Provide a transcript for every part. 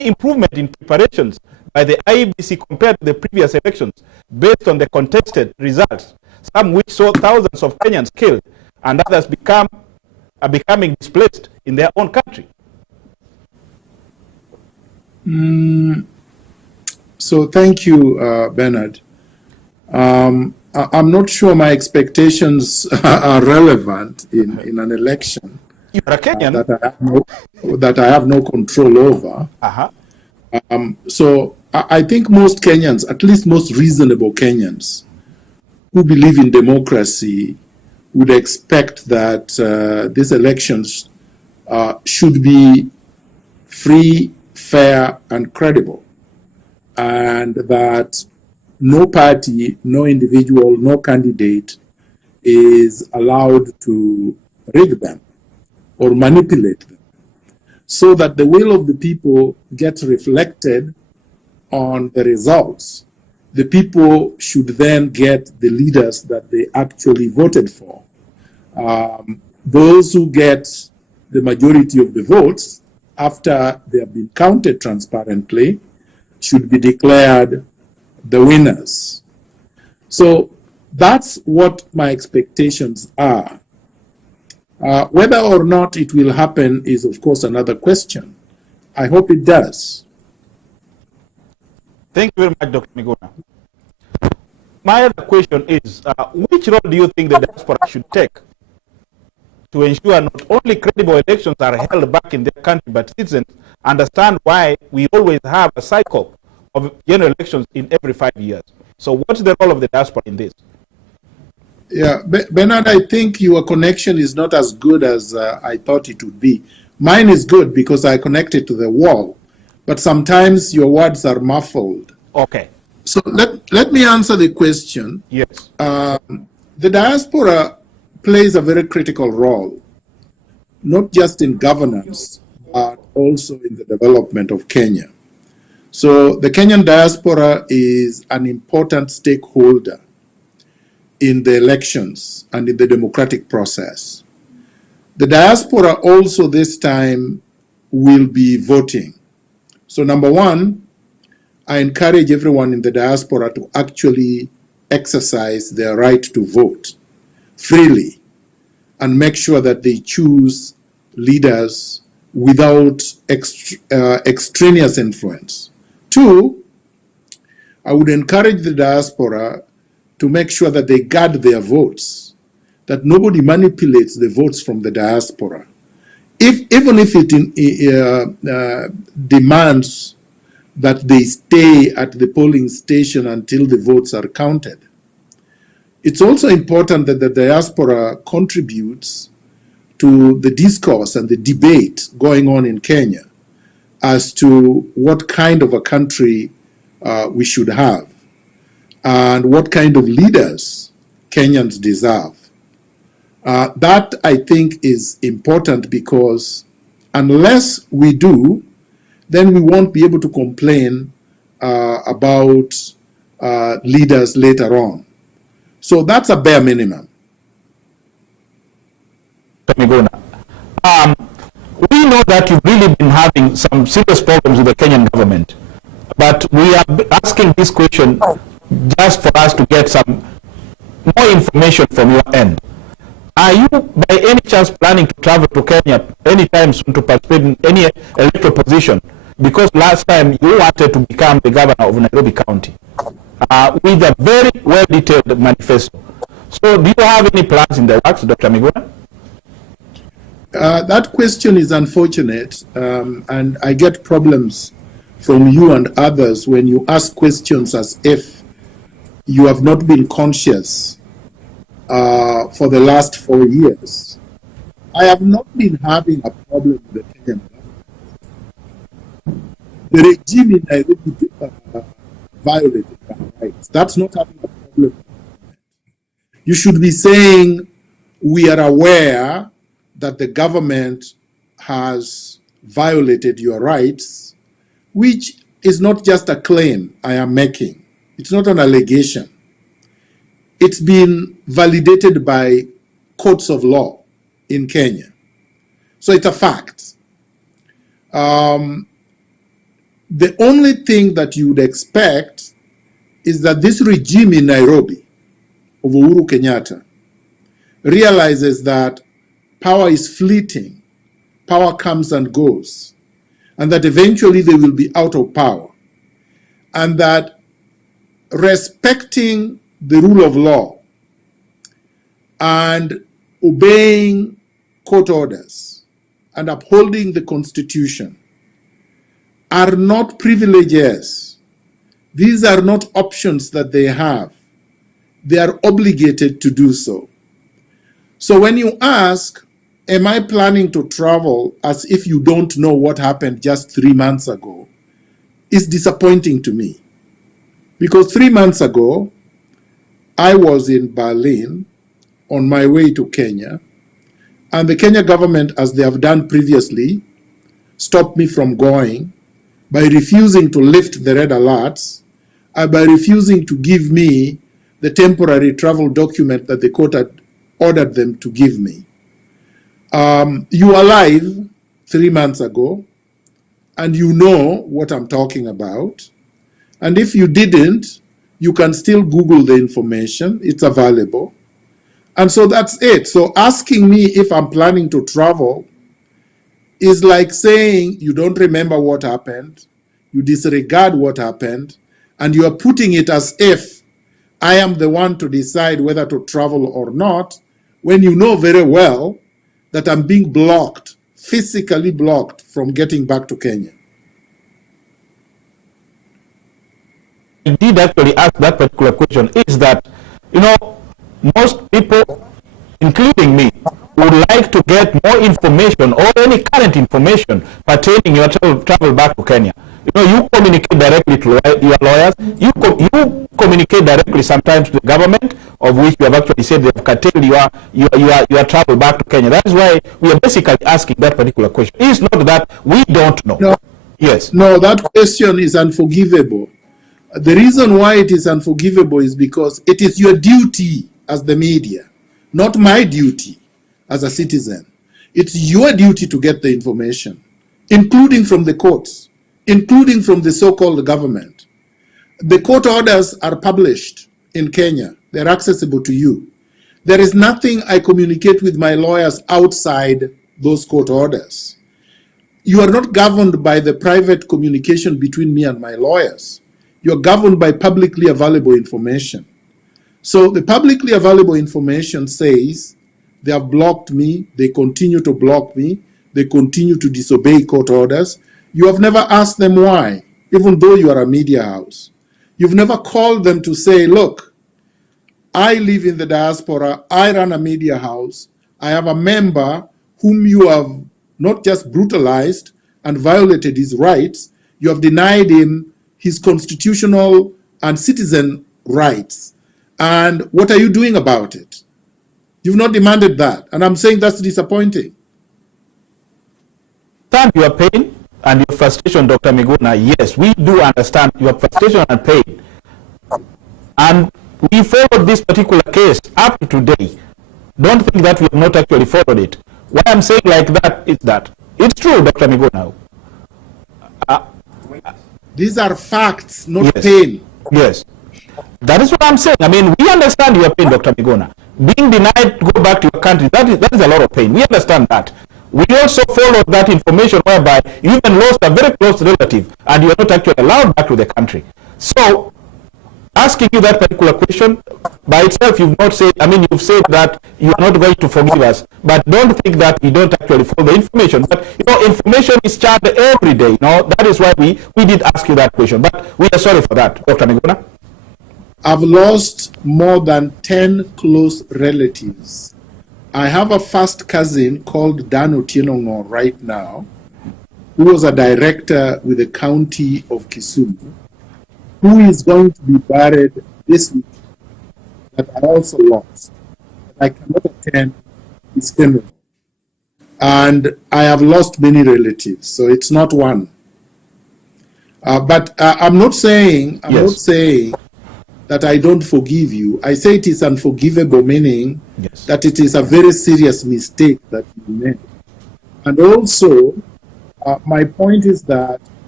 improvement in preparations by the IEBC compared to the previous elections based on the contested results, some which saw thousands of Kenyans killed and others are becoming displaced in their own country? So thank you, Bernard. I'm not sure my expectations are relevant in an election You're a Kenyan. that I have no control over. So I think most Kenyans, at least most reasonable Kenyans who believe in democracy, would expect that these elections should be free, fair, and credible, and that no party, no individual, no candidate is allowed to rig them or manipulate them, so that the will of the people gets reflected on the results. The people should then get the leaders that they actually voted for. Those who get the majority of the votes after they have been counted transparently should be declared the winners. So that's what my expectations are. Whether or not it will happen is, of course, another question. I hope it does. Thank you very much, Dr. Miguna. My other question is, which role do you think the diaspora should take to ensure not only credible elections are held back in their country, but citizens understand why we always have a cycle of general elections in every 5 years? So what's the role of the diaspora in this? Yeah, Bernard, I think your connection is not as good as I thought it would be. Mine is good because I connected to the wall, but sometimes your words are muffled. Okay. So let me answer the question. Yes. The diaspora plays a very critical role, not just in governance, but also in the development of Kenya. So the Kenyan diaspora is an important stakeholder in the elections and in the democratic process. The diaspora also this time will be voting. So number one, I encourage everyone in the diaspora to actually exercise their right to vote freely and make sure that they choose leaders without extraneous influence. Two, I would encourage the diaspora to make sure that they guard their votes, that nobody manipulates the votes from the diaspora. Even if it demands that they stay at the polling station until the votes are counted. It's also important that the diaspora contributes to the discourse and the debate going on in Kenya as to what kind of a country we should have and what kind of leaders Kenyans deserve. That, I think, is important because unless we do, then we won't be able to complain about leaders later on. So that's a bare minimum. We know that you've really been having some serious problems with the Kenyan government, but we are asking this question just for us to get some more information from your end. Are you by any chance planning to travel to Kenya anytime soon to participate in any electoral position? Because last time you wanted to become the governor of Nairobi County with a very well-detailed manifesto. So do you have any plans in the works, Dr. Miguna? That question is unfortunate, and I get problems from you and others when you ask questions as if you have not been conscious for the last 4 years. I have not been having a problem with the Kenyan government. The regime in Nairobi violated their rights. That's not having a problem. You should be saying, we are aware that the government has violated your rights, which is not just a claim I am making. It's not an allegation. It's been validated by courts of law in Kenya. So it's a fact. The only thing that you would expect is that this regime in Nairobi of Uhuru Kenyatta realizes that power is fleeting, power comes and goes, and that eventually they will be out of power, and that respecting the rule of law and obeying court orders and upholding the Constitution are not privileges. These are not options that they have. They are obligated to do so. So when you ask, am I planning to travel as if you don't know what happened just 3 months ago, it's disappointing to me. Because 3 months ago, I was in Berlin on my way to Kenya, and the Kenya government, as they have done previously, stopped me from going by refusing to lift the red alerts, and by refusing to give me the temporary travel document that the court had ordered them to give me. You were alive 3 months ago, and you know what I'm talking about. And if you didn't, you can still Google the information. It's available. And so that's it. So asking me if I'm planning to travel is like saying you don't remember what happened, you disregard what happened, and you are putting it as if I am the one to decide whether to travel or not, when you know very well that I'm being blocked, physically blocked from getting back to Kenya. I did actually ask that particular question, is that, most people, including me, would like to get more information or any current information pertaining your travel back to Kenya. You communicate directly to your lawyers. You communicate directly sometimes to the government, of which you have actually said they have curtailed your travel back to Kenya. That is why we are basically asking that particular question. It's not that we don't know. No, yes. No, that question is unforgivable. The reason why it is unforgivable is because it is your duty as the media, not my duty as a citizen. It's your duty to get the information, including from the courts, including from the so-called government. The court orders are published in Kenya. They're accessible to you. There is nothing I communicate with my lawyers outside those court orders. You are not governed by the private communication between me and my lawyers. You're governed by publicly available information. So the publicly available information says they have blocked me, they continue to block me, they continue to disobey court orders. You have never asked them why, even though you are a media house. You've never called them to say, look, I live in the diaspora, I run a media house, I have a member whom you have not just brutalized and violated his rights, you have denied him his constitutional and citizen rights. And what are you doing about it? You've not demanded that. And I'm saying that's disappointing. Understand your pain and your frustration, Dr. Miguna. Yes, we do understand your frustration and pain. And we followed this particular case up to today. Don't think that we have not actually followed it. Why I'm saying like that is that it's true, Dr. Miguna. These are facts, not yes. pain. Yes. That is what I'm saying. I mean, we understand your pain, Dr. Miguna. Being denied to go back to your country, that is a lot of pain. We understand that. We also followed that information whereby you even lost a very close relative and you are not actually allowed back to the country. So, asking you that particular question, by itself you've not said, I mean, you've said that you are not going to forgive us, but don't think that we don't actually follow the information. But, information is shared every day. That is why we did ask you that question. But we are sorry for that, Dr. Miguna. I've lost more than 10 close relatives. I have a first cousin called Dan Otienongo right now, who was a director with the county of Kisumu, who is going to be buried this week, that I also lost. I cannot attend his funeral. And I have lost many relatives, so it's not one. But I'm not saying that I don't forgive you. I say it is unforgivable, meaning that it is a very serious mistake that you made. And also, my point is that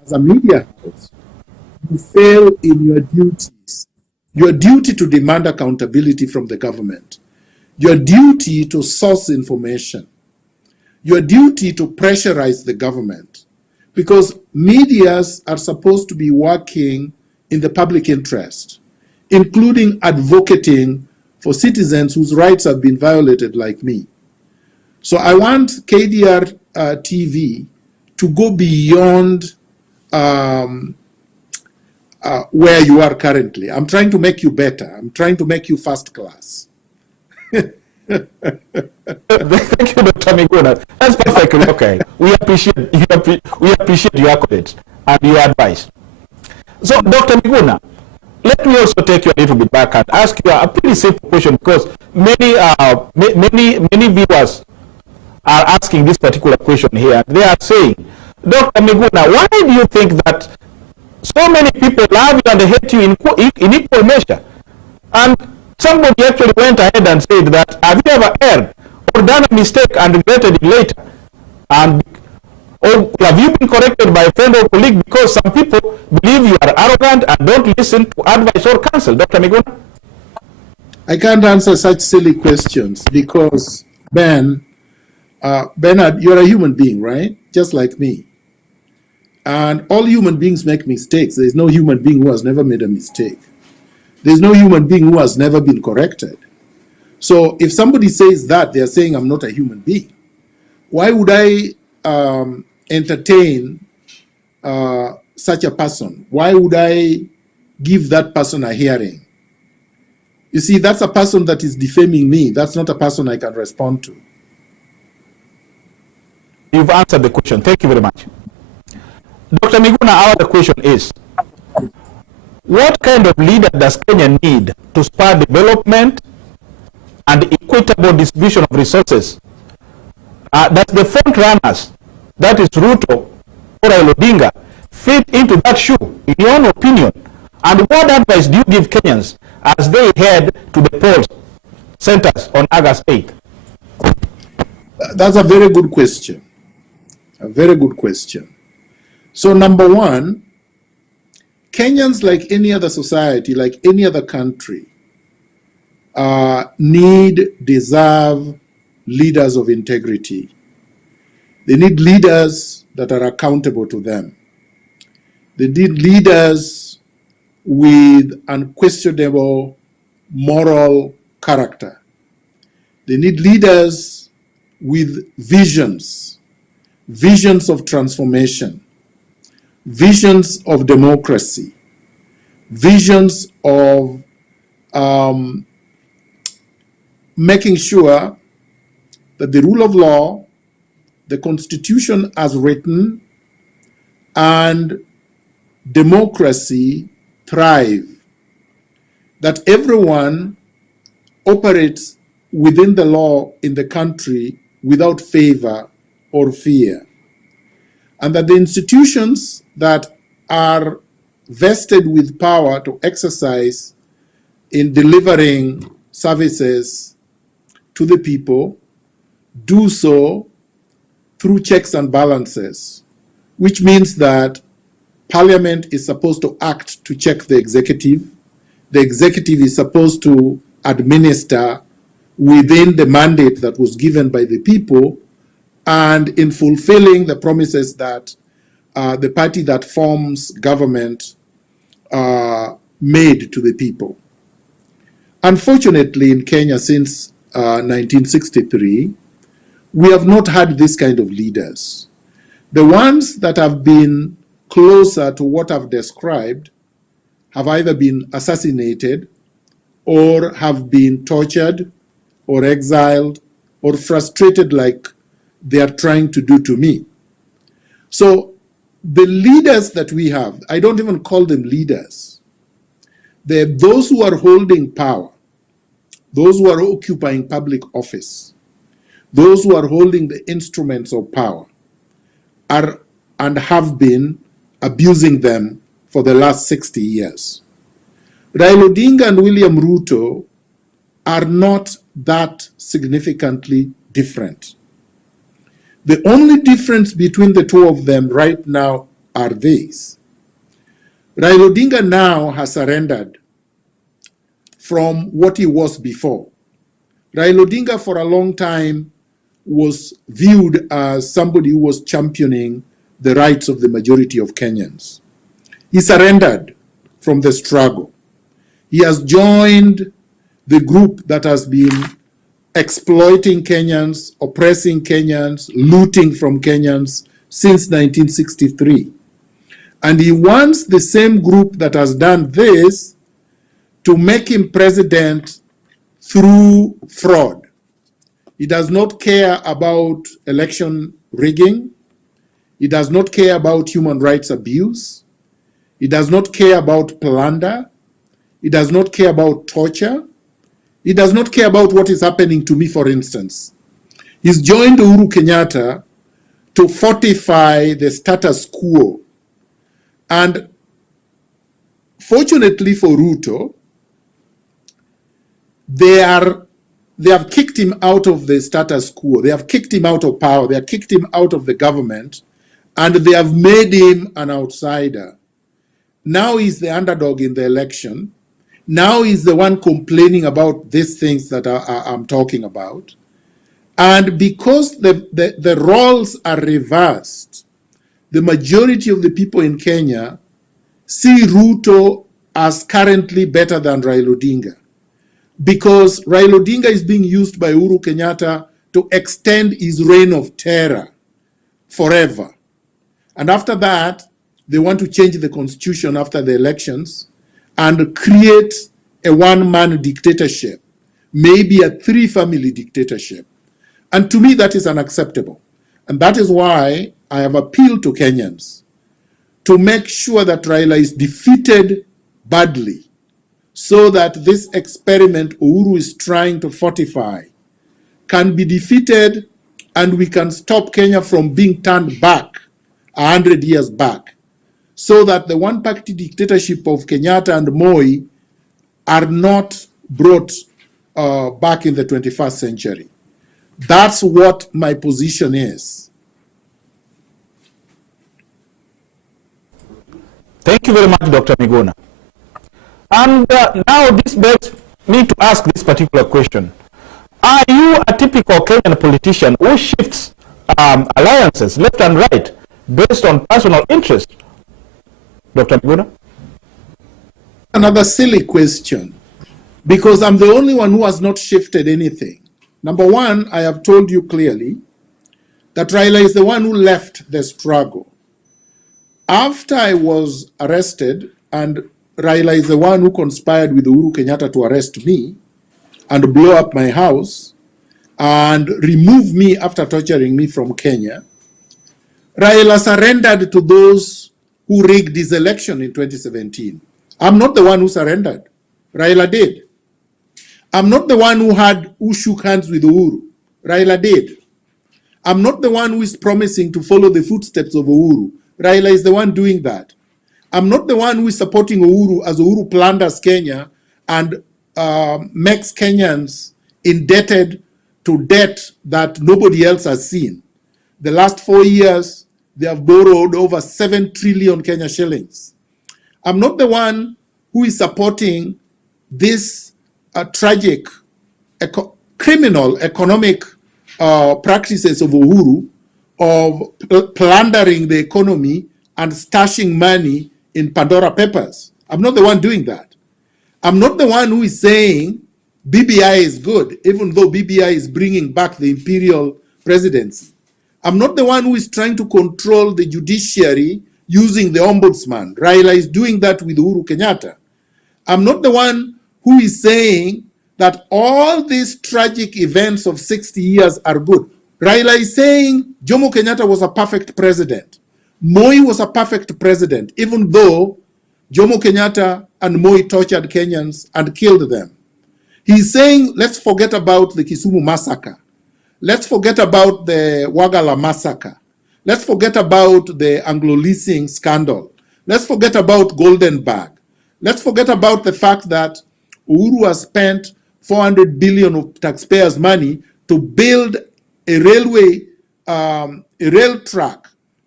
as a media house, you fail in your duties. Your duty to demand accountability from the government, your duty to source information, your duty to pressurize the government, because medias are supposed to be working in the public interest, including advocating for citizens whose rights have been violated like me. So I want KDR TV to go beyond where you are currently. I'm trying to make you better. I'm trying to make you first class. Thank you, Dr. Miguna. That's perfectly okay. We appreciate your accolades and your advice. So, Dr. Miguna, let me also take you a little bit back and ask you a pretty simple question, because many viewers are asking this particular question here. They are saying, Dr. Miguna, why do you think that so many people love you and hate you in equal measure? And somebody actually went ahead and said that, have you ever erred or done a mistake and regretted it later? And or have you been corrected by a friend or colleague because some people believe you are arrogant and don't listen to advice or counsel? Dr. Miguna? I can't answer such silly questions because, Bernard, you're a human being, right? Just like me. And all human beings make mistakes. There's no human being who has never made a mistake. There's no human being who has never been corrected. So if somebody says that, they're saying I'm not a human being. Why would I entertain such a person? Why would I give that person a hearing? You see, that's a person that is defaming me. That's not a person I can respond to. You've answered the question. Thank you very much. Dr. Miguna, our other question is, what kind of leader does Kenya need to spur development and equitable distribution of resources? Does the front runners, that is Ruto or Odinga, fit into that shoe, in your own opinion? And what advice do you give Kenyans as they head to the polls centers on August 8th? That's a very good question. A very good question. So number one, Kenyans, like any other society, like any other country, deserve leaders of integrity. They need leaders that are accountable to them. They need leaders with unquestionable moral character. They need leaders with visions of transformation, visions of democracy, visions of making sure that the rule of law, the Constitution as written, and democracy thrive, that everyone operates within the law in the country without favor or fear, and that the institutions that are vested with power to exercise in delivering services to the people do so through checks and balances, which means that Parliament is supposed to act to check the executive is supposed to administer within the mandate that was given by the people, and in fulfilling the promises that the party that forms government made to the people. Unfortunately, in Kenya since 1963, we have not had this kind of leaders. The ones that have been closer to what I've described have either been assassinated or have been tortured or exiled or frustrated like they are trying to do to me. So the leaders that we have, I don't even call them leaders. They're those who are holding power, those who are occupying public office, those who are holding the instruments of power are and have been abusing them for the last 60 years. Raila Odinga and William Ruto are not that significantly different. The only difference between the two of them right now are these. Raila Odinga now has surrendered from what he was before. Raila Odinga for a long time was viewed as somebody who was championing the rights of the majority of Kenyans. He surrendered from the struggle. He has joined the group that has been exploiting Kenyans, oppressing Kenyans, looting from Kenyans since 1963. And he wants the same group that has done this to make him president through fraud. He does not care about election rigging. He does not care about human rights abuse. He does not care about plunder. He does not care about torture. He does not care about what is happening to me, for instance. He's joined Uhuru Kenyatta to fortify the status quo. And fortunately for Ruto, they have kicked him out of the status quo. They have kicked him out of power. They have kicked him out of the government, and they have made him an outsider. Now he's the underdog in the election. Now he's the one complaining about these things that I'm talking about. And because the roles are reversed, the majority of the people in Kenya see Ruto as currently better than Raila Odinga, because Raila Odinga is being used by Uhuru Kenyatta to extend his reign of terror forever. And after that, they want to change the constitution after the elections and create a one-man dictatorship, maybe a three-family dictatorship. And to me, that is unacceptable. And that is why I have appealed to Kenyans to make sure that Raila is defeated badly, so that this experiment Uhuru is trying to fortify can be defeated, and we can stop Kenya from being turned back 100 years back, so that the one-party dictatorship of Kenyatta and Moi are not brought back in the 21st century. That's what my position is. Thank you very much, Dr. Miguna. And now this begs me to ask this particular question. Are you a typical Kenyan politician who shifts alliances left and right based on personal interest? Dr. Miguna? Another silly question, because I'm the only one who has not shifted anything. Number one, I have told you clearly that Raila is the one who left the struggle. After I was arrested, and Raila is the one who conspired with Uhuru Kenyatta to arrest me and blow up my house and remove me after torturing me from Kenya, Raila surrendered to those who rigged his election in 2017. I'm not the one who surrendered. Raila did. I'm not the one who shook hands with Uhuru. Raila did. I'm not the one who is promising to follow the footsteps of Uhuru. Raila is the one doing that. I'm not the one who is supporting Uhuru as Uhuru plunders Kenya and makes Kenyans indebted to debt that nobody else has seen. The last 4 years, they have borrowed over 7 trillion Kenya shillings. I'm not the one who is supporting this tragic, criminal economic practices of Uhuru, of plundering the economy and stashing money in Pandora Papers. I'm not the one doing that. I'm not the one who is saying BBI is good, even though BBI is bringing back the imperial presidency. I'm not the one who is trying to control the judiciary using the ombudsman. Raila is doing that with Uhuru Kenyatta. I'm not the one who is saying that all these tragic events of 60 years are good. Raila is saying Jomo Kenyatta was a perfect president. Moi was a perfect president, even though Jomo Kenyatta and Moi tortured Kenyans and killed them. He's saying, let's forget about the Kisumu massacre. Let's forget about the Wagala massacre. Let's forget about the Anglo-leasing scandal. Let's forget about Golden Bag. Let's forget about the fact that Uhuru has spent 400 billion of taxpayers' money to build a railway, a rail track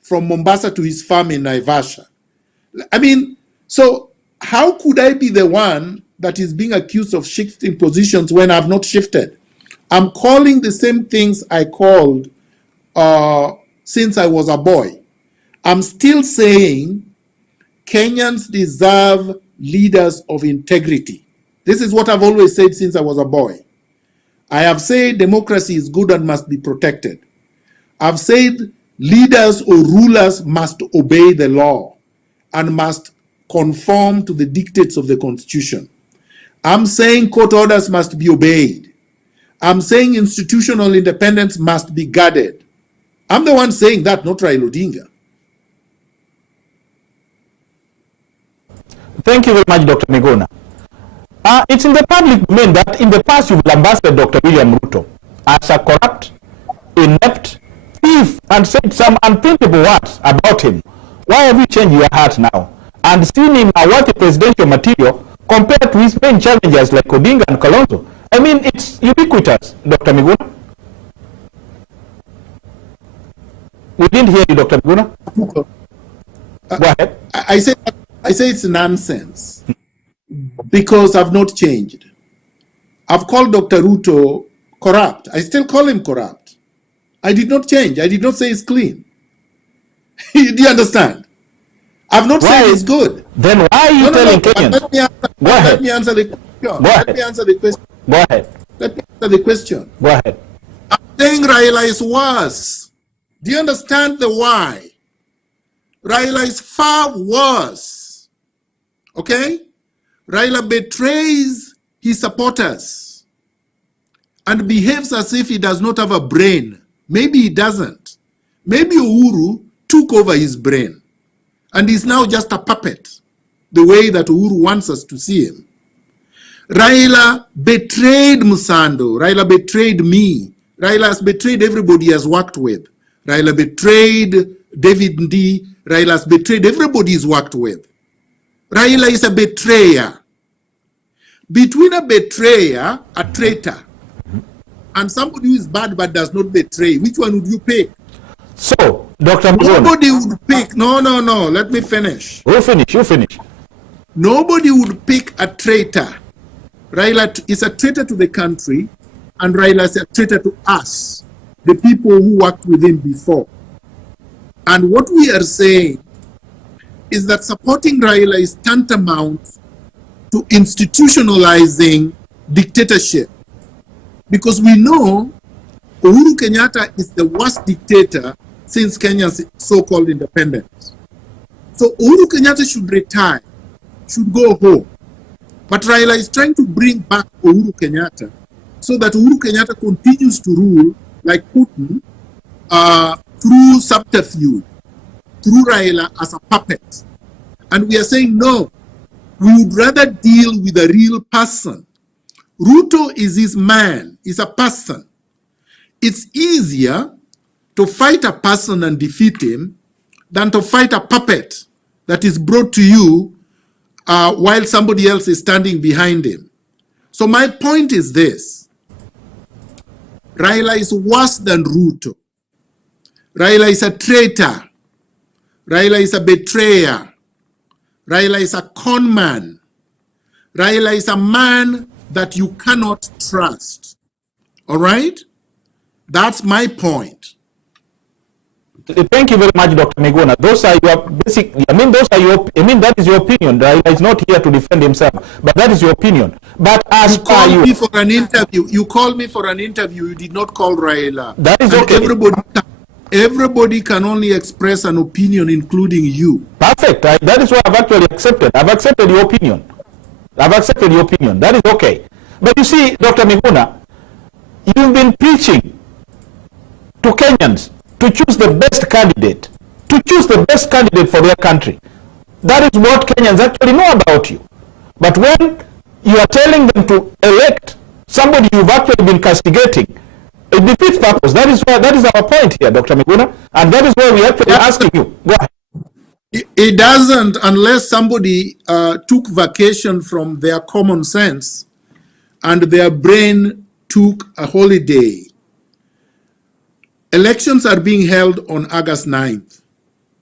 from Mombasa to his farm in Naivasha. I mean, so how could I be the one that is being accused of shifting positions when I've not shifted? I'm calling the same things I called since I was a boy. I'm still saying Kenyans deserve leaders of integrity. This is what I've always said since I was a boy. I have said democracy is good and must be protected. I've said leaders or rulers must obey the law and must conform to the dictates of the Constitution. I'm saying court orders must be obeyed. I'm saying institutional independence must be guarded. I'm the one saying that, not Raila Odinga. Thank you very much, Dr. Miguna. It's in the public domain that in the past you've lambasted Dr. William Ruto as a corrupt, inept thief and said some unthinkable words about him. Why have you changed your heart now and seen him a worthy presidential material compared to his main challengers like Odinga and Kalonzo? I mean, it's ubiquitous, Dr. Miguna. We didn't hear you, Dr. Miguna. Go ahead. I say it's nonsense because I've not changed. I've called Dr. Ruto corrupt. I still call him corrupt. I did not change. I did not say he's clean. Do you understand? I've not said he's good. Then why are you telling Kenyans? Let me answer the question. Let me answer the question. Go ahead. Let me answer the question. Go ahead. I'm saying Raila is worse. Do you understand the why? Raila is far worse. Okay? Raila betrays his supporters and behaves as if he does not have a brain. Maybe he doesn't. Maybe Uhuru took over his brain and is now just a puppet, the way that Uhuru wants us to see him. Raila betrayed Musando. Raila betrayed me. Raila has betrayed everybody he has worked with. Raila betrayed David Ndi. Raila has betrayed everybody he's worked with. Raila is a betrayer. Between a betrayer, a traitor, and somebody who is bad but does not betray, which one would you pick? So, Dr. Nobody would pick. No. Let me finish. You finish. Nobody would pick a traitor. Raila is a traitor to the country, and Raila is a traitor to us, the people who worked with him before. And what we are saying is that supporting Raila is tantamount to institutionalizing dictatorship. Because we know Uhuru Kenyatta is the worst dictator since Kenya's so-called independence. So Uhuru Kenyatta should retire, should go home. But Raila is trying to bring back Uhuru Kenyatta so that Uhuru Kenyatta continues to rule like Putin through subterfuge, through Raila as a puppet. And we are saying, no, we would rather deal with a real person. Ruto is his man, is a person. It's easier to fight a person and defeat him than to fight a puppet that is brought to you while somebody else is standing behind him. So my point is this. Raila is worse than Ruto. Raila is a traitor. Raila is a betrayer. Raila is a con man. Raila is a man that you cannot trust. All right? That's my point. Thank you very much, Dr. Miguna. Those are your basic, that is your opinion. Raila is not here to defend himself, but that is your opinion. But as you called me for an interview. You called me for an interview. You did not call Raila. That is and okay. Everybody can only express an opinion, including you. Perfect. That is what I've actually accepted. I've accepted your opinion. That is okay. But you see, Dr. Miguna, you've been preaching to Kenyans to choose the best candidate, for their country. That is what Kenyans actually know about you. But when you are telling them to elect somebody you've actually been castigating, it defeats purpose. That is our point here, Dr. Miguna, and that is why we are actually asking you. Go ahead. It doesn't unless somebody took vacation from their common sense and their brain took a holiday. Elections are being held on August 9th.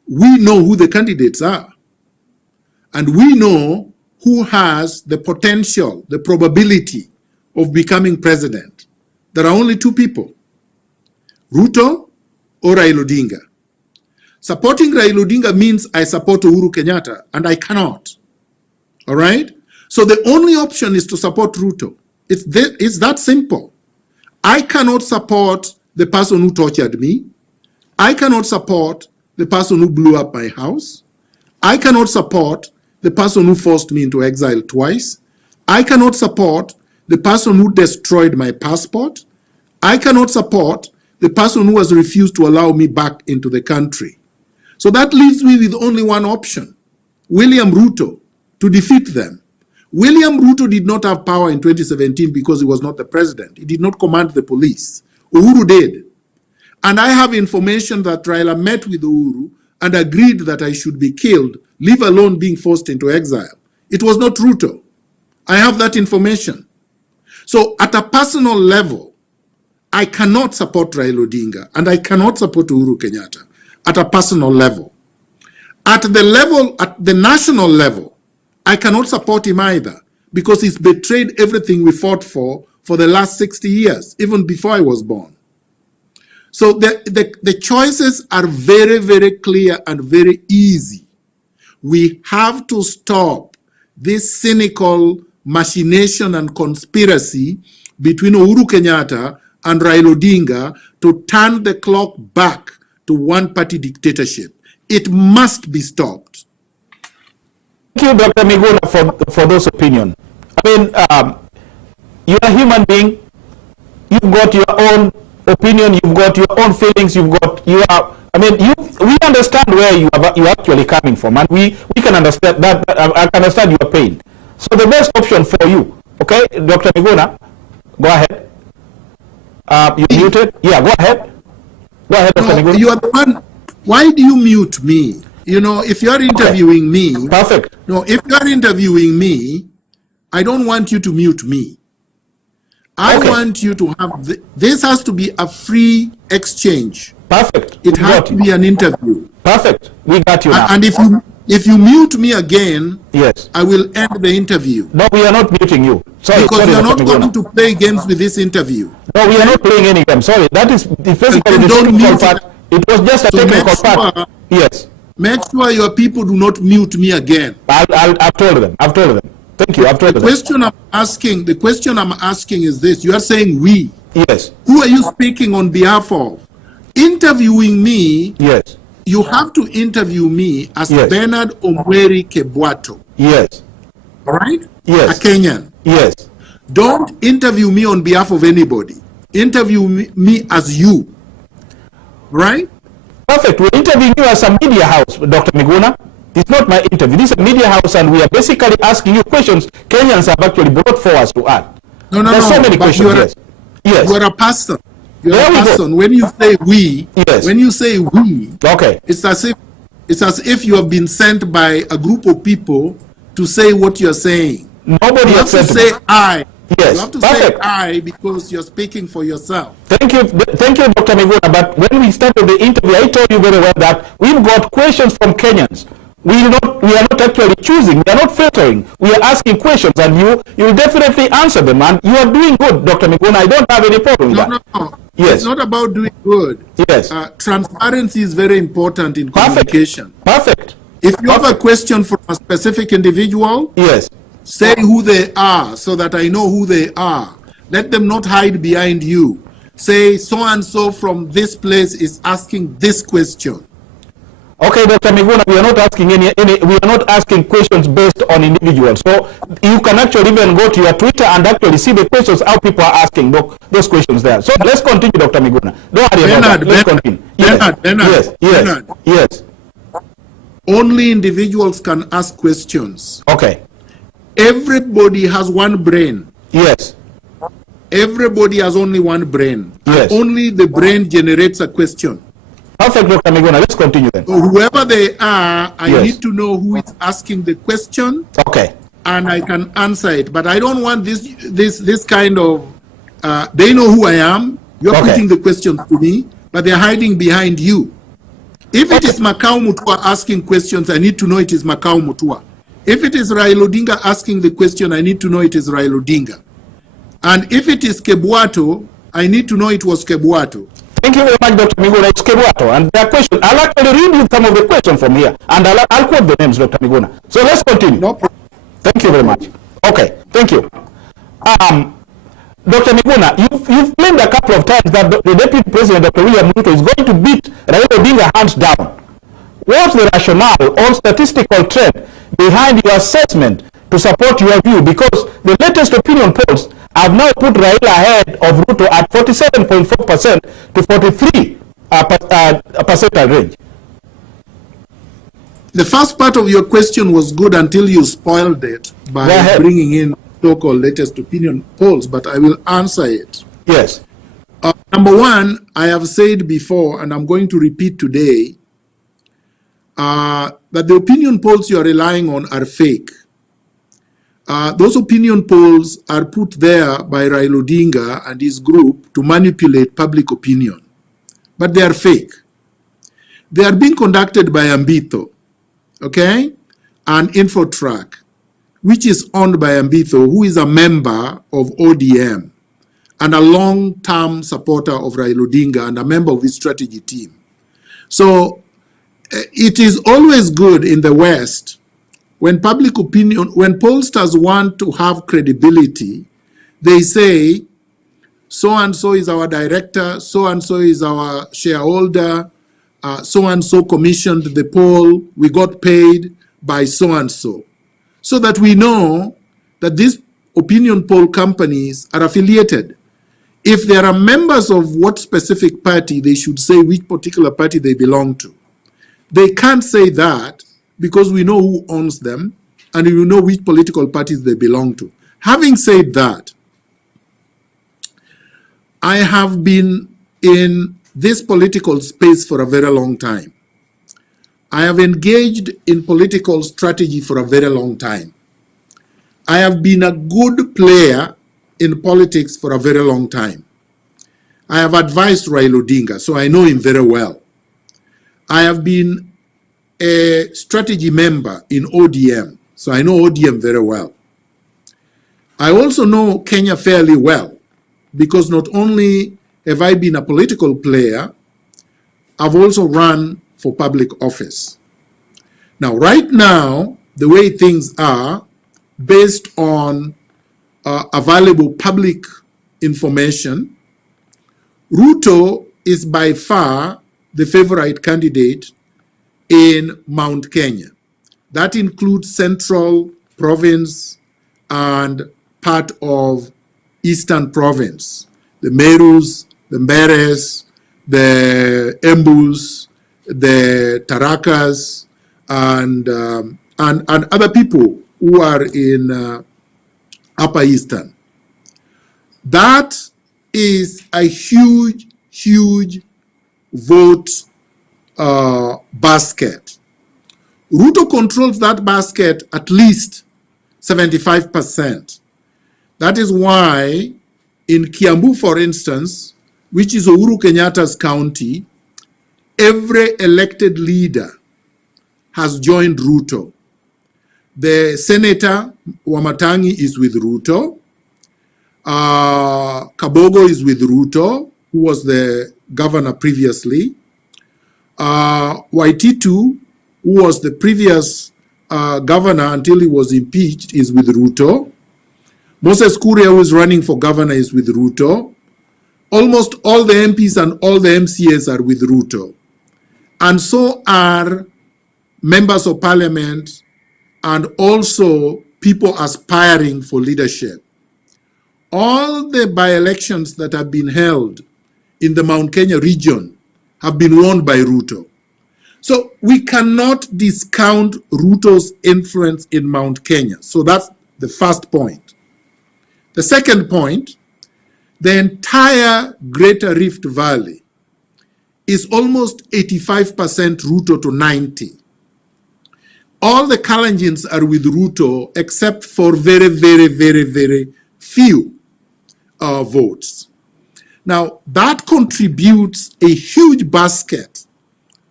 we know who the candidates are. And we know who has the potential, the probability of becoming president. There are only two people, Ruto or Raila Odinga. Supporting Raila Odinga means I support Uhuru Kenyatta, and I cannot. All right? So the only option is to support Ruto. It's that simple. I cannot support the person who tortured me. I cannot support the person who blew up my house. I cannot support the person who forced me into exile twice. I cannot support the person who destroyed my passport. I cannot support the person who has refused to allow me back into the country. So that leaves me with only one option, William Ruto, to defeat them. William Ruto did not have power in 2017 because he was not the president. He did not command the police. Uhuru did. And I have information that Raila met with Uhuru and agreed that I should be killed, leave alone being forced into exile. It was not Ruto. I have that information. So at a personal level, I cannot support Raila Odinga and I cannot support Uhuru Kenyatta at a personal level. At the national level, I cannot support him either because he's betrayed everything we fought for the last 60 years, even before I was born. So the choices are very, very clear and very easy. We have to stop this cynical machination and conspiracy between Uhuru Kenyatta and Raila Odinga to turn the clock back to one-party dictatorship. It must be stopped. Thank you, Dr. Miguna, for those opinions. I mean, you're a human being. You've got your own opinion. You've got your own feelings. We understand where you're actually coming from, and we can understand that. I can understand your pain. So the best option for you, okay, Dr. Miguna, go ahead. You're muted. Yeah, go ahead. Go ahead, Dr. Miguna. You are the one. Why do you mute me? You know, if you're interviewing me, perfect. No, if you're interviewing me, I don't want you to mute me. I want you to have this has to be a free exchange. Perfect. It has to be an interview. Perfect. We got you now. And if you mute me again, yes, I will end the interview. No, we are not muting you. Sorry, because you are not going to play games with this interview. No, we are not playing any game. Sorry, that is basically the technical part. It was just a technical part. Yes. Make sure your people do not mute me again. I've told them. I've told them. Thank you. I've told them. The question I'm asking is this. You are saying we. Yes. Who are you speaking on behalf of? Interviewing me. Yes. You have to interview me as Bernard Omweri Kebwato. Yes. All right? Yes. A Kenyan. Yes. Don't interview me on behalf of anybody. Interview me as you. Right? Perfect. We're interviewing you as a media house, Dr. Miguna. It's not my interview. This is a media house, and we are basically asking you questions Kenyans have actually brought forward to ask. There's so many questions. Yes. You're a person. You're a person. When you say we, it's as if you have been sent by a group of people to say what you're saying. Nobody has to say I. Yes. You have to say I because you're speaking for yourself. Thank you, Dr. Miguna. But when we started the interview, I told you very well that we've got questions from Kenyans. We are not actually choosing. We are not filtering. We are asking questions, and you will definitely answer them. And you are doing good, Dr. Miguna. I don't have any problem with that. No. Yes. It's not about doing good. Yes. Transparency is very important in communication. Perfect. If you have a question from a specific individual, yes, say who they are so that I know who they are. Let them not hide behind you. Say so-and-so from this place is asking this question. Okay, Dr. Miguna, we are not asking we are not asking questions based on individuals. So you can actually even go to your Twitter and actually see the questions how people are asking those questions there. So let's continue, Dr. Miguna. Don't worry about that. Let's continue. Yes. Only individuals can ask questions. Okay. Everybody has one brain. Yes. Everybody has only one brain. Yes. And only the brain generates a question. Perfect, Dr. Miguna. Let's continue then. So whoever they are, I need to know who is asking the question. Okay. And I can answer it. But I don't want this kind of, they know who I am. You're putting the question to me, but they're hiding behind you. If it is Makau Mutua asking questions, I need to know it is Makau Mutua. If it is Raila Odinga asking the question, I need to know it is Raila Odinga. And if it is Kebuato, I need to know it was Kebuato. Thank you very much, Dr. Miguna. It's Kebuato. And their question, I'll actually read you some of the questions from here. And I'll quote the names, Dr. Miguna. So let's continue. No problem. Thank you very much. Okay, thank you. Dr. Miguna, you've claimed a couple of times that the Deputy President, Dr. William Ruto, is going to beat Raila Odinga hands down. What's the rationale or statistical trend behind your assessment to support your view? Because the latest opinion polls have now put Raila ahead of Ruto at 47.4% to 43% range. The first part of your question was good until you spoiled it by bringing in so-called latest opinion polls, but I will answer it. Yes. Number one, I have said before, and I'm going to repeat today, that the opinion polls you are relying on are fake. Those opinion polls are put there by Raila Odinga and his group to manipulate public opinion, but they are fake. They are being conducted by Ambito, okay, and Infotrack, which is owned by Ambito, who is a member of ODM and a long-term supporter of Raila Odinga and a member of his strategy team. So it is always good in the West when public opinion, when pollsters want to have credibility, they say, so-and-so is our director, so-and-so is our shareholder, so-and-so commissioned the poll, we got paid by so-and-so. So that we know that these opinion poll companies are affiliated. If there are members of what specific party, they should say which particular party they belong to. They can't say that because we know who owns them and we know which political parties they belong to. Having said that, I have been in this political space for a very long time. I have engaged in political strategy for a very long time. I have been a good player in politics for a very long time. I have advised Raila Odinga, so I know him very well. I have been a strategy member in ODM, so I know ODM very well. I also know Kenya fairly well, because not only have I been a political player, I've also run for public office. Now, right now, the way things are, based on available public information, Ruto is by far the favorite candidate in Mount Kenya. That includes Central Province and part of Eastern Province, the Merus, the Mberes, the Embus, the Tarakas, and other people who are in Upper Eastern. That is a huge, huge vote basket. Ruto controls that basket at least 75%. That is why in Kiambu, for instance, which is Uhuru Kenyatta's county, every elected leader has joined Ruto. The Senator Wamatangi is with Ruto. Kabogo is with Ruto, who was the governor previously. Waititu, who was the previous governor until he was impeached, is with Ruto. Moses Kuria, who is running for governor, is with Ruto. Almost all the MPs and all the MCAs are with Ruto. And so are members of parliament and also people aspiring for leadership. All the by-elections that have been held in the Mount Kenya region have been won by Ruto. So we cannot discount Ruto's influence in Mount Kenya. So that's the first point. The second point, the entire Greater Rift Valley is almost 85% Ruto to 90%. All the Kalenjins are with Ruto except for very, very, very, very few votes. Now, that contributes a huge basket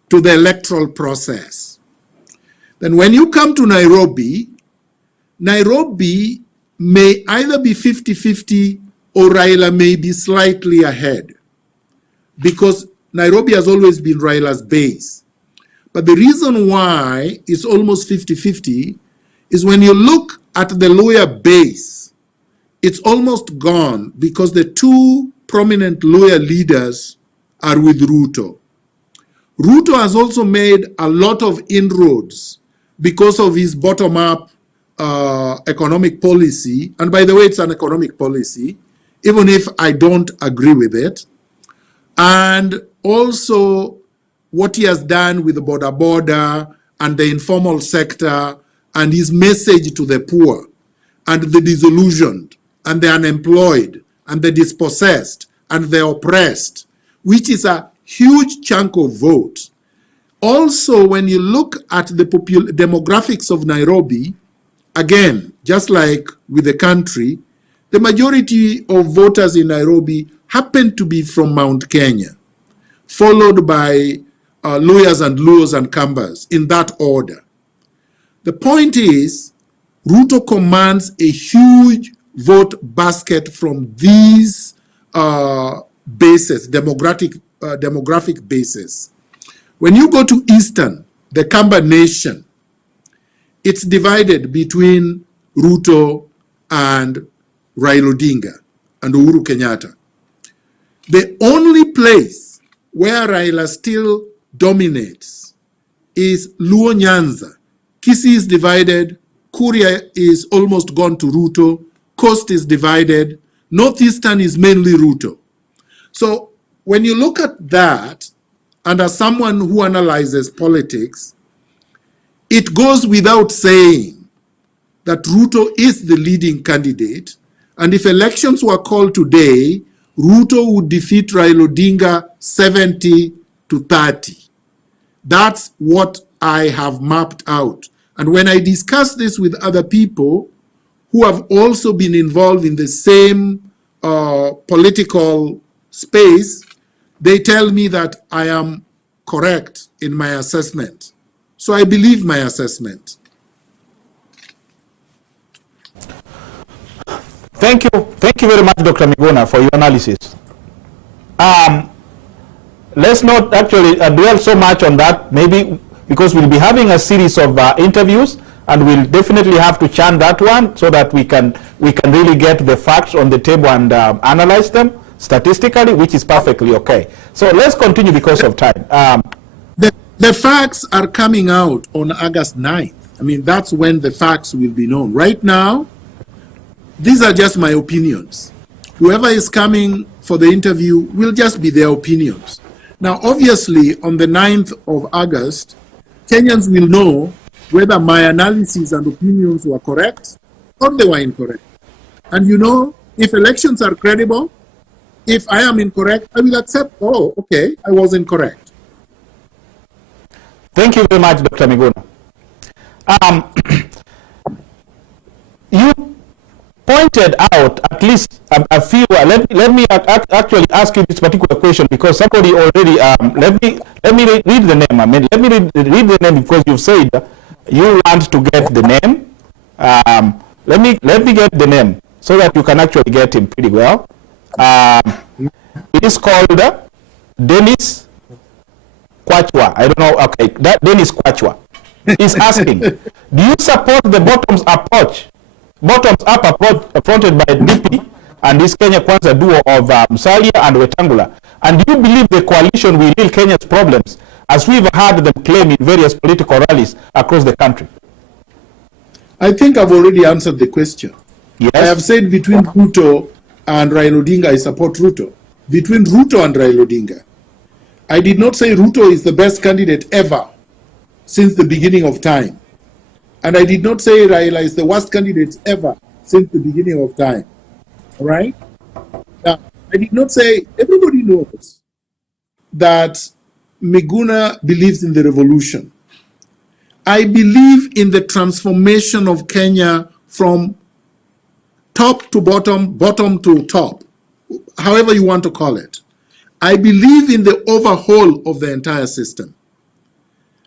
to the electoral process. Then when you come to Nairobi, Nairobi may either be 50-50 or Raila may be slightly ahead, because Nairobi has always been Raila's base. But the reason why it's almost 50-50 is when you look at the lower base, it's almost gone because the two prominent lower leaders are with Ruto. Ruto has also made a lot of inroads because of his bottom-up economic policy. And by the way, it's an economic policy, even if I don't agree with it. And also what he has done with the border and the informal sector and his message to the poor and the disillusioned and the unemployed and the dispossessed and the oppressed, which is a huge chunk of vote. Also, when you look at the demographics of Nairobi, again, just like with the country, the majority of voters in Nairobi happen to be from Mount Kenya, followed by lawyers and Luos and Kambas, in that order. The point is, Ruto commands a huge vote basket from these bases, demographic bases. When you go to Eastern, the Kamba Nation, it's divided between Ruto and Raila Odinga and Uhuru Kenyatta. The only place where Raila still dominates is Luo Nyanza. Kisii is divided, Kuria is almost gone to Ruto, Coast is divided, Northeastern is mainly Ruto. So when you look at that, and as someone who analyzes politics, it goes without saying that Ruto is the leading candidate, and if elections were called today, Ruto would defeat Raila Odinga 70-30. That's what I have mapped out. And when I discuss this with other people who have also been involved in the same political space, they tell me that I am correct in my assessment. So I believe my assessment. Thank you very much, Dr. Miguna, for your analysis. Let's not actually dwell so much on that, maybe because we'll be having a series of interviews, and we'll definitely have to chant that one so that we can really get the facts on the table and analyze them statistically, which is perfectly okay. So let's continue because of time. The facts are coming out on August 9th. I mean, that's when the facts will be known. Right now, these are just my opinions. Whoever is coming for the interview will just be their opinions. Now, obviously, on the 9th of August, Kenyans will know whether my analysis and opinions were correct or they were incorrect. And you know, if elections are credible, if I am incorrect, I will accept, oh, okay, I was incorrect. Thank you very much, Dr. Miguna. You pointed out at least a few. Let me actually ask you this particular question, because somebody already. Let me read the name. I mean, let me read the name, because you said you want to get the name. Let me get the name so that you can actually get him pretty well. It is called Dennis Kwachwa. I don't know. Okay, that Dennis Kwachwa is asking, do you support the bottoms-up approach fronted by DP and this Kenya Kwanza duo of Musalia and Wetangula? And do you believe the coalition will heal Kenya's problems, as we've heard them claim in various political rallies across the country? I think I've already answered the question. Yes. I have said between Ruto and Raila Odinga, I support Ruto. Between Ruto and Raila Odinga. I did not say Ruto is the best candidate ever since the beginning of time. And I did not say Raila is the worst candidate ever since the beginning of time. All right? Now, I did not say, everybody knows that Miguna believes in the revolution. I believe in the transformation of Kenya from top to bottom, bottom to top, however you want to call it. I believe in the overhaul of the entire system.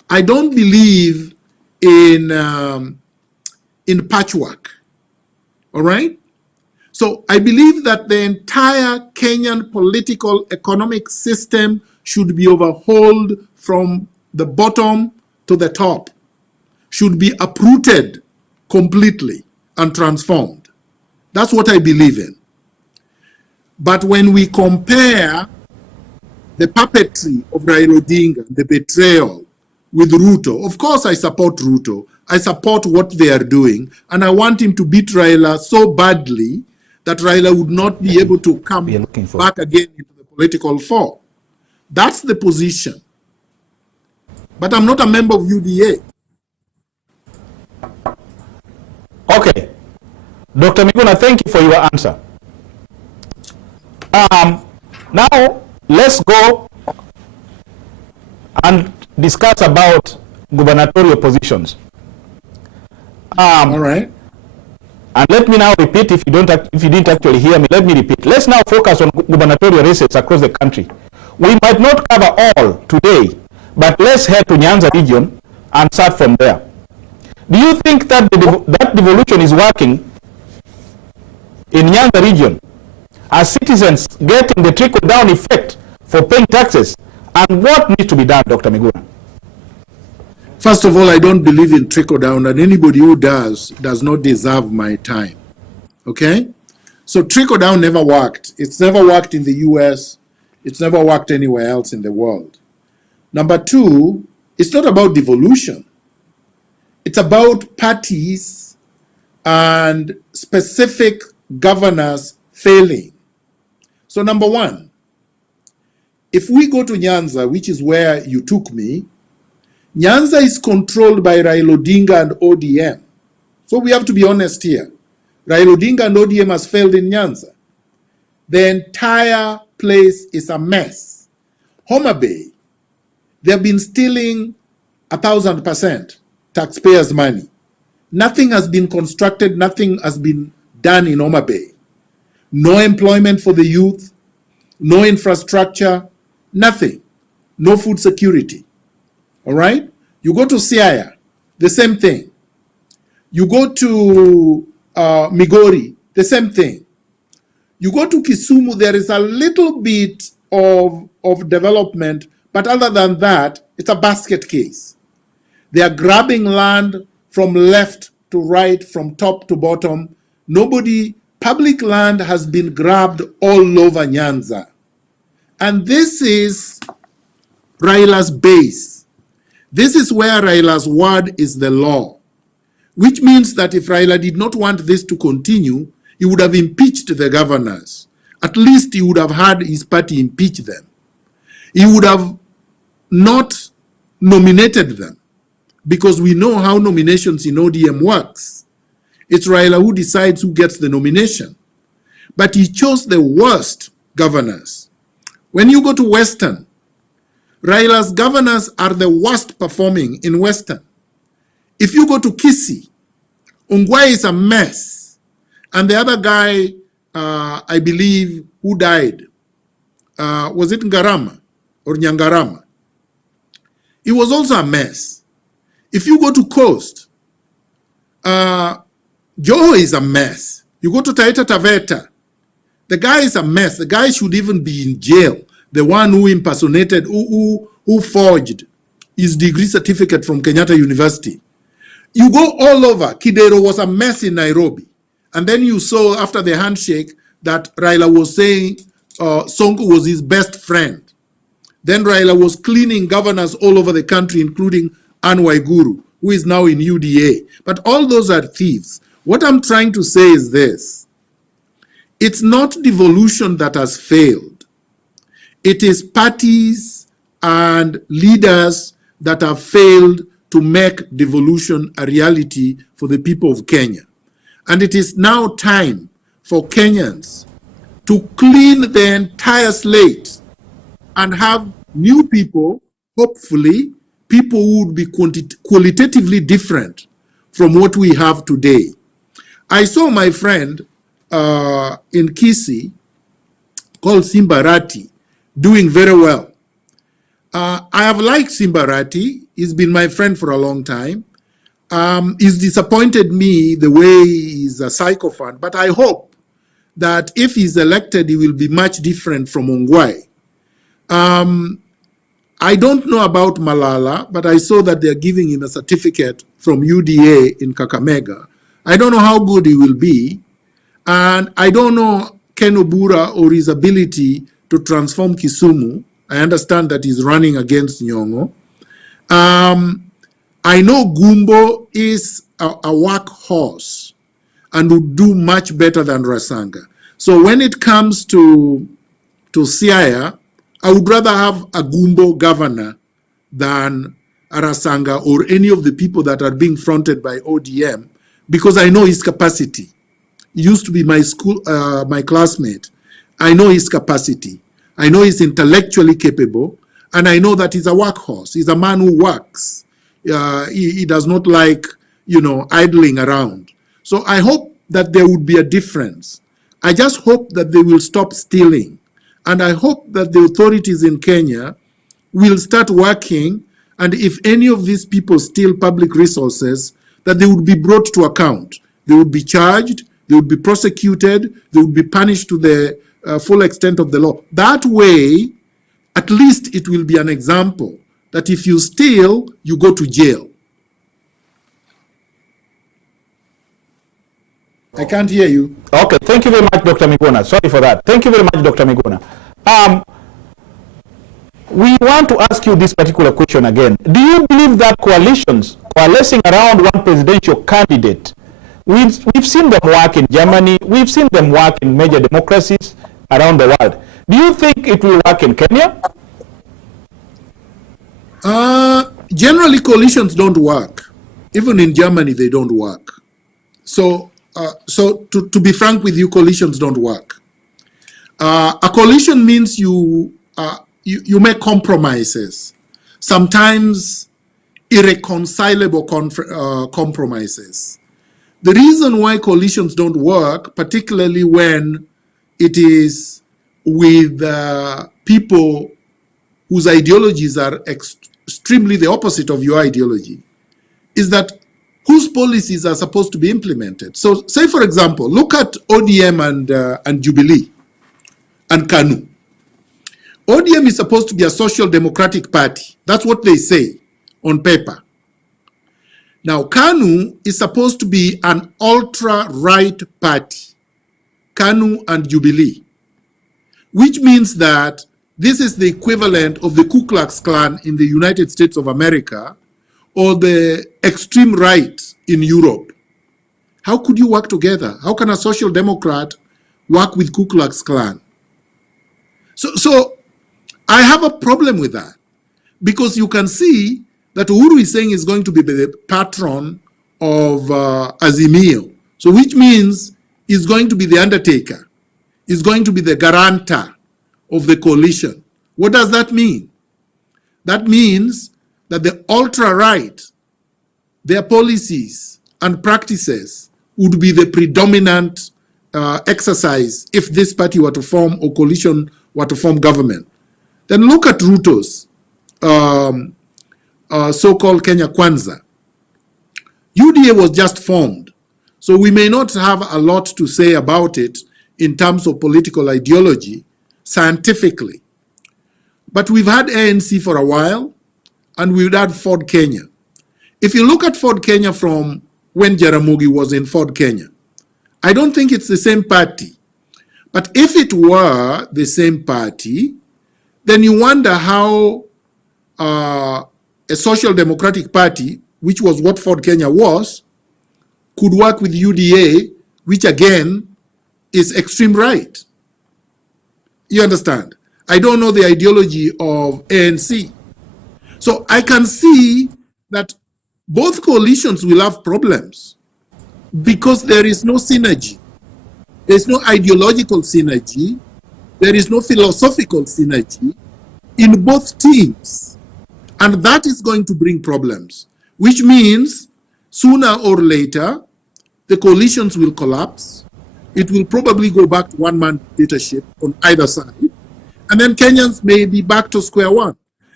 I don't believe in patchwork. All right? So I believe that the entire Kenyan political economic system should be overhauled from the bottom to the top, should be uprooted completely and transformed. That's what I believe in. But when we compare the puppetry of Raila Odinga, the betrayal with Ruto, of course I support Ruto. I support what they are doing, and I want him to beat Raila so badly that Raila would not be able to come back again into the political fore. That's the position. But I'm not a member of UDA. Okay. Dr. Miguna, thank you for your answer. Now, let's go and discuss about gubernatorial positions. All right. And let me now repeat, if you didn't actually hear me, let me repeat. Let's now focus on gubernatorial races across the country. We might not cover all today, but let's head to Nyanza region and start from there. Do you think that that devolution is working in Nyanza region? Are citizens getting the trickle-down effect for paying taxes? And what needs to be done, Dr. Miguna? First of all, I don't believe in trickle-down, and anybody who does not deserve my time. Okay? So trickle-down never worked. It's never worked in the US. It's never worked anywhere else in the world. Number two, it's not about devolution. It's about parties and specific governors failing. So number one, if we go to Nyanza, which is where you took me, Nyanza is controlled by Raila Odinga and ODM. So we have to be honest here. Raila Odinga and ODM has failed in Nyanza. The entire place is a mess. Homa Bay, they've been stealing 1,000% taxpayers' money. Nothing has been constructed, nothing has been done in Homa Bay. No employment for the youth, no infrastructure, nothing. No food security. All right? You go to Siaya, the same thing. You go to Migori, the same thing. You go to Kisumu, there is a little bit of development, but other than that, it's a basket case. They are grabbing land from left to right, from top to bottom. Public land has been grabbed all over Nyanza. And this is Raila's base. This is where Raila's word is the law, which means that if Raila did not want this to continue, he would have impeached the governors. At least he would have had his party impeach them. He would have not nominated them, because we know how nominations in ODM works. It's Raila who decides who gets the nomination. But he chose the worst governors. When you go to Western, Raila's governors are the worst performing in Western. If you go to Kisii, Ungwai is a mess. And the other guy, I believe, who died, was it Ngarama or Nyangarama? It was also a mess. If you go to Coast, Joho is a mess. You go to Taita Taveta, the guy is a mess. The guy should even be in jail. The one who impersonated, who forged his degree certificate from Kenyatta University. You go all over. Kidero was a mess in Nairobi. And then you saw after the handshake that Raila was saying Sonko was his best friend. Then Raila was cleaning governors all over the country, including Anne Waiguru, who is now in UDA. But all those are thieves. What I'm trying to say is this. It's not devolution that has failed. It is parties and leaders that have failed to make devolution a reality for the people of Kenya. And it is now time for Kenyans to clean the entire slate and have new people, hopefully, people who would be qualitatively different from what we have today. I saw my friend in Kisii called Simbarati doing very well. I have liked Simbarati. He's been my friend for a long time. He's disappointed me the way he's a sycophant, but I hope that if he's elected, he will be much different from Ongwae. I don't know about Malala, but I saw that they're giving him a certificate from UDA in Kakamega. I don't know how good he will be, and I don't know Ken Obura or his ability to transform Kisumu. I understand that he's running against Nyong'o. I know Gumbo is a workhorse and would do much better than Rasanga. So when it comes to Siaya, I would rather have a Gumbo governor than a Rasanga or any of the people that are being fronted by ODM, because I know his capacity. He used to be my classmate. I know his capacity. I know he's intellectually capable, and I know that he's a workhorse. He's a man who works. He does not like, idling around. So I hope that there would be a difference. I just hope that they will stop stealing. And I hope that the authorities in Kenya will start working, and if any of these people steal public resources, that they would be brought to account. They would be charged, they would be prosecuted, they would be punished to the full extent of the law. That way, at least it will be an example that if you steal, you go to jail. I can't hear you. Okay, thank you very much, Dr. Miguna. Sorry for that. Thank you very much, Dr. Miguna. We want to ask you this particular question again. Do you believe that coalitions coalescing around one presidential candidate, we've seen them work in Germany, we've seen them work in major democracies around the world. Do you think it will work in Kenya? Generally, coalitions don't work. Even in Germany, they don't work. So to be frank with you, coalitions don't work. A coalition means you make compromises, sometimes irreconcilable compromises. The reason why coalitions don't work, particularly when it is with people whose ideologies are extremely the opposite of your ideology, is that whose policies are supposed to be implemented. So say, for example, look at ODM and Jubilee and KANU. ODM is supposed to be a social democratic party. That's what they say on paper. Now, KANU is supposed to be an ultra-right party, KANU and Jubilee, which means that this is the equivalent of the Ku Klux Klan in the United States of America or the extreme right in Europe. How could you work together? How can a social democrat work with Ku Klux Klan? So I have a problem with that, because you can see that Uhuru is saying is going to be the patron of Azimio. So which means he's going to be the undertaker. He's going to be the guarantor of the coalition. What does that mean? That means that the ultra-right, their policies and practices would be the predominant exercise if this party were to form or coalition were to form government. Then look at Ruto's so-called Kenya Kwanza. UDA was just formed, so we may not have a lot to say about it in terms of political ideology, scientifically. But we've had ANC for a while, and we've had Ford Kenya. If you look at Ford Kenya from when Jaramogi was in Ford Kenya, I don't think it's the same party. But if it were the same party, then you wonder how a social democratic party, which was what Ford Kenya was, could work with UDA, which again is extreme right. You understand? I don't know the ideology of ANC. So I can see that both coalitions will have problems because there is no synergy. There is no ideological synergy. There is no philosophical synergy in both teams. And that is going to bring problems, which means sooner or later, the coalitions will collapse. It will probably go back to one-man dictatorship on either side. And then Kenyans may be back to square one.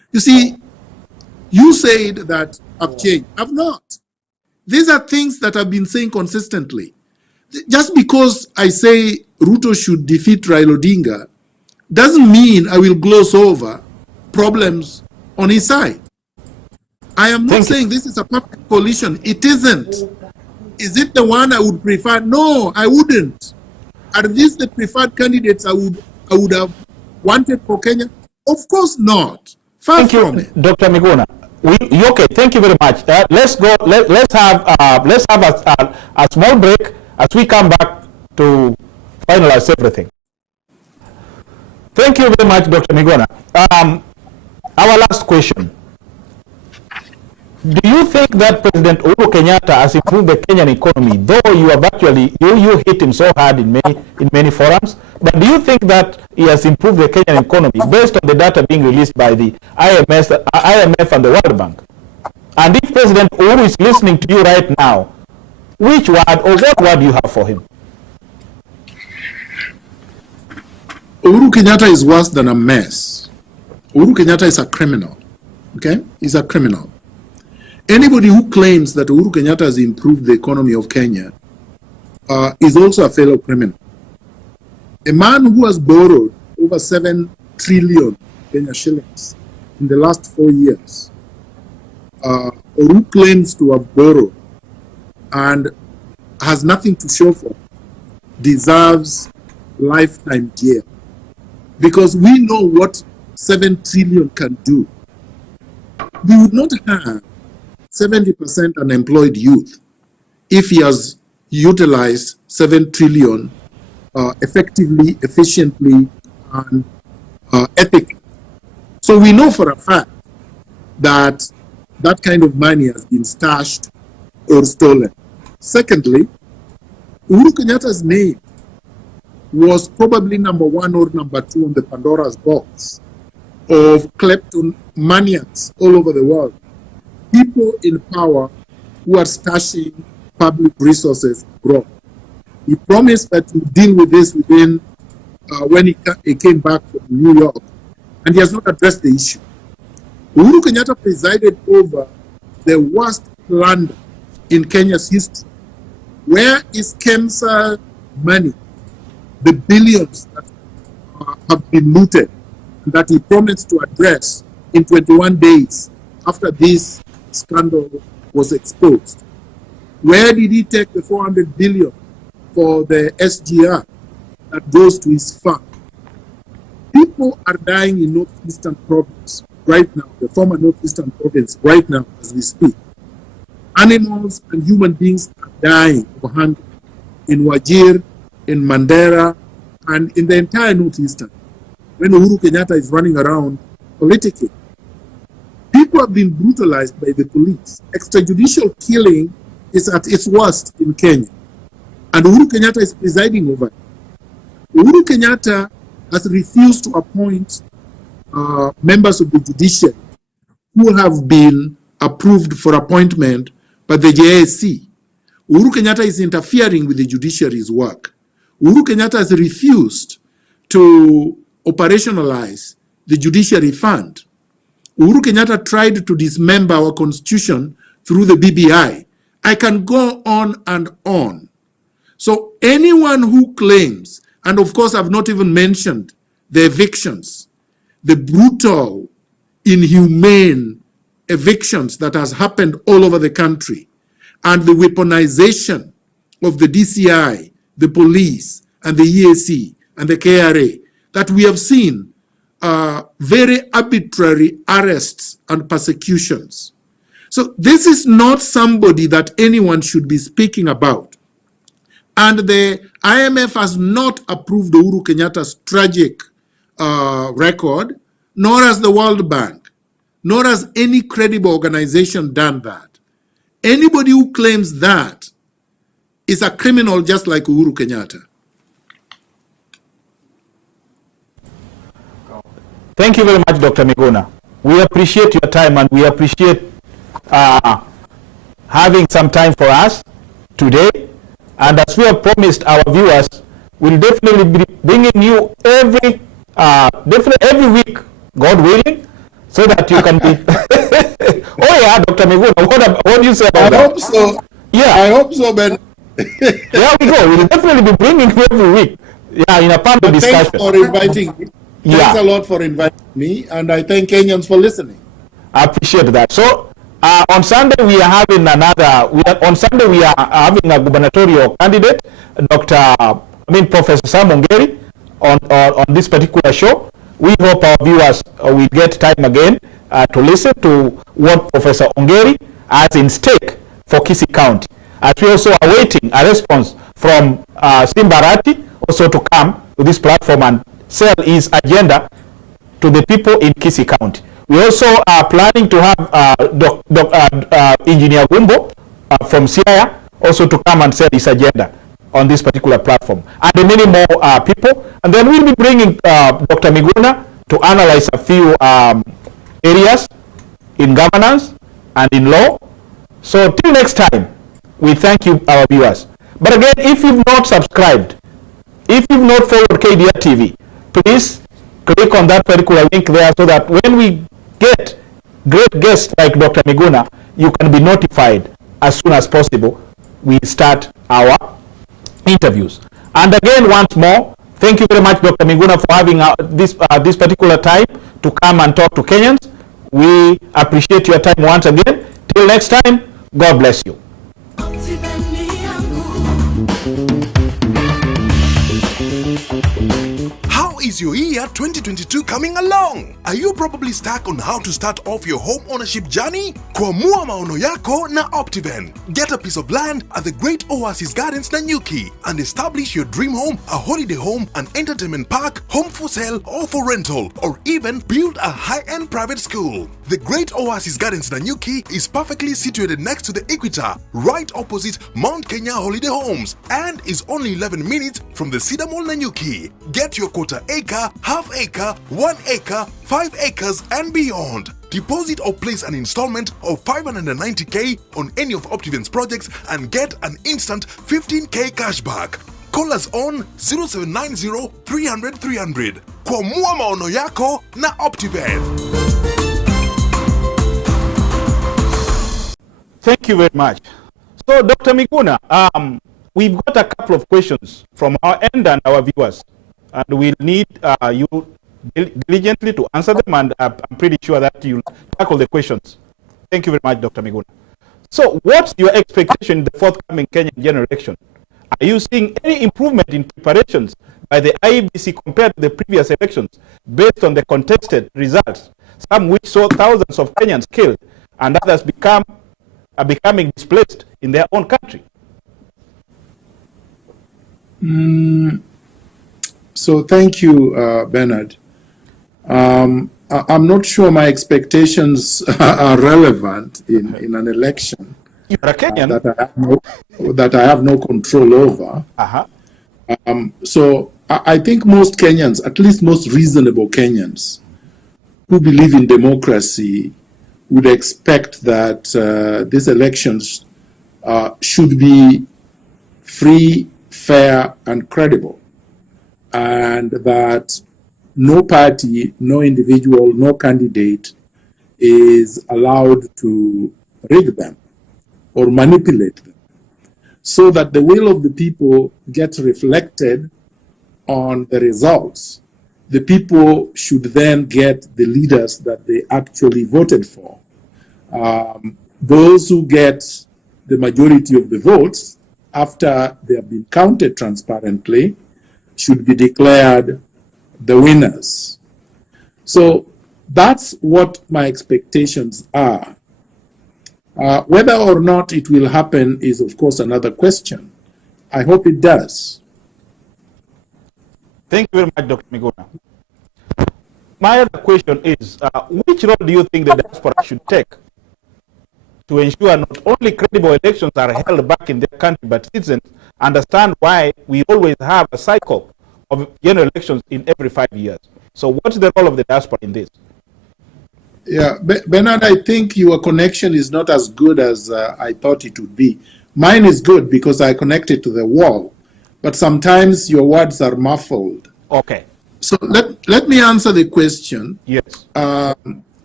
You see, you said that I've changed. I've not. These are things that I've been saying consistently. Just because I say Ruto should defeat Raila Odinga doesn't mean I will gloss over problems on his side. I am not saying this is a perfect coalition. It isn't. Is it the one I would prefer? No, I wouldn't. Are these the preferred candidates I would have wanted for Kenya? Of course not. Far from it. Dr. Miguna. Okay, thank you very much. Let's go. Let's have a small break as we come back to finalize everything. Thank you very much, Dr. Miguna. Our last question. Do you think that President Uhuru Kenyatta has improved the Kenyan economy, though you have actually, you hit him so hard in many forums, but do you think that he has improved the Kenyan economy based on the data being released by the IMF and the World Bank? And if President Uhuru is listening to you right now, which word or what word do you have for him? Uhuru Kenyatta is worse than a mess. Uhuru Kenyatta is a criminal. Okay? He's a criminal. Anybody who claims that Uhuru Kenyatta has improved the economy of Kenya is also a fellow criminal. A man who has borrowed over 7 trillion Kenya shillings in the last 4 years, or who claims to have borrowed and has nothing to show for it, deserves lifetime jail. Because we know what 7 trillion can do. We would not have 70% unemployed youth if he has utilized 7 trillion effectively, efficiently, and ethically. So we know for a fact that that kind of money has been stashed or stolen. Secondly, Uhuru Kenyatta's name was probably number 1 or number 2 on the Pandora's box of kleptomaniacs all over the world. People in power who are stashing public resources abroad. He promised that he would deal with this within when he came back from New York, and he has not addressed the issue. Uhuru Kenyatta presided over the worst plunder in Kenya's history. Where is KEMSA money, the billions that have been looted, and that he promised to address in 21 days after this scandal was exposed? Where did he take the 400 billion for the SGR that goes to his fund? People are dying in Northeastern Province right now, the former Northeastern Province right now as we speak. Animals and human beings are dying of hunger in Wajir, in Mandera, and in the entire Northeastern, when Uhuru Kenyatta is running around politically. People have been brutalized by the police. Extrajudicial killing is at its worst in Kenya, and Uhuru Kenyatta is presiding over it. Uhuru Kenyatta has refused to appoint members of the judiciary who have been approved for appointment by the JSC. Uhuru Kenyatta is interfering with the judiciary's work. Uhuru Kenyatta has refused to operationalize the judiciary fund. Uhuru Kenyatta tried to dismember our constitution through the BBI. I can go on and on. So anyone who claims, and of course I've not even mentioned the evictions, the brutal, inhumane evictions that has happened all over the country, and the weaponization of the DCI, the police, and the EAC, and the KRA, that we have seen very arbitrary arrests and persecutions. So this is not somebody that anyone should be speaking about. And the IMF has not approved Uhuru Kenyatta's tragic record, nor has the World Bank, nor has any credible organization done that. Anybody who claims that is a criminal just like Uhuru Kenyatta. Thank you very much, Dr. Miguna. We appreciate your time, and we appreciate having some time for us today. And as we have promised our viewers, we'll definitely be bringing you every week, God willing, so that you can be. Oh yeah, Dr. Miguna, what do you say about I that? hope so. Yeah, I hope so, Ben. there we go. We'll definitely be bringing you every week. Yeah, in a panel But thanks discussion. for inviting me. Thanks Yeah, a lot for inviting me, and I thank Kenyans for listening. I appreciate that. So on Sunday we are having on Sunday we are having a gubernatorial candidate, Professor Sam Ongeri, on this particular show. We hope our viewers will get time again to listen to what Professor Ongeri has in stake for Kisii County. As we also are waiting a response from Simbarati also to come to this platform and sell his agenda to the people in Kisii County. We also are planning to have Engineer Gumbo from Siaya also to come and sell his agenda on this particular platform, and many more people. And then we'll be bringing Dr. Miguna to analyze a few areas in governance and in law. So till next time, we thank you, our viewers. But again, if you've not subscribed, if you've not followed KDR TV, please click on that particular link there so that when we get great guests like Dr. Miguna, you can be notified as soon as possible we start our interviews. And again, once more, thank you very much, Dr. Miguna, for having this particular time to come and talk to Kenyans. We appreciate your time once again. Till next time, God bless you. How is your year 2022 coming along? Are you probably stuck on how to start off your home ownership journey? Kwamua maono yako na Optiven. Get a piece of land at the Great Oasis Gardens Nanyuki and establish your dream home, a holiday home, an entertainment park, home for sale or for rental, or even build a high-end private school. The Great Oasis Gardens Nanyuki is perfectly situated next to the Equator, right opposite Mount Kenya Holiday Homes, and is only 11 minutes from the Cedar Mall Nanyuki. Get your quarter acre, half acre, 1 acre, 5 acres and beyond. Deposit or place an installment of 590k on any of Optiven's projects and get an instant 15k cashback. Call us on 0790 300 300. Kwamua maono yako na Optiven. Thank you very much. So, Dr. Miguna, we've got a couple of questions from our end and our viewers, and we'll need you diligently to answer them, and I'm pretty sure that you'll tackle the questions. Thank you very much, Dr. Miguna. So, what's your expectation in the forthcoming Kenyan general election? Are you seeing any improvement in preparations by the IEBC compared to the previous elections based on the contested results, some which saw thousands of Kenyans killed and others are becoming displaced in their own country? So thank you, Bernard. I'm not sure my expectations are relevant in an election You're a Kenyan. that I have no control over. So I think most Kenyans, at least most reasonable Kenyans who believe in democracy, would expect that these elections should be free, fair, and credible, and that no party, no individual, no candidate is allowed to rig them or manipulate them, so that the will of the people gets reflected on the results. The people should then get the leaders that they actually voted for. Those who get the majority of the votes after they have been counted transparently should be declared the winners. So that's what my expectations are. Whether or not it will happen is, of course, another question. I hope it does. Thank you very much, Dr. Miguna. My other question is, which role do you think the diaspora should take to ensure not only credible elections are held back in their country, but citizens understand why we always have a cycle of general elections in every 5 years? So what's the role of the diaspora in this? Yeah, Bernard, I think your connection is not as good as I thought it would be. Mine is good because I connected to the wall, but sometimes your words are muffled. Okay. So let me answer the question. Yes.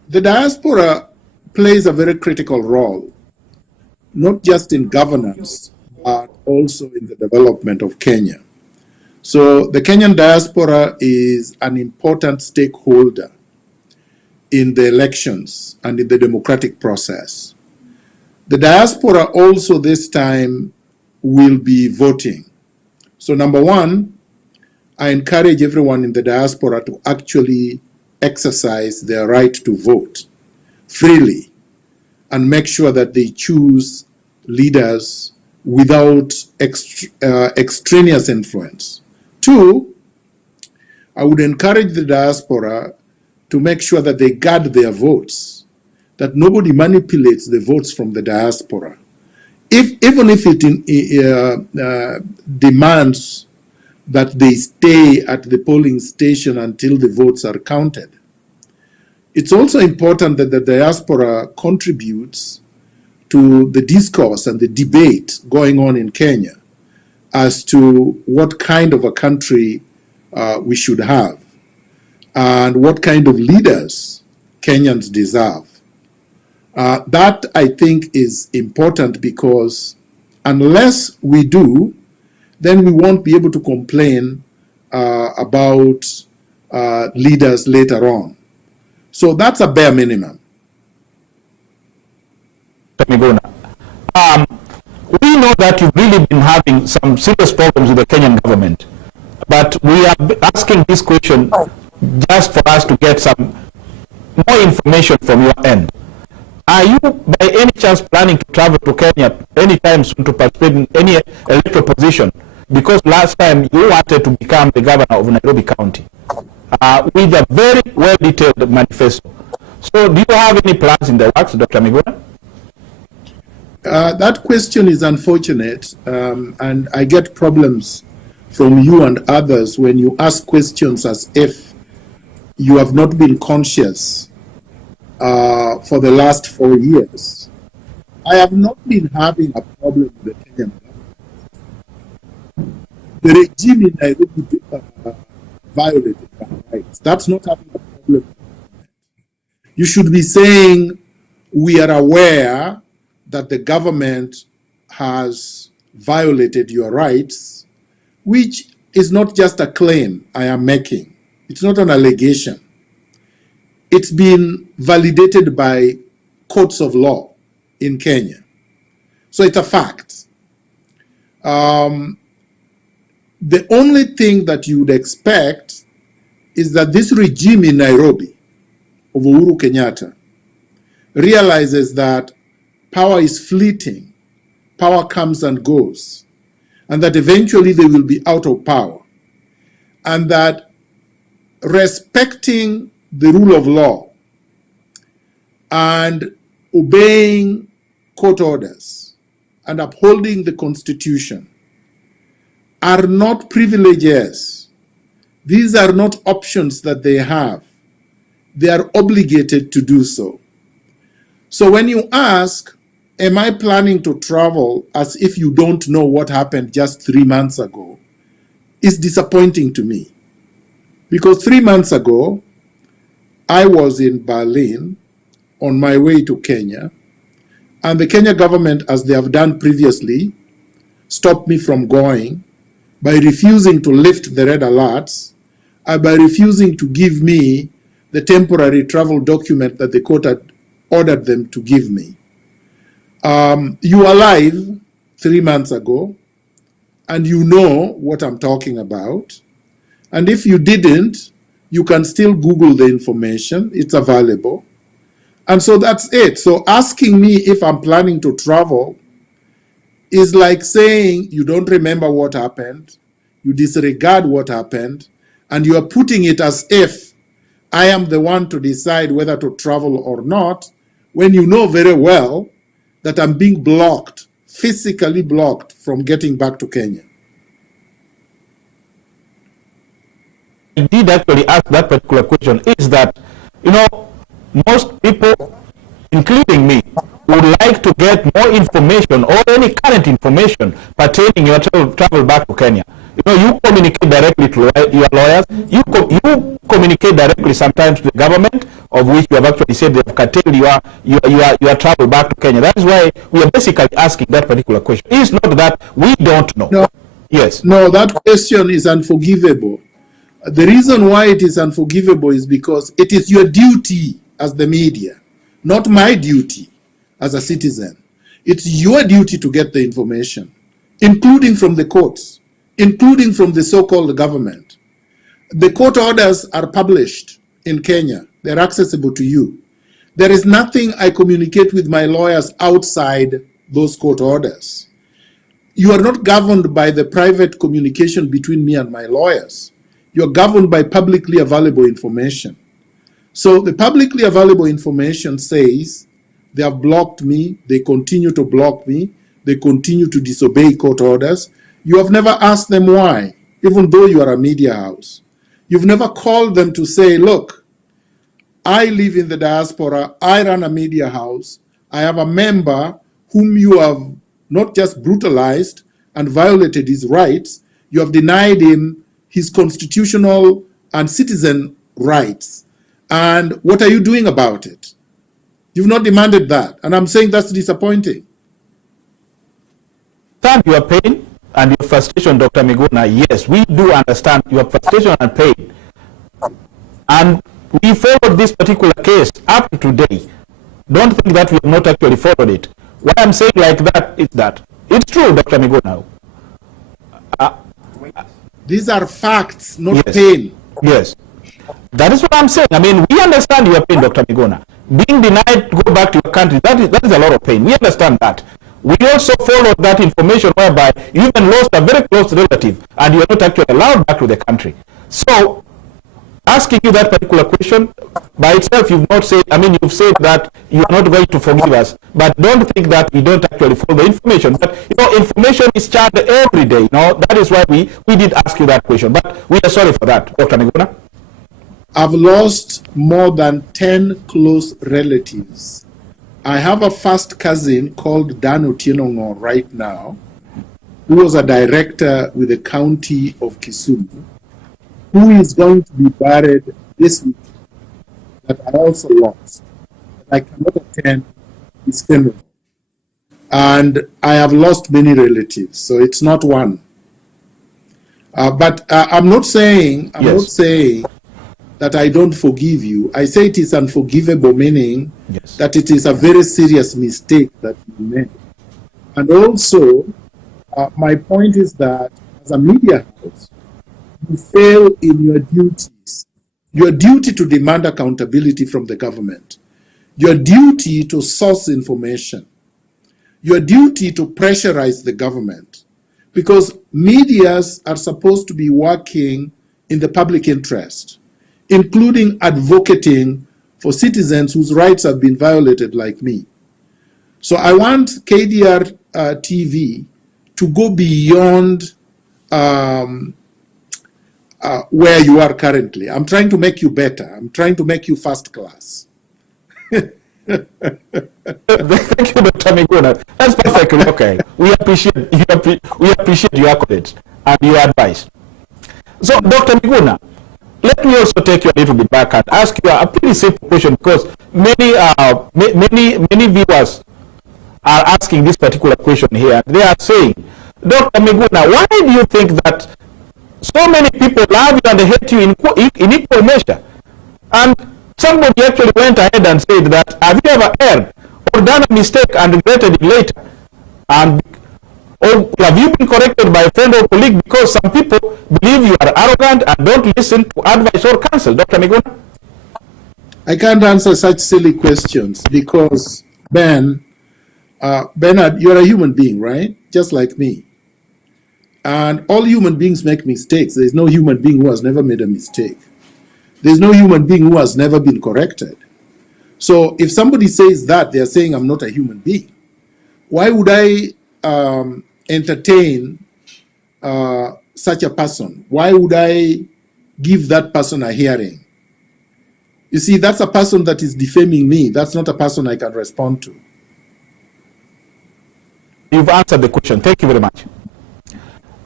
The diaspora plays a very critical role, not just in governance, but also in the development of Kenya. So the Kenyan diaspora is an important stakeholder in the elections and in the democratic process. The diaspora also this time will be voting. So number one, I encourage everyone in the diaspora to actually exercise their right to vote freely and make sure that they choose leaders without extraneous influence. Two, I would encourage the diaspora to make sure that they guard their votes, that nobody manipulates the votes from the diaspora. Even if it demands that they stay at the polling station until the votes are counted. It's also important that the diaspora contributes to the discourse and the debate going on in Kenya as to what kind of a country we should have and what kind of leaders Kenyans deserve. That, I think, is important because unless we do, then we won't be able to complain about leaders later on. So that's a bare minimum. Miguna. We know that you've really been having some serious problems with the Kenyan government, but we are asking this question just for us to get some more information from your end. Are you by any chance planning to travel to Kenya anytime soon to participate in any electoral position? Because last time you wanted to become the governor of Nairobi County with a very well-detailed manifesto. So do you have any plans in the works, Dr. Miguna? That question is unfortunate, and I get problems from you and others when you ask questions as if you have not been conscious for the last 4 years. I have not been having a problem with the Kenyan government. The regime in Nairobi violated our rights. That's not having a problem. You should be saying we are aware that the government has violated your rights, which is not just a claim I am making. It's not an allegation. It's been validated by courts of law in Kenya. So it's a fact. The only thing that you would expect is that this regime in Nairobi of Uhuru Kenyatta realizes that power is fleeting, power comes and goes, and that eventually they will be out of power, and that respecting the rule of law and obeying court orders and upholding the Constitution are not privileges. These are not options that they have. They are obligated to do so. So when you ask, am I planning to travel as if you don't know what happened just 3 months ago, it's disappointing to me. Because 3 months ago, I was in Berlin on my way to Kenya, and the Kenya government, as they have done previously, stopped me from going by refusing to lift the red alerts, and by refusing to give me the temporary travel document that the court had ordered them to give me. You were alive 3 months ago, and you know what I'm talking about. And if you didn't, you can still Google the information. It's available. And so that's it. So asking me if I'm planning to travel is like saying you don't remember what happened, you disregard what happened, and you are putting it as if I am the one to decide whether to travel or not, when you know very well that I'm being blocked, physically blocked from getting back to Kenya. I did actually ask that particular question is that, most people, including me, would like to get more information or any current information pertaining your travel back to Kenya. You know, you communicate directly to your lawyers. You communicate directly sometimes to the government, of which you have actually said they have curtailed your travel back to Kenya. That is why we are basically asking that particular question. It's not that we don't know. No. Yes. No, that question is unforgivable. The reason why it is unforgivable is because it is your duty as the media, not my duty as a citizen. It's your duty to get the information, including from the courts, including from the so-called government. The court orders are published in Kenya. They're accessible to you. There is nothing I communicate with my lawyers outside those court orders. You are not governed by the private communication between me and my lawyers. You're governed by publicly available information. So the publicly available information says they have blocked me, they continue to block me, they continue to disobey court orders. You have never asked them why, even though you are a media house. You've never called them to say, look, I live in the diaspora, I run a media house, I have a member whom you have not just brutalized and violated his rights, you have denied him his constitutional and citizen rights. And what are you doing about it? You've not demanded that. And I'm saying that's disappointing. Understand your pain and your frustration, Dr. Miguna. Yes, we do understand your frustration and pain. And we followed this particular case up to today. Don't think that we have not actually followed it. What I'm saying like that is that it's true, Dr. Miguna. These are facts, not yes. pain. Yes. That is what I'm saying. I mean, we understand your pain, Dr. Miguna. Being denied to go back to your country, that is a lot of pain. We understand that. We also followed that information whereby you even lost a very close relative and you are not actually allowed back to the country. So, asking you that particular question, by itself you've not said, I mean, you've said that you are not going to forgive us, but don't think that we don't actually follow the information. But, you know, information is shared every day, you know, that is why we did ask you that question. But we are sorry for that, Dr. Miguna. I've lost more than 10 close relatives. I have a first cousin called Dan Otienongo right now, who was a director with the county of Kisumu, who is going to be buried this week, that I also lost. I cannot attend his funeral. And I have lost many relatives, so it's not one. But I'm not saying that I don't forgive you. I say it is unforgivable, meaning that it is a very serious mistake that you made. And also, my point is that as a media house, you fail in your duties. Your duty to demand accountability from the government. Your duty to source information. Your duty to pressurize the government. Because medias are supposed to be working in the public interest, including advocating for citizens whose rights have been violated like me. So I want KDR TV to go beyond where you are currently. I'm trying to make you better. I'm trying to make you first class. Thank you, Dr. Miguna. That's perfectly okay. We appreciate your accolades and your advice. So, Dr. Miguna, let me also take you a little bit back and ask you a pretty simple question, because many viewers are asking this particular question here. They are saying, Dr. Miguna, why do you think that so many people love you and hate you in equal measure? And somebody actually went ahead and said that, have you ever erred or done a mistake and regretted it later? And or have you been corrected by a friend or colleague because some people believe you are arrogant and don't listen to advice or counsel? Dr. Miguna? I can't answer such silly questions because, Bernard, you're a human being, right? Just like me. And all human beings make mistakes. There's no human being who has never made a mistake. There's no human being who has never been corrected. So if somebody says that, they're saying I'm not a human being. Why would I entertain such a person? Why would I give that person a hearing? You see, that's a person that is defaming me. That's not a person I can respond to. You've answered the question. Thank you very much.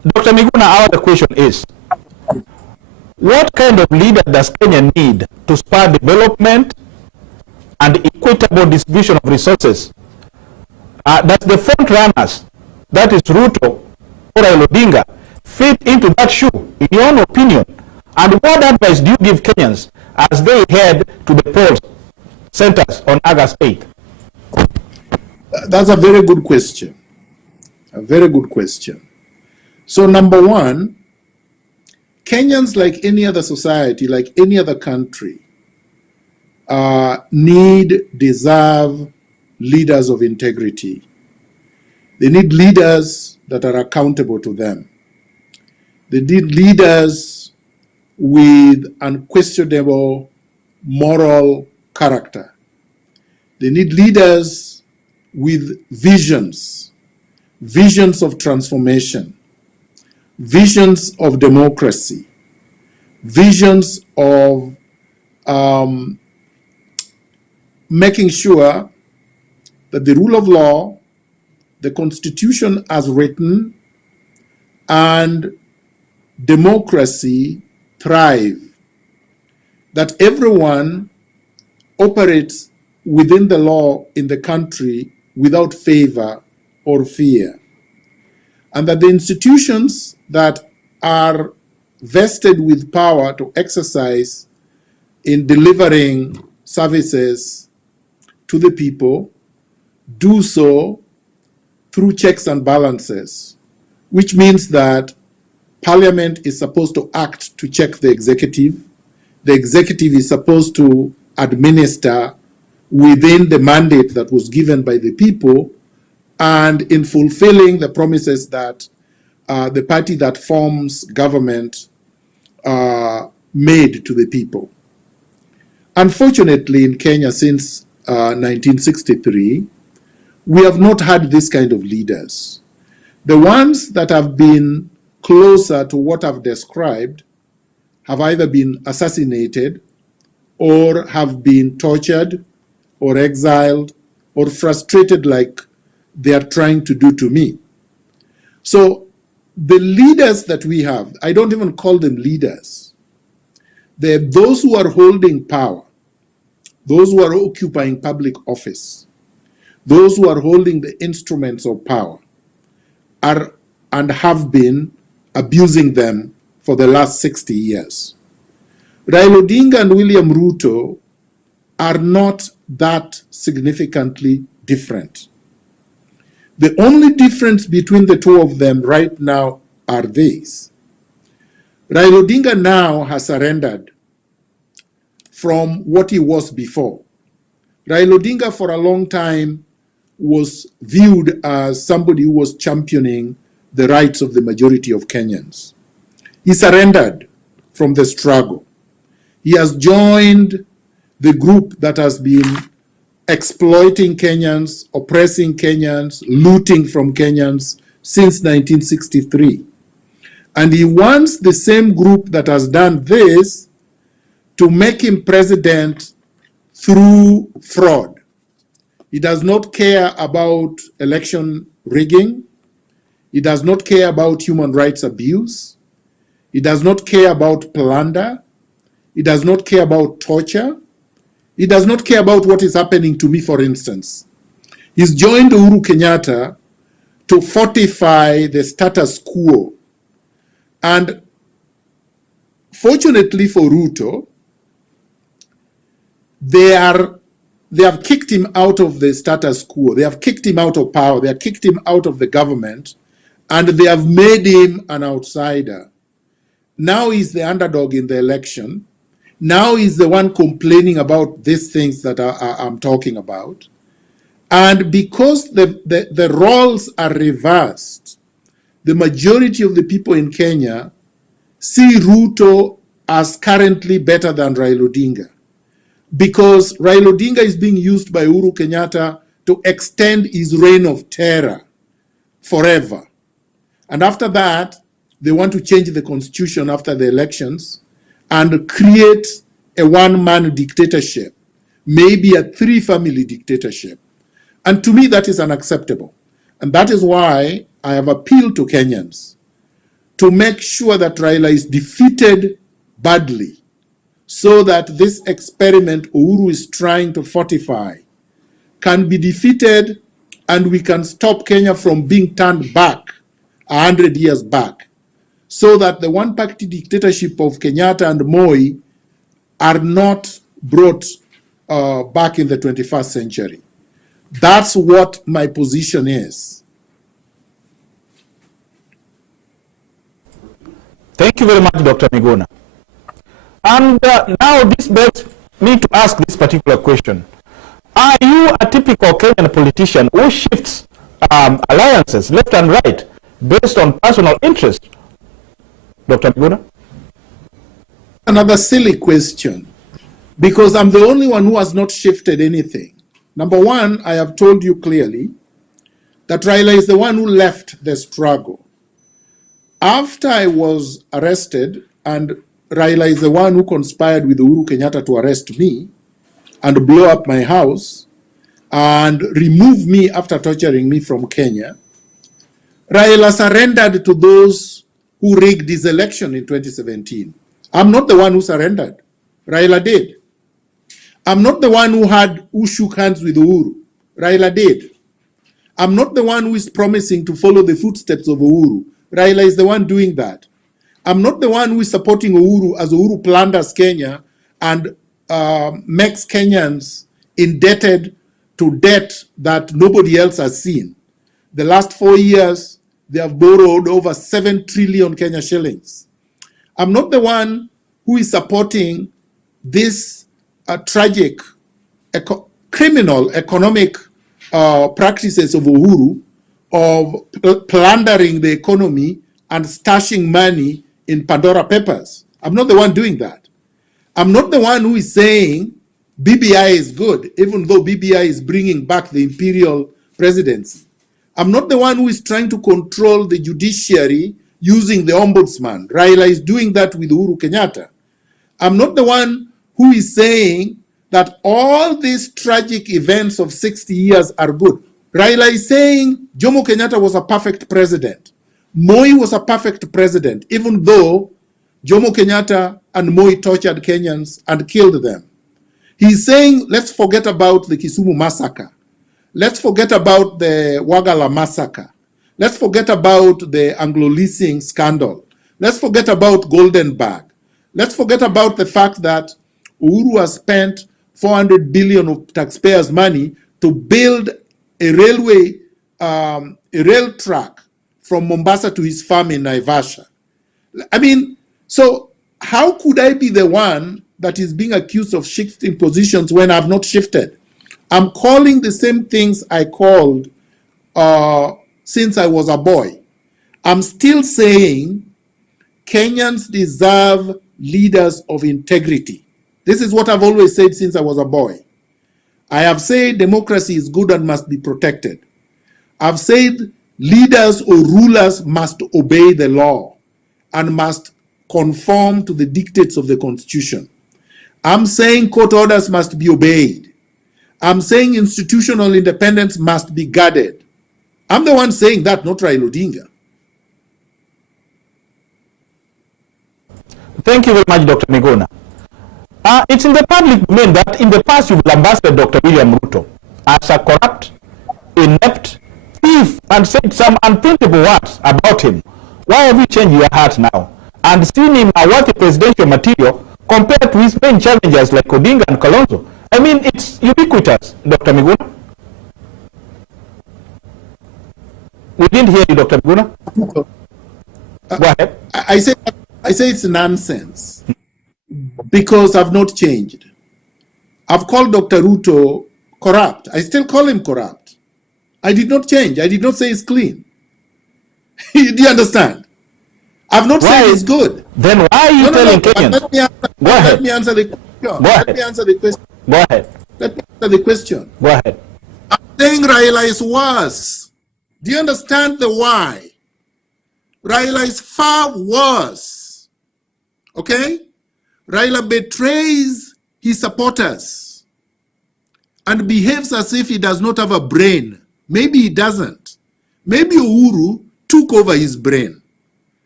Dr. Miguna, our question is, what kind of leader does Kenya need to spur development and equitable distribution of resources? Does the front runners, that is Ruto or Odinga, fit into that shoe, in your own opinion? And what advice do you give Kenyans as they head to the polls centers on August 8th? That's a very good question. A very good question. So number one, Kenyans, like any other society, like any other country, deserve leaders of integrity. They need leaders that are accountable to them. They need leaders with unquestionable moral character. They need leaders with visions of transformation, visions of democracy, visions of making sure that the rule of law, the Constitution as written, and democracy thrive, that everyone operates within the law in the country without favor or fear, and that the institutions that are vested with power to exercise in delivering services to the people do so through checks and balances, which means that Parliament is supposed to act to check the executive is supposed to administer within the mandate that was given by the people, and in fulfilling the promises that the party that forms government made to the people. Unfortunately, in Kenya since 1963, we have not had this kind of leaders. The ones that have been closer to what I've described have either been assassinated or have been tortured or exiled or frustrated like they are trying to do to me. So the leaders that we have, I don't even call them leaders. They're those who are holding power, those who are occupying public office, those who are holding the instruments of power are and have been abusing them for the last 60 years. Raila Odinga and William Ruto are not that significantly different. The only difference between the two of them right now are these. Raila Odinga now has surrendered from what he was before. Raila Odinga for a long time was viewed as somebody who was championing the rights of the majority of Kenyans. He surrendered from the struggle. He has joined the group that has been exploiting Kenyans, oppressing Kenyans, looting from Kenyans since 1963. And he wants the same group that has done this to make him president through fraud. He does not care about election rigging. He does not care about human rights abuse. He does not care about plunder. He does not care about torture. He does not care about what is happening to me, for instance. He's joined Uhuru Kenyatta to fortify the status quo. And fortunately for Ruto, they have kicked him out of the status quo. They have kicked him out of power. They have kicked him out of the government, and they have made him an outsider. Now he's the underdog in the election. Now he's the one complaining about these things that I'm talking about. And because the roles are reversed, the majority of the people in Kenya see Ruto as currently better than Raila Odinga, because Raila Odinga is being used by Uhuru Kenyatta to extend his reign of terror forever. And after that, they want to change the constitution after the elections and create a one-man dictatorship, maybe a three-family dictatorship. And to me, that is unacceptable. And that is why I have appealed to Kenyans. to make sure that Raila is defeated badly, so that this experiment Uhuru is trying to fortify can be defeated, and we can stop Kenya from being turned back 100 years back, so that the one-party dictatorship of Kenyatta and Moi are not brought back in the 21st century. That's what my position is. Thank you very much, Dr. Miguna. And now this begs me to ask this particular question. Are you a typical Kenyan politician who shifts alliances left and right based on personal interest? Dr. Miguna? Another silly question, because I'm the only one who has not shifted anything. Number one, I have told you clearly that Raila is the one who left the struggle. After I was arrested, and Raila is the one who conspired with Uhuru Kenyatta to arrest me and blow up my house and remove me after torturing me from Kenya, Raila surrendered to those who rigged his election in 2017. I'm not the one who surrendered. Raila did. I'm not the one who shook hands with Uhuru. Raila did. I'm not the one who is promising to follow the footsteps of Uhuru. Raila is the one doing that. I'm not the one who is supporting Uhuru as Uhuru plunders Kenya and makes Kenyans indebted to debt that nobody else has seen. The last 4 years, they have borrowed over 7 trillion Kenya shillings. I'm not the one who is supporting this tragic, criminal economic practices of Uhuru, of plundering the economy and stashing money in Pandora Papers. I'm not the one doing that. I'm not the one who is saying BBI is good, even though BBI is bringing back the imperial presidency. I'm not the one who is trying to control the judiciary using the ombudsman. Raila is doing that with Uhuru Kenyatta. I'm not the one who is saying that all these tragic events of 60 years are good. Raila is saying Jomo Kenyatta was a perfect president. Moi was a perfect president, even though Jomo Kenyatta and Moi tortured Kenyans and killed them. He's saying, let's forget about the Kisumu massacre. Let's forget about the Wagala massacre. Let's forget about the Anglo-leasing scandal. Let's forget about Golden Bag. Let's forget about the fact that Uhuru has spent 400 billion of taxpayers' money to build a railway, a rail track from Mombasa to his farm in Naivasha. I mean, so how could I be the one that is being accused of shifting positions when I've not shifted? I'm calling the same things I called since I was a boy. I'm still saying Kenyans deserve leaders of integrity. This is what I've always said since I was a boy. I have said democracy is good and must be protected. I've said leaders or rulers must obey the law and must conform to the dictates of the Constitution. I'm saying court orders must be obeyed. I'm saying institutional independence must be guarded. I'm the one saying that, not Raila Odinga. Thank you very much, Dr. Miguna. It's in the public domain that in the past you've lambasted Dr. William Ruto as a corrupt, inept, thief, and said some unprintable words about him. Why have you changed your heart now and seen him a worthy presidential material compared to his main challengers like Odinga and Kalonzo? I mean, it's ubiquitous, Dr. Miguna. We didn't hear you, Dr. Miguna. Go ahead. I say it's nonsense because I've not changed. I've called Dr. Ruto corrupt. I still call him corrupt. I did not change. I did not say he's clean. Do you understand? I've not said he's good. Then why are you telling Kenyans? Let me answer the question. Let me answer the question. Go ahead. Let me answer the question. Go ahead. I'm saying Raila is worse. Do you understand the why? Raila is far worse. Okay? Raila betrays his supporters and behaves as if he does not have a brain. Maybe he doesn't. Maybe Uhuru took over his brain.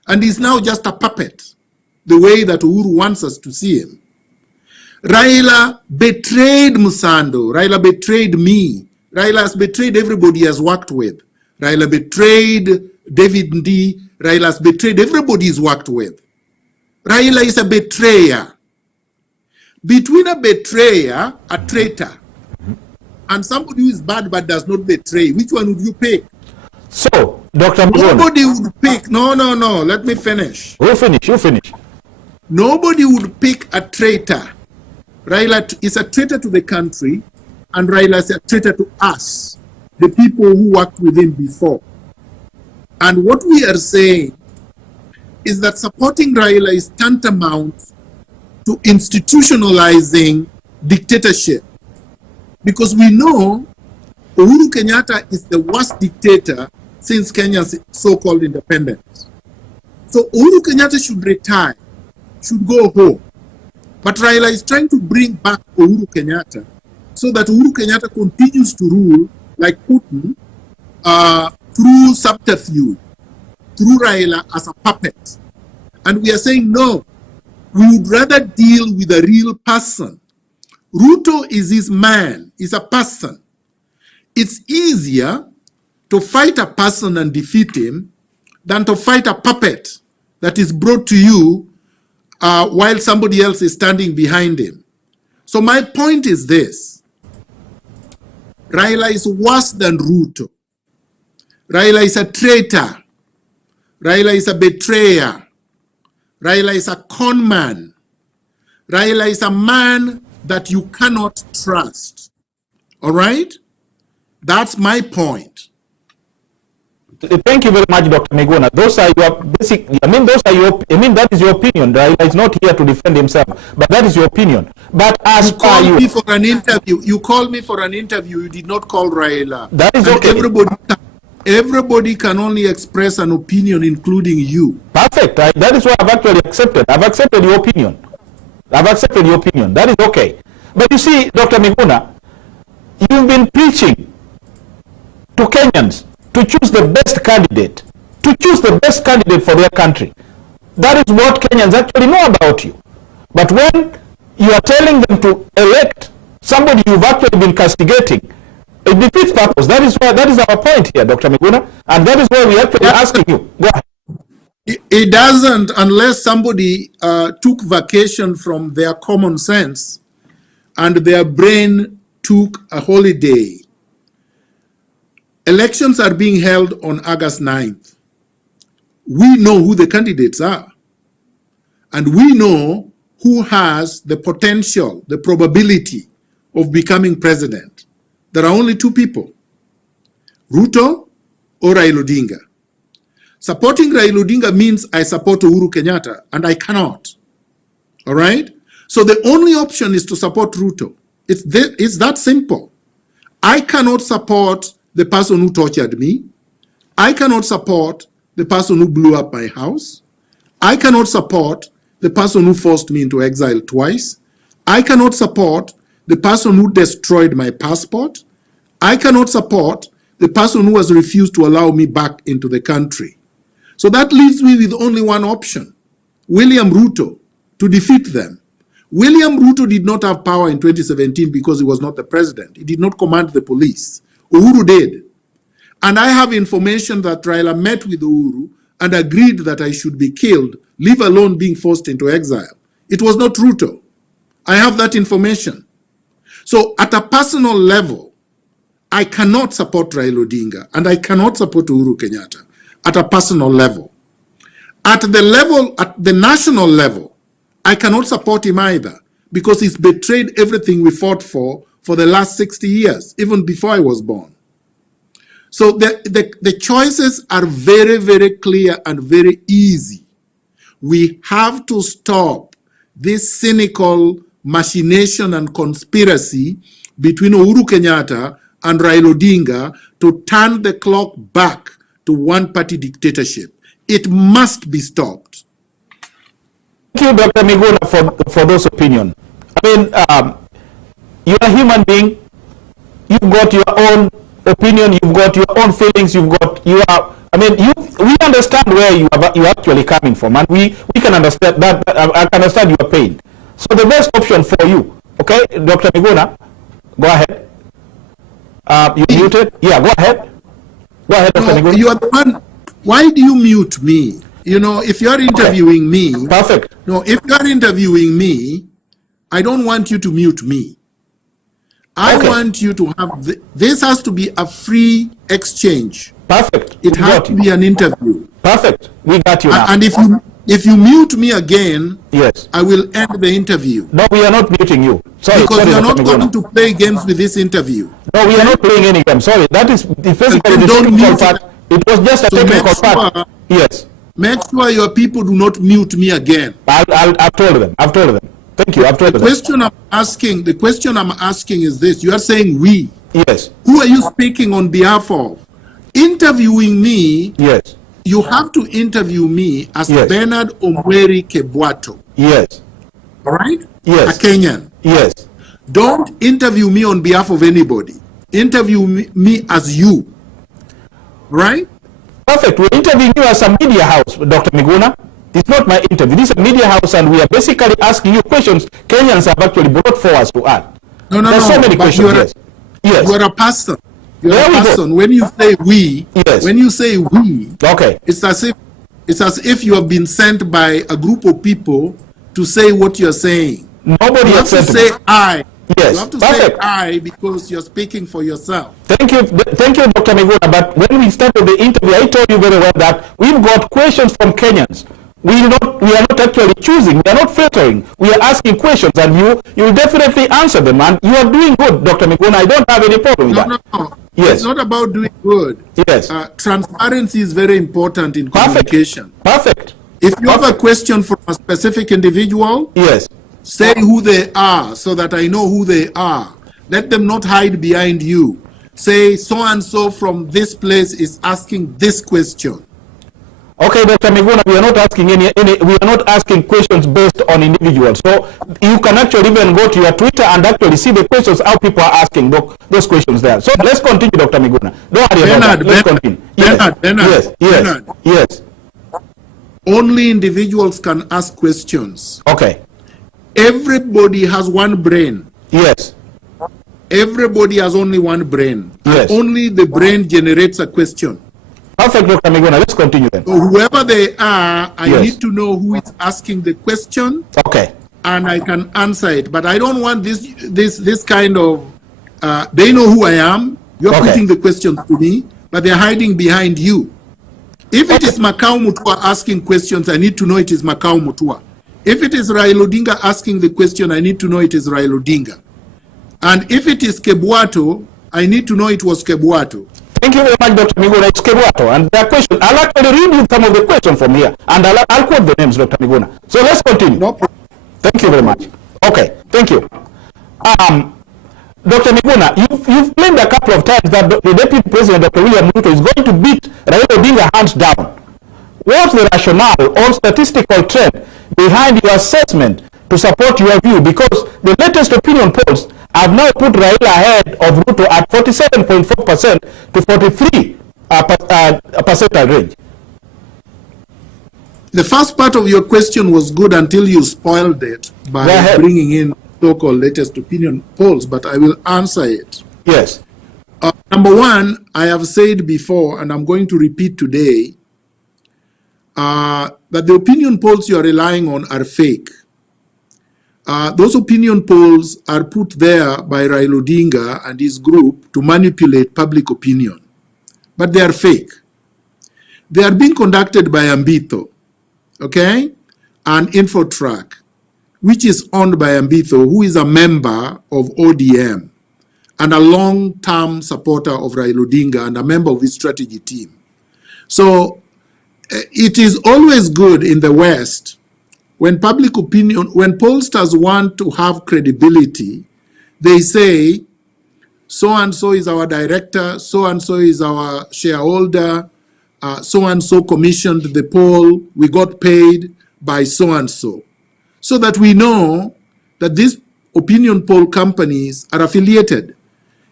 and is now just a puppet, the way that Uhuru wants us to see him. Raila betrayed Musando. Raila betrayed me. Raila has betrayed everybody he has worked with. Raila betrayed David Ndi. Raila has betrayed everybody he's worked with. Raila is a betrayer. Between a betrayer, a traitor, and somebody who is bad but does not betray, which one would you pick? So, Dr. Miguna. Nobody would pick. No, let me finish. You finish. Nobody would pick a traitor. Raila is a traitor to the country, and Raila is a traitor to us, the people who worked with him before. And what we are saying is that supporting Raila is tantamount to institutionalizing dictatorship. Because we know Uhuru Kenyatta is the worst dictator since Kenya's so-called independence. So Uhuru Kenyatta should retire, should go home. But Raila is trying to bring back Uhuru Kenyatta so that Uhuru Kenyatta continues to rule like Putin through subterfuge, through Raila as a puppet. And we are saying, no, we would rather deal with a real person. Ruto is his man, is a person. It's easier to fight a person and defeat him than to fight a puppet that is brought to you while somebody else is standing behind him. So my point is this. Raila is worse than Ruto. Raila is a traitor. Raila is a betrayer. Raila is a con man. Raila is a man that you cannot trust. All right? That's my point. Thank you very much, Dr. Miguna. Those are your basic, that is your opinion. Raila is not here to defend himself, but that is your opinion. But as you called me for an interview. You called me for an interview. You did not call Raila. That is and okay. Everybody can only express an opinion, including you. Perfect. That is what I've actually accepted. I've accepted your opinion. That is okay. But you see, Dr. Miguna, you've been preaching to Kenyans to choose the best candidate, for their country. That is what Kenyans actually know about you. But when you are telling them to elect somebody you've actually been castigating, it defeats purpose. That is our point here, Dr. Miguna, and that is why we actually asking you. Go ahead. It doesn't unless somebody took vacation from their common sense and their brain took a holiday. Elections are being held on August 9th. We know who the candidates are. And we know who has the potential, the probability of becoming president. There are only two people, Ruto or Raila Odinga. Supporting Raila Odinga means I support Uhuru Kenyatta, and I cannot. All right? So the only option is to support Ruto. It's that simple. I cannot support the person who tortured me. I cannot support the person who blew up my house. I cannot support the person who forced me into exile twice. I cannot support the person who destroyed my passport. I cannot support the person who has refused to allow me back into the country. So that leaves me with only one option, William Ruto, to defeat them. William Ruto did not have power in 2017 because he was not the president. He did not command the police. Uhuru did. And I have information that Raila met with Uhuru and agreed that I should be killed, leave alone being forced into exile. It was not Ruto. I have that information. So at a personal level, I cannot support Raila Odinga and I cannot support Uhuru Kenyatta at a personal level. At the national level, I cannot support him either because he's betrayed everything we fought for the last 60 years, even before I was born. So the choices are very, very clear and very easy. We have to stop this cynical machination and conspiracy between Uhuru Kenyatta and Raila Odinga to turn the clock back to one-party dictatorship. It must be stopped. Thank you, Dr. Miguna, for those opinions. I mean, you're a human being. You've got your own opinion. You've got your own feelings. You are I mean, we understand where you're actually coming from, and we can understand that. I can understand your pain. So the best option for you, okay, Dr. Miguna, go ahead. You muted? Yeah, go ahead. Go ahead, Dr. Miguna. You are the one. Why do you mute me? You know, if you are interviewing me, perfect. No, if you are interviewing me, I don't want you to mute me. I want you to have this has to be a free exchange. Perfect. It has to be an interview. Perfect. We got you now. And if you mute me again, yes, I will end the interview. No, we are not muting you. Sorry, because you are not going to play games with this interview. No, we are not playing any game. Sorry, that is basically the technical part. It was just a technical part. Yes. Make sure your people do not mute me again. I've told them. I've told them. Thank you. I've told them. The question I'm asking is this. You are saying we. Yes. Who are you speaking on behalf of? Interviewing me. Yes. You have to interview me as Bernard Omweri Kebwato. Yes. All right? Yes. A Kenyan. Yes. Don't interview me on behalf of anybody. Interview me as you. Right? Perfect. We're interviewing you as a media house, Dr. Miguna. It's not my interview. This is a media house, and we are basically asking you questions Kenyans have actually brought forward to us. No. There's so many questions. Yes. You are a person. You are a person. When you say we, it's as if you have been sent by a group of people to say what you're saying. Nobody has to say I. Yes. You have to say I because you're speaking for yourself. Thank you, Dr. Miguna. But when we started the interview, I told you very well that we've got questions from Kenyans. We are not actually choosing. We are not filtering. We are asking questions, and you will definitely answer them. And you are doing good, Dr. Miguna. I don't have any problem with that. No. Yes. It's not about doing good. Yes. Transparency is very important in communication. Perfect. If you have a question from a specific individual, yes, say who they are so that I know who they are. Let them not hide behind you. Say so-and-so from this place is asking this question. Okay, Dr. Miguna, we are not asking we are not asking questions based on individuals. So you can actually even go to your Twitter and actually see the questions how people are asking those questions there. So let's continue, Dr. Miguna. Don't worry about that. Let's continue. Yes. Only individuals can ask questions. Okay. Everybody has one brain. Yes. Everybody has only one brain. Yes. Only the brain generates a question. Perfect, Dr. Miguna. Let's continue then. So whoever they are, I need to know who is asking the question. Okay. And I can answer it. But I don't want this kind of, they know who I am. You're putting the question to me, but they're hiding behind you. If it is Makau Mutua asking questions, I need to know it is Makau Mutua. If it is Raila Odinga asking the question, I need to know it is Raila Odinga. And if it is Kebwato, I need to know it was Kebwato. Thank you very much, Dr. Miguna. It's Kebwato. And their question, I'll actually read you some of the questions from here. And I'll quote the names, Dr. Miguna. So let's continue. No problem. Thank you very much. Okay, thank you. Dr. Miguna, you've claimed a couple of times that the Deputy President, Dr. William Ruto, is going to beat Raila Odinga hands down. What's the rationale or statistical trend behind your assessment to support your view? Because the latest opinion polls have now put Raila ahead of Ruto at 47.4% to 43% range. The first part of your question was good until you spoiled it by bringing in so-called latest opinion polls, but I will answer it. Yes. Number one, I have said before, and I'm going to repeat today, that the opinion polls you are relying on are fake. Those opinion polls are put there by Raila Odinga and his group to manipulate public opinion, but they are fake. They are being conducted by Ambito, okay, and Infotrack, which is owned by Ambito, who is a member of ODM and a long-term supporter of Raila Odinga and a member of his strategy team. So it is always good in the West when public opinion, when pollsters want to have credibility, they say, so-and-so is our director, so-and-so is our shareholder, so-and-so commissioned the poll, we got paid by so-and-so. So that we know that these opinion poll companies are affiliated.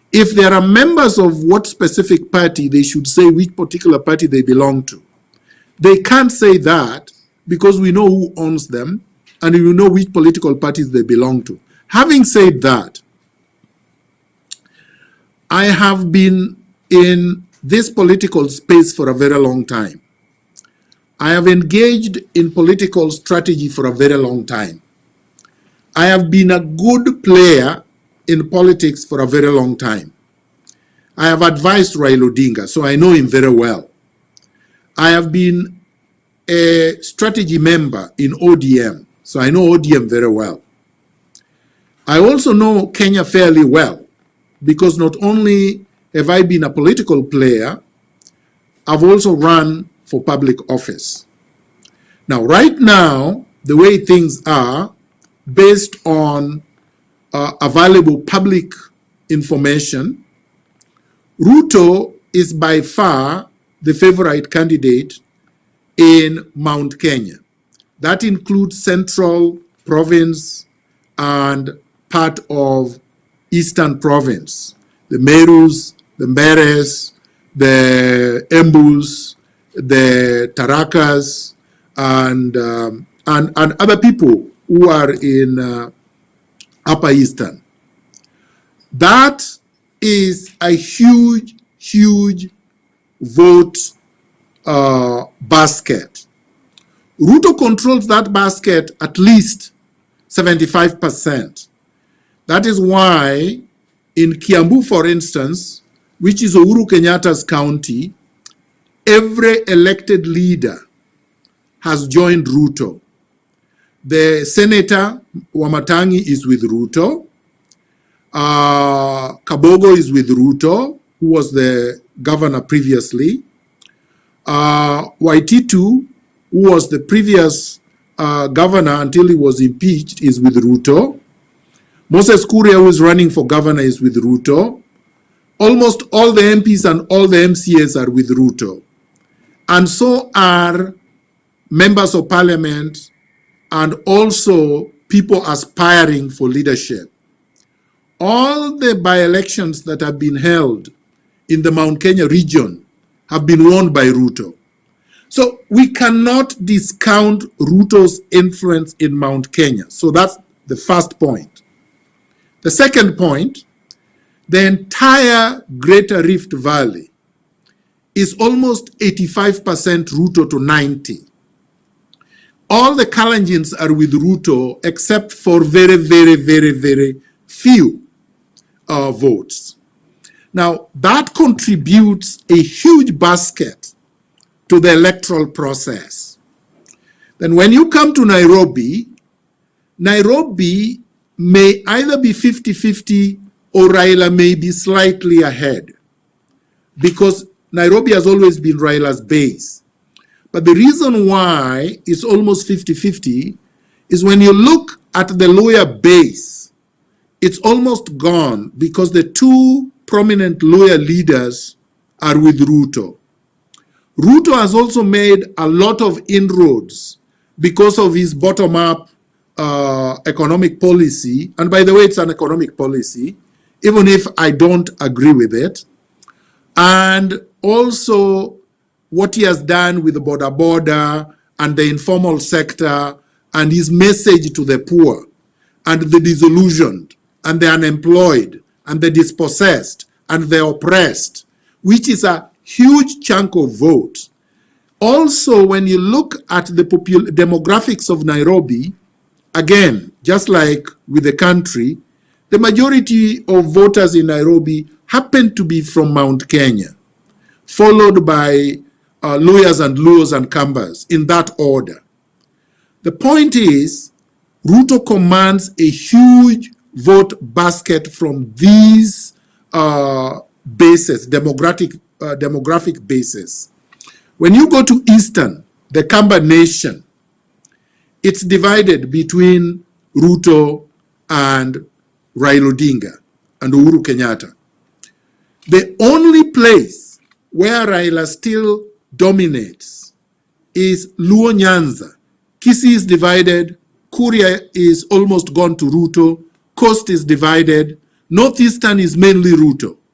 If there are members of what specific party, they should say which particular party they belong to. They can't say that because we know who owns them and we know which political parties they belong to. Having said that, I have been in this political space for a very long time. I have engaged in political strategy for a very long time. I have been a good player in politics for a very long time. I have advised Raila Odinga, so I know him very well. I have been a strategy member in ODM, so I know ODM very well. I also know Kenya fairly well, because not only have I been a political player, I've also run for public office. Now, right now, the way things are, based on available public information, Ruto is by far the favorite candidate in Mount Kenya. That includes Central Province and part of Eastern Province, the Merus, the Mberes, the Embus, the Tarakas, and other people who are in Upper Eastern. That is a huge, huge vote basket. Ruto controls that basket at least 75%. That is why in Kiambu, for instance, which is Uhuru Kenyatta's county, every elected leader has joined Ruto. The Senator Wamatangi is with Ruto. Kabogo is with Ruto, who was the governor previously. Waititu, who was the previous governor until he was impeached, is with Ruto. Moses Kuria, who is running for governor, is with Ruto. Almost all the MPs and all the MCAs are with Ruto. And so are members of parliament and also people aspiring for leadership. All the by-elections that have been held in the Mount Kenya region have been won by Ruto. So we cannot discount Ruto's influence in Mount Kenya. So that's the first point. The second point, the entire Greater Rift Valley is almost 85% Ruto to 90%. All the Kalenjins are with Ruto except for very, very, very, very few votes. Now, that contributes a huge basket to the electoral process. Then when you come to Nairobi, Nairobi may either be 50-50 or Raila may be slightly ahead, because Nairobi has always been Raila's base. But the reason why it's almost 50-50 is when you look at the lower base, it's almost gone because the two prominent lower leaders are with Ruto. Ruto has also made a lot of inroads because of his bottom-up economic policy. And by the way, it's an economic policy, even if I don't agree with it. And also what he has done with the border and the informal sector and his message to the poor and the disillusioned and the unemployed and the dispossessed and the oppressed, which is a huge chunk of votes. Also, when you look at the demographics of Nairobi, again, just like with the country, the majority of voters in Nairobi happen to be from Mount Kenya, followed by Lawyers and Luos and Kambas, in that order. The point is, Ruto commands a huge vote basket from these bases, demographic bases. When you go to Eastern, the Kamba Nation, it's divided between Ruto and Raila Odinga and Uhuru Kenyatta. The only place where Raila still dominates is Luo Nyanza. Kisii is divided, Kuria is almost gone to Ruto, Coast is divided, Northeastern is mainly Ruto.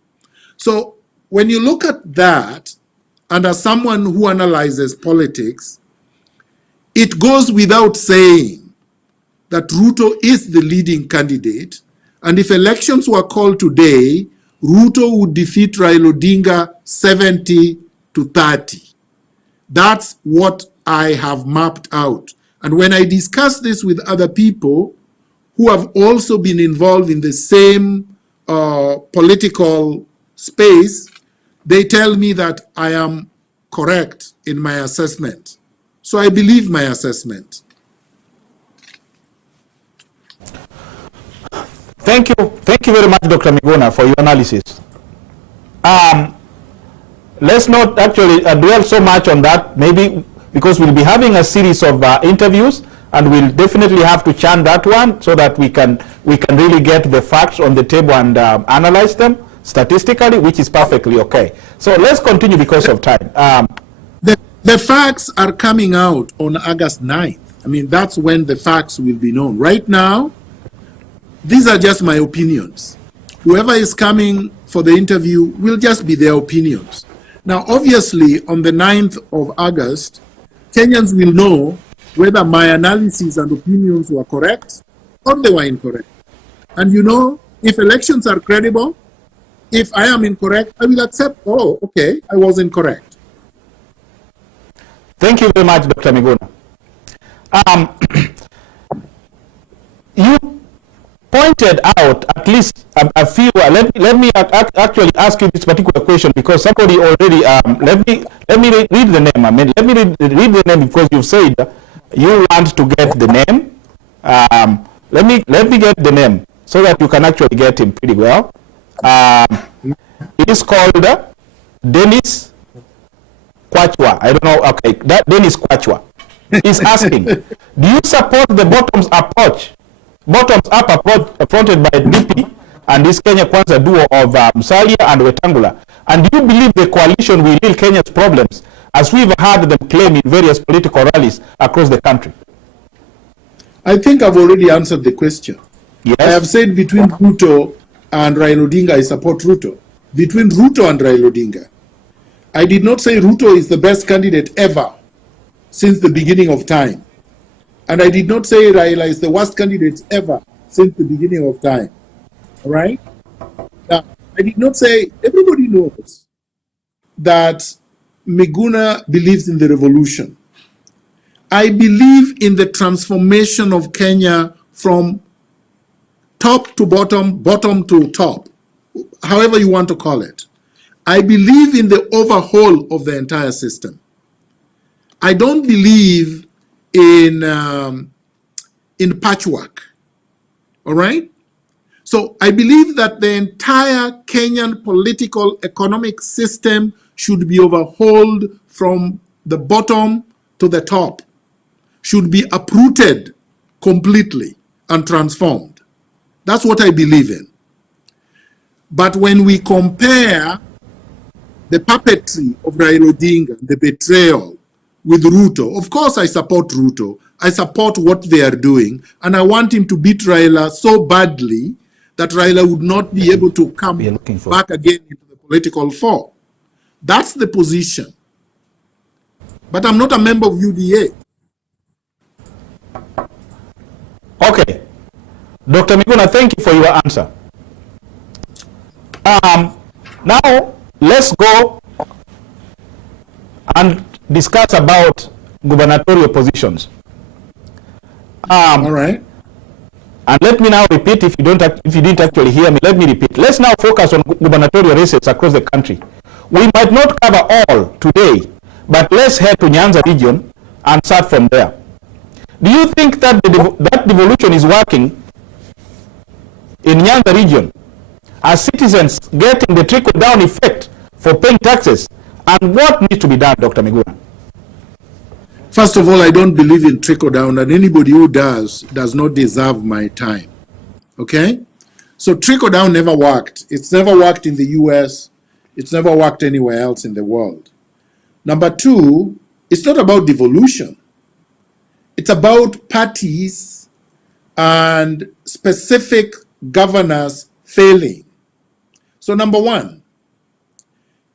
So when you look at that, and as someone who analyzes politics, it goes without saying that Ruto is the leading candidate, and if elections were called today, Ruto would defeat Raila Odinga 70 to 30. That's what I have mapped out. And when I discuss this with other people who have also been involved in the same political space, they tell me that I am correct in my assessment. So I believe my assessment. Thank you very much, Dr. Miguna, for your analysis. Let's not actually dwell so much on that, maybe because we'll be having a series of interviews, and we'll definitely have to chant that one so that we can really get the facts on the table and analyze them statistically, which is perfectly okay. So let's continue because of time. The facts are coming out on August 9th. I mean, that's when the facts will be known. Right now, these are just my opinions. Whoever is coming for the interview will just be their opinions. Now, obviously, on the 9th of August, Kenyans will know whether my analysis and opinions were correct or they were incorrect. And you know, if elections are credible, if I am incorrect, I will accept, oh, okay, I was incorrect. Thank you very much, Dr. Miguna. You pointed out at least a few. Let me actually ask you this particular question, because somebody already. Let me read the name. I mean, let me read the name, because you said you want to get the name. Let me get the name so that you can actually get him pretty well. It is called Dennis Kwachwa. I don't know. Okay, that Dennis Kwachwa is asking, do you support the bottoms-up approach fronted by DP and this Kenya Kwanza duo of Musalia and Wetangula? And do you believe the coalition will heal Kenya's problems, as we've heard them claim in various political rallies across the country? I think I've already answered the question. Yes. I have said between Ruto and Raila Odinga, I support Ruto. Between Ruto and Raila Odinga. I did not say Ruto is the best candidate ever since the beginning of time. And I did not say Raila is the worst candidate ever since the beginning of time. All right? Now, I did not say, everybody knows that Miguna believes in the revolution. I believe in the transformation of Kenya from top to bottom, bottom to top, however you want to call it. I believe in the overhaul of the entire system. I don't believe in patchwork. All right? So I believe that the entire Kenyan political economic system should be overhauled from the bottom to the top, should be uprooted completely and transformed. That's what I believe in. But when we compare the puppetry of Raila Odinga, the betrayal with Ruto, of course I support Ruto. I support what they are doing, and I want him to beat Raila so badly that Raila would not be able to come back again into the political fore. That's the position. But I'm not a member of UDA. Okay. Dr. Miguna, thank you for your answer. Now, let's go and discuss about gubernatorial positions. All right. And let me now repeat, if you didn't actually hear me, let me repeat. Let's now focus on gubernatorial races across the country. We might not cover all today, but let's head to Nyanza region and start from there. Do you think that that devolution is working in Nyanza region? Are citizens getting the trickle-down effect for paying taxes? And what needs to be done, Dr. Miguna? First of all, I don't believe in trickle-down, and anybody who does not deserve my time. Okay? So trickle-down never worked. It's never worked in the US. It's never worked anywhere else in the world. Number two, it's not about devolution. It's about parties and specific governors failing. So number one,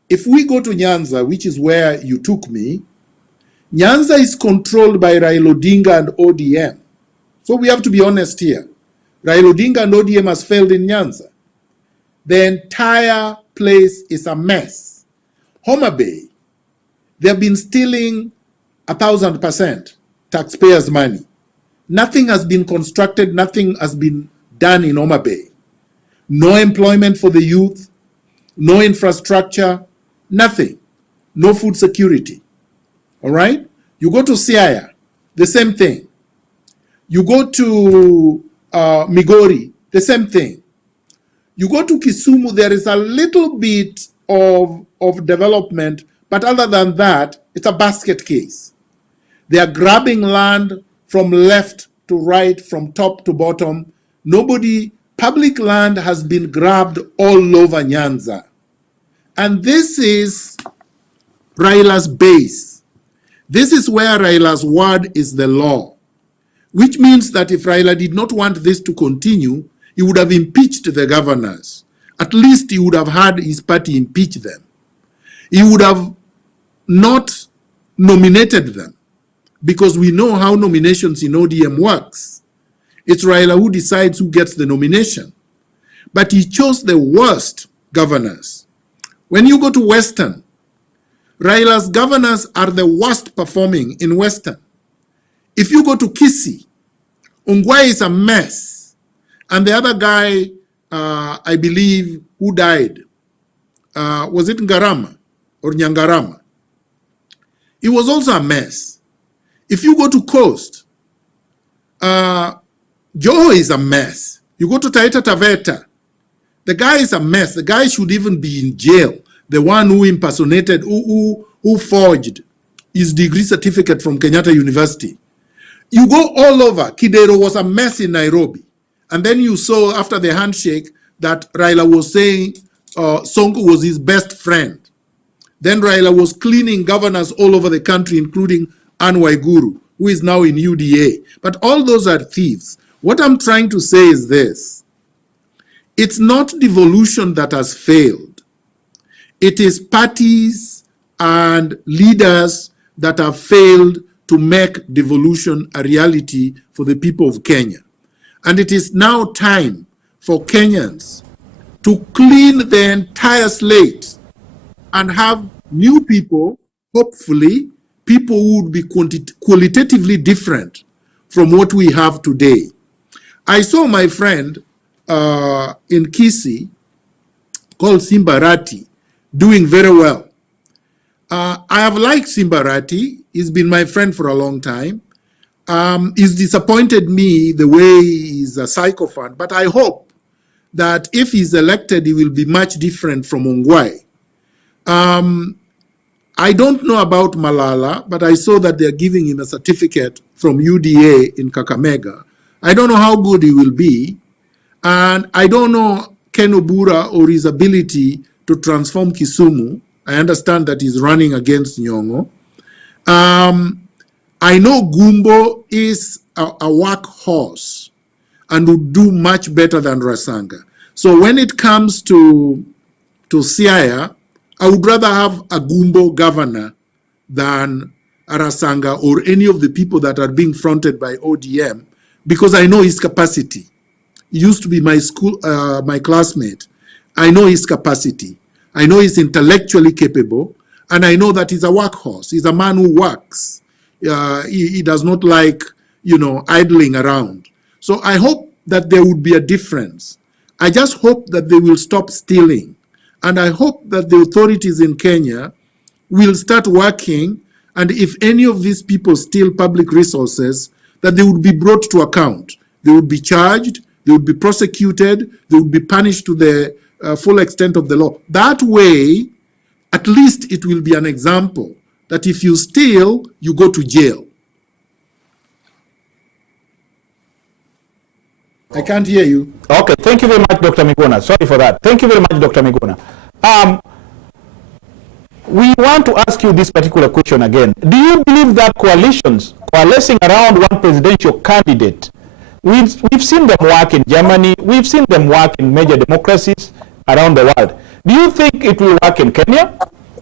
if we go to Nyanza, which is where you took me, Nyanza is controlled by Raila Odinga and ODM. So we have to be honest here. Raila Odinga and ODM has failed in Nyanza. The entire place is a mess. Homa Bay, they've been stealing 1,000% taxpayers' money. Nothing has been constructed, nothing has been done in Homa Bay. No employment for the youth, no infrastructure, nothing. No food security. All right? You go to Siaya, the same thing. You go to Migori, the same thing. You go to Kisumu, there is a little bit of development, but other than that, it's a basket case. They are grabbing land from left to right, from top to bottom. Public land has been grabbed all over Nyanza. And this is Raila's base. This is where Raila's word is the law, which means that if Raila did not want this to continue, he would have impeached the governors. At least he would have had his party impeach them. He would have not nominated them, because we know how nominations in ODM works. It's Raila who decides who gets the nomination. But he chose the worst governors. When you go to Western, Raila's governors are the worst performing in Western. If you go to Kisii, Ungwai is a mess. And the other guy, I believe, who died, was it Ngarama or Nyangarama? It was also a mess. If you go to Coast, Joho is a mess. You go to Taita Taveta, the guy is a mess. The guy should even be in jail. The one who impersonated, who forged his degree certificate from Kenyatta University. You go all over. Kidero was a mess in Nairobi. And then you saw after the handshake that Raila was saying Sonko was his best friend. Then Raila was cleaning governors all over the country, including Anne Waiguru, who is now in UDA. But all those are thieves. What I'm trying to say is this. It's not devolution that has failed. It is parties and leaders that have failed to make devolution a reality for the people of Kenya. And it is now time for Kenyans to clean the entire slate and have new people, hopefully, people who would be qualitatively different from what we have today. I saw my friend in Kisii called Simbarati doing very well. I have liked Simbarati. He's been my friend for a long time. He's disappointed me the way he's a sycophant, but I hope that if he's elected, he will be much different from Ongwai. I don't know about Malala, but I saw that they're giving him a certificate from UDA in Kakamega. I don't know how good he will be, and I don't know Ken Obura or his ability to transform Kisumu. I understand that he's running against Nyong'o. I know Gumbo is a workhorse and would do much better than Rasanga. So when it comes to Siaya, I would rather have a Gumbo governor than a Rasanga or any of the people that are being fronted by ODM, because I know his capacity. He used to be my classmate. I know his capacity. I know he's intellectually capable, and I know that he's a workhorse. He's a man who works. He does not like, idling around. So I hope that there would be a difference. I just hope that they will stop stealing. And I hope that the authorities in Kenya will start working, and if any of these people steal public resources, that they would be brought to account. They would be charged, they would be prosecuted, they would be punished to the full extent of the law. That way, at least it will be an example that if you steal, you go to jail. I can't hear you. Okay, thank you very much, Dr. Miguna. Sorry for that. Thank you very much, Dr. Miguna. We want to ask you this particular question again. Do you believe that coalitions coalescing around one presidential candidate, we've seen them work in Germany, we've seen them work in major democracies around the world. Do you think it will work in Kenya?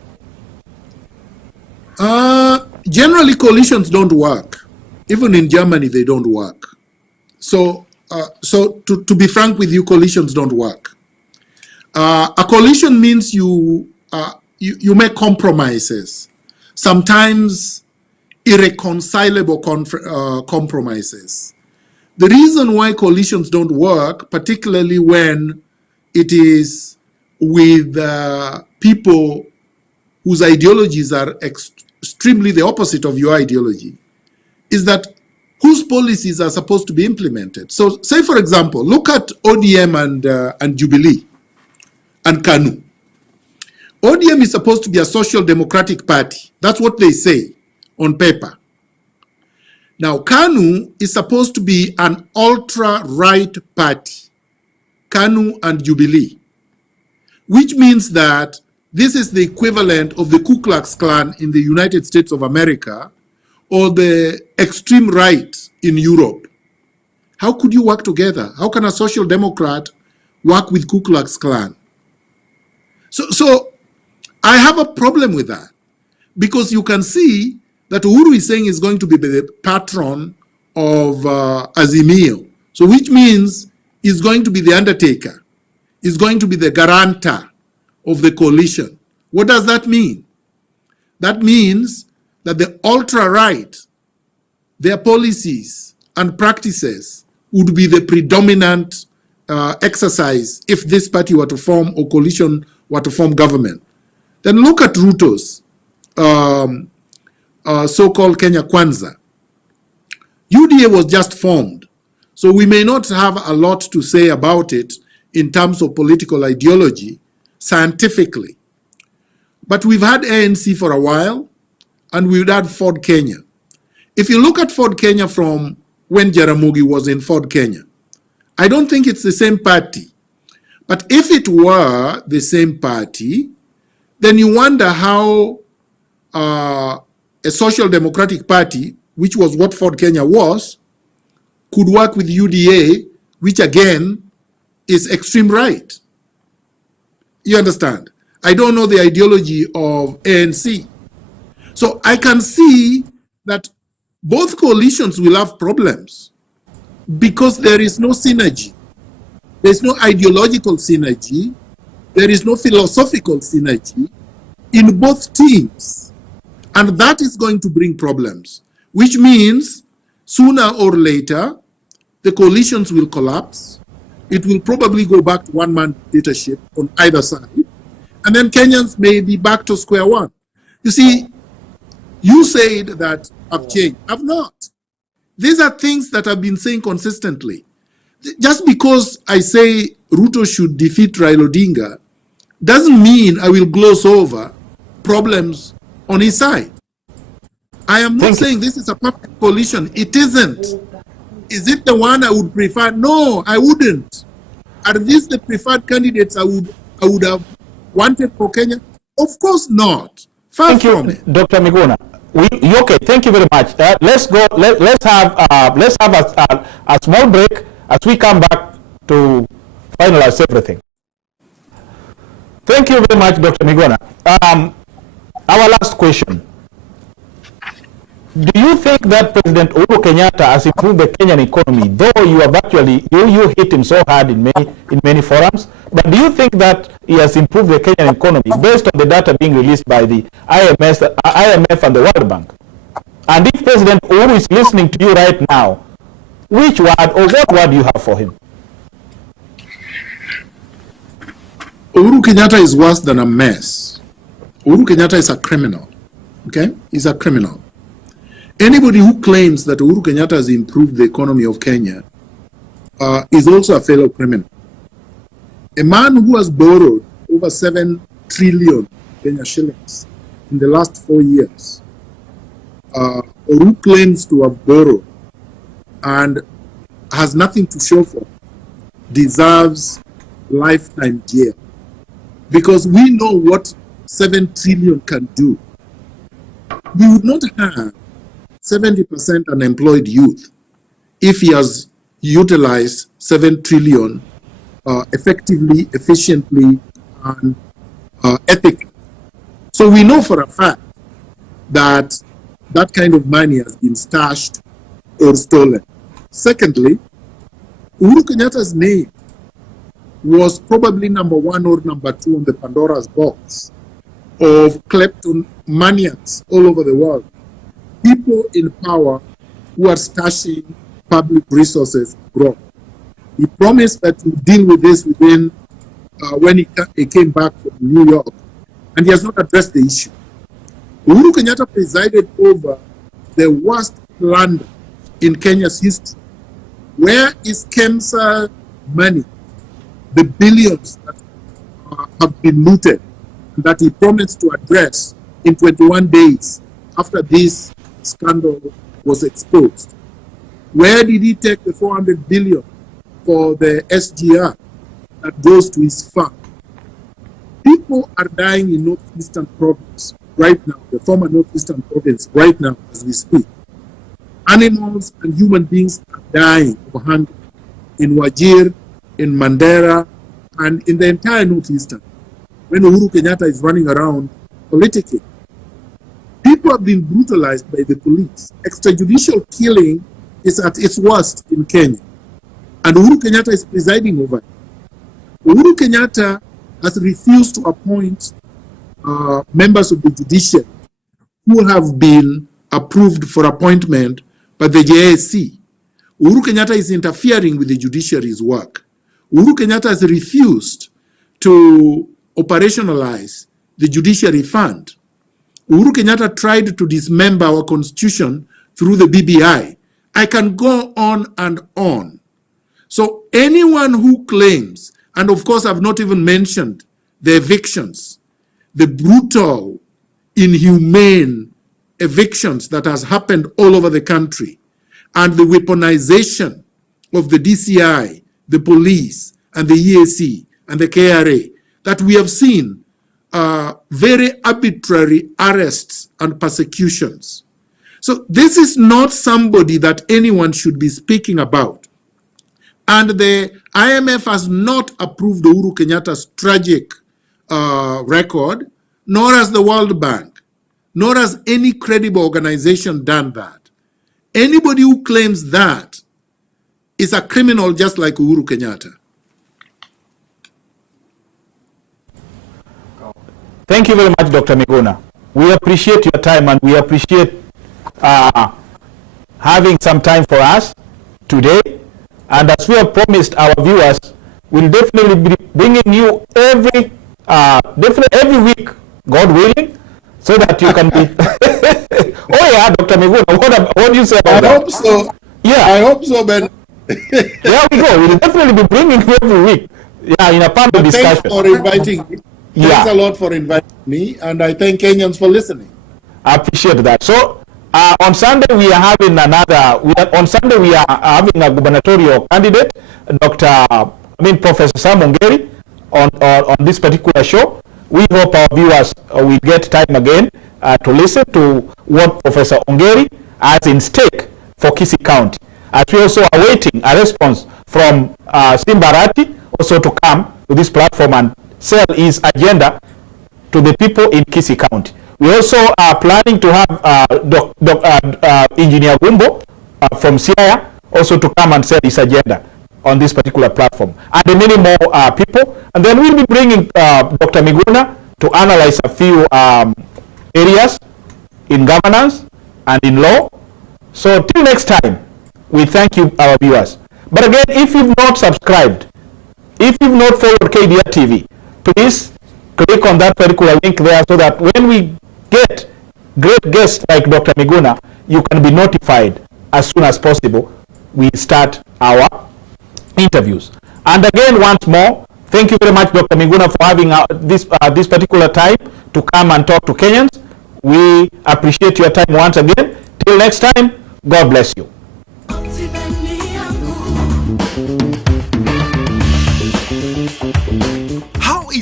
Generally, coalitions don't work. Even in Germany, they don't work. So, to be frank with you, coalitions don't work. A coalition means you make compromises, sometimes irreconcilable compromises. The reason why coalitions don't work, particularly when it is with people whose ideologies are extremely the opposite of your ideology, is that whose policies are supposed to be implemented. So, say for example, look at ODM and Jubilee and KANU. ODM is supposed to be a social democratic party. That's what they say on paper. Now, KANU is supposed to be an ultra-right party, KANU and Jubilee, which means that this is the equivalent of the Ku Klux Klan in the United States of America or the extreme right in Europe. How could you work together? How can a social democrat work with Ku Klux Klan? So I have a problem with that, because you can see that Uhuru is saying is going to be the patron of Azimio. So which means he's going to be the undertaker. He's going to be the guarantor of the coalition. What does that mean? That means that the ultra-right, their policies and practices would be the predominant exercise if this party were to form or coalition were to form government. Then look at Ruto's so-called Kenya Kwanza. UDA was just formed, so we may not have a lot to say about it in terms of political ideology, scientifically. But we've had ANC for a while, and we've had Ford Kenya. If you look at Ford Kenya from when Jaramogi was in Ford Kenya, I don't think it's the same party. But if it were the same party, then you wonder how a social democratic party, which was what Ford Kenya was, could work with UDA, which again is extreme right. You understand? I don't know the ideology of ANC. So I can see that both coalitions will have problems because there is no synergy. There's no ideological synergy. There is no philosophical synergy in both teams. And that is going to bring problems, which means sooner or later, the coalitions will collapse. It will probably go back to one-man dictatorship on either side. And then Kenyans may be back to square one. You see, you said that I've changed. I've not. These are things that I've been saying consistently. Just because I say Ruto should defeat Raila Odinga doesn't mean I will gloss over problems on his side. I am not saying this is a perfect coalition. It isn't. Is it the one I would prefer? No, I wouldn't. Are these the preferred candidates I would have wanted for Kenya? Of course not. Far from it. Dr. Miguna. Okay, thank you very much. Let's go. Let's have a small break as we come back to finalize everything. Thank you very much, Dr. Miguna. Our last question. Do you think that President Uhuru Kenyatta has improved the Kenyan economy, though you have actually, you hit him so hard in many forums, but do you think that he has improved the Kenyan economy based on the data being released by the IMF and the World Bank? And if President Uhuru is listening to you right now, which word or what word do you have for him? Uhuru Kenyatta is worse than a mess. Uhuru Kenyatta is a criminal. Okay? He's a criminal. Anybody who claims that Uhuru Kenyatta has improved the economy of Kenya is also a fellow criminal. A man who has borrowed over 7 trillion Kenya shillings in the last 4 years, or who claims to have borrowed and has nothing to show for, deserves lifetime jail. Because we know what 7 trillion can do. We would not have 70% unemployed youth if he has utilized 7 trillion effectively, efficiently, and ethically. So we know for a fact that that kind of money has been stashed or stolen. Secondly, Uhuru Kenyatta's name was probably number 1 or number 2 on the Pandora's box of kleptomaniacs all over the world. People in power who are stashing public resources abroad. He promised that he would deal with this within when he came back from New York, and he has not addressed the issue. Uhuru Kenyatta presided over the worst plunder in Kenya's history. Where is KEMSA money, the billions that have been looted, and that he promised to address in 21 days after this scandal was exposed? Where did he take the 400 billion for the SGR that goes to his farm? People are dying in Northeastern Province right now, the former Northeastern Province right now as we speak. Animals and human beings are dying of hunger in Wajir, in Mandera, and in the entire Northeastern, when Uhuru Kenyatta is running around politically. People have been brutalized by the police. Extrajudicial killing is at its worst in Kenya, and Uhuru Kenyatta is presiding over it. Uhuru Kenyatta has refused to appoint members of the judiciary who have been approved for appointment by the JSC. Uhuru Kenyatta is interfering with the judiciary's work. Uhuru Kenyatta has refused to operationalize the judiciary fund. Uhuru Kenyatta tried to dismember our constitution through the BBI. I can go on and on. So anyone who claims, and of course I've not even mentioned the evictions, the brutal, inhumane evictions that has happened all over the country, and the weaponization of the DCI, the police, and the EAC, and the KRA, that we have seen very arbitrary arrests and persecutions. So this is not somebody that anyone should be speaking about. And the IMF has not approved Uhuru Kenyatta's tragic record, nor has the World Bank, nor has any credible organization done that. Anybody who claims that is a criminal just like Uhuru Kenyatta. Thank you very much, Dr. Miguna. We appreciate your time, and we appreciate having some time for us today. And as we have promised our viewers, we'll definitely be bringing you every week, God willing, so that you can be. Oh yeah, Dr. Miguna, what do you say about that? I hope so. Yeah, I hope so, Ben. There we go. We'll definitely be bringing you every week. Yeah, in a panel discussion. Thanks for inviting me. Yeah. Thanks a lot for inviting me, and I thank Kenyans for listening. I appreciate that. So on Sunday we are having having a gubernatorial candidate, Professor Sam Ongeri, on this particular show. We hope our viewers will get time again to listen to what Professor Ongeri has in stake for Kisii County. As we also are awaiting a response from Simbarati also to come to this platform and sell his agenda to the people in Kisii County. We also are planning to have Engineer Gumbo from Siaya also to come and sell his agenda on this particular platform, and many more people. And then we'll be bringing Dr. Miguna to analyze a few areas in governance and in law. So till next time, we thank you, our viewers. But again, if you've not subscribed, if you've not followed KDR TV, please click on that particular link there so that when we get great guests like Dr. Miguna, you can be notified as soon as possible we start our interviews. And again, once more, thank you very much, Dr. Miguna, for having this particular time to come and talk to Kenyans. We appreciate your time once again. Till next time, God bless you. How is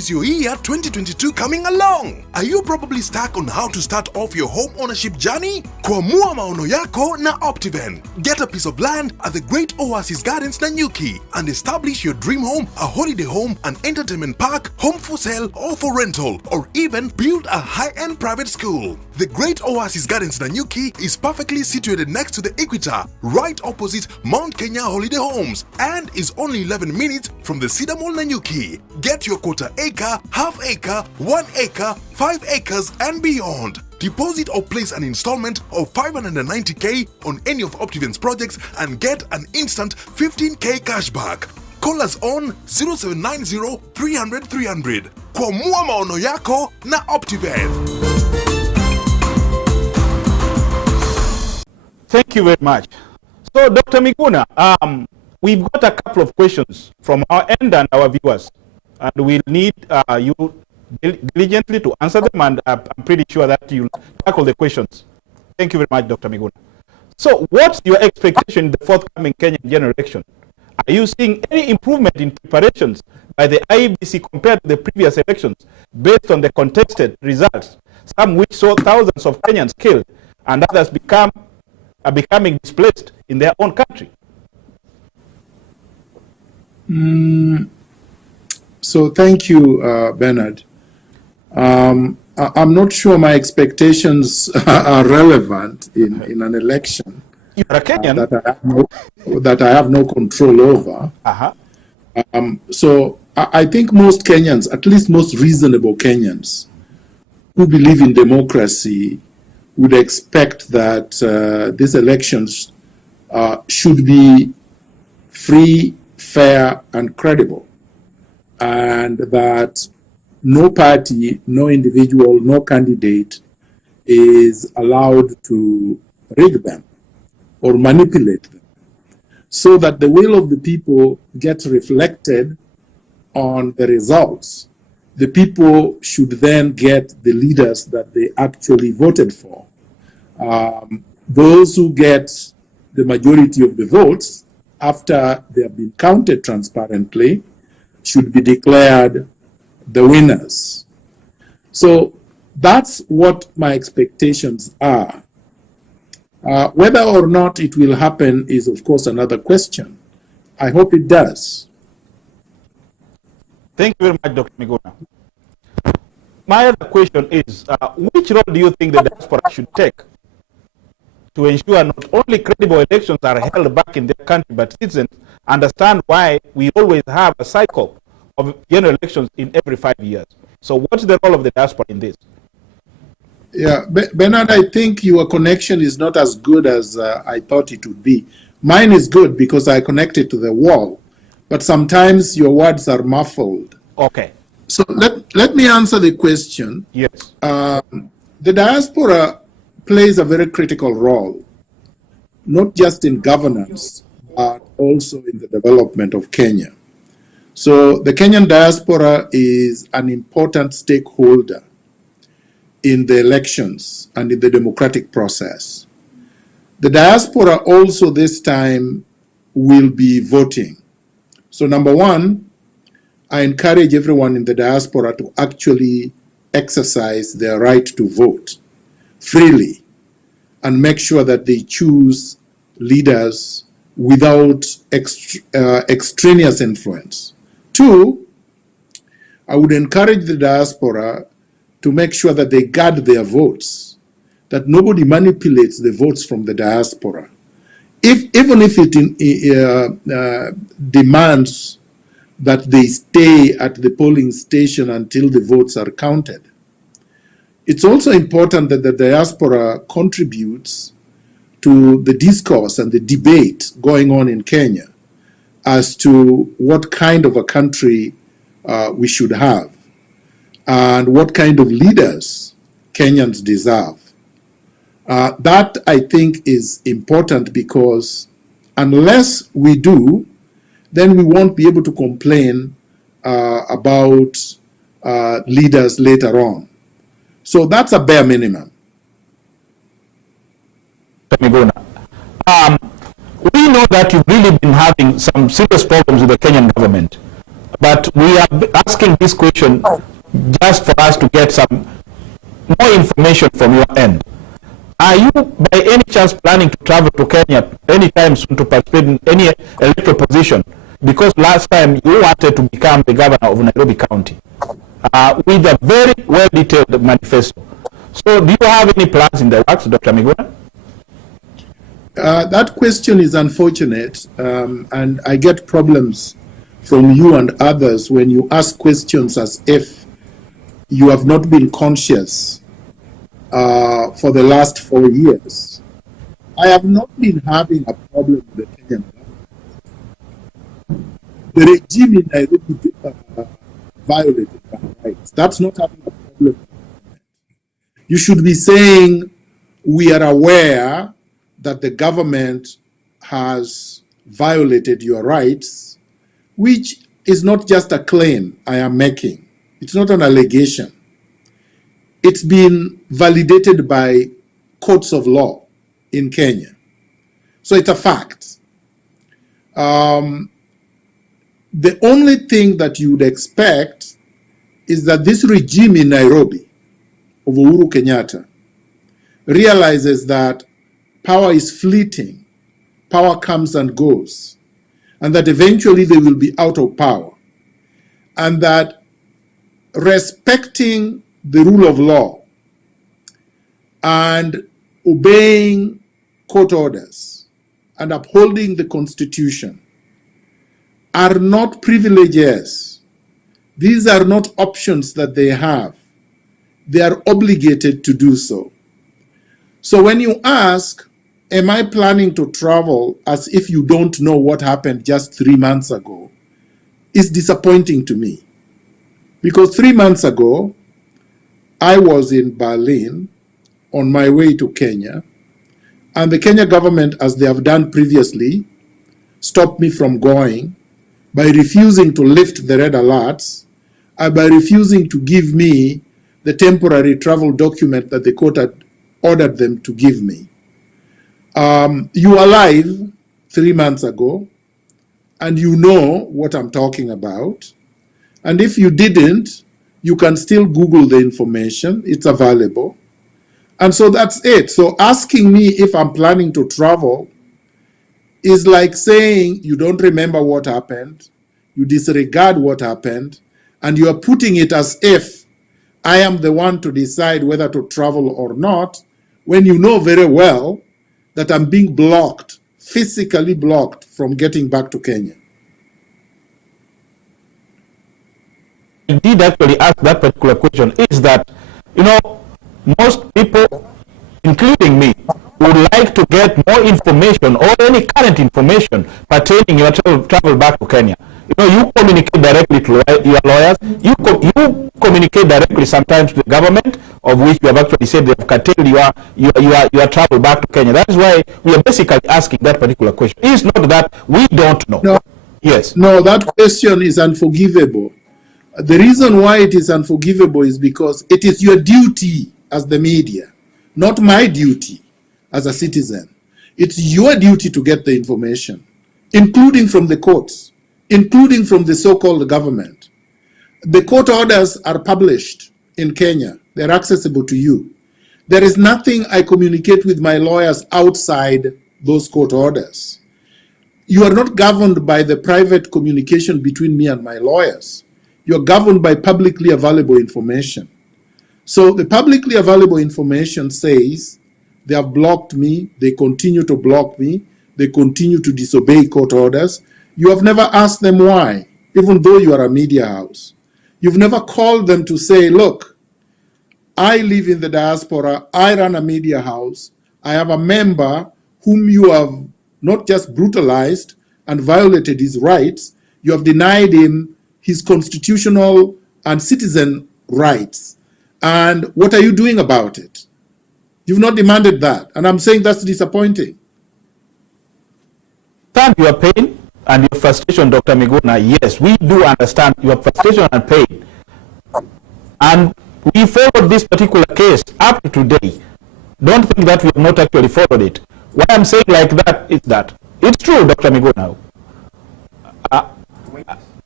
is your year 2022 coming along? Are you probably stuck on how to start off your home ownership journey? Kwamua maono yako na Optiven. Get a piece of land at the Great Oasis Gardens Nanyuki and establish your dream home, a holiday home, an entertainment park, home for sale or for rental, or even build a high-end private school. The Great Oasis Gardens Nanyuki is perfectly situated next to the Equator, right opposite Mount Kenya Holiday Homes, and is only 11 minutes from the Cedar Mall Nanyuki. Get your quarter acre, half acre, 1 acre, 5 acres and beyond. Deposit or place an installment of 590k on any of Optiven's projects and get an instant 15k cashback. Call us on 0790 300 300. Kwamua maono yako na Optiven. Thank you very much. So, Dr. Miguna, we've got a couple of questions from our end and our viewers, and we'll need you diligently to answer them, and I'm pretty sure that you'll tackle the questions. Thank you very much, Dr. Miguna. So, what's your expectation in the forthcoming Kenyan general election? Are you seeing any improvement in preparations by the IEBC compared to the previous elections based on the contested results, some which saw thousands of Kenyans killed and others are becoming displaced in their own country? So thank you, Bernard. I'm not sure my expectations are relevant in an election You're a Kenyan. that I have no control over. So I think most Kenyans, at least most reasonable Kenyans who believe in democracy, would expect that these elections should be free, fair, and credible, and that no party, no individual, no candidate is allowed to rig them or manipulate them, so that the will of the people gets reflected on the results. The people should then get the leaders that they actually voted for. Those who get the majority of the votes after they have been counted transparently should be declared the winners. So that's what my expectations are. Whether or not it will happen is, of course, another question. I hope it does. Thank you very much, Dr. Miguna. My other question is, which role do you think the diaspora should take to ensure not only credible elections are held back in their country, but citizens understand why we always have a cycle of general elections in every 5 years? So what's the role of the diaspora in this? Yeah, Bernard, I think your connection is not as good as I thought it would be. Mine is good because I connected to the wall, but sometimes your words are muffled. Okay. So let me answer the question. Yes. The diaspora plays a very critical role, not just in governance, but also in the development of Kenya. So the Kenyan diaspora is an important stakeholder in the elections and in the democratic process. The diaspora also this time will be voting. So number one, I encourage everyone in the diaspora to actually exercise their right to vote freely and make sure that they choose leaders without extraneous influence. Two, I would encourage the diaspora to make sure that they guard their votes, that nobody manipulates the votes from the diaspora. Even if it demands that they stay at the polling station until the votes are counted. It's also important that the diaspora contributes to the discourse and the debate going on in Kenya as to what kind of a country we should have and what kind of leaders Kenyans deserve. That, I think, is important because unless we do, then we won't be able to complain about leaders later on. So that's a bare minimum. We know that you've really been having some serious problems with the Kenyan government, but we are asking this question just for us to get some more information from your end. Are you by any chance planning to travel to Kenya anytime soon to participate in any electoral position? Because last time you wanted to become the governor of Nairobi County with a very well-detailed manifesto. So do you have any plans in the works, Dr. Miguna? That question is unfortunate, and I get problems from you and others when you ask questions as if you have not been conscious for the last 4 years. I have not been having a problem with the Kenyan government. The regime in Nairobi violated my rights. That's not having a problem. You should be saying we are aware that the government has violated your rights, which is not just a claim I am making. It's not an allegation. It's been validated by courts of law in Kenya. So it's a fact. The only thing that you would expect is that this regime in Nairobi of Uhuru Kenyatta realizes that power is fleeting, power comes and goes, and that eventually they will be out of power, and that respecting the rule of law and obeying court orders and upholding the Constitution are not privileges. These are not options that they have. They are obligated to do so. So when you ask, am I planning to travel as if you don't know what happened just 3 months ago, it's disappointing to me. Because 3 months ago, I was in Berlin on my way to Kenya, and the Kenya government, as they have done previously, stopped me from going by refusing to lift the red alerts and by refusing to give me the temporary travel document that the court had ordered them to give me. You were alive 3 months ago, and you know what I'm talking about. And if you didn't, you can still Google the information. It's available. And so that's it. So asking me if I'm planning to travel is like saying you don't remember what happened, you disregard what happened, and you are putting it as if I am the one to decide whether to travel or not, when you know very well that I'm being blocked, physically blocked from getting back to Kenya. I did actually ask that particular question is that, you know, most people, including me, would like to get more information or any current information pertaining your travel back to Kenya. You know, you communicate directly to your lawyers. You communicate directly sometimes to the government, of which you have actually said they have curtailed your travel back to Kenya. That is why we are basically asking that particular question. It's not that we don't know. No. Yes. No, that question is unforgivable. The reason why it is unforgivable is because it is your duty as the media, not my duty as a citizen. It's your duty to get the information, including from the courts, including from the so-called government. The court orders are published in Kenya. They're accessible to you. There is nothing I communicate with my lawyers outside those court orders. You are not governed by the private communication between me and my lawyers. You're governed by publicly available information. So the publicly available information says they have blocked me, they continue to block me, they continue to disobey court orders. You have never asked them why, even though you are a media house. You've never called them to say, look, I live in the diaspora, I run a media house, I have a member whom you have not just brutalized and violated his rights, you have denied him his constitutional and citizen rights. And what are you doing about it? You've not demanded that. And I'm saying that's disappointing. Understand your pain and your frustration, Dr. Miguna. Yes, we do understand your frustration and pain. And we followed this particular case up to today. Don't think that we have not actually followed it. Why I'm saying like that is that it's true, Dr. Miguna.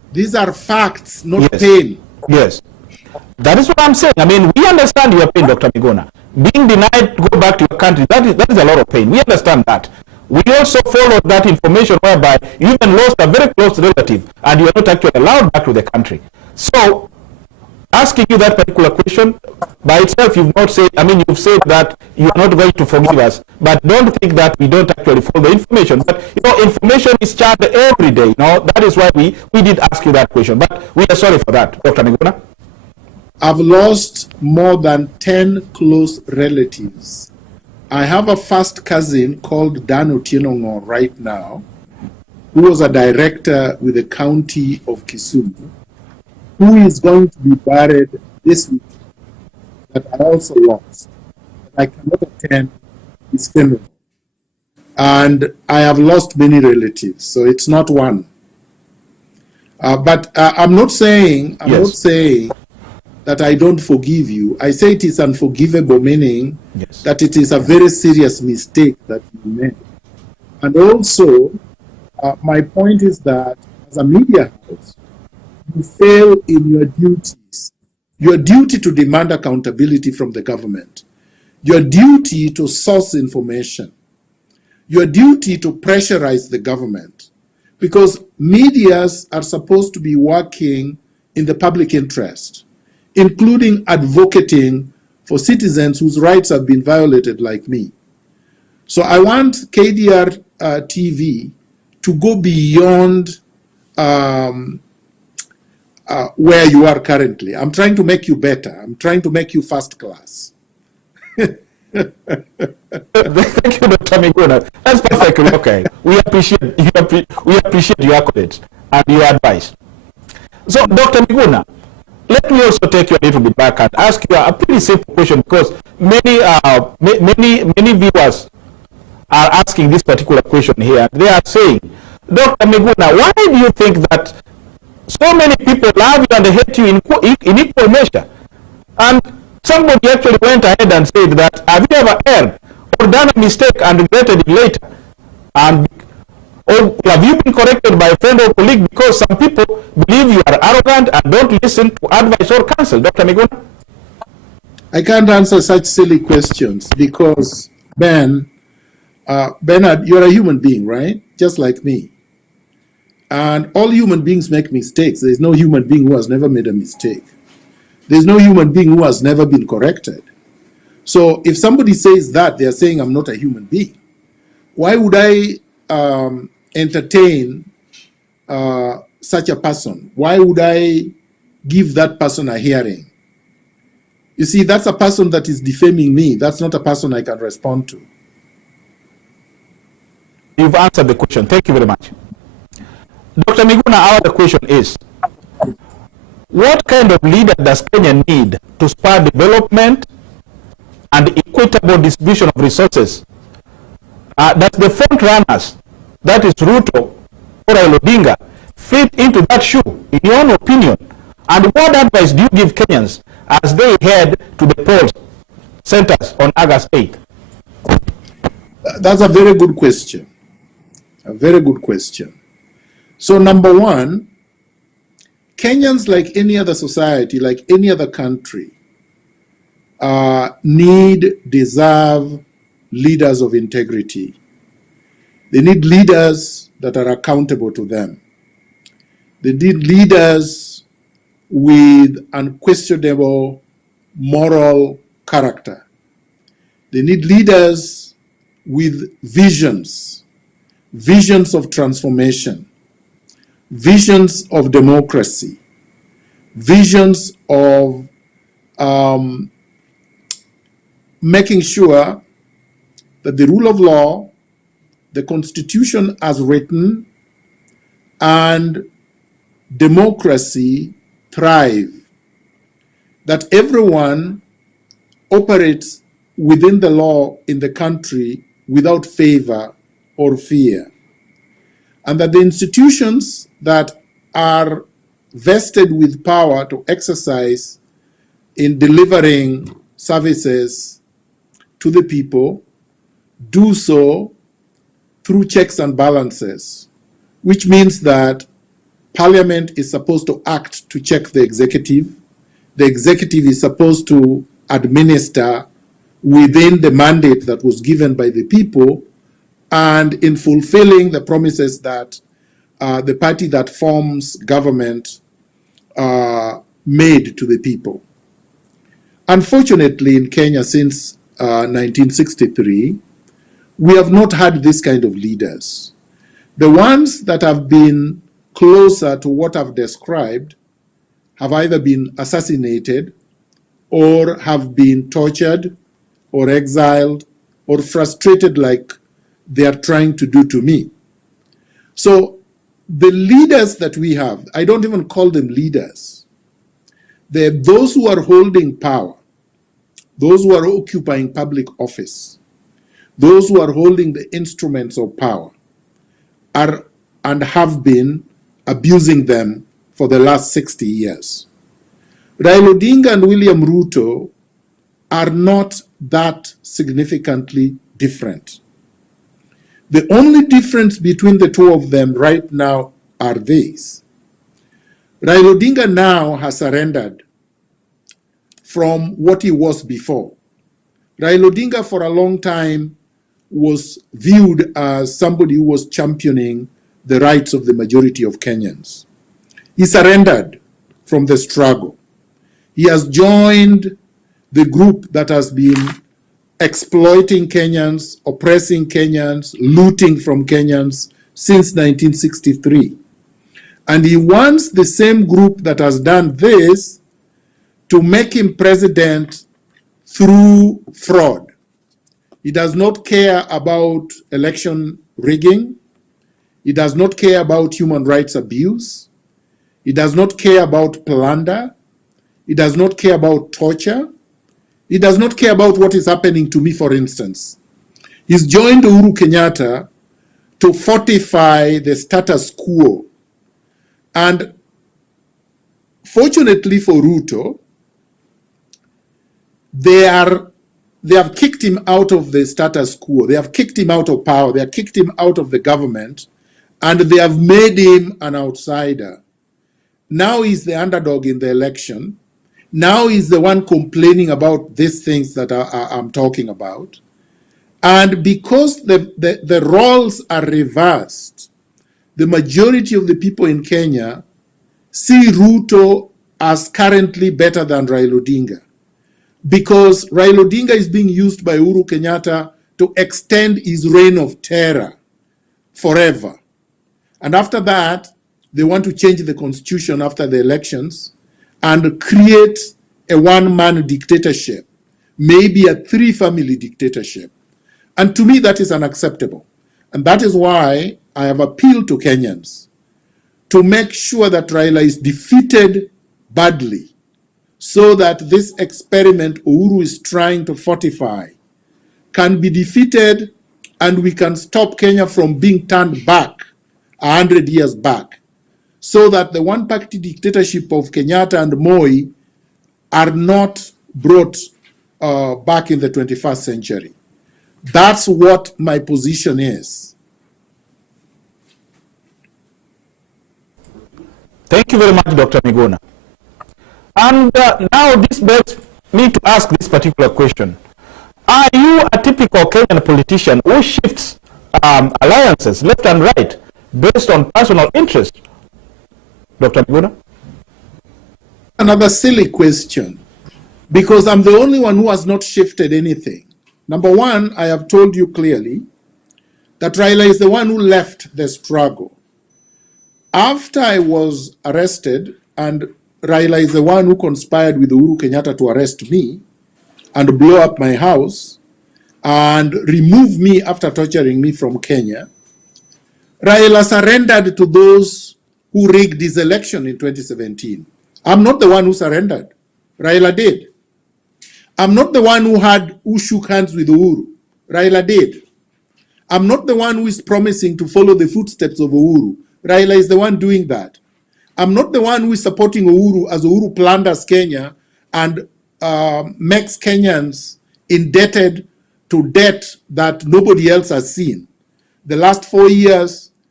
These are facts, not Yes. pain. Yes. That is what I'm saying. I mean, we understand your pain, Dr. Miguna. Being denied to go back to your country, that is a lot of pain. We understand that. We also followed that information whereby you even lost a very close relative and you are not actually allowed back to the country. So, asking you that particular question, by itself, you've not said, I mean, you've said that you are not going to forgive us, but don't think that we don't actually follow the information. But, you know, information is shared every day. You know, that is why we did ask you that question. But we are sorry for that, Dr. Miguna. I've lost more than 10 close relatives. I have a first cousin called Dan Otienongo right now, who was a director with the county of Kisumu, who is going to be buried this week, that I also lost. I cannot attend his funeral. And I have lost many relatives, so it's not one. But I'm not saying that I don't forgive you. I say it is unforgivable, meaning that it is a very serious mistake that you made. And also, my point is that as a media house, you fail in your duties. Your duty to demand accountability from the government. Your duty to source information. Your duty to pressurize the government. Because medias are supposed to be working in the public interest, including advocating for citizens whose rights have been violated like me. So I want KDR TV to go beyond where you are currently. I'm trying to make you better. I'm trying to make you first class. Thank you, Dr. Miguna. That's perfectly okay. We appreciate your accolades and your advice. So, Dr. Miguna, let me also take you a little bit back and ask you a pretty simple question, because many viewers are asking this particular question here. They are saying, Dr. Miguna, why do you think that so many people love you and hate you in equal measure? And somebody actually went ahead and said that, have you ever erred or done a mistake and regretted it later? And or have you been corrected by a friend or colleague because some people believe you are arrogant and don't listen to advice or counsel? Dr. Miguna? I can't answer such silly questions because, Bernard, you're a human being, right? Just like me. And all human beings make mistakes. There's no human being who has never made a mistake. There's no human being who has never been corrected. So if somebody says that, they're saying I'm not a human being. Why would I entertain such a person? Why would I give that person a hearing? You see, that's a person that is defaming me. That's not a person I can respond to. You've answered the question. Thank you very much. Dr. Miguna, our other question is, what kind of leader does Kenya need to spur development and equitable distribution of resources? Does the front runners, that is Ruto or Odinga, fit into that shoe, in your own opinion? And what advice do you give Kenyans as they head to the polls centers on August 8th? That's a very good question. A very good question. So number one, Kenyans, like any other society, like any other country, deserve leaders of integrity. They need leaders that are accountable to them. They need leaders with unquestionable moral character. They need leaders with visions of transformation, visions of democracy, visions of making sure that the rule of law, the Constitution as written, and democracy thrive, that everyone operates within the law in the country without favor or fear, and that the institutions that are vested with power to exercise in delivering services to the people do so through checks and balances, which means that Parliament is supposed to act to check the executive. The executive is supposed to administer within the mandate that was given by the people and in fulfilling the promises that the party that forms government made to the people. Unfortunately, in Kenya since 1963, we have not had this kind of leaders. The ones that have been closer to what I've described have either been assassinated or have been tortured or exiled or frustrated like they are trying to do to me. So the leaders that we have, I don't even call them leaders. They're those who are holding power, those who are occupying public office, those who are holding the instruments of power are and have been abusing them for the last 60 years. Raila Odinga and William Ruto are not that significantly different. The only difference between the two of them right now are these. Raila Odinga now has surrendered from what he was before. Raila Odinga for a long time was viewed as somebody who was championing the rights of the majority of Kenyans. He surrendered from the struggle. He has joined the group that has been exploiting Kenyans, oppressing Kenyans, looting from Kenyans since 1963. And he wants the same group that has done this to make him president through fraud. He does not care about election rigging. He does not care about human rights abuse. He does not care about plunder. He does not care about torture. He does not care about what is happening to me, for instance. He's joined Uhuru Kenyatta to fortify the status quo. And fortunately for Ruto, they have kicked him out of the status quo. They have kicked him out of power. They have kicked him out of the government. And they have made him an outsider. Now he's the underdog in the election. Now he's the one complaining about these things that I'm talking about. And because the roles are reversed, the majority of the people in Kenya see Ruto as currently better than Raila Odinga. Because Raila Odinga is being used by Uhuru Kenyatta to extend his reign of terror forever. And after that, they want to change the constitution after the elections and create a one-man dictatorship, maybe a three-family dictatorship. And to me, that is unacceptable. And that is why I have appealed to Kenyans to make sure that Raila is defeated badly so that this experiment Uhuru is trying to fortify can be defeated and we can stop Kenya from being turned back 100 years back, so that the one-party dictatorship of Kenyatta and Moi are not brought back in the 21st century. That's what my position is. Thank you very much, Dr. Miguna. And now this begs me to ask this particular question. Are you a typical Kenyan politician who shifts alliances left and right based on personal interest? Dr. Miguna? Another silly question, because I'm the only one who has not shifted anything. Number one, I have told you clearly that Raila is the one who left the struggle. After I was arrested, and Raila is the one who conspired with Uhuru Kenyatta to arrest me and blow up my house and remove me after torturing me from Kenya, Raila surrendered to those who rigged his election in 2017. I'm not the one who surrendered. Raila did. I'm not the one who shook hands with Uhuru. Raila did. I'm not the one who is promising to follow the footsteps of Uhuru. Raila is the one doing that. I'm not the one who is supporting Uhuru as Uhuru plunders Kenya and makes Kenyans indebted to debt that nobody else has seen. The last 4 years,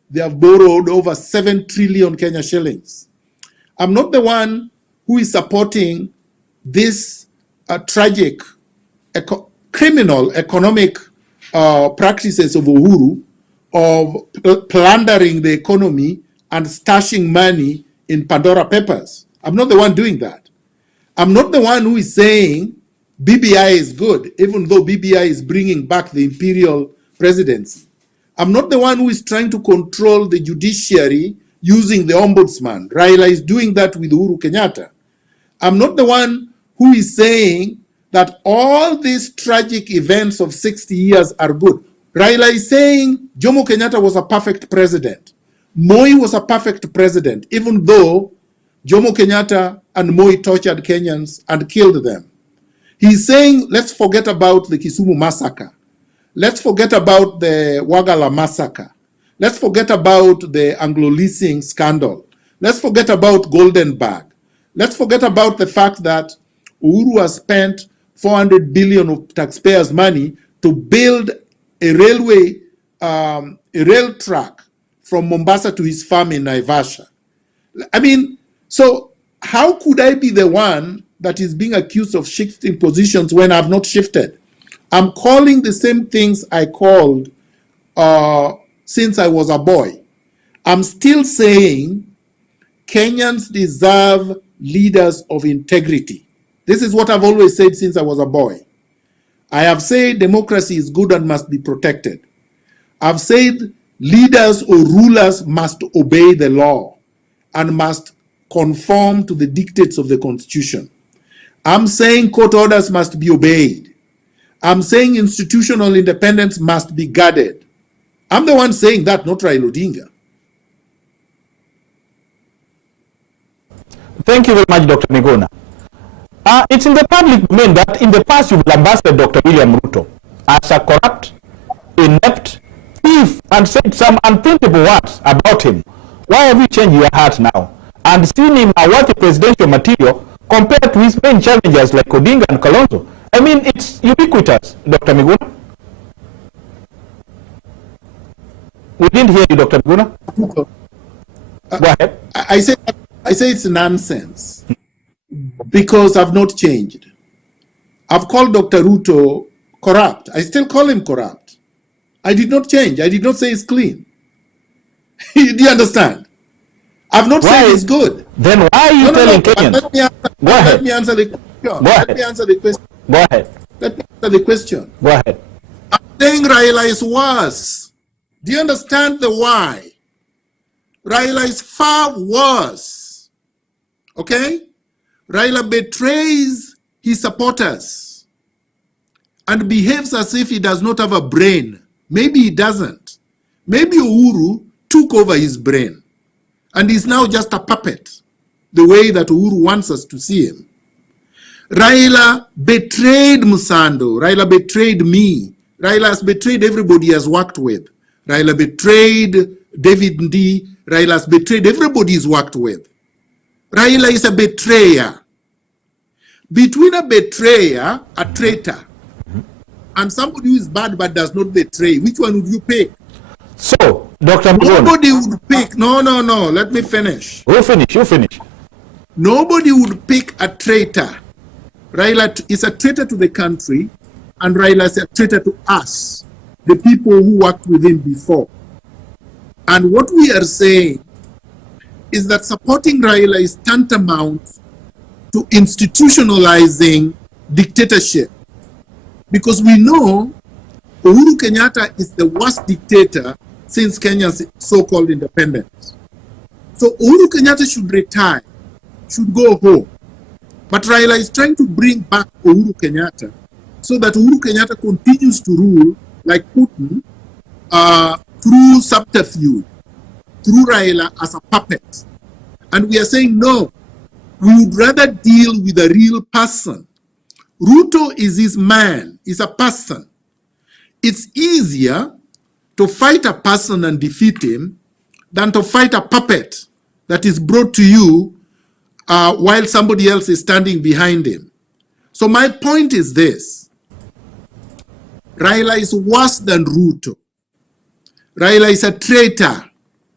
they have borrowed over 7 trillion Kenya shillings. I'm not the one who is supporting this tragic criminal economic practices of Uhuru of plundering the economy and stashing money in Pandora Papers. I'm not the one doing that. I'm not the one who is saying BBI is good, even though BBI is bringing back the imperial presidency. I'm not the one who is trying to control the judiciary using the ombudsman. Raila is doing that with Uhuru Kenyatta. I'm not the one who is saying that all these tragic events of 60 years are good. Raila is saying Jomo Kenyatta was a perfect president. Moi was a perfect president, even though Jomo Kenyatta and Moi tortured Kenyans and killed them. He's saying, let's forget about the Kisumu massacre. Let's forget about the Wagala massacre. Let's forget about the Anglo-leasing scandal. Let's forget about Golden Bag. Let's forget about the fact that Uhuru has spent 400 billion of taxpayers' money to build a railway, a rail track from Mombasa to his farm in Naivasha. I mean, so how could I be the one that is being accused of shifting positions when I've not shifted? I'm calling the same things I called since I was a boy. I'm still saying Kenyans deserve leaders of integrity. This is what I've always said since I was a boy. I have said democracy is good and must be protected. I've said leaders or rulers must obey the law and must conform to the dictates of the Constitution. I'm saying court orders must be obeyed. I'm saying institutional independence must be guarded. I'm the one saying that, not Raila Odinga. Thank you very much, Dr. Miguna. It's in the public domain that in the past you've lambasted Dr. William Ruto as a corrupt, inept, thief, and said some unprintable words about him. Why have you changed your heart now and seen him a worthy presidential material compared to his main challengers like Odinga and Kalonzo? I mean, it's ubiquitous, Dr. Miguna. We didn't hear you, Dr. Miguna. Go ahead. I say it's nonsense because I've not changed. I've called Dr. Ruto corrupt. I still call him corrupt. I did not change. I did not say he's clean. Do you understand? I've not said he's good. Then why are you telling Kenyans? Let me answer the question. Let me answer the question. Go ahead. Let me answer the question. Go ahead. I'm saying Raila is worse. Do you understand the why? Raila is far worse. Okay? Raila betrays his supporters and behaves as if he does not have a brain. Maybe he doesn't. Maybe Uhuru took over his brain and is now just a puppet, the way that Uhuru wants us to see him. Raila betrayed Musando. Raila betrayed me. Raila has betrayed everybody he has worked with. Raila betrayed David Ndi. Raila has betrayed everybody he's worked with. Raila is a betrayer. Between a betrayer, a traitor, and somebody who is bad but does not betray, which one would you pick? So, Dr. Miguna. Nobody would pick. No. Let me finish. You finish. Nobody would pick a traitor. Raila is a traitor to the country, and Raila is a traitor to us, the people who worked with him before. And what we are saying is that supporting Raila is tantamount to institutionalizing dictatorship. Because we know Uhuru Kenyatta is the worst dictator since Kenya's so-called independence. So Uhuru Kenyatta should retire, should go home. But Raila is trying to bring back Uhuru Kenyatta so that Uhuru Kenyatta continues to rule like Putin through subterfuge, through Raila as a puppet. And we are saying, no, we would rather deal with a real person. Ruto is his man, is a person. It's easier to fight a person and defeat him than to fight a puppet that is brought to you while somebody else is standing behind him. So my point is this. Raila is worse than Ruto. Raila is a traitor.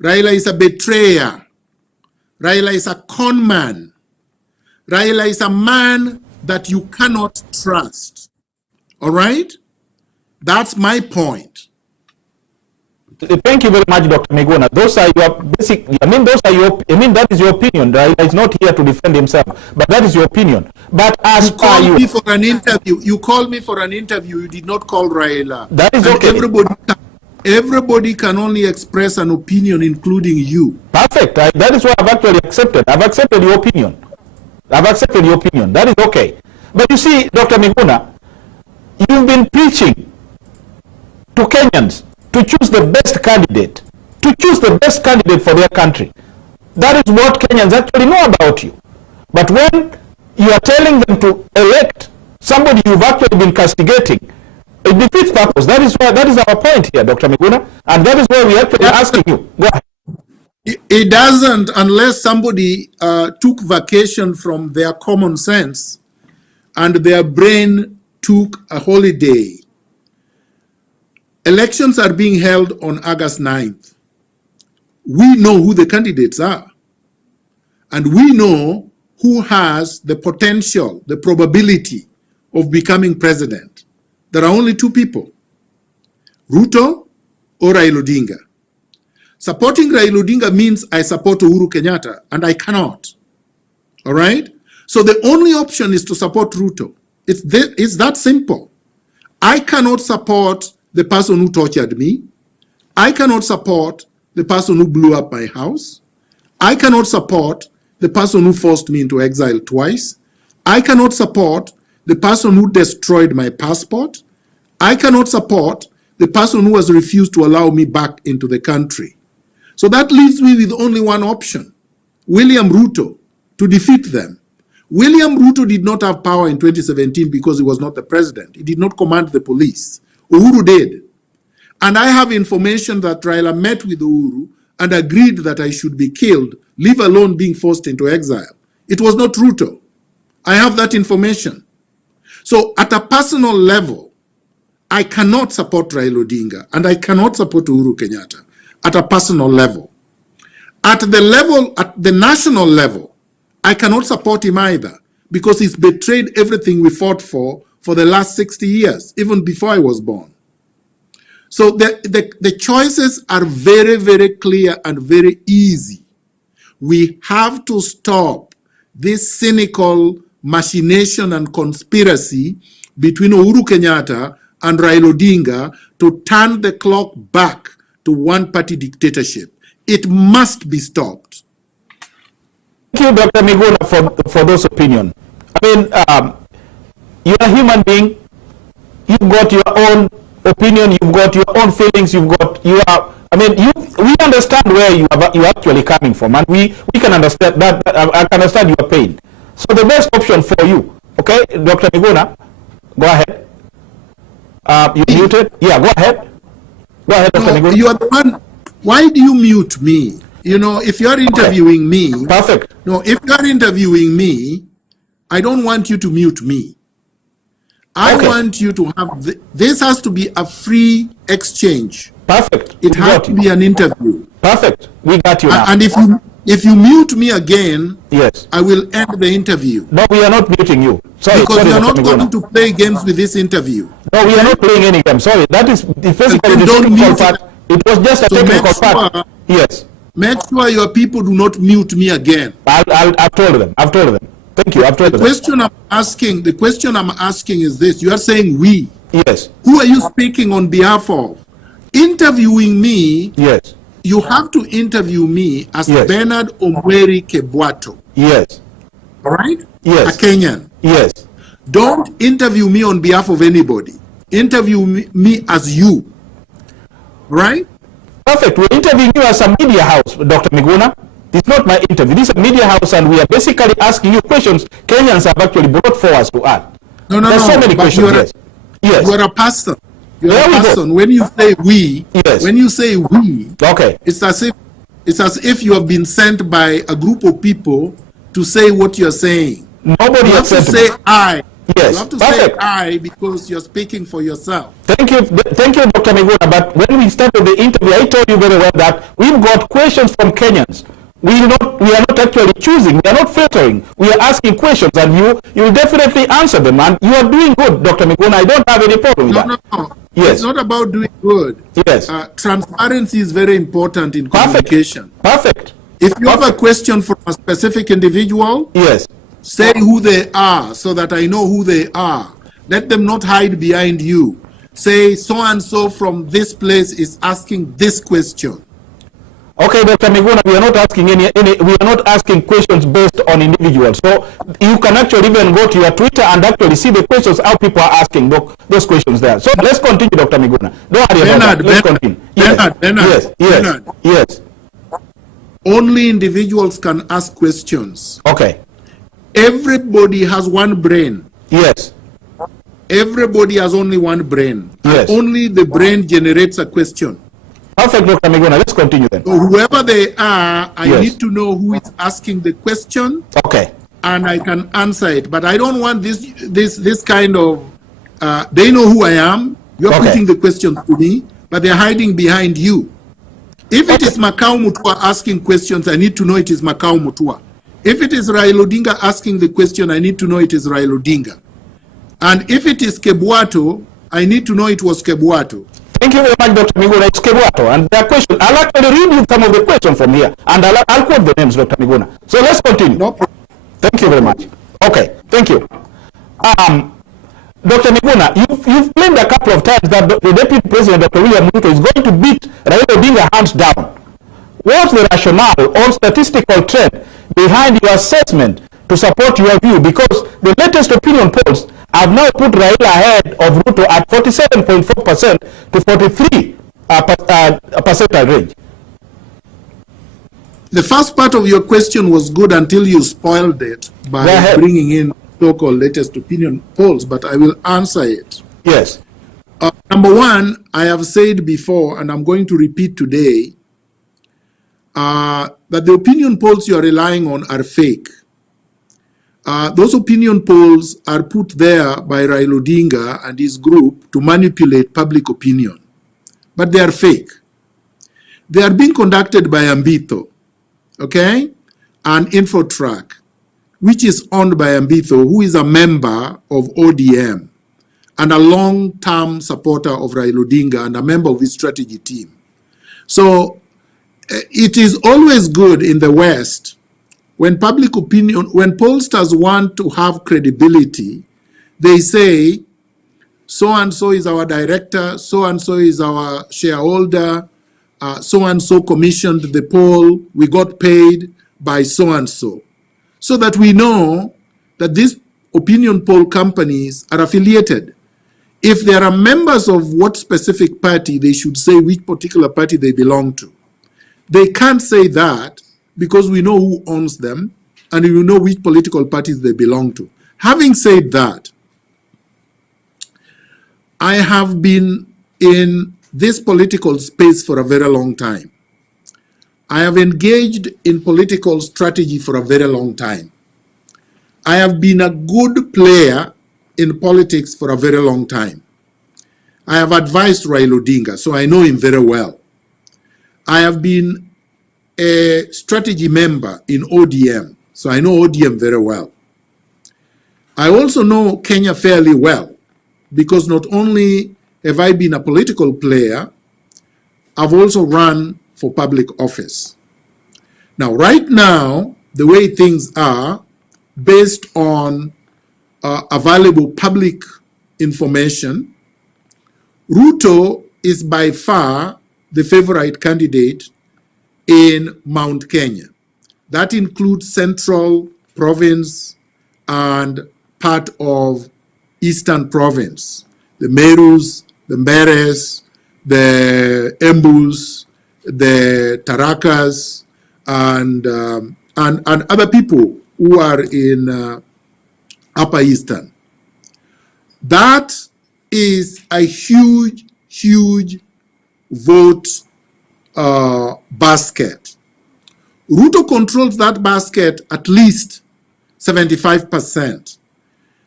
Raila is a betrayer. Raila is a con man. Raila is a man that you cannot trust. All right? That's my point. Thank you very much, Dr. Miguna. Those are your basic, that is your opinion. Raila is not here to defend himself, but that is your opinion. But as you called me for an interview. You called me for an interview. You did not call Raila. That is and okay. Everybody can only express an opinion, including you. Perfect. That is what I've actually accepted. I've accepted your opinion. I've accepted your opinion. That is okay. But you see, Dr. Miguna, you've been preaching to Kenyans to choose the best candidate, for their country. That is what Kenyans actually know about you. But when you are telling them to elect somebody you've actually been castigating, it defeats purpose. That is our point here, Dr. Miguna, and that is why we are actually asking you. Go ahead. It doesn't, unless somebody took vacation from their common sense and their brain took a holiday. Elections are being held on August 9th. We know who the candidates are. And we know who has the potential, the probability of becoming president. There are only two people, Ruto or Raila Odinga. Supporting Raila Odinga means I support Uhuru Kenyatta, and I cannot. All right? So the only option is to support Ruto. It's that simple. I cannot support the person who tortured me. I cannot support the person who blew up my house. I cannot support the person who forced me into exile twice. I cannot support the person who destroyed my passport. I cannot support the person who has refused to allow me back into the country. So that leaves me with only one option, William Ruto, to defeat them. William Ruto did not have power in 2017 because he was not the president. He did not command the police. Uhuru did. And I have information that Raila met with Uhuru and agreed that I should be killed, leave alone being forced into exile. It was not Ruto. I have that information. So at a personal level, I cannot support Raila Odinga and I cannot support Uhuru Kenyatta at a personal level. At the national level, I cannot support him either because he's betrayed everything we fought for the last 60 years, even before I was born. So the choices are very, very clear and very easy. We have to stop this cynical machination and conspiracy between Uhuru Kenyatta and Raila Odinga to turn the clock back to one-party dictatorship. It must be stopped. Thank you, Dr. Miguna, for those opinions. I mean, you're a human being. You've got your own opinion. You've got your own feelings. We understand where you're actually coming from, and we can understand that. I can understand your pain. So the best option for you, okay, Dr. Miguna, go ahead. You're muted. Yeah, go ahead. Go ahead, Dr. Miguna. You are the one. Why do you mute me? You know, if you're interviewing me. Perfect. No, if you're interviewing me, I don't want you to mute me. I want you to have, this has to be a free exchange. Perfect. It has to be an interview. Perfect. We got you now. And if you mute me again, yes, I will end the interview. No, we are not muting you. Sorry, because you are not going to play games with this interview. No, we are not playing any game. Sorry, that is basically the technical part. It was just a technical part. Yes. Make sure your people do not mute me again. I've told them. Thank you. I've told them. The question I'm asking is this. You are saying we. Yes. Who are you speaking on behalf of? Interviewing me. Yes. You have to interview me as Bernard Omweri Kebwato. Yes. All right? Yes. A Kenyan. Yes. Don't interview me on behalf of anybody. Interview me as you. Right? Perfect. We're interviewing you as a media house, Dr. Miguna. It's not my interview. This is a media house, and we are basically asking you questions Kenyans have actually brought forward to us. There's so many questions. Yes. You are a person. You are a person. When you say we, it's as if you have been sent by a group of people to say what you're saying. Nobody you have to say I. Yes, You have to perfect. say I because you're speaking for yourself. Thank you, Dr. Miguna. But when we started the interview, I told you very well that we've got questions from Kenyans. We are not actually choosing. We are not filtering. We are asking questions, and you will definitely answer them. And you are doing good, Dr. Miguna. I don't have any problem with that. No. Yes. It's not about doing good. Yes. Transparency is very important in communication. Perfect. If you have a question from a specific individual, yes, say who they are so that I know who they are. Let them not hide behind you. Say so-and-so from this place is asking this question. Okay, Dr. Miguna, we are not asking we are not asking questions based on individuals. So you can actually even go to your Twitter and actually see the questions how people are asking those questions there. So let's continue, Dr. Miguna. Don't worry about that. Let's continue. Yes. Only individuals can ask questions. Okay. Everybody has one brain. Yes. Everybody has only one brain. Yes. And only the brain generates a question. Perfect, Dr. Miguna. Let's continue then. So whoever they are, I need to know who is asking the question. Okay. And I can answer it. But I don't want this kind of, they know who I am. You're putting the question to me, but they're hiding behind you. If it is Makau Mutua asking questions, I need to know it is Makau Mutua. If it is Raila Odinga asking the question, I need to know it is Raila Odinga. And if it is Kebuato, I need to know it was Kebuato. Thank you very much, Dr. Miguna. It's Kebuato. And the question, I'll actually read you some of the questions from here. And I'll quote the names, Dr. Miguna. So let's continue. No problem. Thank you very much. Okay, thank you. Dr. Miguna, you've claimed a couple of times that the Deputy President, Dr. William Ruto, is going to beat Raila Odinga hands down. What's the rationale or statistical trend behind your assessment to support your view? Because the latest opinion polls have now put Raila ahead of Ruto at 47.4% to 43% range. The first part of your question was good until you spoiled it by bringing in so-called latest opinion polls, but I will answer it. Yes. Number one, I have said before, and I'm going to repeat today, that the opinion polls you are relying on are fake. Those opinion polls are put there by Raila Odinga and his group to manipulate public opinion. But they are fake. They are being conducted by Ambito, okay, and Infotrack, which is owned by Ambito, who is a member of ODM and a long-term supporter of Raila Odinga and a member of his strategy team. So it is always good in the West when public opinion, when pollsters want to have credibility, they say, so-and-so is our director, so-and-so is our shareholder, so-and-so commissioned the poll, we got paid by so-and-so. So that we know that these opinion poll companies are affiliated. If there are members of what specific party, they should say which particular party they belong to. They can't say that because we know who owns them and we know which political parties they belong to. Having said that, I have been in this political space for a very long time. I have engaged in political strategy for a very long time. I have been a good player in politics for a very long time. I have advised Raila Odinga, so I know him very well. I have been a strategy member in ODM, so I know ODM very well. I also know Kenya fairly well, because not only have I been a political player, I've also run for public office. Now, right now, the way things are, based on available public information, Ruto is by far the favorite candidate in Mount Kenya. That includes Central Province and part of Eastern Province, the Merus, the Mberes, the Embus, the Tarakas, and other people who are in Upper Eastern. That is a huge, huge vote basket. Ruto controls that basket at least 75%.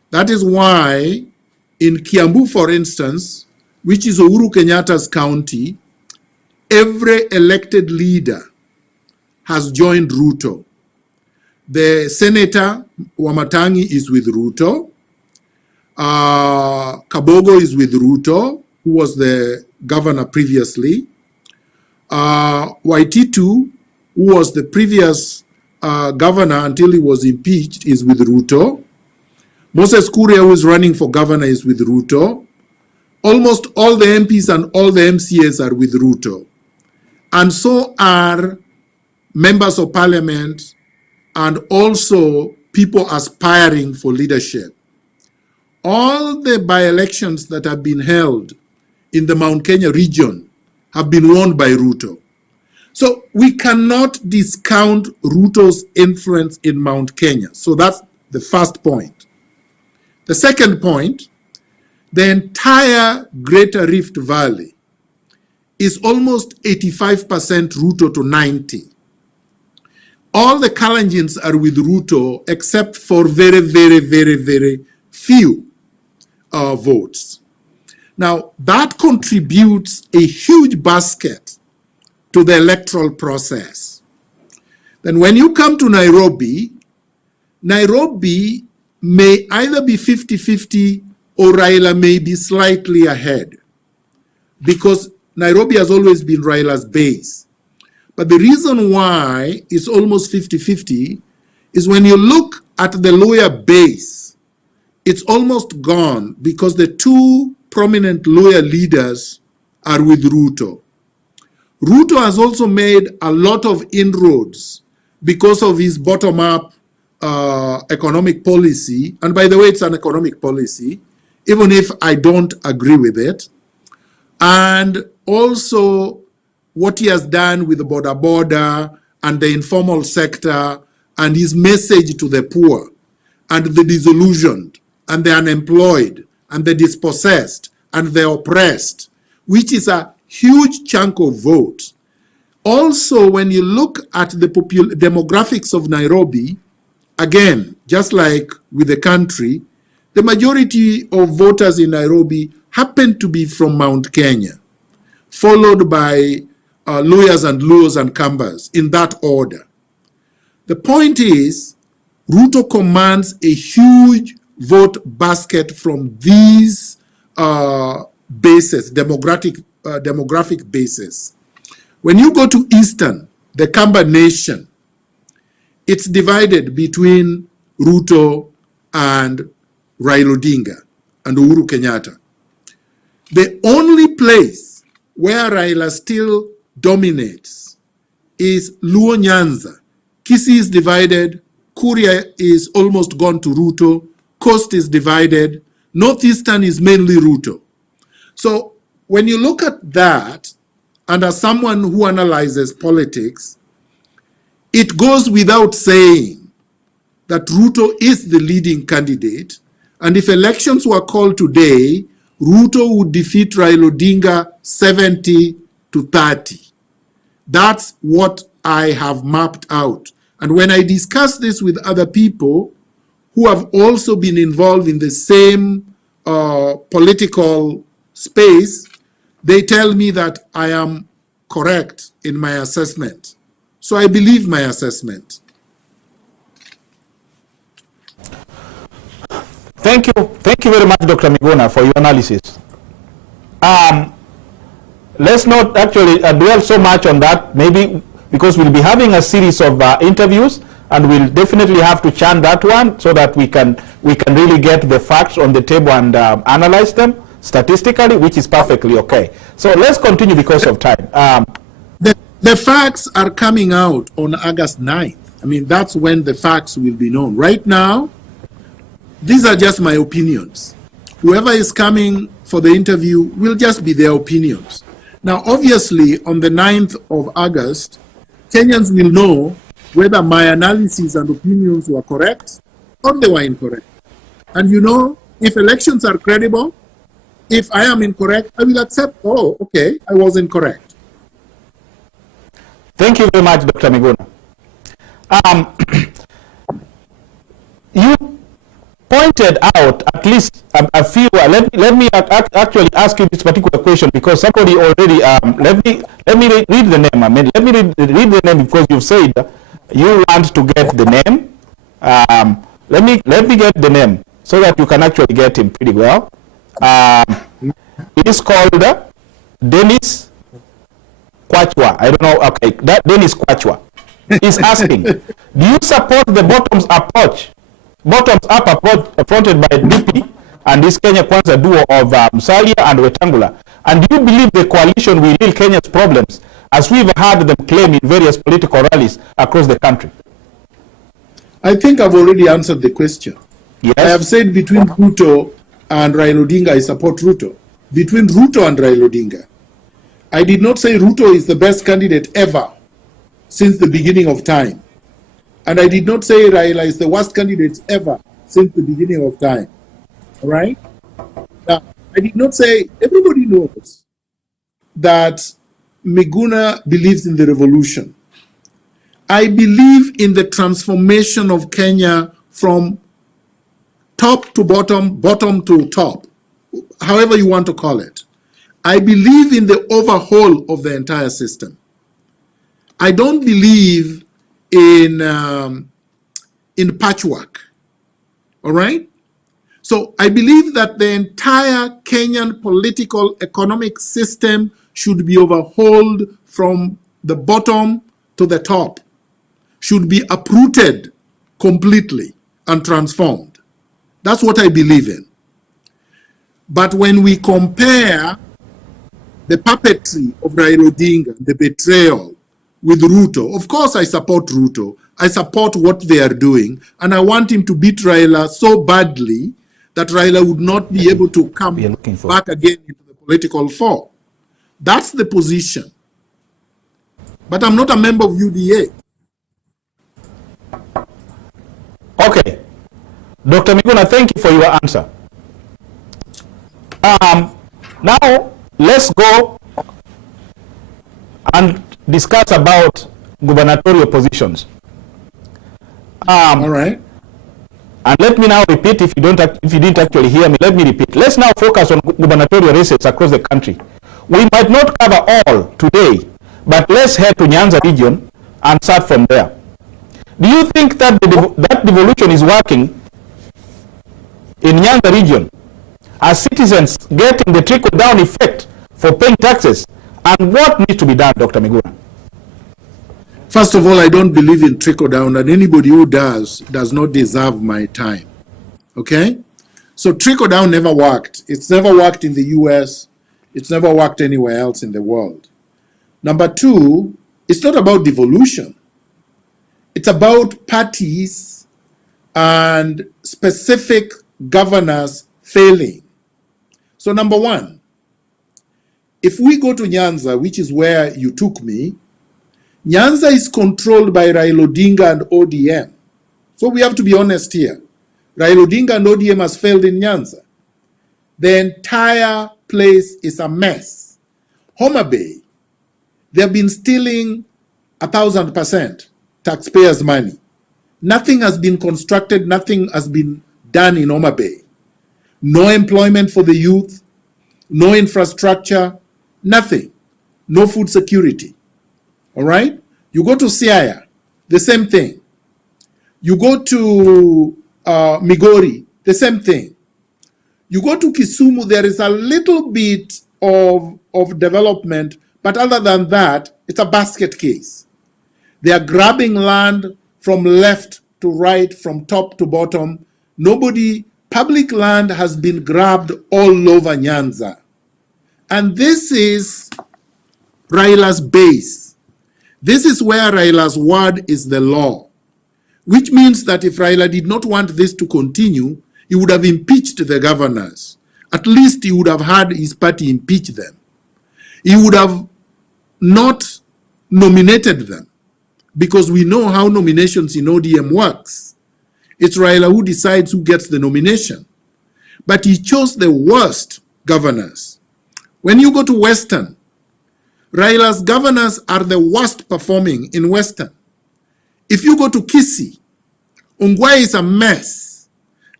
That is why in Kiambu, for instance, which is Uhuru Kenyatta's county, every elected leader has joined Ruto. The senator, Wamatangi, is with Ruto. Kabogo is with Ruto, who was the governor previously. Waititu, who was the previous governor until he was impeached, is with Ruto. Moses Kuria, who is running for governor, is with Ruto. Almost all the MPs and all the MCAs are with Ruto. And so are members of parliament and also people aspiring for leadership. All the by-elections that have been held in the Mount Kenya region have been won by Ruto. So we cannot discount Ruto's influence in Mount Kenya. So that's the first point. The second point, the entire Greater Rift Valley is almost 85% Ruto to 90%. All the Kalenjins are with Ruto except for very, very, very, very few votes. Now, that contributes a huge basket to the electoral process. Then when you come to Nairobi, Nairobi may either be 50-50 or Raila may be slightly ahead, because Nairobi has always been Raila's base. But the reason why it's almost 50-50 is when you look at the lower base, it's almost gone because the two prominent lower leaders are with Ruto. Ruto has also made a lot of inroads because of his bottom-up economic policy. And by the way, it's an economic policy, even if I don't agree with it. And also what he has done with the border and the informal sector and his message to the poor and the disillusioned and the unemployed and the dispossessed and the oppressed, which is a huge chunk of vote. Also, when you look at the demographics of Nairobi, again, just like with the country, the majority of voters in Nairobi happen to be from Mount Kenya, followed by Luyas and Luos and Kambas, in that order. The point is, Ruto commands a huge vote basket from these bases, demographic bases. When you go to Eastern, the Kamba Nation, it's divided between Ruto and Raila Odinga and Uhuru Kenyatta. The only place where Raila still dominates is Luo Nyanza. Kisii is divided, Kuria is almost gone to Ruto, Coast is divided, Northeastern is mainly Ruto. So when you look at that, and as someone who analyzes politics, it goes without saying that Ruto is the leading candidate, and if elections were called today, Ruto would defeat Raila Odinga 70-30. That's what I have mapped out. And when I discuss this with other people who have also been involved in the same political space, they tell me that I am correct in my assessment. So I believe my assessment. Thank you very much, Dr. Miguna, for your analysis. Let's not actually dwell so much on that, maybe because we'll be having a series of interviews, and we'll definitely have to chant that one so that we can really get the facts on the table and analyze them statistically, which is perfectly okay. So let's continue because of time. The facts are coming out on August 9th. I mean, that's when the facts will be known. Right now, these are just my opinions. Whoever is coming for the interview will just be their opinions. Now, obviously, on the 9th of August, Kenyans will know whether my analysis and opinions were correct or they were incorrect. And you know, if elections are credible, if I am incorrect, I will accept, oh, okay, I was incorrect. Thank you very much, Dr. Miguna. You pointed out at least a few. Let me actually ask you this particular question, because somebody already. Let me read the name. I mean, let me read the name, because you said you want to get the name. Let me get the name so that you can actually get him pretty well. It is called Dennis Kwachwa. I don't know. Okay, that Dennis Kwachwa is asking, do you support the bottoms-up approach fronted by DP and this Kenya Kwanza duo of Musalia and Wetangula? And do you believe the coalition will heal Kenya's problems, as we've heard them claim in various political rallies across the country? I think I've already answered the question. Yes. I have said between Ruto and Raila Odinga, I support Ruto. Between Ruto and Raila Odinga. I did not say Ruto is the best candidate ever since the beginning of time. And I did not say Raila is the worst candidate ever since the beginning of time. All right? Now, I did not say, everybody knows that Miguna believes in the revolution. I believe in the transformation of Kenya from top to bottom, bottom to top, however you want to call it. I believe in the overhaul of the entire system. I don't believe in patchwork. All right? So I believe that the entire Kenyan political economic system should be overhauled from the bottom to the top, should be uprooted completely and transformed. That's what I believe in. But when we compare the puppetry of Raila Odinga, the betrayal with Ruto, of course I support Ruto. I support what they are doing, and I want him to beat Raila so badly that Raila would not be able to come back again into the political fore. That's the position. But I'm not a member of UDA. Okay. Dr. Miguna, thank you for your answer. Now, let's go and discuss about gubernatorial positions. All right. And let me now repeat, if you didn't actually hear me, let me repeat. Let's now focus on gubernatorial races across the country. We might not cover all today, but let's head to Nyanza region and start from there. Do you think that that devolution is working in Nyanza region? Are citizens getting the trickle-down effect for paying taxes? And what needs to be done, Dr. Miguna? First of all, I don't believe in trickle-down, and anybody who does not deserve my time. Okay? So trickle-down never worked. It's never worked in the US. It's never worked anywhere else in the world. Number two, it's not about devolution. It's about parties and specific governors failing. So number one, if we go to Nyanza, which is where you took me, Nyanza is controlled by Raila Odinga and ODM. So we have to be honest here. Raila Odinga and ODM has failed in Nyanza. The entire place is a mess. Homa Bay, they have been stealing 1,000% taxpayers' money. Nothing has been constructed, nothing has been done in Homa Bay. No employment for the youth, no infrastructure, nothing. No food security. All right? You go to Siaya, the same thing. You go to Migori, the same thing. You go to Kisumu, there is a little bit of development, but other than that, it's a basket case. They are grabbing land from left to right, from top to bottom. Public land has been grabbed all over Nyanza. And this is Raila's base. This is where Raila's word is the law, which means that if Raila did not want this to continue, he would have impeached the governors. At least he would have had his party impeach them. He would have not nominated them, because we know how nominations in ODM works. It's Raila who decides who gets the nomination. But he chose the worst governors. When you go to Western, Raila's governors are the worst performing in Western. If you go to Kisii, Ongwae is a mess.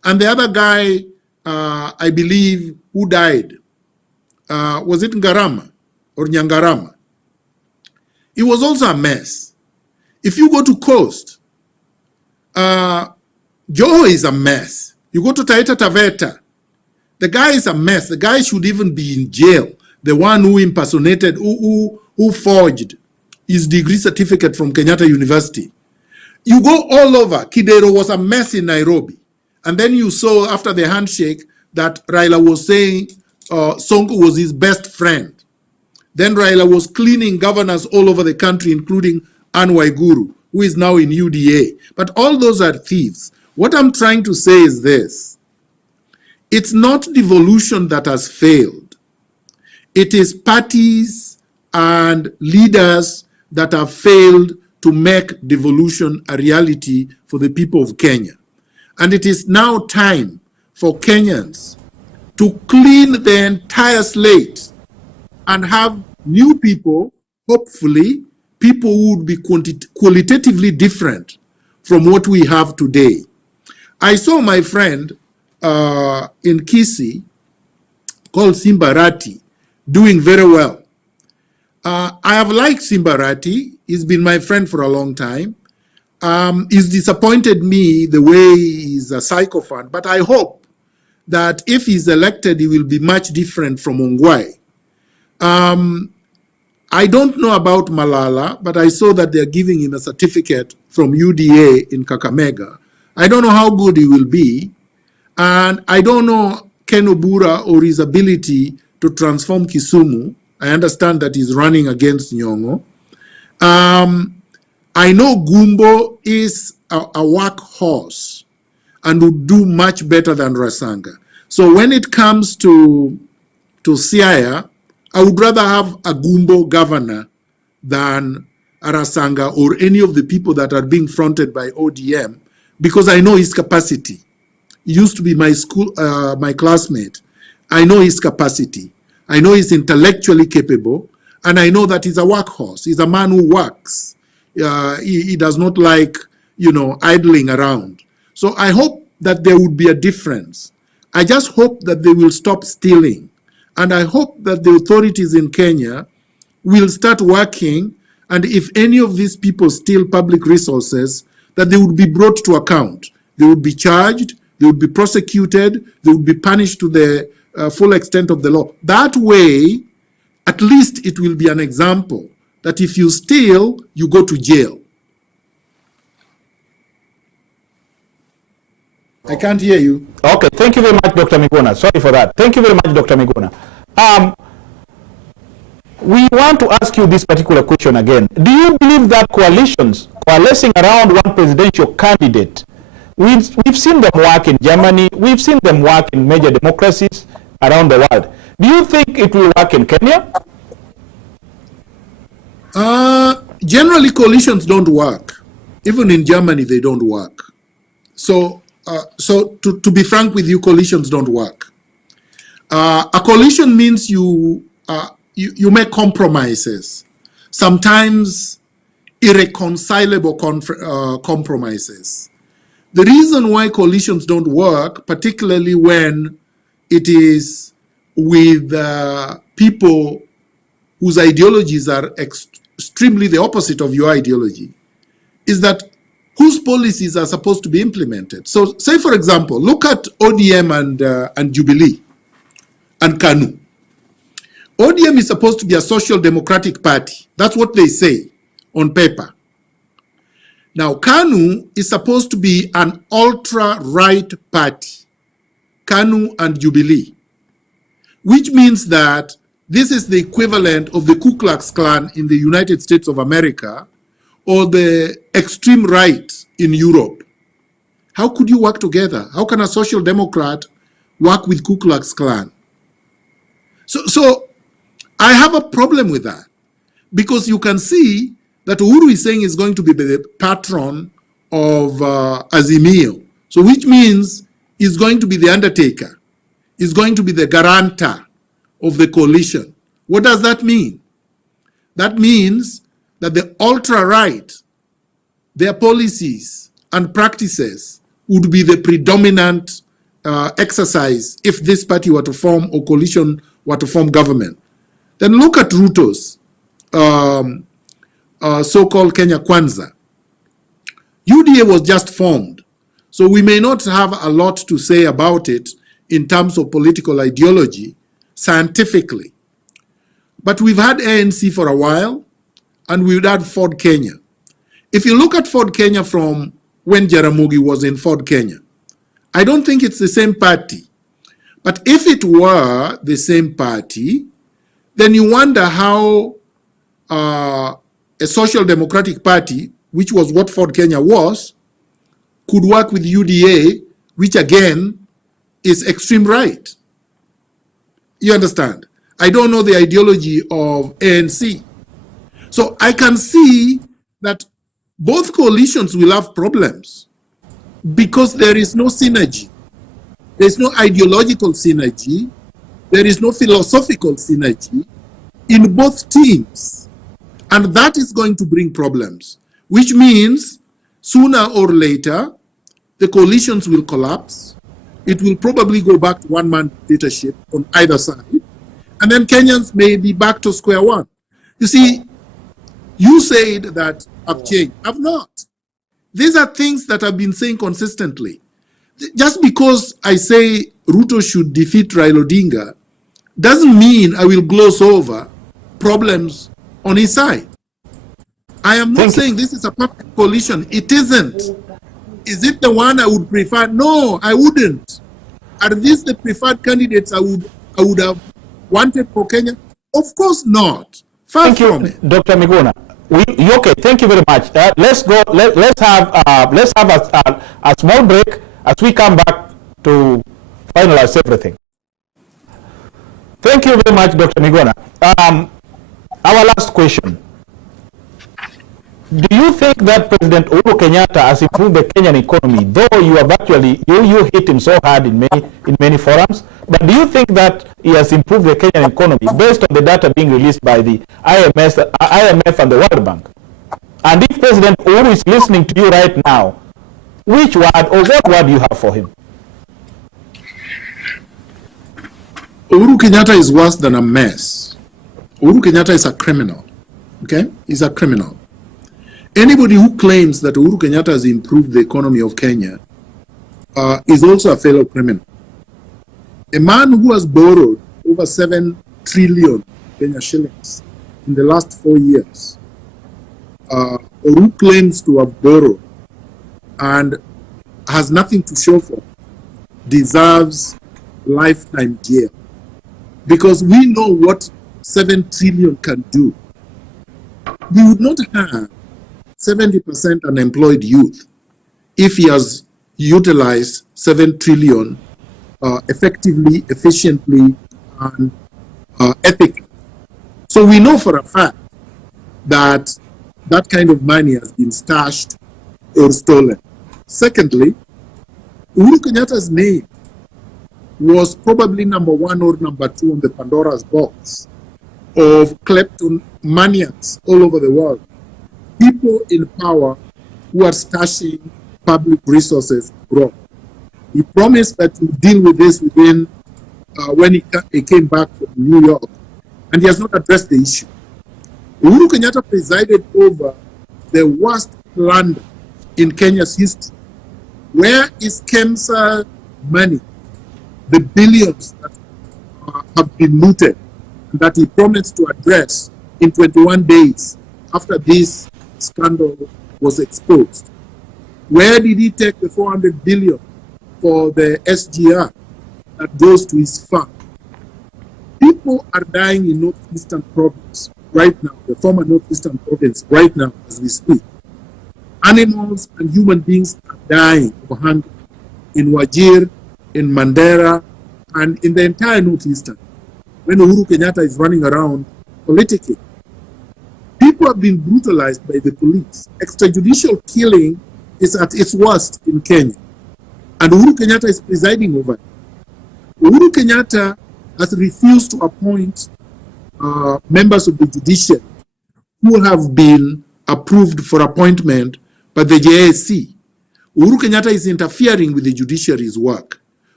And the other guy, I believe, who died, was it Ngarama or Nyangarama? It was also a mess. If you go to Coast, Joho is a mess. You go to Taita Taveta, the guy is a mess. The guy should even be in jail. The one who impersonated, who forged his degree certificate from Kenyatta University. You go all over. Kidero was a mess in Nairobi. And then you saw after the handshake that Raila was saying Sonko was his best friend. Then Raila was cleaning governors all over the country, including Anne Waiguru, who is now in UDA. But all those are thieves. What I'm trying to say is this. It's not devolution that has failed. It is parties and leaders that have failed to make devolution a reality for the people of Kenya. And it is now time for Kenyans to clean the entire slate and have new people, hopefully, people who would be qualitatively different from what we have today. I saw my friend in Kisii called Simbarati doing very well. I have liked Simbarati. He's been my friend for a long time. He's disappointed me the way he's a sycophant, but I hope that if he's elected, he will be much different from Ongwae. I don't know about Malala, but I saw that they're giving him a certificate from UDA in Kakamega. I don't know how good he will be, and I don't know Ken Obura or his ability to transform Kisumu. I understand that he's running against Nyong'o. I know Gumbo is a workhorse and would do much better than Rasanga. So when it comes to Siaya, I would rather have a Gumbo governor than a Rasanga or any of the people that are being fronted by ODM, because I know his capacity. He used to be my classmate. I know his capacity. I know he's intellectually capable, and I know that he's a workhorse. He's a man who works. He does not like, idling around. So I hope that there would be a difference. I just hope that they will stop stealing. And I hope that the authorities in Kenya will start working, and if any of these people steal public resources, that they would be brought to account. They would be charged, they would be prosecuted, they would be punished to the full extent of the law. That way, at least it will be an example that if you steal, you go to jail. I can't hear you. Okay, thank you very much, Dr. Miguna. Sorry for that. Thank you very much, Dr. Miguna. We want to ask you this particular question again. Do you believe that coalitions coalescing around one presidential candidate, we've seen them work in Germany, we've seen them work in major democracies around the world. Do you think it will work in Kenya? Generally, coalitions don't work. Even in Germany, they don't work. So to be frank with you, coalitions don't work. A coalition means you make compromises, sometimes irreconcilable compromises. The reason why coalitions don't work, particularly when it is with people whose ideologies are extremely the opposite of your ideology, is that whose policies are supposed to be implemented. So say, for example, look at ODM and Jubilee and KANU. ODM is supposed to be a social democratic party. That's what they say on paper. Now, KANU is supposed to be an ultra-right party, KANU and Jubilee, which means that this is the equivalent of the Ku Klux Klan in the United States of America or the extreme right in Europe. How could you work together? How can a social democrat work with Ku Klux Klan? So I have a problem with that, because you can see that Uhuru is saying is going to be the patron of Azimio. So which means he's going to be the undertaker. He's going to be the guarantor of the coalition. What does that mean? That means that the ultra-right, their policies and practices would be the predominant exercise if this party were to form or coalition were to form government. Then look at Ruto's so-called Kenya Kwanza. UDA was just formed, so we may not have a lot to say about it in terms of political ideology, scientifically. But we've had ANC for a while, and we've had Ford Kenya. If you look at Ford Kenya from when Jaramogi was in Ford Kenya, I don't think it's the same party. But if it were the same party, then you wonder how a social democratic party, which was what Ford Kenya was, could work with UDA, which again is extreme right. You understand? I don't know the ideology of ANC. So I can see that both coalitions will have problems because there is no synergy. There is no ideological synergy. There is no philosophical synergy in both teams. And that is going to bring problems, which means sooner or later, the coalitions will collapse. It will probably go back to one-man dictatorship on either side. And then Kenyans may be back to square one. You see, you said that I've changed. I've not. These are things that I've been saying consistently. Just because I say Ruto should defeat Raila Odinga doesn't mean I will gloss over problems on his side. I am not saying this is a perfect coalition. It isn't. Is it the one I would prefer? No, I wouldn't. Are these the preferred candidates I would have wanted for Kenya? Of course not. Far from it. Dr. Miguna. Okay, thank you very much. Let's go. Let's have a small break as we come back to finalize everything. Thank you very much, Dr. Miguna. Our last question. Do you think that President Uhuru Kenyatta has improved the Kenyan economy, though you have actually, you hit him so hard in many forums, but do you think that he has improved the Kenyan economy based on the data being released by the IMF and the World Bank? And if President Uhuru is listening to you right now, which word or what word do you have for him? Uhuru Kenyatta is worse than a mess. Uhuru Kenyatta is a criminal. Okay? He's a criminal. Anybody who claims that Uhuru Kenyatta has improved the economy of Kenya is also a fellow criminal. A man who has borrowed over 7 trillion Kenya shillings in the last 4 years, or who claims to have borrowed and has nothing to show for it, deserves lifetime jail. Because we know what 7 trillion can do. We would not have 70% unemployed youth if he has utilized 7 trillion effectively, efficiently, and ethically. So we know for a fact that that kind of money has been stashed or stolen. Secondly, Uhuru Kenyatta's name was probably number 1 or number 2 on the Pandora's box of kleptomaniacs all over the world. People in power who are stashing public resources abroad. He promised that he would deal with this within when he came back from New York, and he has not addressed the issue. Uhuru Kenyatta presided over the worst plunder in Kenya's history. Where is KEMSA money, the billions that have been looted, that he promised to address in 21 days after this scandal was exposed? Where did he take the 400 billion for the SGR that goes to his fund? People are dying in Northeastern Province right now, the former Northeastern Province right now as we speak. Animals and human beings are dying of hunger in Wajir, in Mandera, and in the entire Northeastern, when Uhuru Kenyatta is running around politicking. People have been brutalized by the police. Extrajudicial killing is at its worst in Kenya. And Uhuru Kenyatta is presiding over it. Uhuru Kenyatta has refused to appoint members of the judiciary who have been approved for appointment by the JSC. Uhuru Kenyatta is interfering with the judiciary's work.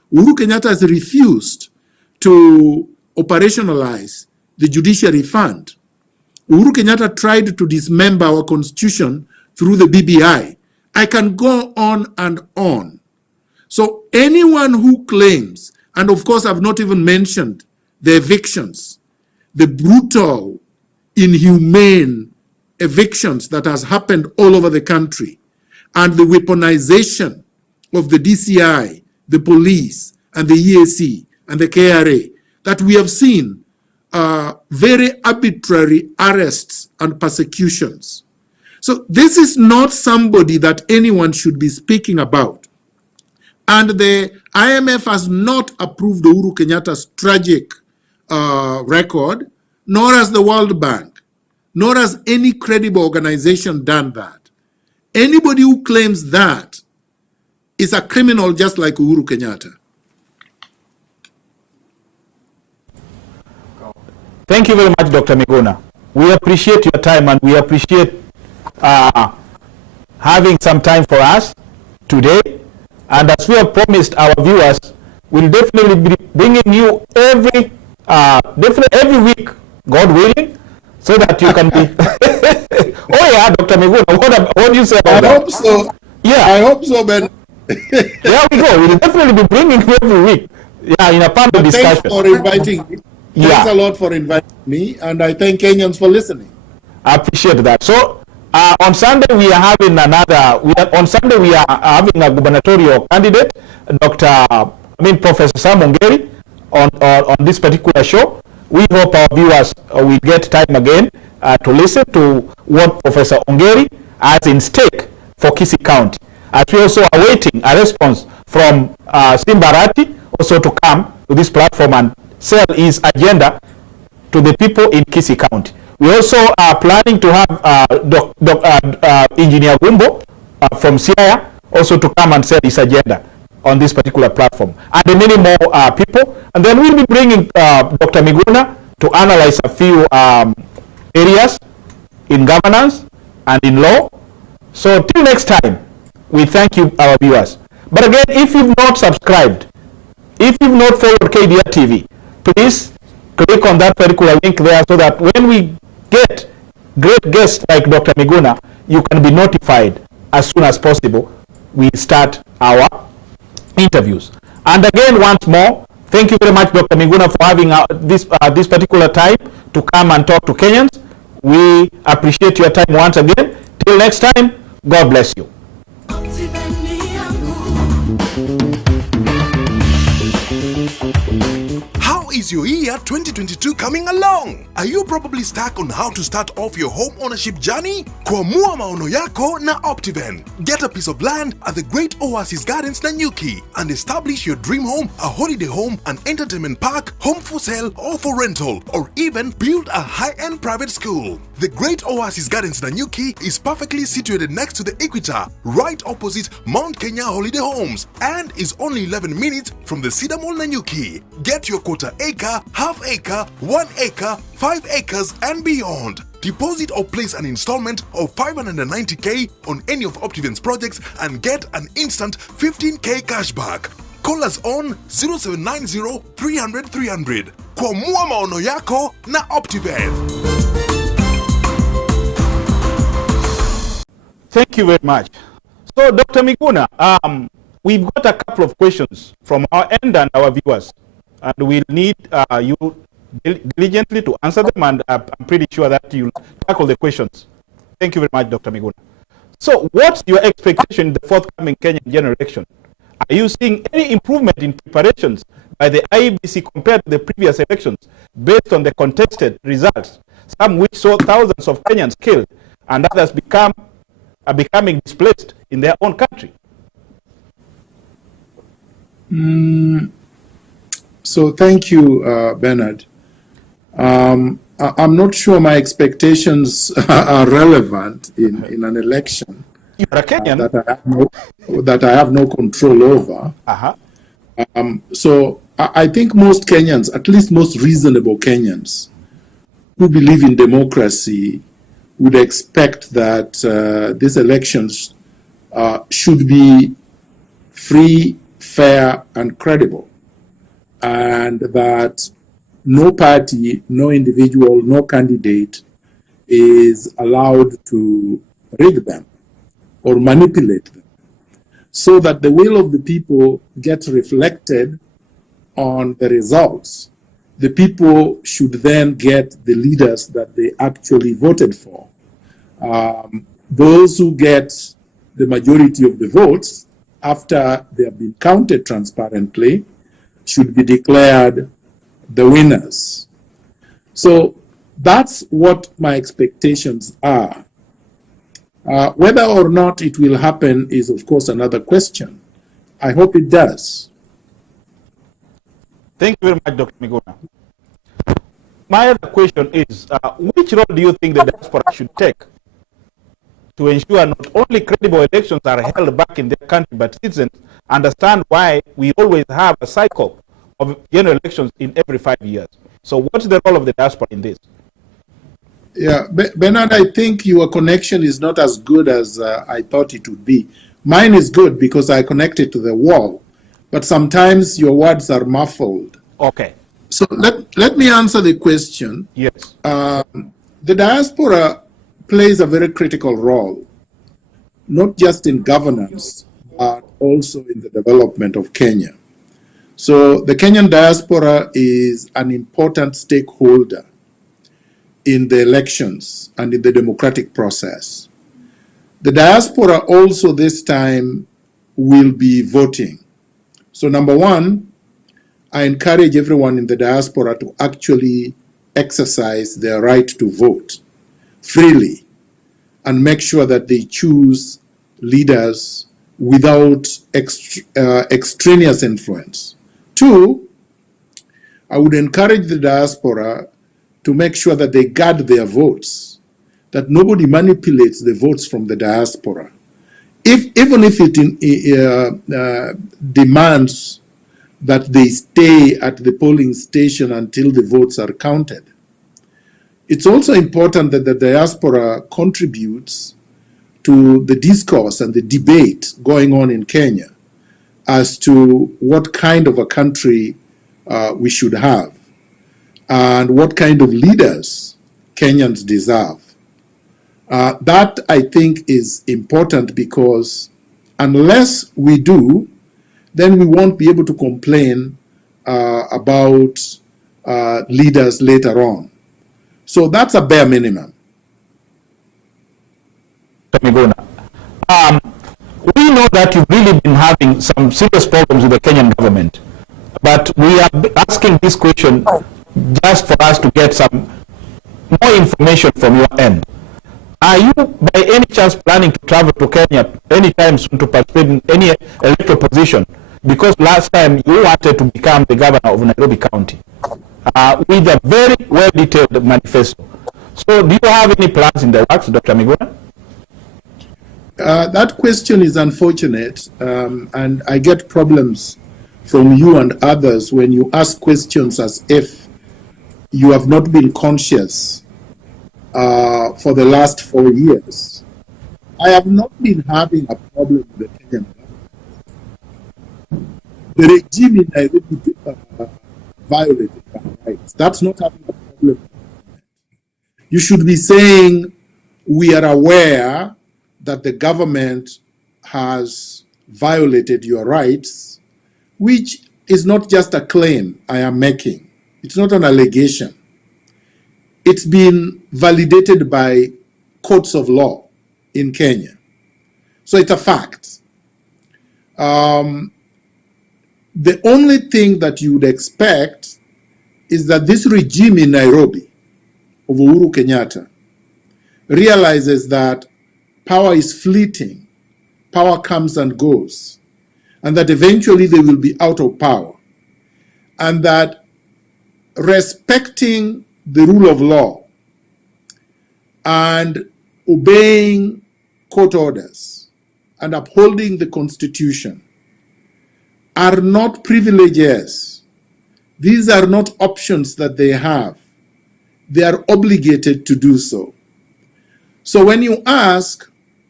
Uhuru Kenyatta has refused to operationalize the judiciary fund. Uhuru Kenyatta tried to dismember our constitution through the BBI. I can go on and on. So anyone who claims, and of course I've not even mentioned the evictions, the brutal, inhumane evictions that has happened all over the country, and the weaponization of the DCI, the police, and the EAC, and the KRA, that we have seen very arbitrary arrests and persecutions. So this is not somebody that anyone should be speaking about. And the IMF has not approved Uhuru Kenyatta's tragic record, nor has the World Bank, nor has any credible organization done that. Anybody who claims that is a criminal just like Uhuru Kenyatta. Thank you very much, Dr. Miguna. We appreciate your time, and we appreciate having some time for us today. And as we have promised our viewers, we'll definitely be bringing you every week, God willing, so that you can be. Oh yeah, Dr. Miguna, what do you say about that? I hope so. Yeah, I hope so, Ben. There we go. We'll definitely be bringing you every week. Yeah, in a panel discussion. Thanks for inviting me. Thanks a lot for inviting me, and I thank Kenyans for listening. I appreciate that. So on Sunday we are having we are having a gubernatorial candidate, Professor Sam Ongeri, on this particular show. We hope our viewers will get time again to listen to what Professor Ongeri has in stake for Kisii County. As we also are waiting a response from Simbarati also to come to this platform and sell his agenda to the people in Kisii County. We also are planning to have Engineer Gumbo from Siaya also to come and sell his agenda on this particular platform, and many more people. And then we'll be bringing Dr. Miguna to analyze a few areas in governance and in law. So till next time, we thank you, our viewers. But again, if you've not subscribed, if you've not followed KDR TV, please click on that particular link there so that when we get great guests like Dr. Miguna, you can be notified as soon as possible we start our interviews. And again, once more, thank you very much, Dr. Miguna, for having this particular time to come and talk to Kenyans. We appreciate your time once again. Till next time, God bless you. How is your year 2022 coming along? Are you probably stuck on how to start off your home ownership journey? Kwamua maono yako na Optiven. Get a piece of land at the Great Oasis Gardens Nanyuki and establish your dream home, a holiday home, an entertainment park, home for sale or for rental, or even build a high-end private school. The Great Oasis Gardens Nanyuki is perfectly situated next to the equator, right opposite Mount Kenya Holiday Homes, and is only 11 minutes from the Cedar Mall Nanyuki. Get your quarter acre, half acre, 1 acre, 5 acres and beyond. Deposit or place an installment of 590k on any of Optiven's projects and get an instant 15k cashback. Call us on 0790 300 300. Kwamua maono yako na Optiven. Thank you very much. So, Dr. Miguna, we've got a couple of questions from our end and our viewers, and we'll need you diligently to answer them, and I'm pretty sure that you'll tackle the questions. Thank you very much, Dr. Miguna. So, what's your expectation in the forthcoming Kenyan general election? Are you seeing any improvement in preparations by the IEBC compared to the previous elections based on the contested results, some which saw thousands of Kenyans killed and others are becoming displaced in their own country? So thank you, Bernard. I'm not sure my expectations are relevant in an election that I have no control over. So I think most Kenyans, at least most reasonable Kenyans who believe in democracy, would expect that these elections should be free, fair, and credible, and that no party, no individual, no candidate is allowed to rig them or manipulate them, so that the will of the people gets reflected on the results. The people should then get the leaders that they actually voted for. Those who get the majority of the votes after they have been counted transparently should be declared the winners. So that's what my expectations are. Whether or not it will happen is, of course, another question. I hope it does. Thank you very much, Dr. Miguna. My other question is, which role do you think the diaspora should take to ensure not only credible elections are held back in their country, but citizens understand why we always have a cycle of general elections in every 5 years? So what's the role of the diaspora in this? Yeah, Bernard, I think your connection is not as good as I thought it would be. Mine is good because I connected to the wall, but sometimes your words are muffled. Okay. So let me answer the question. Yes. The diaspora plays a very critical role, not just in governance, but also in the development of Kenya. So the Kenyan diaspora is an important stakeholder in the elections and in the democratic process. The diaspora also this time will be voting. So number one, I encourage everyone in the diaspora to actually exercise their right to vote freely and make sure that they choose leaders without extraneous influence. Two, I would encourage the diaspora to make sure that they guard their votes, that nobody manipulates the votes from the diaspora. Even if it demands that they stay at the polling station until the votes are counted. It's also important that the diaspora contributes to the discourse and the debate going on in Kenya as to what kind of a country we should have and what kind of leaders Kenyans deserve. That, I think, is important because unless we do, then we won't be able to complain about leaders later on. So that's a bare minimum. Miguna, we know that you've really been having some serious problems with the Kenyan government, but we are asking this question just for us to get some more information from your end. Are you by any chance planning to travel to Kenya anytime soon to participate in any electoral position? Because last time you wanted to become the governor of Nairobi County with a very well-detailed manifesto. So do you have any plans in the works, Dr. Miguna? That question is unfortunate, and I get problems from you and others when you ask questions as if you have not been conscious for the last 4 years. I have not been having a problem with the Kenyan government. The regime in Nairobi violated our rights. That's not having a problem. You should be saying, we are aware that the government has violated your rights, which is not just a claim I am making. It's not an allegation. It's been validated by courts of law in Kenya. So it's a fact. The only thing that you would expect is that this regime in Nairobi of Uhuru Kenyatta realizes that power is fleeting, power comes and goes, and that eventually they will be out of power, and that respecting the rule of law and obeying court orders and upholding the Constitution are not privileges. These are not options that they have. They are obligated to do so. So when you ask,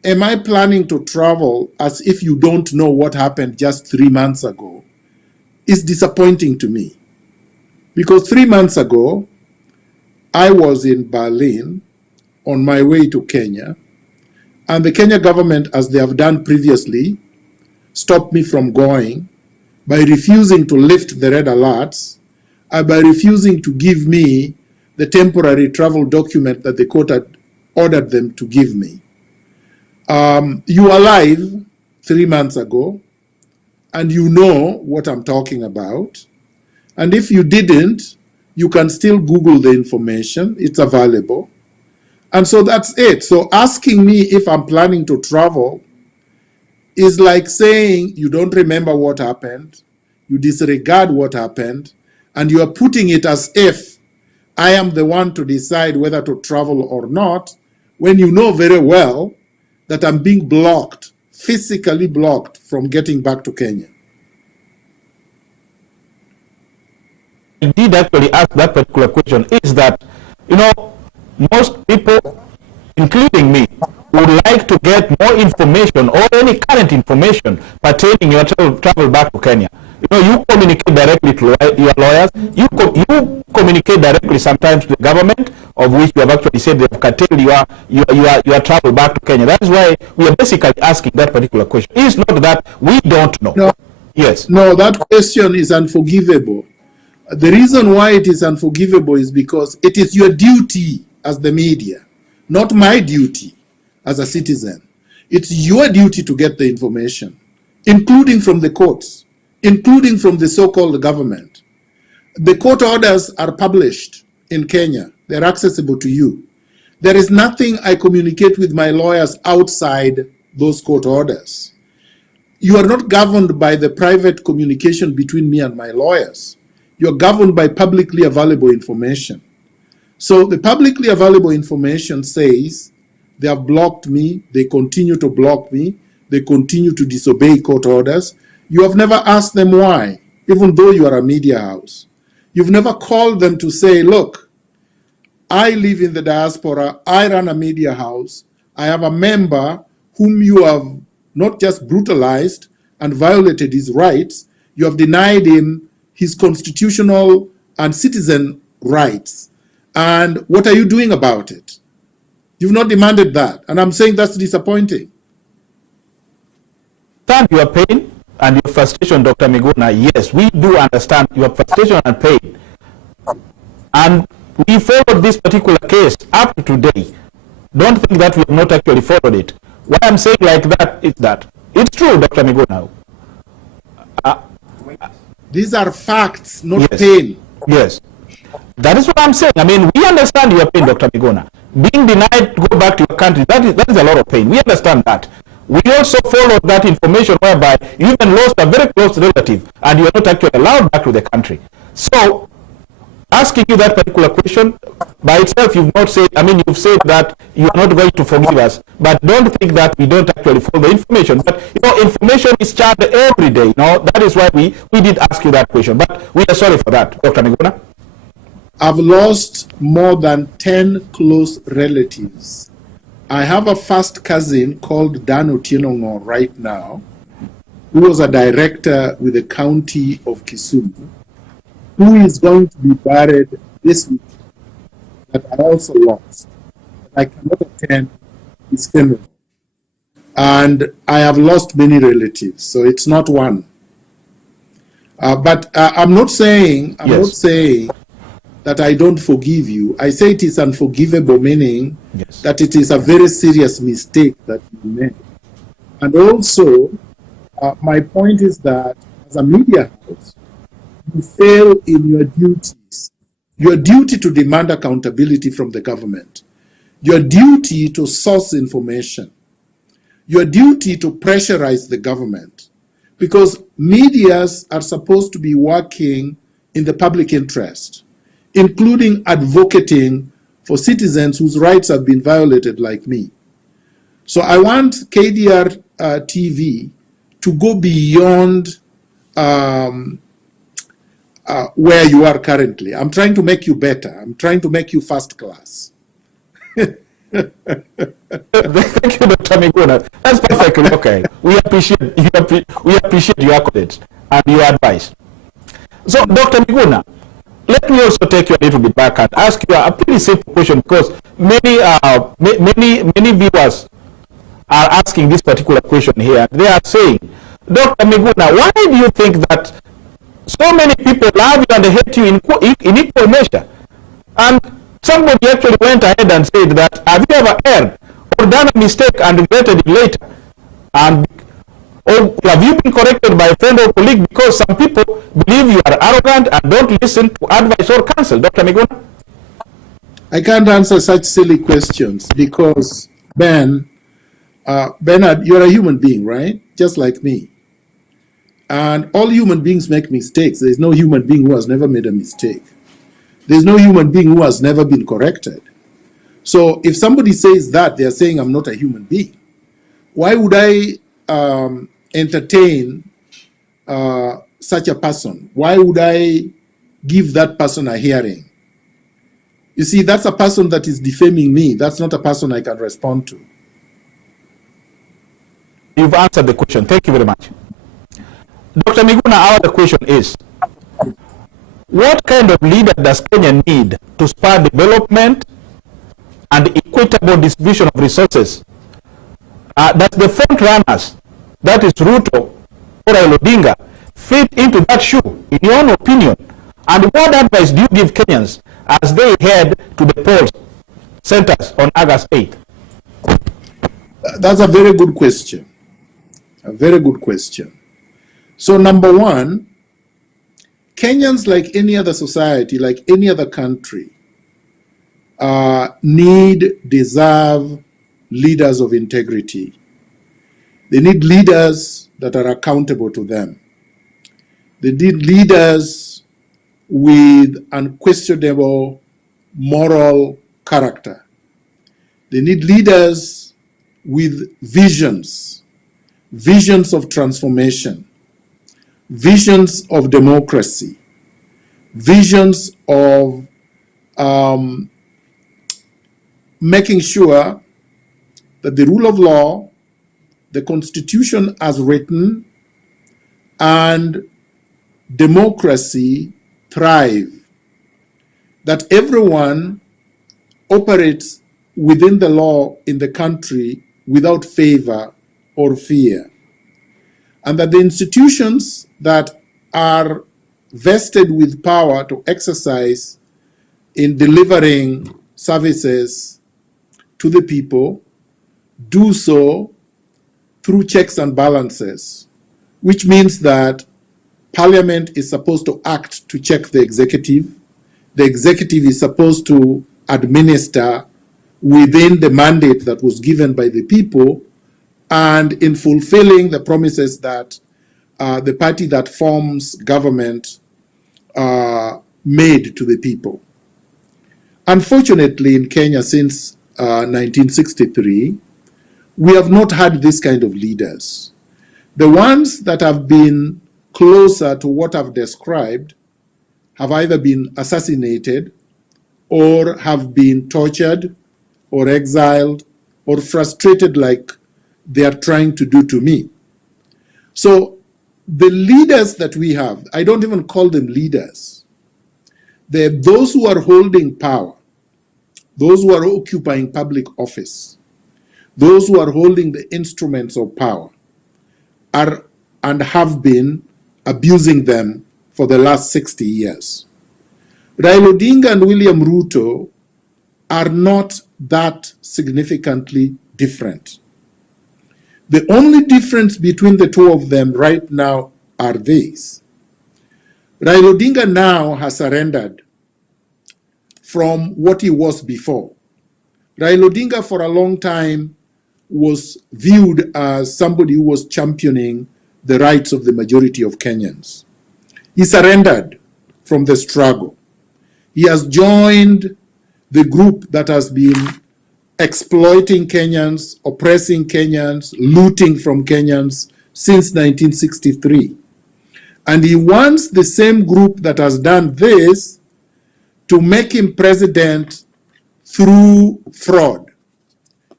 am I planning to travel as if you don't know what happened just 3 months ago is disappointing to me. Because 3 months ago, I was in Berlin on my way to Kenya, and the Kenya government, as they have done previously, stopped me from going by refusing to lift the red alerts and by refusing to give me the temporary travel document that the court had ordered them to give me. You were alive 3 months ago, and you know what I'm talking about. And if you didn't, you can still Google the information. It's available. And so that's it. So asking me if I'm planning to travel is like saying you don't remember what happened, you disregard what happened, and you are putting it as if I am the one to decide whether to travel or not, when you know very well that I'm being blocked, physically blocked from getting back to Kenya. I did actually ask that particular question is that, most people, including me, would like to get more information or any current information pertaining your travel back to Kenya. You communicate directly to your lawyers. You communicate directly sometimes to the government, of which you have actually said they have curtailed your travel back to Kenya. That is why we are basically asking that particular question. It's not that we don't know. No, yes. No, that question is unforgivable. The reason why it is unforgivable is because it is your duty as the media, not my duty as a citizen. It's your duty to get the information, including from the courts, including from the so-called government. The court orders are published in Kenya. They're accessible to you. There is nothing I communicate with my lawyers outside those court orders. You are not governed by the private communication between me and my lawyers. You're governed by publicly available information. So the publicly available information says they have blocked me, they continue to block me, they continue to disobey court orders. You have never asked them why, even though you are a media house. You've never called them to say, look, I live in the diaspora, I run a media house, I have a member whom you have not just brutalized and violated his rights, you have denied him his constitutional and citizen rights. And what are you doing about it? You've not demanded that. And I'm saying that's disappointing. Understand your pain and your frustration, Dr. Miguna. Yes, we do understand your frustration and pain. And we followed this particular case up to today. Don't think that we have not actually followed it. Why I'm saying like that is that it's true, Dr. Miguna. These are facts, not yes. pain. Yes. That is what I'm saying. I mean, we understand your pain, Dr. Miguna. Being denied to go back to your country, that is a lot of pain. We understand that. We also followed that information whereby you even lost a very close relative and you are not actually allowed back to the country. So, asking you that particular question, by itself you've not said, I mean, you've said that you are not going to forgive us, but don't think that we don't actually follow the information. But, information is shared every day. That is why we did ask you that question. But we are sorry for that, Dr. Miguna. I've lost more than 10 close relatives. I have a first cousin called Dan Otieno right now, who was a director with the county of Kisumu, who is going to be buried this week, that I also lost. I cannot attend his funeral. And I have lost many relatives, so it's not one. But I'm not saying that I don't forgive you. I say it is unforgivable, meaning that it is a very serious mistake that you made. And also, my point is that as a media house, you fail in your duties. Your duty to demand accountability from the government. Your duty to source information. Your duty to pressurize the government. Because medias are supposed to be working in the public interest, including advocating for citizens whose rights have been violated like me. So I want KDR TV to go beyond where you are currently. I'm trying to make you better. I'm trying to make you first class. Thank you, Dr. Miguna. That's perfectly okay. We appreciate your accolades and your advice. So, Dr. Miguna, let me also take you a little bit back and ask you a pretty simple question, because many viewers are asking this particular question here. They are saying, Dr. Miguna, why do you think that so many people love you and hate you in equal measure? And somebody actually went ahead and said that, have you ever erred or done a mistake and regretted it later? And or have you been corrected by a friend or colleague, because some people believe you are arrogant and don't listen to advice or counsel? Dr. Miguna? I can't answer such silly questions because, Bernard, you're a human being, right? Just like me. And all human beings make mistakes. There's no human being who has never made a mistake. There's no human being who has never been corrected. So if somebody says that, they're saying I'm not a human being. Why would I entertain such a person? Why would I give that person a hearing? You see, that's a person that is defaming me. That's not a person I can respond to. You've answered the question. Thank you very much. Dr. Miguna, our other question is, what kind of leader does Kenya need to spur development and equitable distribution of resources? That the front runners, that is Ruto or Odinga, fit into that shoe, in your own opinion? And what advice do you give Kenyans as they head to the polls centers on August 8th? That's a very good question. A very good question. So number one, Kenyans, like any other society, like any other country, deserve leaders of integrity. They need leaders that are accountable to them. They need leaders with unquestionable moral character. They need leaders with visions of transformation, visions of democracy, visions of making sure that the rule of law, the Constitution as written, and democracy thrive, that everyone operates within the law in the country without favor or fear, and that the institutions that are vested with power to exercise in delivering services to the people do so through checks and balances, which means that Parliament is supposed to act to check the executive is supposed to administer within the mandate that was given by the people, and in fulfilling the promises that the party that forms government made to the people. Unfortunately, in Kenya since 1963, we have not had this kind of leaders. The ones that have been closer to what I've described have either been assassinated or have been tortured or exiled or frustrated like they are trying to do to me. So the leaders that we have, I don't even call them leaders. They're those who are holding power, those who are occupying public office, those who are holding the instruments of power are and have been abusing them for the last 60 years. Raila Odinga and William Ruto are not that significantly different. The only difference between the two of them right now are these. Raila Odinga now has surrendered from what he was before. Raila Odinga for a long time was viewed as somebody who was championing the rights of the majority of Kenyans. He surrendered from the struggle. He has joined the group that has been exploiting Kenyans, oppressing Kenyans, looting from Kenyans since 1963. And he wants the same group that has done this to make him president through fraud,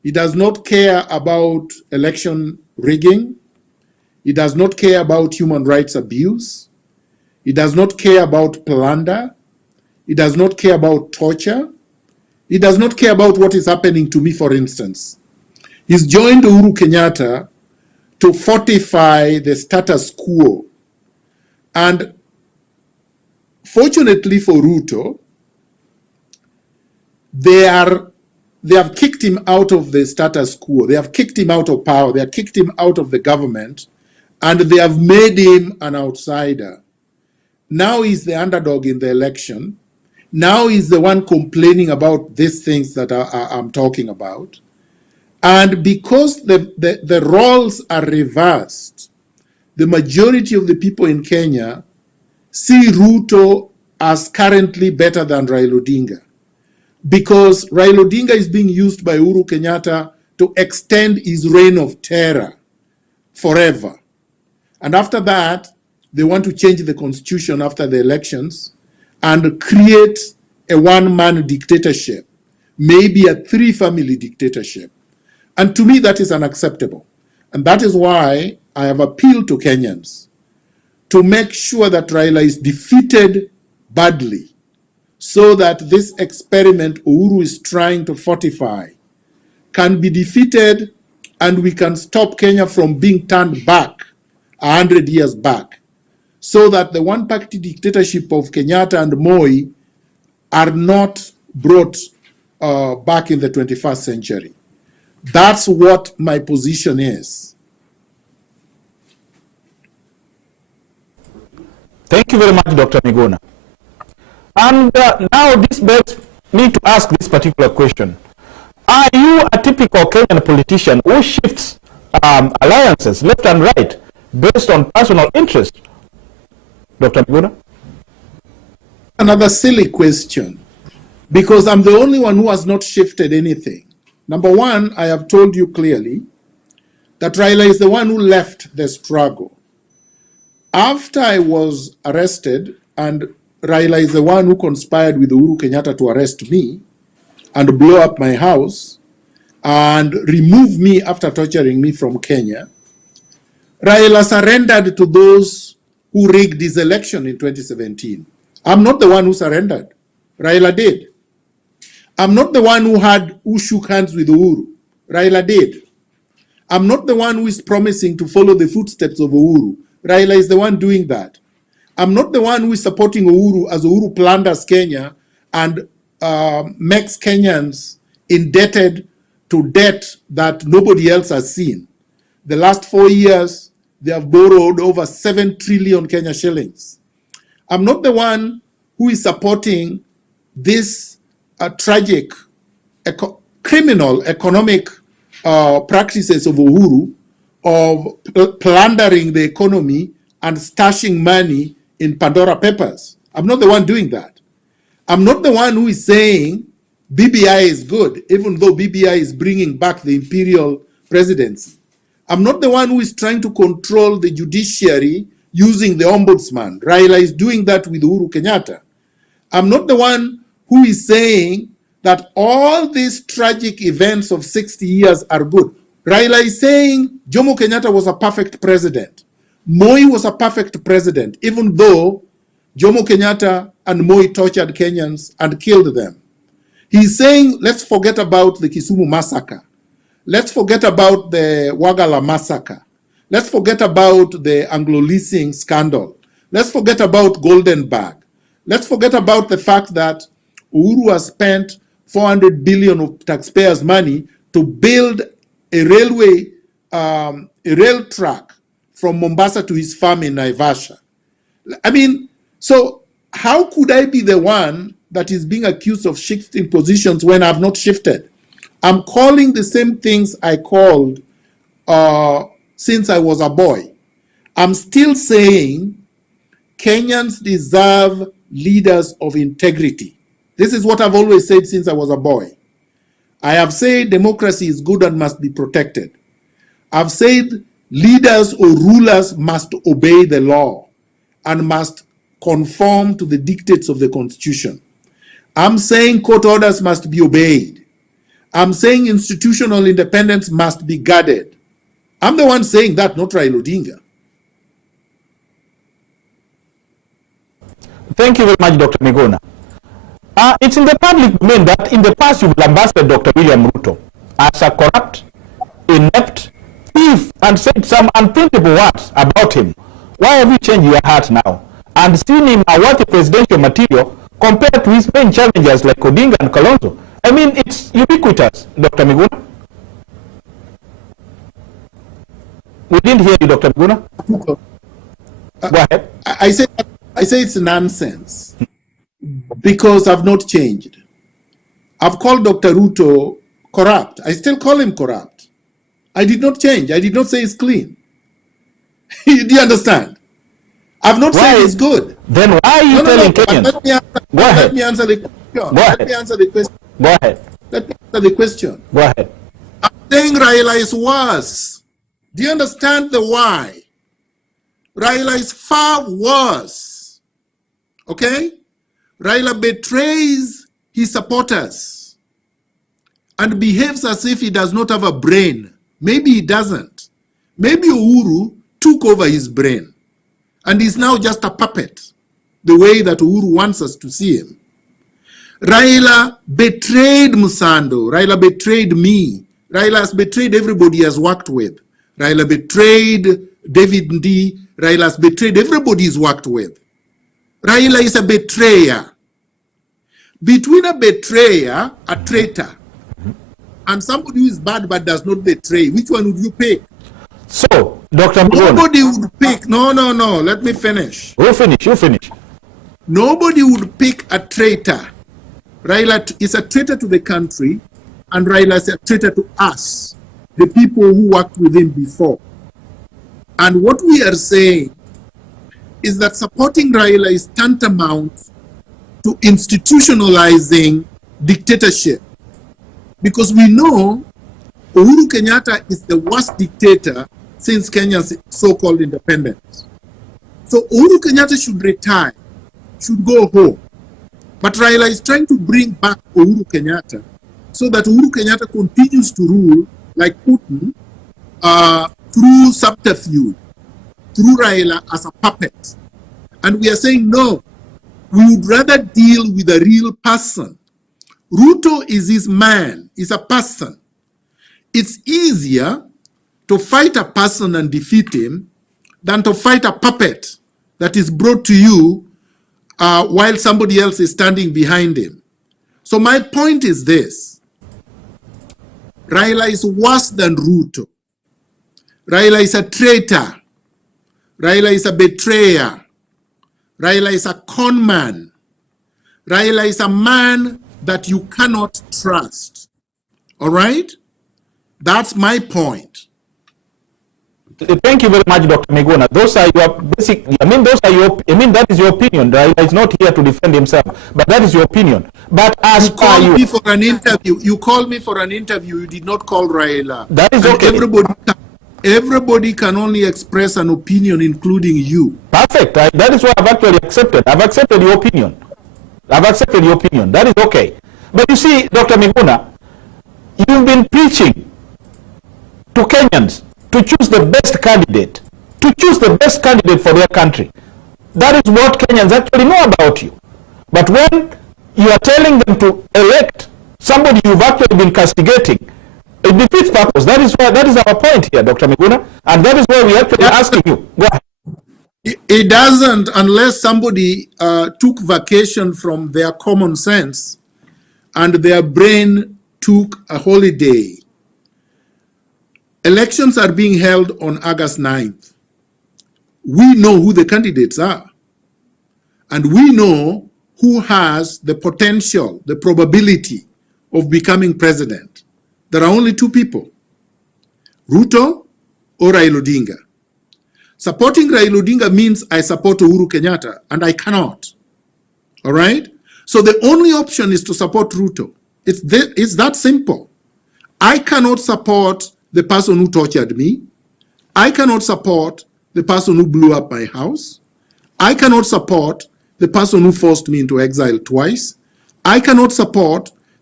He does not care about election rigging. He does not care about human rights abuse. He does not care about plunder. He does not care about torture. He does not care about what is happening to me, for instance. He's joined Uhuru Kenyatta to fortify the status quo. And fortunately for Ruto, they have kicked him out of the status quo. They have kicked him out of power. They have kicked him out of the government, and they have made him an outsider. Now he's the underdog in the election. Now he's the one complaining about these things that I'm talking about. And because the roles are reversed, the majority of the people in Kenya see Ruto as currently better than Raila Odinga, because Raila Odinga is being used by Uhuru Kenyatta to extend his reign of terror forever. And after that, they want to change the constitution after the elections and create a one-man dictatorship, maybe a three-family dictatorship. And to me, that is unacceptable. And that is why I have appealed to Kenyans to make sure that Raila is defeated badly, so that this experiment Uhuru is trying to fortify can be defeated, and we can stop Kenya from being turned back 100 years back, so that the one-party dictatorship of Kenyatta and Moi are not brought back in the 21st century. That's what my position is. Thank you very much, Dr. Miguna. And now this begs me to ask this particular question. Are you a typical Kenyan politician who shifts alliances left and right based on personal interest? Dr. Miguna? Another silly question, because I'm the only one who has not shifted anything. Number one, I have told you clearly that Raila is the one who left the struggle. After I was arrested, and Raila is the one who conspired with Uhuru Kenyatta to arrest me and blow up my house and remove me after torturing me from Kenya, Raila surrendered to those who rigged his election in 2017. I'm not the one who surrendered. Raila did. I'm not the one who shook hands with Uhuru. Raila did. I'm not the one who is promising to follow the footsteps of Uhuru. Raila is the one doing that. I'm not the one who is supporting Uhuru as Uhuru plunders Kenya and makes Kenyans indebted to debt that nobody else has seen. The last 4 years, they have borrowed over 7 trillion Kenya shillings. I'm not the one who is supporting this tragic, criminal economic practices of Uhuru, of plundering the economy and stashing money in Pandora Papers. I'm not the one doing that. I'm not the one who is saying BBI is good, even though BBI is bringing back the imperial presidency. I'm not the one who is trying to control the judiciary using the ombudsman. Raila is doing that with Uhuru Kenyatta. I'm not the one who is saying that all these tragic events of 60 years are good. Raila is saying Jomo Kenyatta was a perfect president. Moi was a perfect president, even though Jomo Kenyatta and Moi tortured Kenyans and killed them. He's saying, let's forget about the Kisumu massacre. Let's forget about the Wagala massacre. Let's forget about the Anglo-leasing scandal. Let's forget about Golden Bag. Let's forget about the fact that Uhuru has spent 400 billion of taxpayers' money to build a railway, a rail track from Mombasa to his farm in Naivasha. I mean, so how could I be the one that is being accused of shifting positions when I've not shifted? I'm calling the same things I called since I was a boy. I'm still saying Kenyans deserve leaders of integrity. This is what I've always said since I was a boy. I have said democracy is good and must be protected. I've said leaders or rulers must obey the law and must conform to the dictates of the Constitution. I'm saying court orders must be obeyed. I'm saying institutional independence must be guarded. I'm the one saying that, not Raila Odinga. Thank you very much, Dr. Miguna. It's in the public domain that in the past you've lambasted Dr. William Ruto as a corrupt, inept, thief, and said some unprintable words about him. Why have you changed your heart now and seen him a worthy presidential material compared to his main challengers like Odinga and Kalonzo? I mean, it's ubiquitous, Dr. Miguna. We didn't hear you, Dr. Miguna. Go ahead. I say it's nonsense because I've not changed. I've called Dr. Ruto corrupt. I still call him corrupt. I did not change. I did not say he's clean. Do you understand? I've not said he's good. Then why are you telling Kenyans? Let me answer the question. Let me answer the question. Go ahead. Let me answer the question. Go ahead. I'm saying Raila is worse. Do you understand the why? Raila is far worse. Okay? Raila betrays his supporters and behaves as if he does not have a brain. Maybe he doesn't. Maybe Uhuru took over his brain and is now just a puppet, the way that Uhuru wants us to see him. Raila betrayed Musando. Raila betrayed me. Raila has betrayed everybody he has worked with. Raila betrayed David Ndi. Raila has betrayed everybody he's worked with. Raila is a betrayer. Between a betrayer, a traitor, and somebody who is bad but does not betray, which one would you pick? So, Dr. Nobody would pick. No. Let me finish. You finish. Nobody would pick a traitor. Raila is a traitor to the country, and Raila is a traitor to us, the people who worked with him before. And what we are saying is that supporting Raila is tantamount to institutionalizing dictatorship. Because we know Uhuru Kenyatta is the worst dictator since Kenya's so-called independence. So Uhuru Kenyatta should retire, should go home. But Raila is trying to bring back Uhuru Kenyatta so that Uhuru Kenyatta continues to rule like Putin through subterfuge, through Raila as a puppet. And we are saying, no, we would rather deal with a real person. Ruto is his man, is a person. It's easier to fight a person and defeat him than to fight a puppet that is brought to you while somebody else is standing behind him. So my point is this. Raila is worse than Ruto. Raila is a traitor. Raila is a betrayer. Raila is a con man. Raila is a man that you cannot trust. All right? That's my point. Thank you very much, Dr. Miguna. Those are your basic, that is your opinion. Raila is not here to defend himself, but that is your opinion. But as you called me for an interview. You called me for an interview. You did not call Raila. That is okay. Everybody can only express an opinion, including you. Perfect. That is what I've actually accepted. I've accepted your opinion. That is okay. But you see, Dr. Miguna, you've been preaching to Kenyans to choose the best candidate, for their country. That is what Kenyans actually know about you. But when you are telling them to elect somebody you've actually been castigating, it defeats purpose. That is our point here, Dr. Miguna, and that is why we actually asking you. Go ahead. It doesn't unless somebody took vacation from their common sense and their brain took a holiday. Elections are being held on August 9th. We know who the candidates are. And we know who has the potential, the probability of becoming president. There are only two people, Ruto or Raila Odinga. Supporting Raila Odinga means I support Uhuru Kenyatta, and I cannot. All right? So the only option is to support Ruto. It's that simple. I cannot support the person who tortured me. I cannot support the person who blew up my house. I cannot support the person who forced me into exile twice. I cannot support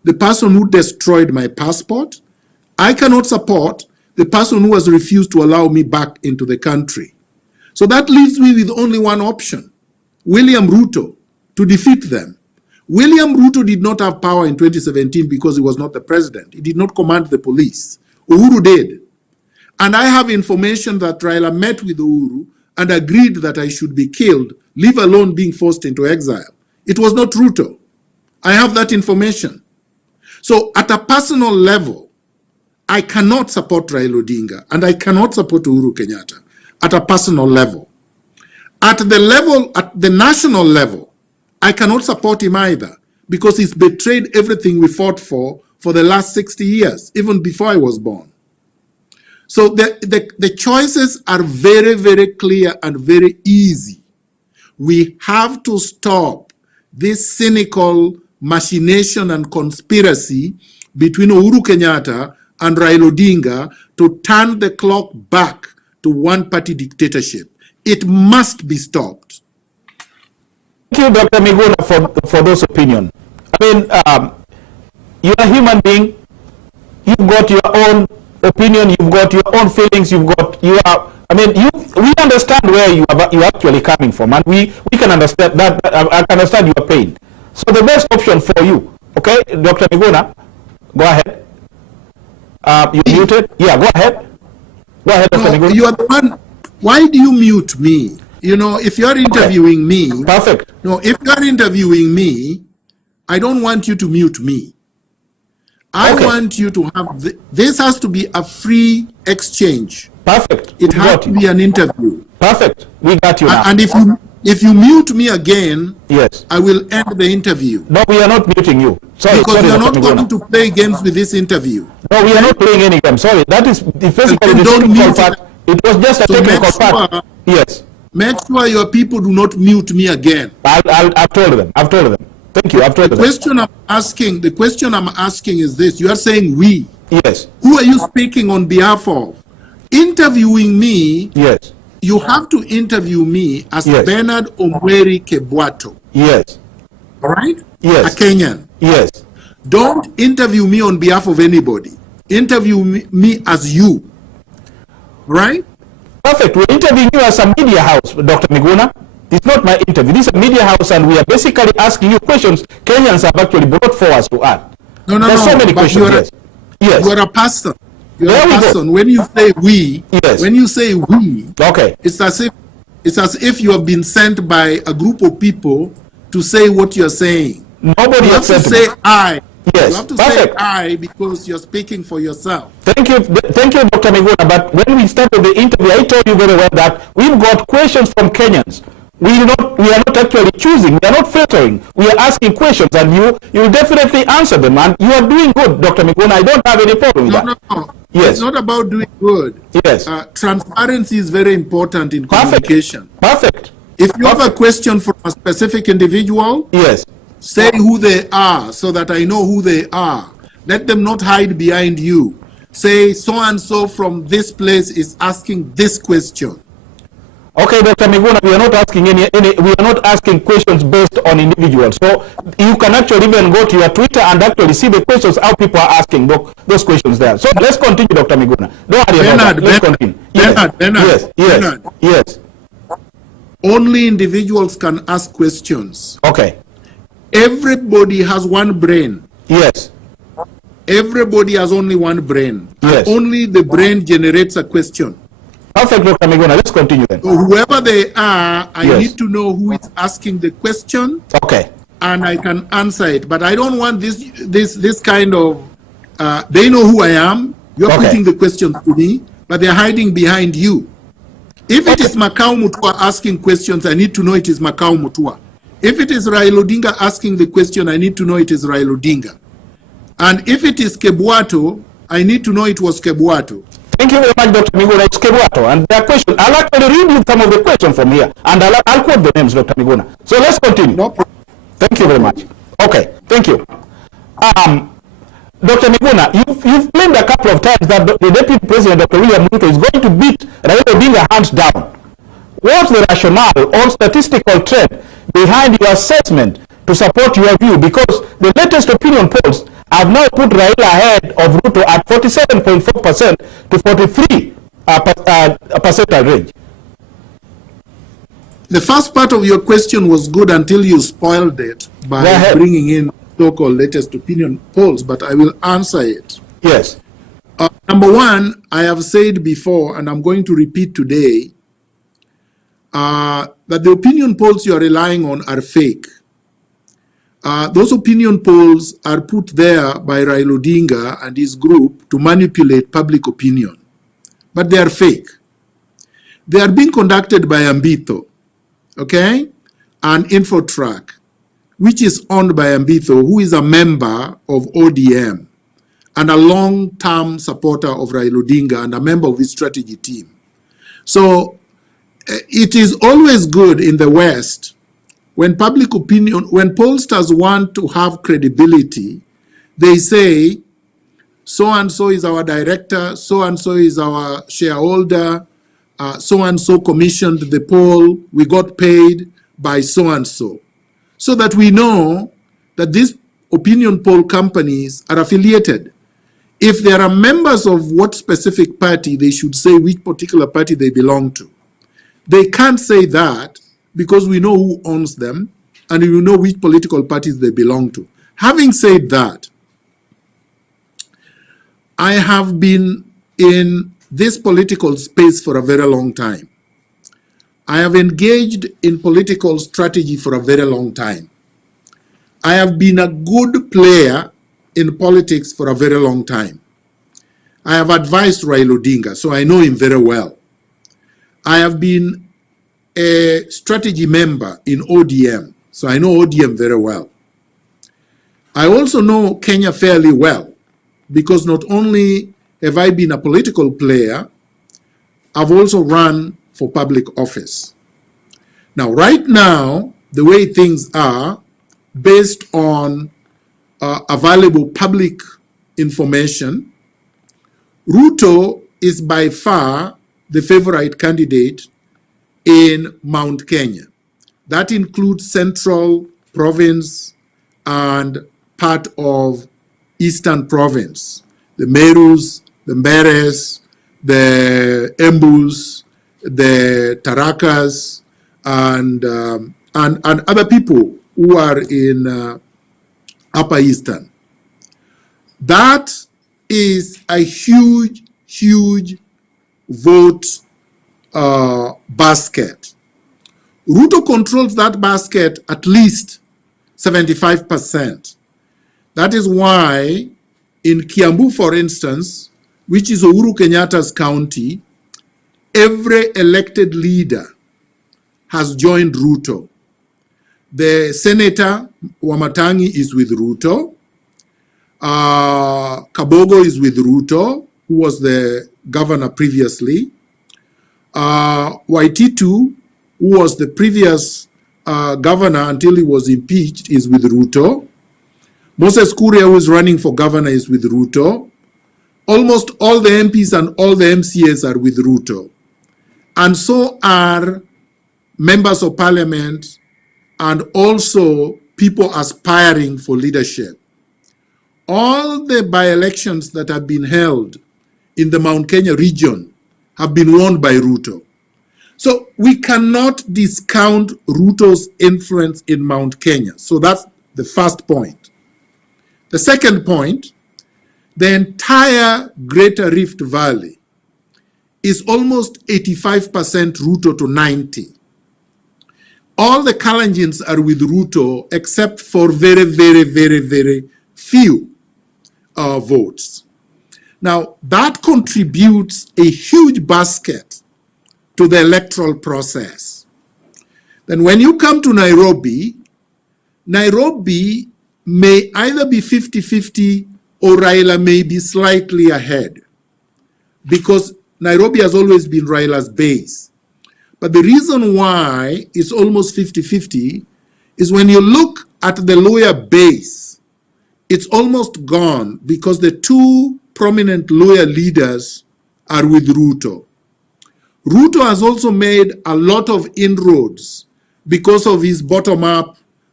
the person who destroyed my passport. I cannot support the person who has refused to allow me back into the country. So that leaves me with only one option, William Ruto, to defeat them. William Ruto did not have power in 2017 because he was not the president. He did not command the police. Uhuru did. And I have information that Raila met with Uhuru and agreed that I should be killed, leave alone being forced into exile. It was not Ruto. I have that information. So at a personal level, I cannot support Raila Odinga and I cannot support Uhuru Kenyatta at a personal level. At the national level, I cannot support him either because he's betrayed everything we fought for the last 60 years, even before I was born. So the choices are very, very clear and very easy. We have to stop this cynical machination and conspiracy between Uhuru Kenyatta and Raila Odinga to turn the clock back to one-party dictatorship. It must be stopped. Thank you, Dr. Miguna, for those opinions. I mean, you're a human being. You've got your own opinion. You've got your own feelings. We understand where you're actually coming from, and we can understand that. I can understand your pain. So the best option for you, okay, Dr. Miguna, go ahead. You're muted. Yeah, go ahead. Go ahead, Dr. Miguna. You are the one. Why do you mute me? You know, if you're interviewing me. Perfect. No, if you're interviewing me, I don't want you to mute me. I want you to have, this has to be a free exchange. Perfect. It has to be an interview. Perfect. We got you now. And if you mute me again, yes, I will end the interview. No, we are not muting you. Sorry, because we are not going to play games with this interview. No, we are not playing any game. Sorry, that is basically the technical part. It was just a technical part. Yes. Make sure your people do not mute me again. I've told them. I've told them. Thank you. I've told them. The question I'm asking is this. You are saying we. Yes. Who are you speaking on behalf of? Interviewing me. Yes. You have to interview me as Bernard Omweri Kebwato. Yes. All right? Yes. A Kenyan. Yes. Don't interview me on behalf of anybody. Interview me as you. Right? Perfect. We're interviewing you as a media house, Dr. Miguna. It's not my interview. This is a media house, and we are basically asking you questions Kenyans have actually brought forward to us. There's so many questions. Yes. You are a person. You are a person. When you say we, it's as if you have been sent by a group of people to say what you're saying. Nobody you have to say I. Yes. You have to say I because you're speaking for yourself. Thank you, Dr. Miguna. But when we started the interview, I told you very well that we've got questions from Kenyans. We are not actually choosing. We are not filtering. We are asking questions, and you will definitely answer them. And you are doing good, Dr. Miguna. I don't have any problem with that. No. Yes. It's not about doing good. Yes. Transparency is very important in communication. Perfect. If you have a question from a specific individual, yes, say who they are so that I know who they are. Let them not hide behind you. Say so-and-so from this place is asking this question. Okay, Dr. Miguna, we are not asking we are not asking questions based on individuals. So you can actually even go to your Twitter and actually see the questions, how people are asking those questions there. So let's continue, Dr. Miguna. Don't worry about that. Let's continue. Yes. Only individuals can ask questions. Okay. Everybody has one brain. Yes. Everybody has only one brain. Yes. And only the brain generates a question. Perfect, Dr. Miguna. Let's continue then. So whoever they are, I need to know who is asking the question. Okay. And I can answer it. But I don't want this kind of, they know who I am. You're putting the question to me, but they're hiding behind you. If it is Makau Mutua asking questions, I need to know it is Makau Mutua. If it is Raila Odinga asking the question, I need to know it is Raila Odinga. And if it is Kebwato, I need to know it was Kebwato. Thank you very much, Dr. Miguna. It's Kebwato. And their question, I'll actually read you some of the questions from here. And I'll quote the names, Dr. Miguna. So let's continue. No problem. Thank you very much. Okay, thank you. Dr. Miguna, you've claimed a couple of times that the Deputy President, Dr. William Ruto, is going to beat Raila Odinga hands down. What's the rationale or statistical trend behind your assessment to support your view? Because the latest opinion polls have now put Raila ahead of Ruto at 47.4% to 43% range. The first part of your question was good until you spoiled it by bringing in so-called latest opinion polls, but I will answer it. Yes. Number one, I have said before, and I'm going to repeat today, that the opinion polls you are relying on are fake. Those opinion polls are put there by Raila Odinga and his group to manipulate public opinion, but they are fake. They are being conducted by Ambito, okay, and Infotrack, which is owned by Ambito, who is a member of ODM and a long-term supporter of Raila Odinga and a member of his strategy team. So it is always good in the West when public opinion, when pollsters want to have credibility, they say, so-and-so is our director, so-and-so is our shareholder, so-and-so commissioned the poll, we got paid by so-and-so. So that we know that these opinion poll companies are affiliated. If there are members of what specific party, they should say which particular party they belong to. They can't say that because we know who owns them and we know which political parties they belong to. Having said that, I have been in this political space for a very long time. I have engaged in political strategy for a very long time. I have been a good player in politics for a very long time. I have advised Raila Odinga, so I know him very well. I have been a strategy member in ODM, so I know ODM very well. I also know Kenya fairly well, because not only have I been a political player, I've also run for public office. Now, right now, the way things are, based on available public information, Ruto is by far the favorite candidate in Mount Kenya. That includes Central Province and part of Eastern Province, the Merus, the Mberes, the Embus, the Tarakas, and other people who are in Upper Eastern. That is a huge, huge vote basket. Ruto controls that basket at least 75%. That is why in Kiambu, for instance, which is Uhuru Kenyatta's county, every elected leader has joined Ruto. The senator, Wamatangi, is with Ruto. Kabogo is with Ruto, who was the governor previously. Waititu, who was the previous governor until he was impeached, is with Ruto. Moses Kuria, who is running for governor, is with Ruto. Almost all the MPs and all the MCAs are with Ruto. And so are members of parliament and also people aspiring for leadership. All the by-elections that have been held in the Mount Kenya region have been won by Ruto. So we cannot discount Ruto's influence in Mount Kenya. So that's the first point. The second point, the entire Greater Rift Valley is almost 85% Ruto to 90%. All the Kalenjins are with Ruto except for very, very, very, very few votes. Now, that contributes a huge basket to the electoral process. Then when you come to Nairobi, Nairobi may either be 50-50 or Raila may be slightly ahead, because Nairobi has always been Raila's base. But the reason why it's almost 50-50 is when you look at the lower base, it's almost gone because the two prominent lower leaders are with Ruto. Ruto has also made a lot of inroads because of his bottom-up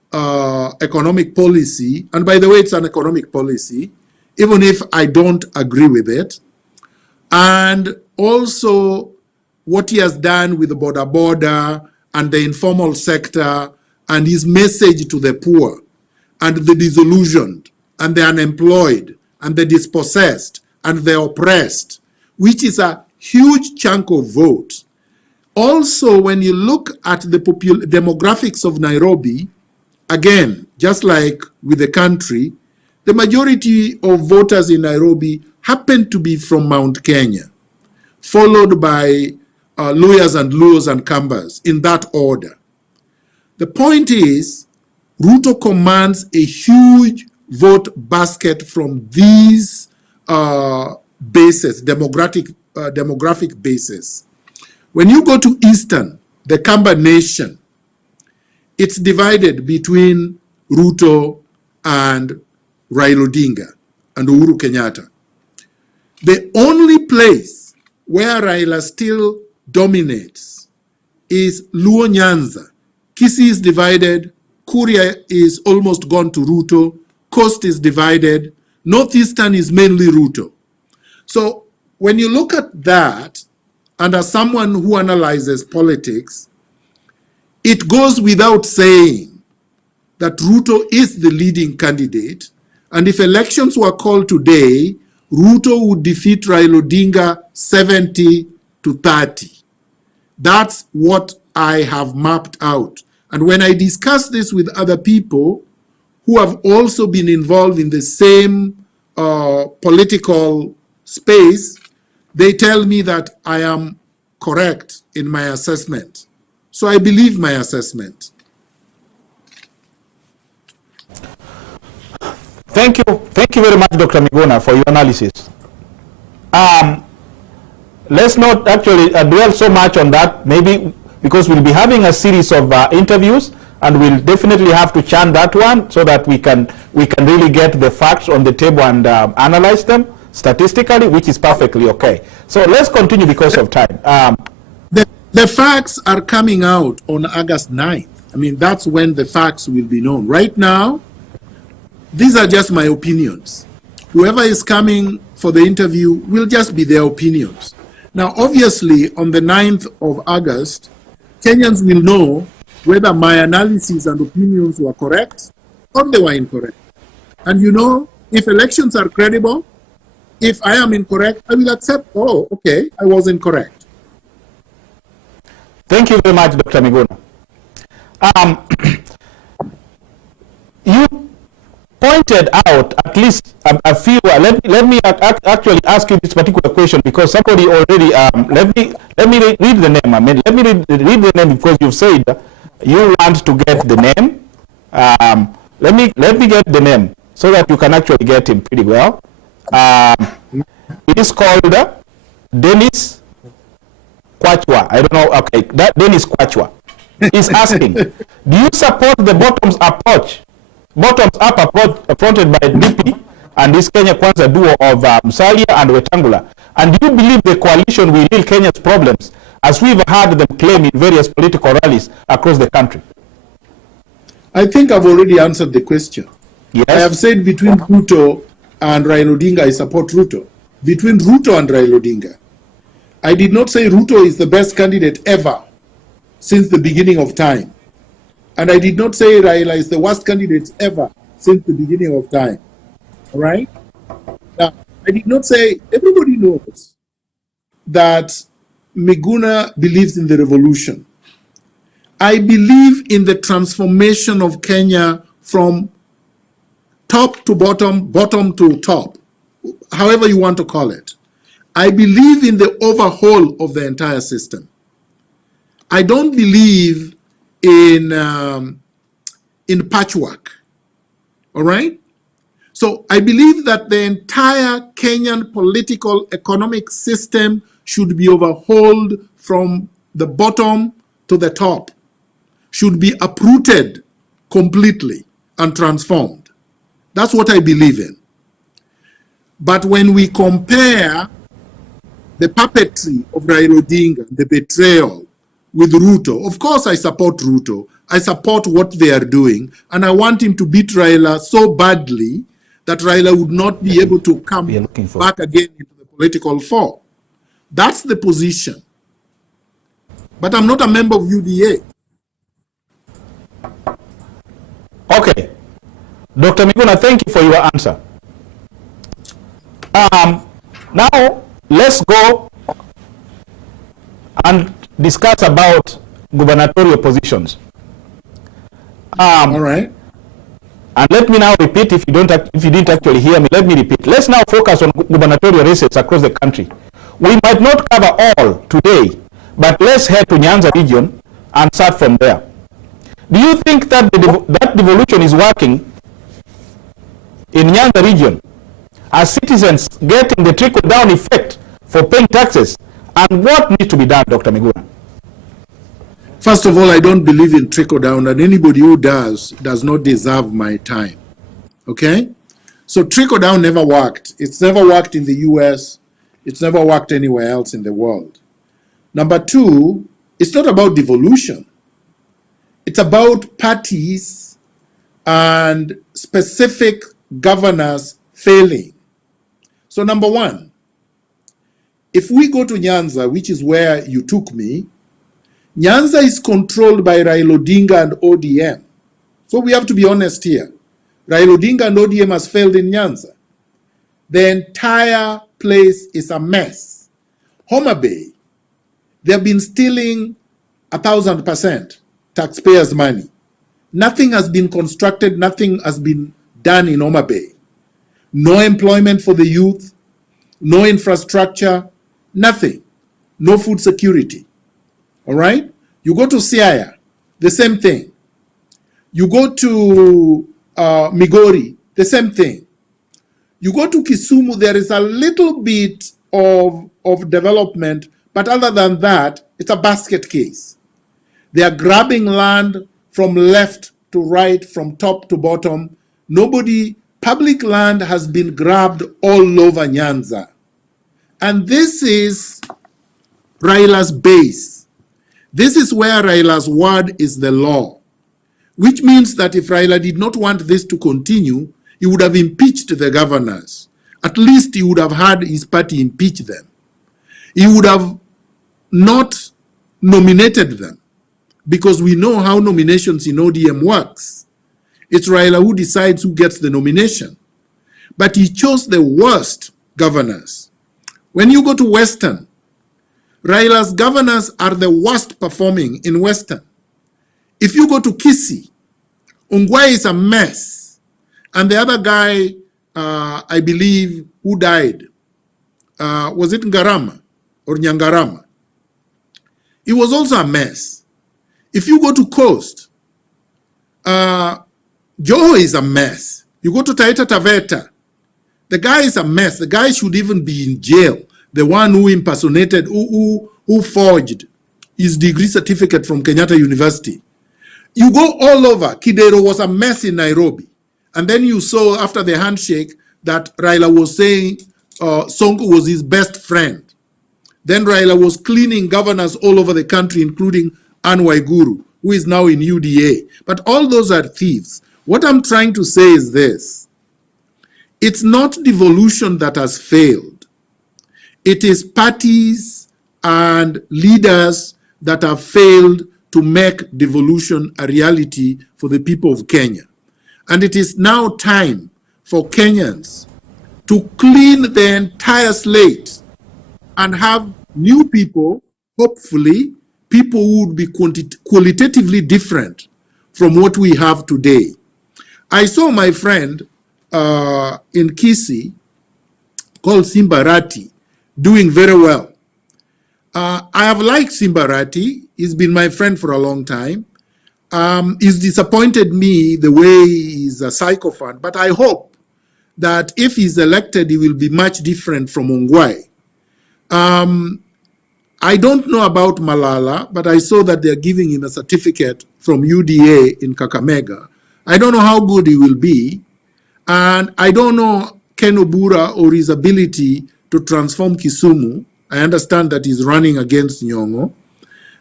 economic policy, and by the way, it's an economic policy, even if I don't agree with it, and also what he has done with the border and the informal sector and his message to the poor and the disillusioned and the unemployed and the dispossessed and the oppressed, which is a huge chunk of vote. Also, when you look at the demographics of Nairobi, again, just like with the country, the majority of voters in Nairobi happen to be from Mount Kenya, followed by Luyas and Luos and Kambas, in that order. The point is, Ruto commands a huge vote basket from these bases, demographic bases. When you go to Eastern, the Kamba nation, it's divided between Ruto and Raila Odinga and Uhuru Kenyatta. The only place where Raila still dominates is Luo Nyanza. Kisii is divided, Kuria is almost gone to Ruto, Coast is divided, Northeastern is mainly Ruto. So when you look at that, and as someone who analyzes politics, it goes without saying that Ruto is the leading candidate, and if elections were called today, Ruto would defeat Raila Odinga 70-30. That's what I have mapped out. And when I discuss this with other people who have also been involved in the same political space, they tell me that I am correct in my assessment. So I believe my assessment. Thank you very much, Dr. Miguna, for your analysis. Let's not actually dwell so much on that, maybe because we'll be having a series of interviews, and we'll definitely have to chant that one so that we can really get the facts on the table and analyze them statistically, which is perfectly okay. So let's continue because of time. The facts are coming out on August 9th. I mean, that's when the facts will be known. Right now, these are just my opinions. Whoever is coming for the interview will just be their opinions. Now, obviously, on the 9th of August, Kenyans will know whether my analysis and opinions were correct or they were incorrect. And you know, if elections are credible, if I am incorrect, I will accept, oh, okay, I was incorrect. Thank you very much, Dr. Miguna. You pointed out at least a few. Let me actually ask you this particular question, because somebody already. Let me read the name. I mean, let me read the name, because you've said you want to get the name. Let me get the name so that you can actually get him pretty well. It is called Dennis Kwachwa. I don't know. Okay, that Dennis Kwachwa is asking, do you support the bottoms-up approach fronted by DP and this Kenya Kwanza duo of Musalia and Wetangula? And do you believe the coalition will heal Kenya's problems, as we've heard them claim in various political rallies across the country? I think I've already answered the question. Yes. I have said between Ruto and Raila Odinga, I support Ruto. Between Ruto and Raila Odinga. I did not say Ruto is the best candidate ever since the beginning of time. And I did not say Raila is the worst candidate ever since the beginning of time. All right? Now, I did not say, everybody knows that Miguna believes in the revolution. I believe in the transformation of Kenya from top to bottom, bottom to top, however you want to call it. I believe in the overhaul of the entire system. I don't believe in patchwork. All right? So I believe that the entire Kenyan political economic system should be overhauled from the bottom to the top, should be uprooted completely and transformed. That's what I believe in. But when we compare the puppetry of Raila Odinga, the betrayal, with Ruto. Of course, I support Ruto. I support what they are doing, and I want him to beat Raila so badly that Raila would not be able to come back again into the political fore. That's the position. But I'm not a member of UDA. Okay. Dr. Miguna, thank you for your answer. Now, let's go and discuss about gubernatorial positions. All right. And let me now repeat, if you didn't actually hear me, let me repeat. Let's now focus on gubernatorial races across the country. We might not cover all today, but let's head to Nyanza region and start from there. Do you think that that devolution is working in Nyanza region? Are citizens getting the trickle-down effect for paying taxes? And what needs to be done, Dr. Miguna? First of all, I don't believe in trickle-down, and anybody who does not deserve my time. Okay? So trickle-down never worked. It's never worked in the US. It's never worked anywhere else in the world. Number two, it's not about devolution. It's about parties and specific governors failing. So number one, if we go to Nyanza, which is where you took me, Nyanza is controlled by Raila Odinga and ODM. So we have to be honest here. Raila Odinga and ODM has failed in Nyanza. The entire place is a mess. Homa Bay, they have been stealing 1,000% taxpayers' money. Nothing has been constructed, nothing has been done in Homa Bay. No employment for the youth, no infrastructure, nothing. No food security. All right? You go to Siaya, the same thing. You go to Migori, the same thing. You go to Kisumu, there is a little bit of development, but other than that, it's a basket case. They are grabbing land from left to right, from top to bottom. Public land has been grabbed all over Nyanza. And this is Raila's base. This is where Raila's word is the law, which means that if Raila did not want this to continue, he would have impeached the governors. At least he would have had his party impeach them. He would have not nominated them, because we know how nominations in ODM works. It's Raila who decides who gets the nomination. But he chose the worst governors. When you go to Western, Raila's governors are the worst performing in Western. If you go to Kisii, Ungwai is a mess. And the other guy, I believe, who died, was it Ngarama or Nyangarama? It was also a mess. If you go to Coast, Joho is a mess. You go to Taita Taveta, the guy is a mess. The guy should even be in jail. The one who impersonated, who forged his degree certificate from Kenyatta University. You go all over. Kidero was a mess in Nairobi. And then you saw after the handshake that Raila was saying Sonko was his best friend. Then Raila was cleaning governors all over the country, including Anne Waiguru, who is now in UDA. But all those are thieves. What I'm trying to say is this. It's not devolution that has failed. It is parties and leaders that have failed to make devolution a reality for the people of Kenya. And it is now time for Kenyans to clean the entire slate and have new people, hopefully, people who would be qualitatively different from what we have today. I saw my friend in Kisii called Simbarati doing very well. I have liked Simbarati. He's been my friend for a long time. He's disappointed me the way he's a sycophant, but I hope that if he's elected, he will be much different from Ongwae. I don't know about Malala, but I saw that they're giving him a certificate from UDA in Kakamega. I don't know how good he will be, and I don't know Ken Obura or his ability to transform Kisumu. I understand that he's running against Nyong'o.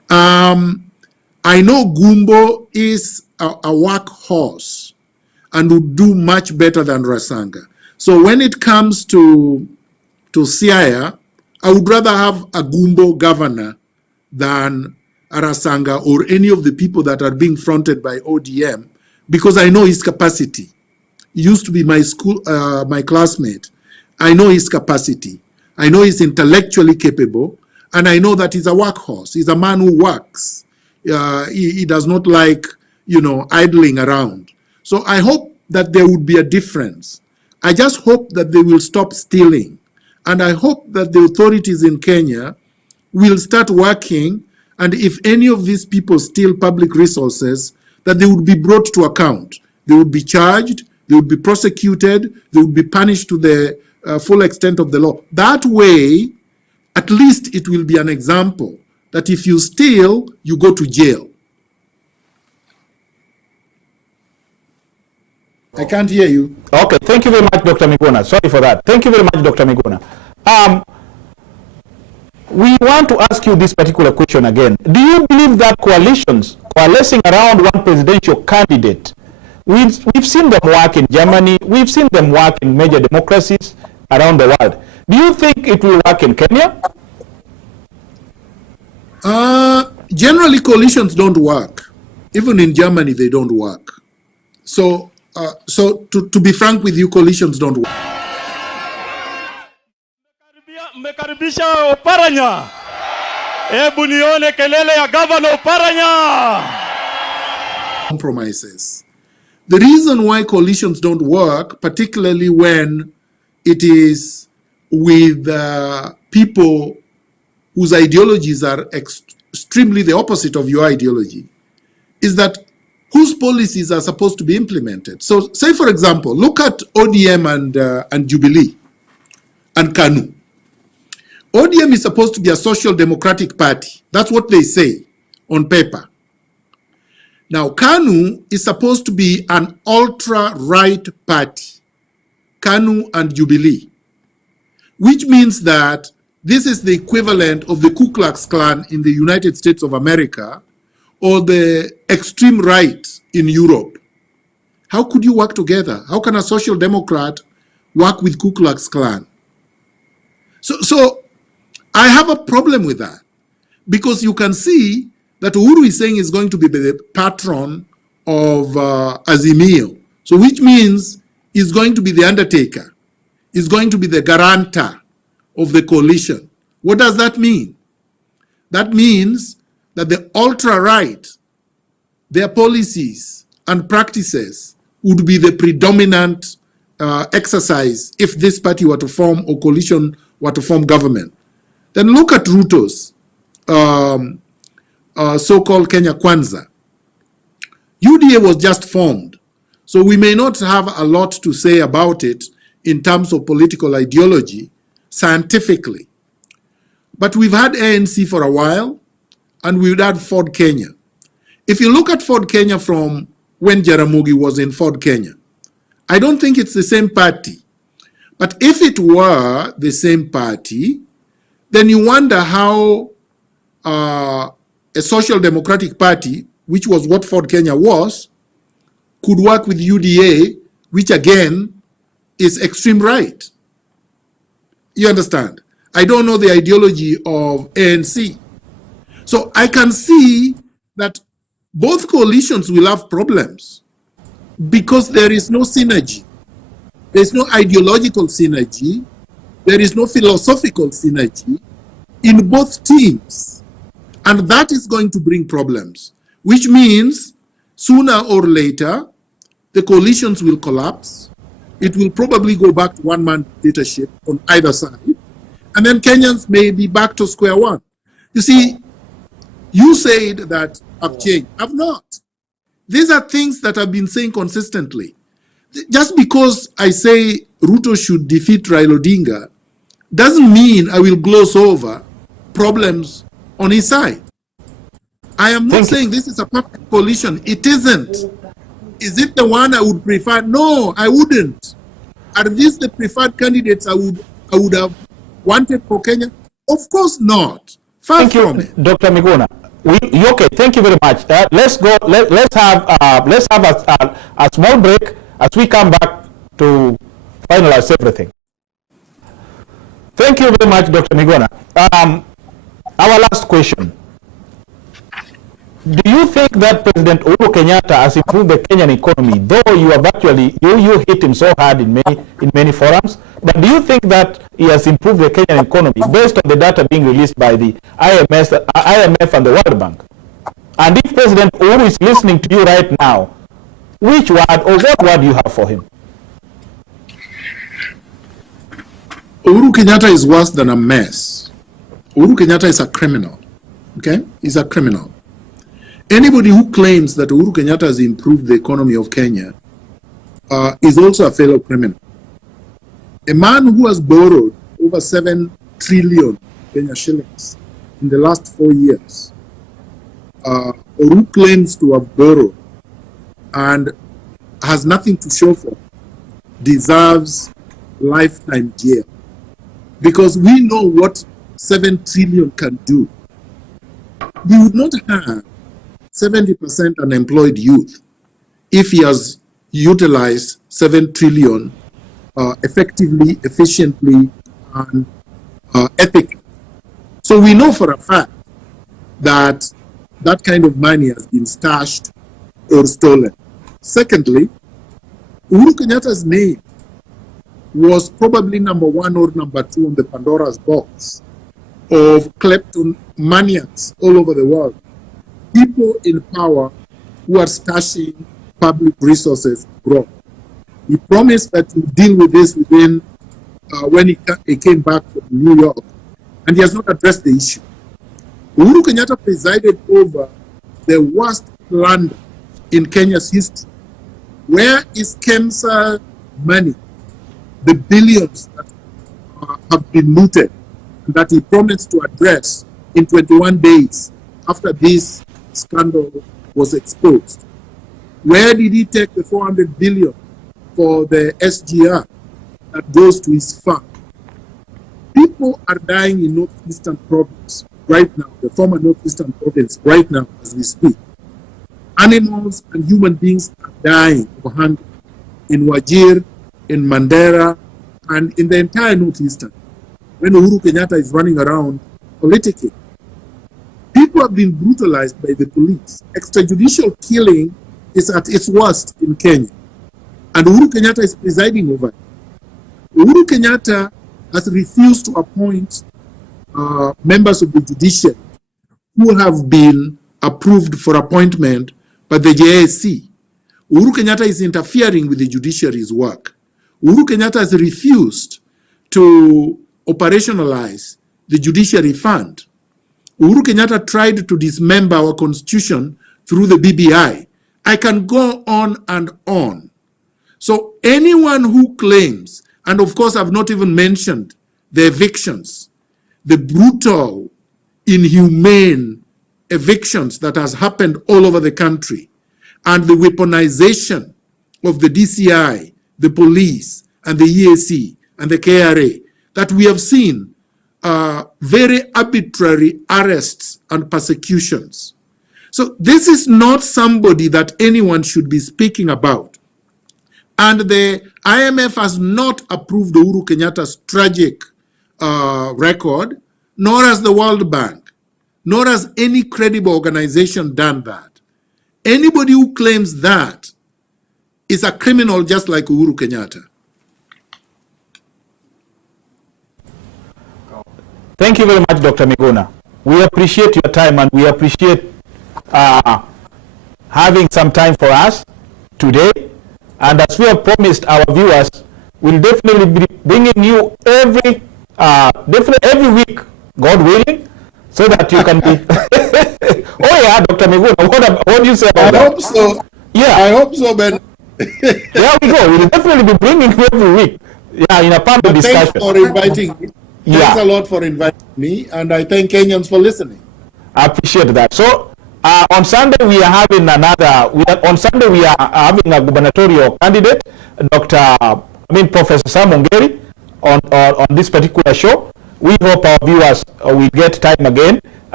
I know Gumbo is a workhorse and would do much better than Rasanga. So when it comes to Siaya, I would rather have a Gumbo governor than a Rasanga or any of the people that are being fronted by ODM, because I know his capacity. He used to be my classmate. I know his capacity. I know he's intellectually capable, and I know that he's a workhorse. He's a man who works. He does not like, idling around. So I hope that there would be a difference. I just hope that they will stop stealing. And I hope that the authorities in Kenya will start working, and if any of these people steal public resources, that they would be brought to account. They would be charged, they would be prosecuted, they would be punished to the full extent of the law. That way, at least it will be an example that if you steal, you go to jail. I can't hear you. Okay, thank you very much, Dr. Miguna. Sorry for that. Thank you very much, Dr. Miguna. We want to ask you this particular question again. Do you believe that coalescing around one presidential candidate, we've seen them work in Germany, we've seen them work in major democracies around the world. Do you think it will work in Kenya? Generally, coalitions don't work. Even in Germany, they don't work. So to be frank with you, coalitions don't work. Mmekaribisha Oparanya. Hebu nione kelele ya Governor Oparanya. Compromises. The reason why coalitions don't work, particularly when it is with people whose ideologies are extremely the opposite of your ideology, is that whose policies are supposed to be implemented. So say, for example, look at ODM and Jubilee and KANU. ODM is supposed to be a social democratic party. That's what they say on paper. Now, KANU is supposed to be an ultra-right party, KANU and Jubilee, which means that this is the equivalent of the Ku Klux Klan in the United States of America or the extreme right in Europe. How could you work together? How can a social democrat work with Ku Klux Klan? So I have a problem with that, because you can see that Uhuru is saying is going to be the patron of Azimio. So which means he's going to be the undertaker. He's going to be the guarantor of the coalition. What does that mean? That means that the ultra-right, their policies and practices would be the predominant exercise if this party were to form, or coalition were to form government. Then look at Ruto's so-called Kenya Kwanza. UDA was just formed, so we may not have a lot to say about it in terms of political ideology, scientifically. But we've had ANC for a while, and we've had Ford Kenya. If you look at Ford Kenya from when Jaramogi was in Ford Kenya, I don't think it's the same party. But if it were the same party, then you wonder how a social democratic party, which was what Ford Kenya was, could work with UDA, which again is extreme right. You understand? I don't know the ideology of ANC. So I can see that both coalitions will have problems because there is no synergy. There's no ideological synergy. There is no philosophical synergy in both teams. And that is going to bring problems, which means sooner or later, the coalitions will collapse. It will probably go back to one-man dictatorship on either side. And then Kenyans may be back to square one. You see, you said that I've changed. I've not. These are things that I've been saying consistently. Just because I say Ruto should defeat Raila Odinga doesn't mean I will gloss over problems on his side. I am not saying this is a perfect coalition. It isn't. Is it the one I would prefer? No, I wouldn't. Are these the preferred candidates I would have wanted for Kenya? Of course not. Far from it. Dr. Miguna. Okay, thank you very much. Let's go. Let's have a small break as we come back to finalize everything. Thank you very much, Dr. Miguna. Our last question. Do you think that President Uhuru Kenyatta has improved the Kenyan economy, though you have actually, you hit him so hard in many forums, but do you think that he has improved the Kenyan economy based on the data being released by the IMF and the World Bank? And if President Uhuru is listening to you right now, which word or what word do you have for him? Uhuru Kenyatta is worse than a mess. Uhuru Kenyatta is a criminal. Okay? He's a criminal. Anybody who claims that Uhuru Kenyatta has improved the economy of Kenya is also a fellow criminal. A man who has borrowed over 7 trillion Kenya shillings in the last 4 years, or who claims to have borrowed and has nothing to show for, deserves lifetime jail. Because we know what 7 trillion can do. We would not have 70% unemployed youth if he has utilized 7 trillion effectively, efficiently, and ethically. So we know for a fact that that kind of money has been stashed or stolen. Secondly, Uhuru Kenyatta's name was probably number 1 or number 2 on the Pandora's box of kleptomaniacs all over the world. People in power who are stashing public resources abroad. He promised that he would deal with this within when he came back from New York, and he has not addressed the issue. Uhuru Kenyatta presided over the worst plunder in Kenya's history. Where is KEMSA money, the billions that have been looted, and that he promised to address in 21 days after this scandal was exposed? Where did he take the 400 billion for the SGR that goes to his farm? People are dying in northeastern province right now, the former northeastern province right now as we speak. Animals and human beings are dying of hunger in Wajir, in Mandera, and in the entire northeastern, when Uhuru Kenyatta is running around politicking. People have been brutalized by the police. Extrajudicial killing is at its worst in Kenya, and Uhuru Kenyatta is presiding over it. Uhuru Kenyatta has refused to appoint members of the judiciary who have been approved for appointment by the JSC. Uhuru Kenyatta is interfering with the judiciary's work. Uhuru Kenyatta has refused to operationalize the judiciary fund. Uhuru Kenyatta tried to dismember our constitution through the BBI. I can go on and on. So anyone who claims, and of course I've not even mentioned the evictions, the brutal, inhumane evictions that has happened all over the country, and the weaponization of the DCI, the police, and the EAC, and the KRA, that we have seen very arbitrary arrests and persecutions. So this is not somebody that anyone should be speaking about. And the IMF has not approved Uhuru Kenyatta's tragic record, nor has the World Bank, nor has any credible organization done that. Anybody who claims that is a criminal just like Uhuru Kenyatta. Thank you very much, Dr. Miguna. We appreciate your time, and we appreciate having some time for us today. And as we have promised our viewers, we'll definitely be bringing you every week, God willing, so that you can be. Oh yeah, Dr. Miguna, what do you say about that? I hope so. Yeah, I hope so, Ben. There we go. We'll definitely be bringing you every week. Yeah, in a panel discussion. Thanks for inviting me. Thanks a lot for inviting me, and I thank Kenyans for listening. I appreciate that. So on Sunday we are having we are having a gubernatorial candidate, Professor Sam Ongeri, on this particular show. We hope our viewers will get time again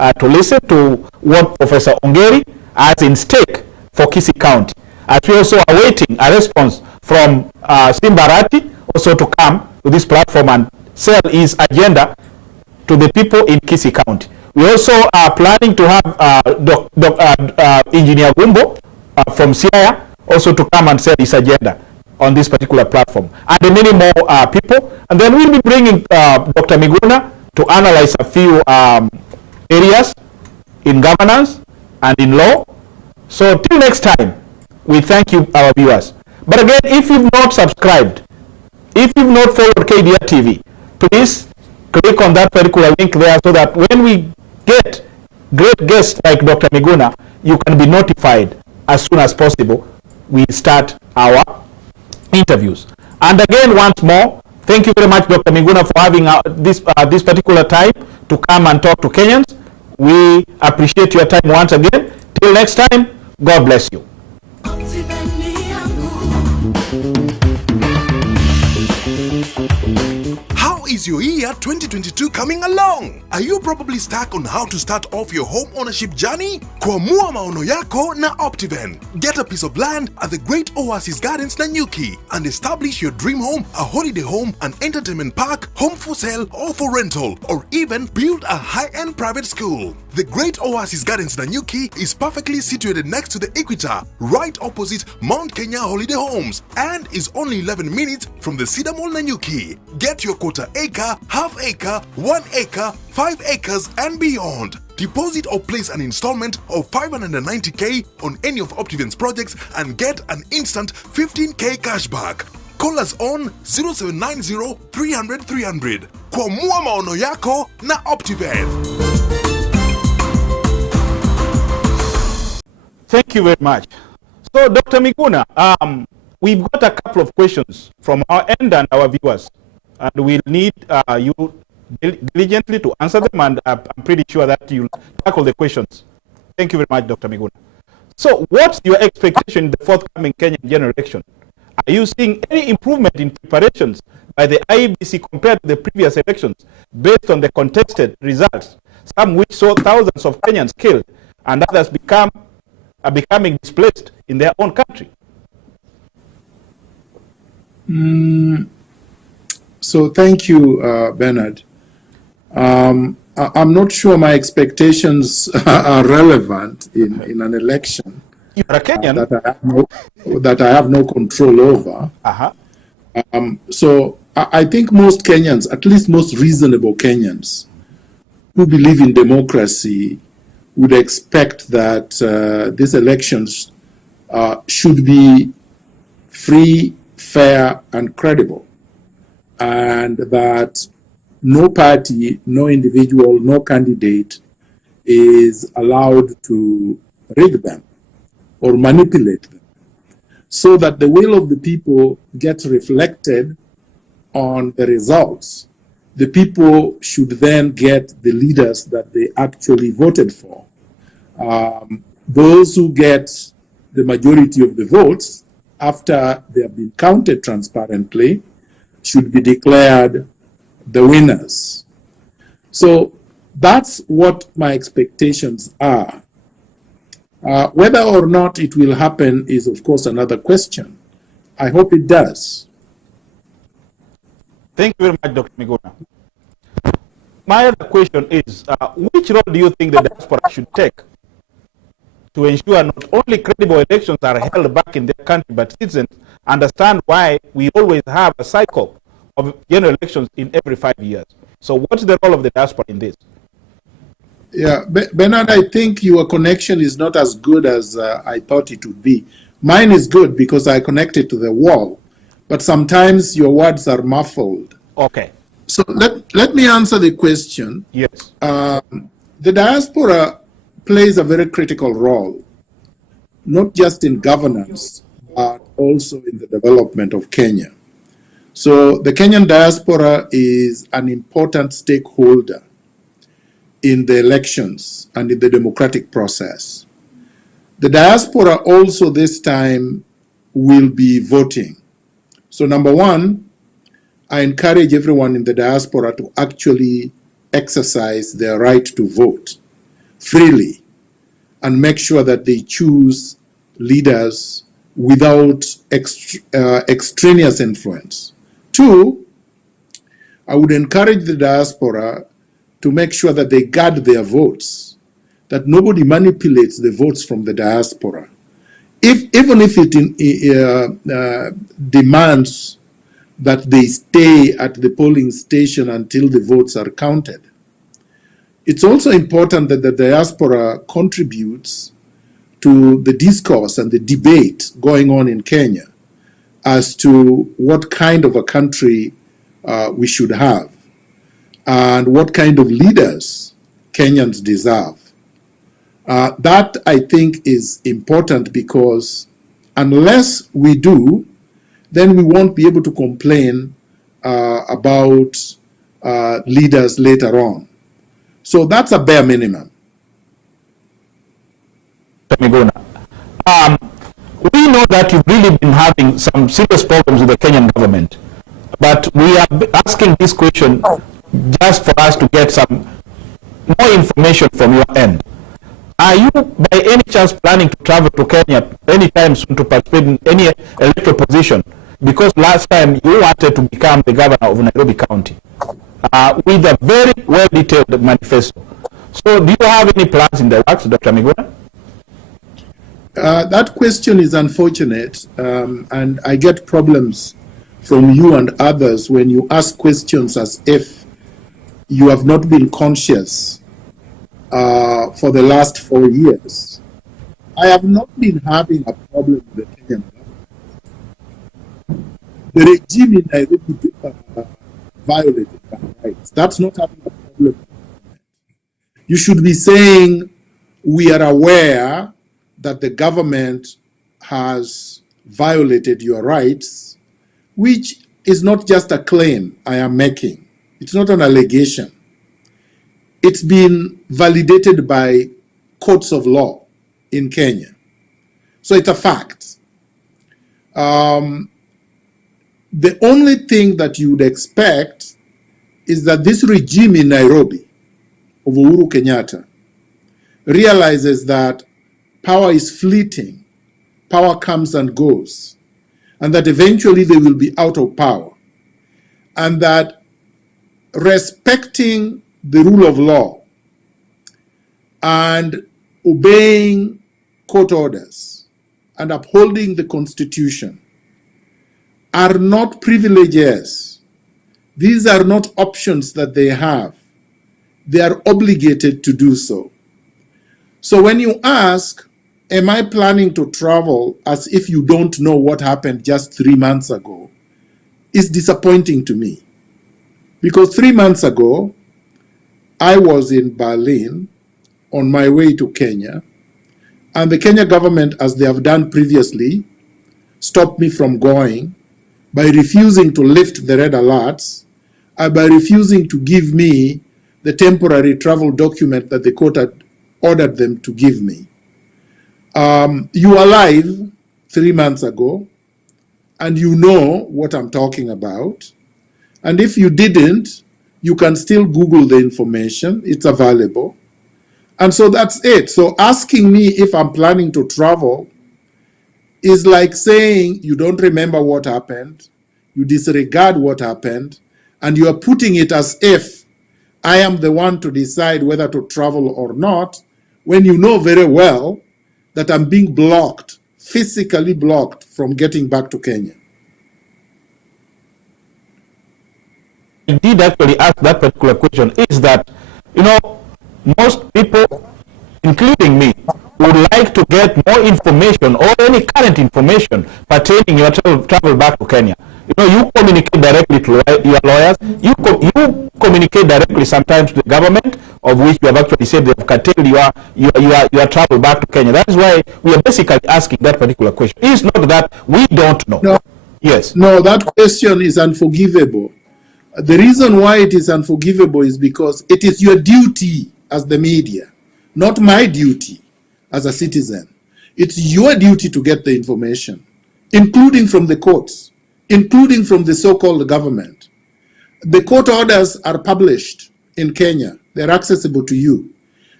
to listen to what Professor Ongeri has in stake for Kisii County. As we also are awaiting a response from Simbarati also to come to this platform and sell his agenda to the people in Kisii County. We also are planning to have Engineer Gumbo from Siaya also to come and sell his agenda on this particular platform, and many more people. And then we'll be bringing Dr. Miguna to analyze a few areas in governance and in law. So till next time, we thank you, our viewers. But again, if you've not subscribed, if you've not followed KDR TV, please click on that particular link there so that when we get great guests like Dr. Miguna, you can be notified as soon as possible we start our interviews. And again, once more, thank you very much, Dr. Miguna, for having this particular time to come and talk to Kenyans. We appreciate your time once again. Till next time, God bless you. How is your year 2022 coming along? Are you probably stuck on how to start off your home ownership journey? Kwamua maono yako na Optiven. Get a piece of land at the Great Oasis Gardens Nanyuki and establish your dream home, a holiday home, an entertainment park, home for sale or for rental, or even build a high-end private school. The Great Oasis Gardens Nanyuki is perfectly situated next to the equator, right opposite Mount Kenya Holiday Homes, and is only 11 minutes from the Cedar Mall Nanyuki. Get your quarter acre, half acre, 1 acre, 5 acres and beyond. Deposit or place an installment of 590k on any of Optiven's projects and get an instant 15k cashback. Call us on 0790 300 300. Kwamua maono yako na Optiven. Thank you very much. So, Dr. Miguna, we've got a couple of questions from our end and our viewers, and we'll need you diligently to answer them, and I'm pretty sure that you'll tackle the questions. Thank you very much, Dr. Miguna. So, what's your expectation in the forthcoming Kenyan general election? Are you seeing any improvement in preparations by the IEBC compared to the previous elections based on the contested results, some which saw thousands of Kenyans killed and others are becoming displaced in their own country? So thank you, Bernard. I'm not sure my expectations are relevant in an election You're a Kenyan. that I have no control over. So I think most Kenyans, at least most reasonable Kenyans who believe in democracy, would expect that these elections should be free, fair, and credible, and that no party, no individual, no candidate is allowed to rig them or manipulate them, so that the will of the people gets reflected on the results. The people should then get the leaders that they actually voted for. Those who get the majority of the votes after they have been counted transparently should be declared the winners. So that's what my expectations are. Whether or not it will happen is, of course, another question. I hope it does. Thank you very much, Dr. Miguna. My other question is, which role do you think the diaspora should take to ensure not only credible elections are held back in their country, but citizens understand why we always have a cycle of general elections in every 5 years? So what's the role of the diaspora in this? Yeah, Bernard, I think your connection is not as good as I thought it would be. Mine is good because I connected to the wall, but sometimes your words are muffled. Okay. So let me answer the question. Yes. The diaspora plays a very critical role, not just in governance, but also in the development of Kenya. So the Kenyan diaspora is an important stakeholder in the elections and in the democratic process. The diaspora also this time will be voting. So number one, I encourage everyone in the diaspora to actually exercise their right to vote. freely and make sure that they choose leaders without extraneous influence. Two, I would encourage the diaspora to make sure that they guard their votes, that nobody manipulates the votes from the diaspora. Even if it demands that they stay at the polling station until the votes are counted. It's also important that the diaspora contributes to the discourse and the debate going on in Kenya as to what kind of a country we should have and what kind of leaders Kenyans deserve. That, I think, is important because unless we do, then we won't be able to complain about leaders later on. So that's a bare minimum. Miguna, we know that you've really been having some serious problems with the Kenyan government, but we are asking this question just for us to get some more information from your end. Are you by any chance planning to travel to Kenya anytime soon to participate in any electoral position? Because last time you wanted to become the governor of Nairobi County with a very well-detailed manifesto. So do you have any plans in the works, Dr. Miguna? That question is unfortunate, and I get problems from you and others when you ask questions as if you have not been conscious for the last 4 years. I have not been having a problem with the Kenyan government. The regime in Nairobi violated my rights. That's not having a problem. You should be saying we are aware that the government has violated your rights, which is not just a claim I am making. It's not an allegation. It's been validated by courts of law in Kenya. So it's a fact. The only thing that you would expect is that this regime in Nairobi of Uhuru Kenyatta realizes that power is fleeting, power comes and goes, and that eventually they will be out of power, and that respecting the rule of law and obeying court orders and upholding the Constitution are not privileges. These are not options that they have. They are obligated to do so. So when you ask, am I planning to travel as if you don't know what happened just 3 months ago, it's disappointing to me. Because 3 months ago, I was in Berlin on my way to Kenya, and the Kenya government, as they have done previously, stopped me from going by refusing to lift the red alerts, and by refusing to give me the temporary travel document that the court had ordered them to give me. You were alive 3 months ago, and you know what I'm talking about. And if you didn't, you can still Google the information. It's available. And so that's it. So asking me if I'm planning to travel is like saying you don't remember what happened, you disregard what happened, and you are putting it as if I am the one to decide whether to travel or not, when you know very well that I'm being blocked, physically blocked from getting back to Kenya. I did actually ask that particular question is that, you know, most people, including me, would like to get more information or any current information pertaining your travel back to Kenya. You know, you communicate directly to your lawyers, you communicate directly sometimes to the government, of which you have actually said they have curtailed your travel back to Kenya. That is why we are basically asking that particular question. It's not that we don't know. No. Yes. No, that question is unforgivable. The reason why it is unforgivable is because it is your duty as the media, not my duty as a citizen. It's your duty to get the information, including from the courts, including from the so-called government. The court orders are published in Kenya. They're accessible to you.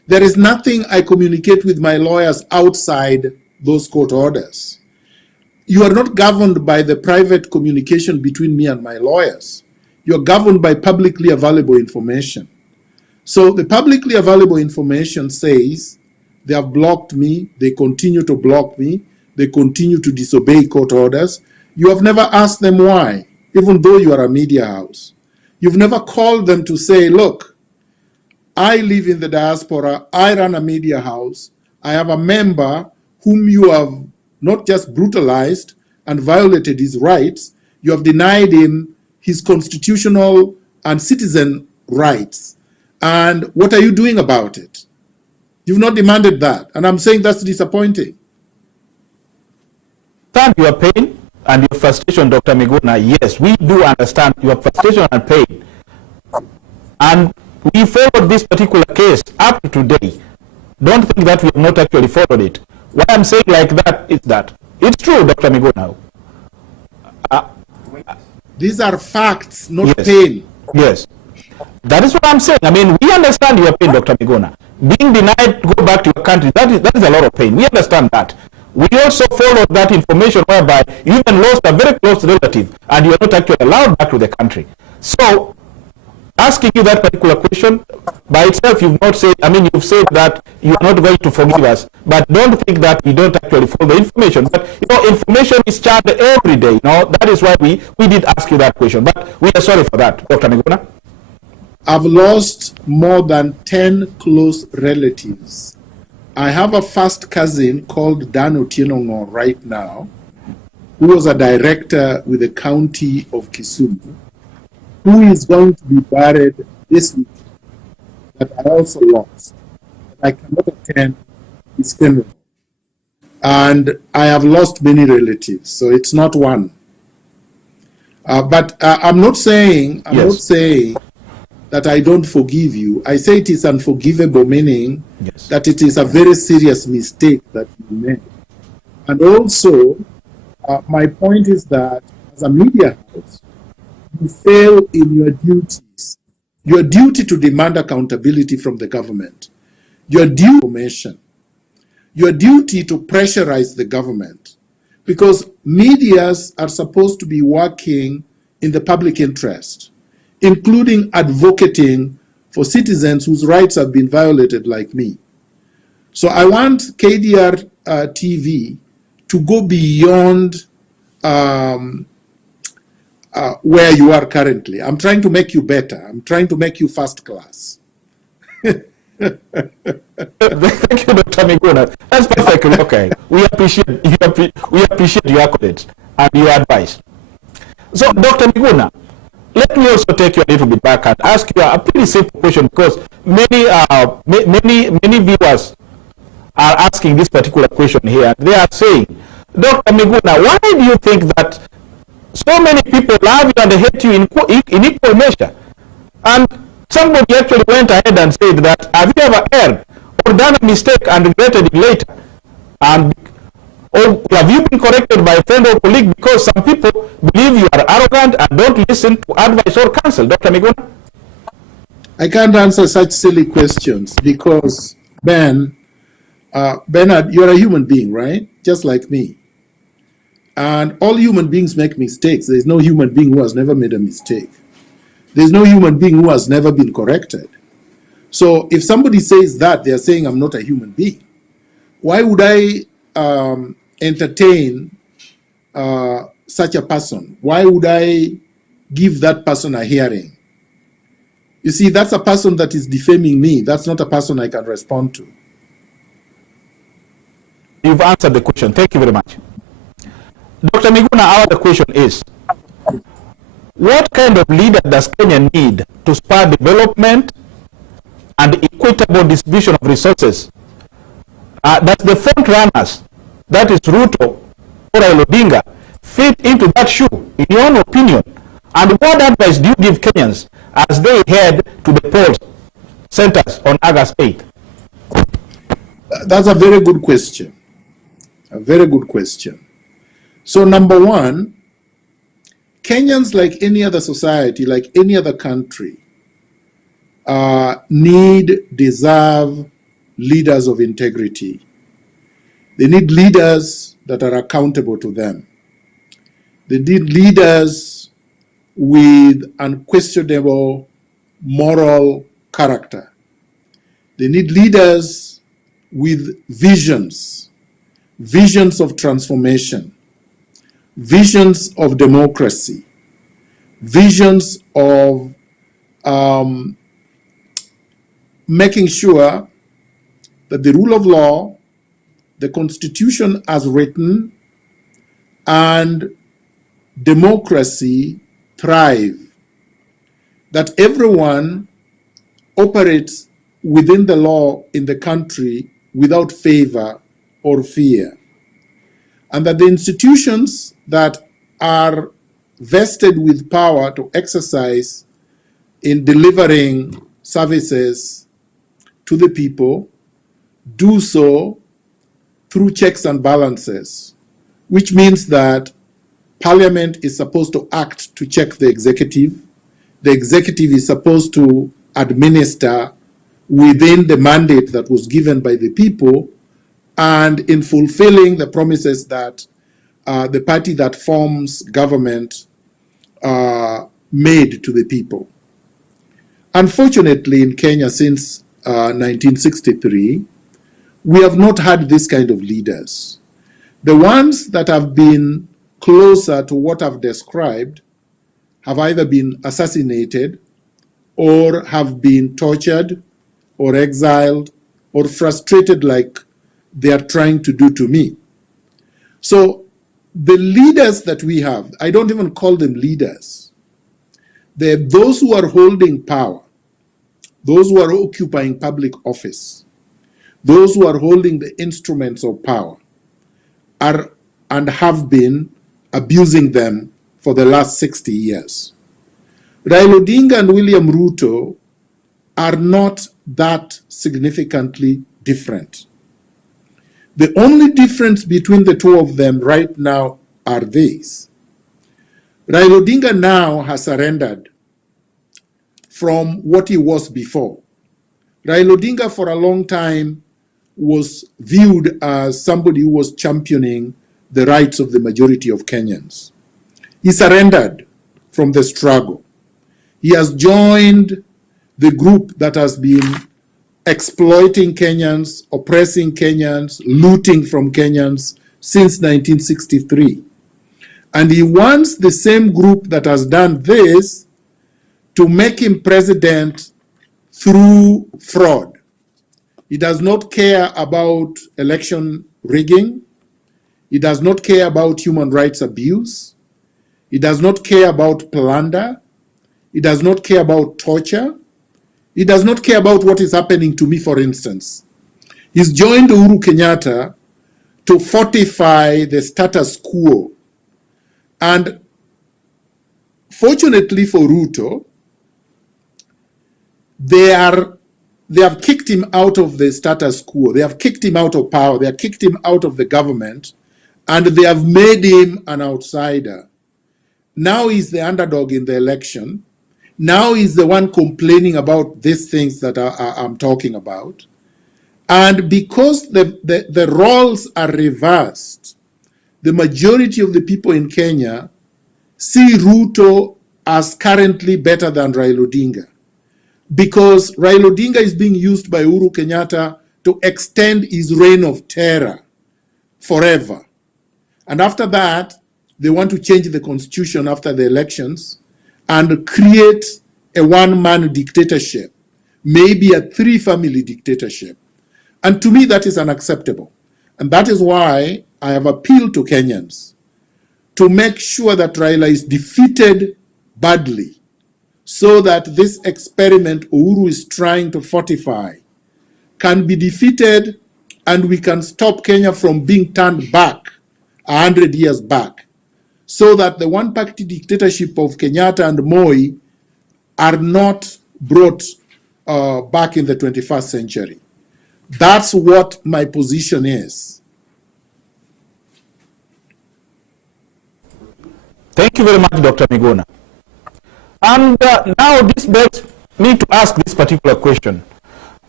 There is nothing I communicate with my lawyers outside those court orders. You are not governed by the private communication between me and my lawyers. You are governed by publicly available information. So the publicly available information says they have blocked me, they continue to block me, they continue to disobey court orders. You have never asked them why, even though you are a media house. You've never called them to say, look, I live in the diaspora, I run a media house, I have a member whom you have not just brutalized and violated his rights, you have denied him his constitutional and citizen rights. And what are you doing about it? You've not demanded that. And I'm saying that's disappointing. Understand your pain and your frustration, Dr. Miguna. Yes, we do understand your frustration and pain. And we followed this particular case up to today. Don't think that we have not actually followed it. What I'm saying like that is that it's true, Dr. Miguna. These are facts, not yes. pain. Yes. That is what I'm saying. I mean, we understand your pain, Dr. Miguna. Being denied to go back to your country, that is a lot of pain. We understand that. We also followed that information whereby you even lost a very close relative and you are not actually allowed back to the country. So, asking you that particular question, by itself you've not said, I mean, you've said that you are not going to forgive us, but don't think that we don't actually follow the information. But, you know, information is shared every day. You know, that is why we did ask you that question. But we are sorry for that, Dr. Miguna. I've lost more than 10 close relatives. I have a first cousin called Dan Otienongo right now, who was a director with the county of Kisumu, who is going to be buried this week, that I also lost. I cannot attend his funeral. And I have lost many relatives, so it's not one. But I'm not saying that I don't forgive you. I say it is unforgivable, meaning that it is a very serious mistake that you made. And also, my point is that as a media house, you fail in your duties. Your duty to demand accountability from the government. Your due information. Your duty to pressurize the government. Because medias are supposed to be working in the public interest, including advocating for citizens whose rights have been violated like me. So I want KDR TV to go beyond where you are currently. I'm trying to make you better. I'm trying to make you first class. Thank you, Dr. Miguna. That's perfectly okay. We appreciate your accolades and your advice. So, Dr. Miguna, let me also take you a little bit back and ask you a pretty simple question, because many viewers are asking this particular question here. They are saying, Dr. Miguna, why do you think that so many people love you and hate you in equal measure? And somebody actually went ahead and said that, have you ever erred or done a mistake and regretted it later? And or have you been corrected by a friend or colleague because some people believe you are arrogant and don't listen to advice or counsel? Dr. Miguna? I can't answer such silly questions because, Bernard, you're a human being, right? Just like me. And all human beings make mistakes. There's no human being who has never made a mistake. There's no human being who has never been corrected. So if somebody says that, they're saying I'm not a human being. Why would I entertain such a person? Why would I give that person a hearing? You see, that's a person that is defaming me. That's not a person I can respond to. You've answered the question. Thank you very much. Dr. Miguna, our other question is, what kind of leader does Kenya need to spur development and equitable distribution of resources? That the front runners, that is Ruto or Raila Odinga, fit into that shoe, in your own opinion? And what advice do you give Kenyans as they head to the polls centers on August 8th? That's a very good question. A very good question. So number one, Kenyans, like any other society, like any other country, deserve leaders of integrity. They need leaders that are accountable to them. They need leaders with unquestionable moral character. They need leaders with visions, visions of transformation, visions of democracy, visions of making sure that the rule of law, the Constitution as written, and democracy thrive, that everyone operates within the law in the country without favor or fear, and that the institutions that are vested with power to exercise in delivering services to the people do so through checks and balances, which means that Parliament is supposed to act to check the executive is supposed to administer within the mandate that was given by the people, and in fulfilling the promises that the party that forms government made to the people. Unfortunately, in Kenya since 1963, we have not had this kind of leaders. The ones that have been closer to what I've described have either been assassinated or have been tortured or exiled or frustrated like they are trying to do to me. So the leaders that we have, I don't even call them leaders. They're those who are holding power, those who are occupying public office, those who are holding the instruments of power are and have been abusing them for the last 60 years. Raila Odinga and William Ruto are not that significantly different. The only difference between the two of them right now are these. Raila Odinga now has surrendered from what he was before. Raila Odinga for a long time was viewed as somebody who was championing the rights of the majority of Kenyans. He surrendered from the struggle. He has joined the group that has been exploiting Kenyans, oppressing Kenyans, looting from Kenyans since 1963. And he wants the same group that has done this to make him president through fraud. He does not care about election rigging. He does not care about human rights abuse. He does not care about plunder. He does not care about torture. He does not care about what is happening to me, for instance. He's joined Uhuru Kenyatta to fortify the status quo. And fortunately for Ruto, they have kicked him out of the status quo. They have kicked him out of power. They have kicked him out of the government. And they have made him an outsider. Now he's the underdog in the election. Now he's the one complaining about these things that I'm talking about. And because the roles are reversed, the majority of the people in Kenya see Ruto as currently better than Raila Odinga. Because Raila Odinga is being used by Uhuru Kenyatta to extend his reign of terror forever. And after that, they want to change the constitution after the elections and create a one-man dictatorship, maybe a three-family dictatorship. And to me, that is unacceptable. And that is why I have appealed to Kenyans to make sure that Raila is defeated badly, so that this experiment Uhuru is trying to fortify can be defeated and we can stop Kenya from being turned back 100 years back, so that the one-party dictatorship of Kenyatta and Moi are not brought back in the 21st century. That's what my position is. Thank you very much, Dr. Miguna. And now this begs me to ask this particular question.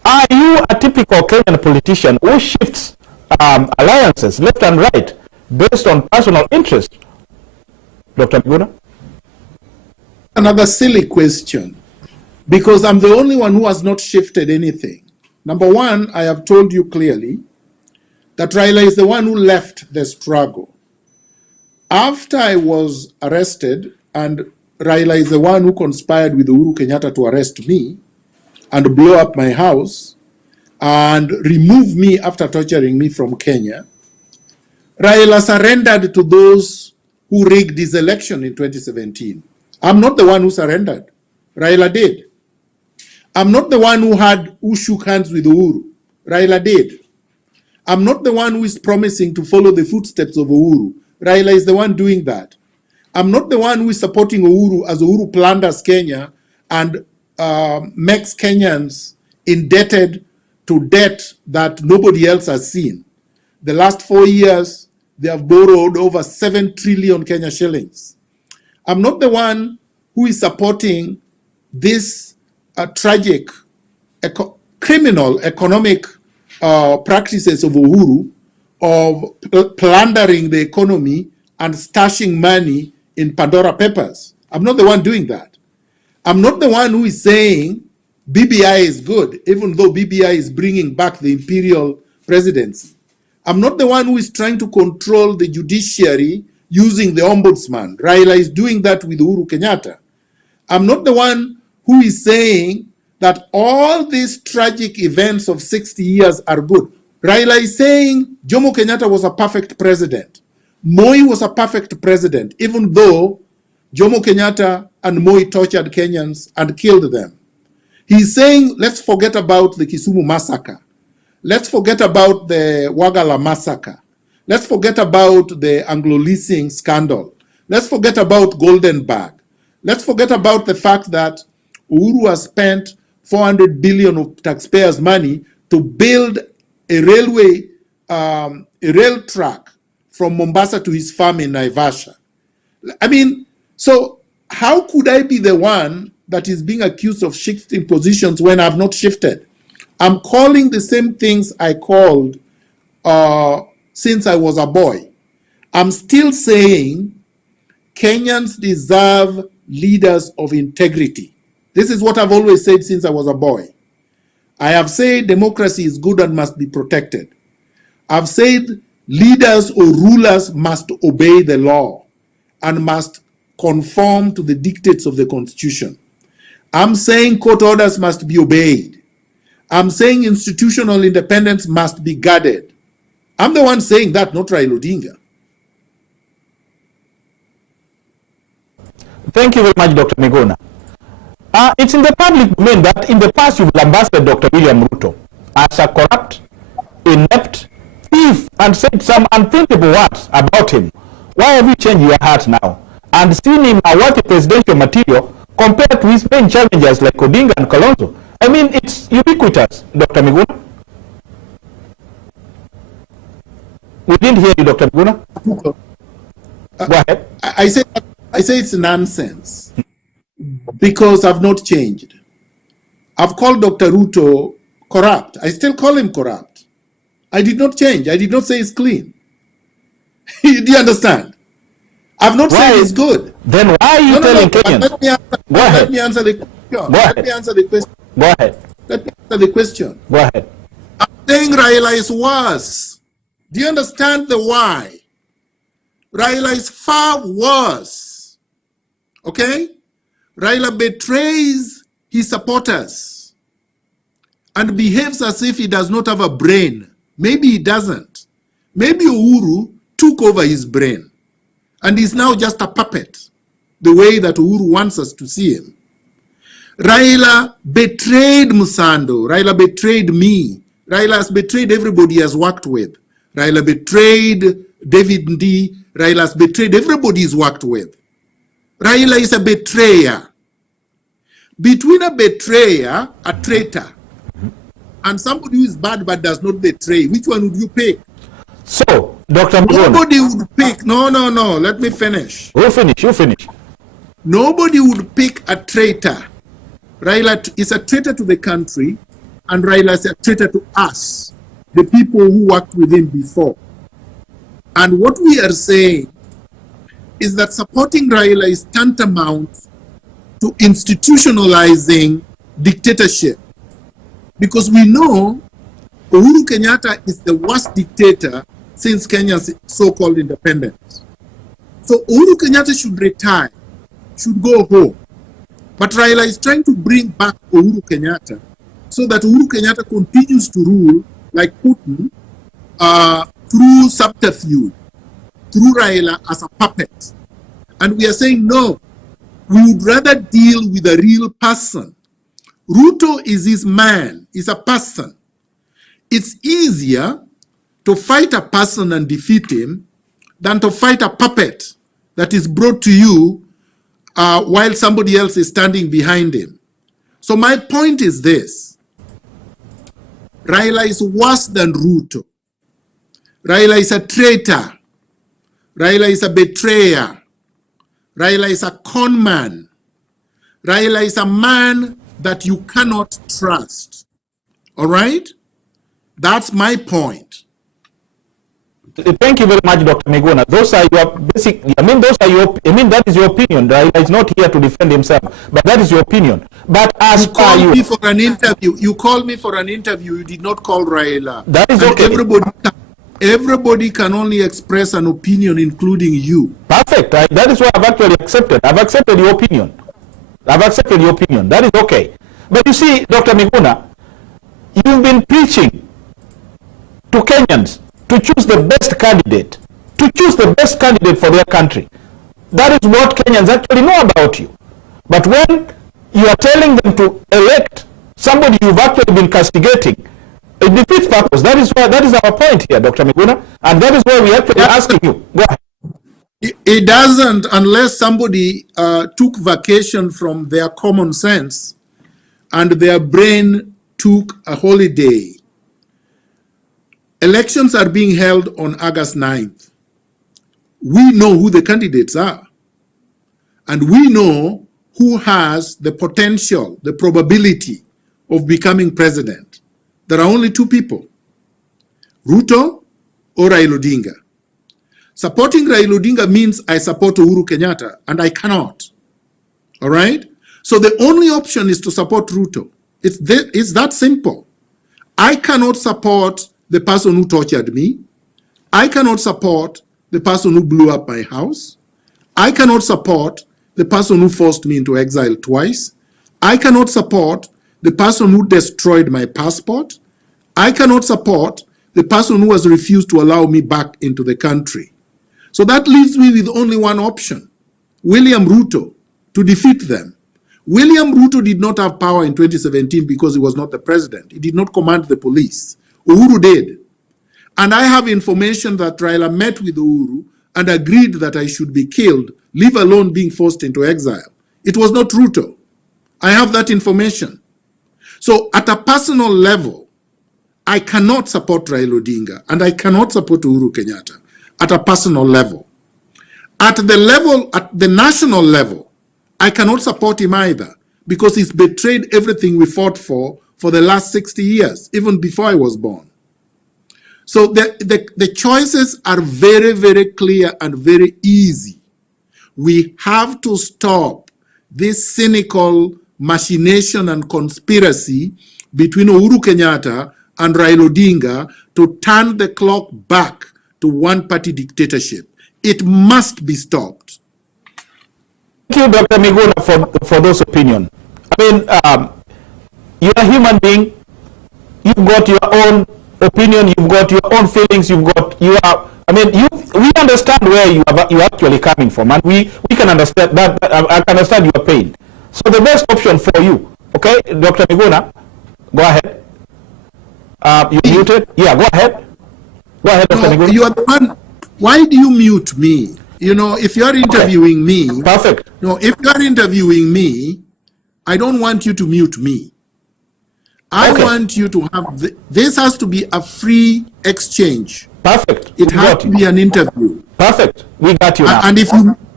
Are you a typical Kenyan politician who shifts alliances left and right based on personal interest? Dr. Miguna? Another silly question, because I'm the only one who has not shifted anything. Number one, I have told you clearly that Raila is the one who left the struggle. After I was arrested, and Raila is the one who conspired with Uhuru Kenyatta to arrest me and blow up my house and remove me after torturing me from Kenya, Raila surrendered to those who rigged his election in 2017. I'm not the one who surrendered. Raila did. I'm not the one who shook hands with Uhuru. Raila did. I'm not the one who is promising to follow the footsteps of Uhuru. Raila is the one doing that. I'm not the one who is supporting Uhuru as Uhuru plunders Kenya and makes Kenyans indebted to debt that nobody else has seen. The last 4 years, they have borrowed over 7 trillion Kenya shillings. I'm not the one who is supporting this tragic, criminal economic practices of Uhuru of plundering the economy and stashing money in Pandora Papers. I'm not the one doing that. I'm not the one who is saying BBI is good, even though BBI is bringing back the imperial presidency. I'm not the one who is trying to control the judiciary using the ombudsman. Raila is doing that with Uhuru Kenyatta. I'm not the one who is saying that all these tragic events of 60 years are good. Raila is saying Jomo Kenyatta was a perfect president. Moi was a perfect president, even though Jomo Kenyatta and Moi tortured Kenyans and killed them. He's saying, let's forget about the Kisumu massacre. Let's forget about the Wagala massacre. Let's forget about the Anglo-leasing scandal. Let's forget about Golden Bag. Let's forget about the fact that Uhuru has spent 400 billion of taxpayers' money to build a railway, a rail track from Mombasa to his farm in Naivasha. I mean, so how could I be the one that is being accused of shifting positions when I've not shifted? I'm calling the same things I called since I was a boy. I'm still saying Kenyans deserve leaders of integrity. This is what I've always said since I was a boy. I have said democracy is good and must be protected. I've said leaders or rulers must obey the law and must conform to the dictates of the Constitution. I'm saying court orders must be obeyed. I'm saying institutional independence must be guarded. I'm the one saying that, not Raila Odinga. Thank you very much, Dr. Miguna. It's in the public domain that in the past you've lambasted Dr. William Ruto as a corrupt, inept, thief, and said some unthinkable words about him. Why have you changed your heart now and seen him a worthy presidential material compared to his main challengers like Odinga and Kalonzo? I mean, it's ubiquitous, Dr. Miguna. We didn't hear you, Dr. Miguna. Go ahead. I say it's nonsense because I've not changed. I've called Dr. Ruto corrupt. I still call him corrupt. I did not change. I did not say he's clean. Do you understand? I've not said he's good. Then why are you telling Kenyans? Let me answer the question. Let me answer the question. Go ahead. Let me answer the question. Go ahead. I'm saying Raila is worse. Do you understand the why? Raila is far worse. Okay? Raila betrays his supporters and behaves as if he does not have a brain. Maybe he doesn't. Maybe Uhuru took over his brain and is now just a puppet, the way that Uhuru wants us to see him. Raila betrayed Musando. Raila betrayed me. Raila has betrayed everybody he has worked with. Raila betrayed David Ndi. Raila has betrayed everybody he's worked with. Raila is a betrayer. Between a betrayer, a traitor, and somebody who is bad but does not betray, which one would you pick? So, Dr. Nobody would pick. No. Let me finish. You finish. Nobody would pick a traitor. Raila is a traitor to the country. and Raila is a traitor to us, the people who worked with him before. And what we are saying is that supporting Raila is tantamount to institutionalizing dictatorship. Because we know Uhuru Kenyatta is the worst dictator since Kenya's so-called independence. So Uhuru Kenyatta should retire, should go home. But Raila is trying to bring back Uhuru Kenyatta so that Uhuru Kenyatta continues to rule like Putin through subterfuge, through Raila as a puppet. And we are saying, no, we would rather deal with a real person. Ruto is his man, is a person. It's easier to fight a person and defeat him than to fight a puppet that is brought to you while somebody else is standing behind him. So my point is this. Raila is worse than Ruto. Raila is a traitor. Raila is a betrayer. Raila is a con man. Raila is a man that you cannot trust. All right? That's my point. Thank you very much, Dr. Miguna. Those are your basic, that is your opinion. Raila is not here to defend himself, but that is your opinion. But as you called me for an interview. You called me for an interview. You did not call Raila. That is okay. Everybody can only express an opinion, including you. Perfect. That is what I've actually accepted. I've accepted your opinion. I've accepted your opinion. That is okay. But you see, Dr. Miguna, you've been preaching to Kenyans to choose the best candidate, for their country. That is what Kenyans actually know about you. But when you are telling them to elect somebody you've actually been castigating, it defeats purpose. That is our point here, Dr. Miguna, and that is why we actually asking you. Go ahead. It doesn't unless somebody took vacation from their common sense and their brain took a holiday. Elections are being held on August 9th. We know who the candidates are. And we know who has the potential, the probability of becoming president. There are only two people, Ruto or Raila Odinga. Supporting Raila Odinga means I support Uhuru Kenyatta, and I cannot. All right? So the only option is to support Ruto. It's that simple. I cannot support the person who tortured me. I cannot support the person who blew up my house. I cannot support the person who forced me into exile twice. I cannot support the person who destroyed my passport. I cannot support the person who has refused to allow me back into the country. So that leaves me with only one option, William Ruto, to defeat them. William Ruto did not have power in 2017 because he was not the president. He did not command the police. Uhuru did. And I have information that Raila met with Uhuru and agreed that I should be killed, leave alone being forced into exile. It was not Ruto. I have that information. So at a personal level, I cannot support Raila Odinga and I cannot support Uhuru Kenyatta at a personal level. At the national level, I cannot support him either because he's betrayed everything we fought for the last 60 years, even before I was born. So the choices are very, very clear and very easy. We have to stop this cynical machination and conspiracy between Uhuru Kenyatta and Raila Odinga to turn the clock back to one-party dictatorship. It must be stopped. Thank you, Dr. Miguna, for those opinions. I mean, you're a human being. You've got your own opinion. You've got your own feelings. We understand where you're actually coming from, and we can understand that. I can understand your pain. So the best option for you, okay, Dr. Miguna, go ahead. You're muted. Yeah, go ahead. Go ahead, Dr. Miguna. You are the one. Why do you mute me? You know, if you're interviewing me, perfect. No, if you're interviewing me, I don't want you to mute me. I want you to have, this has to be a free exchange. Perfect. It has to be an interview. Perfect. We got you now. And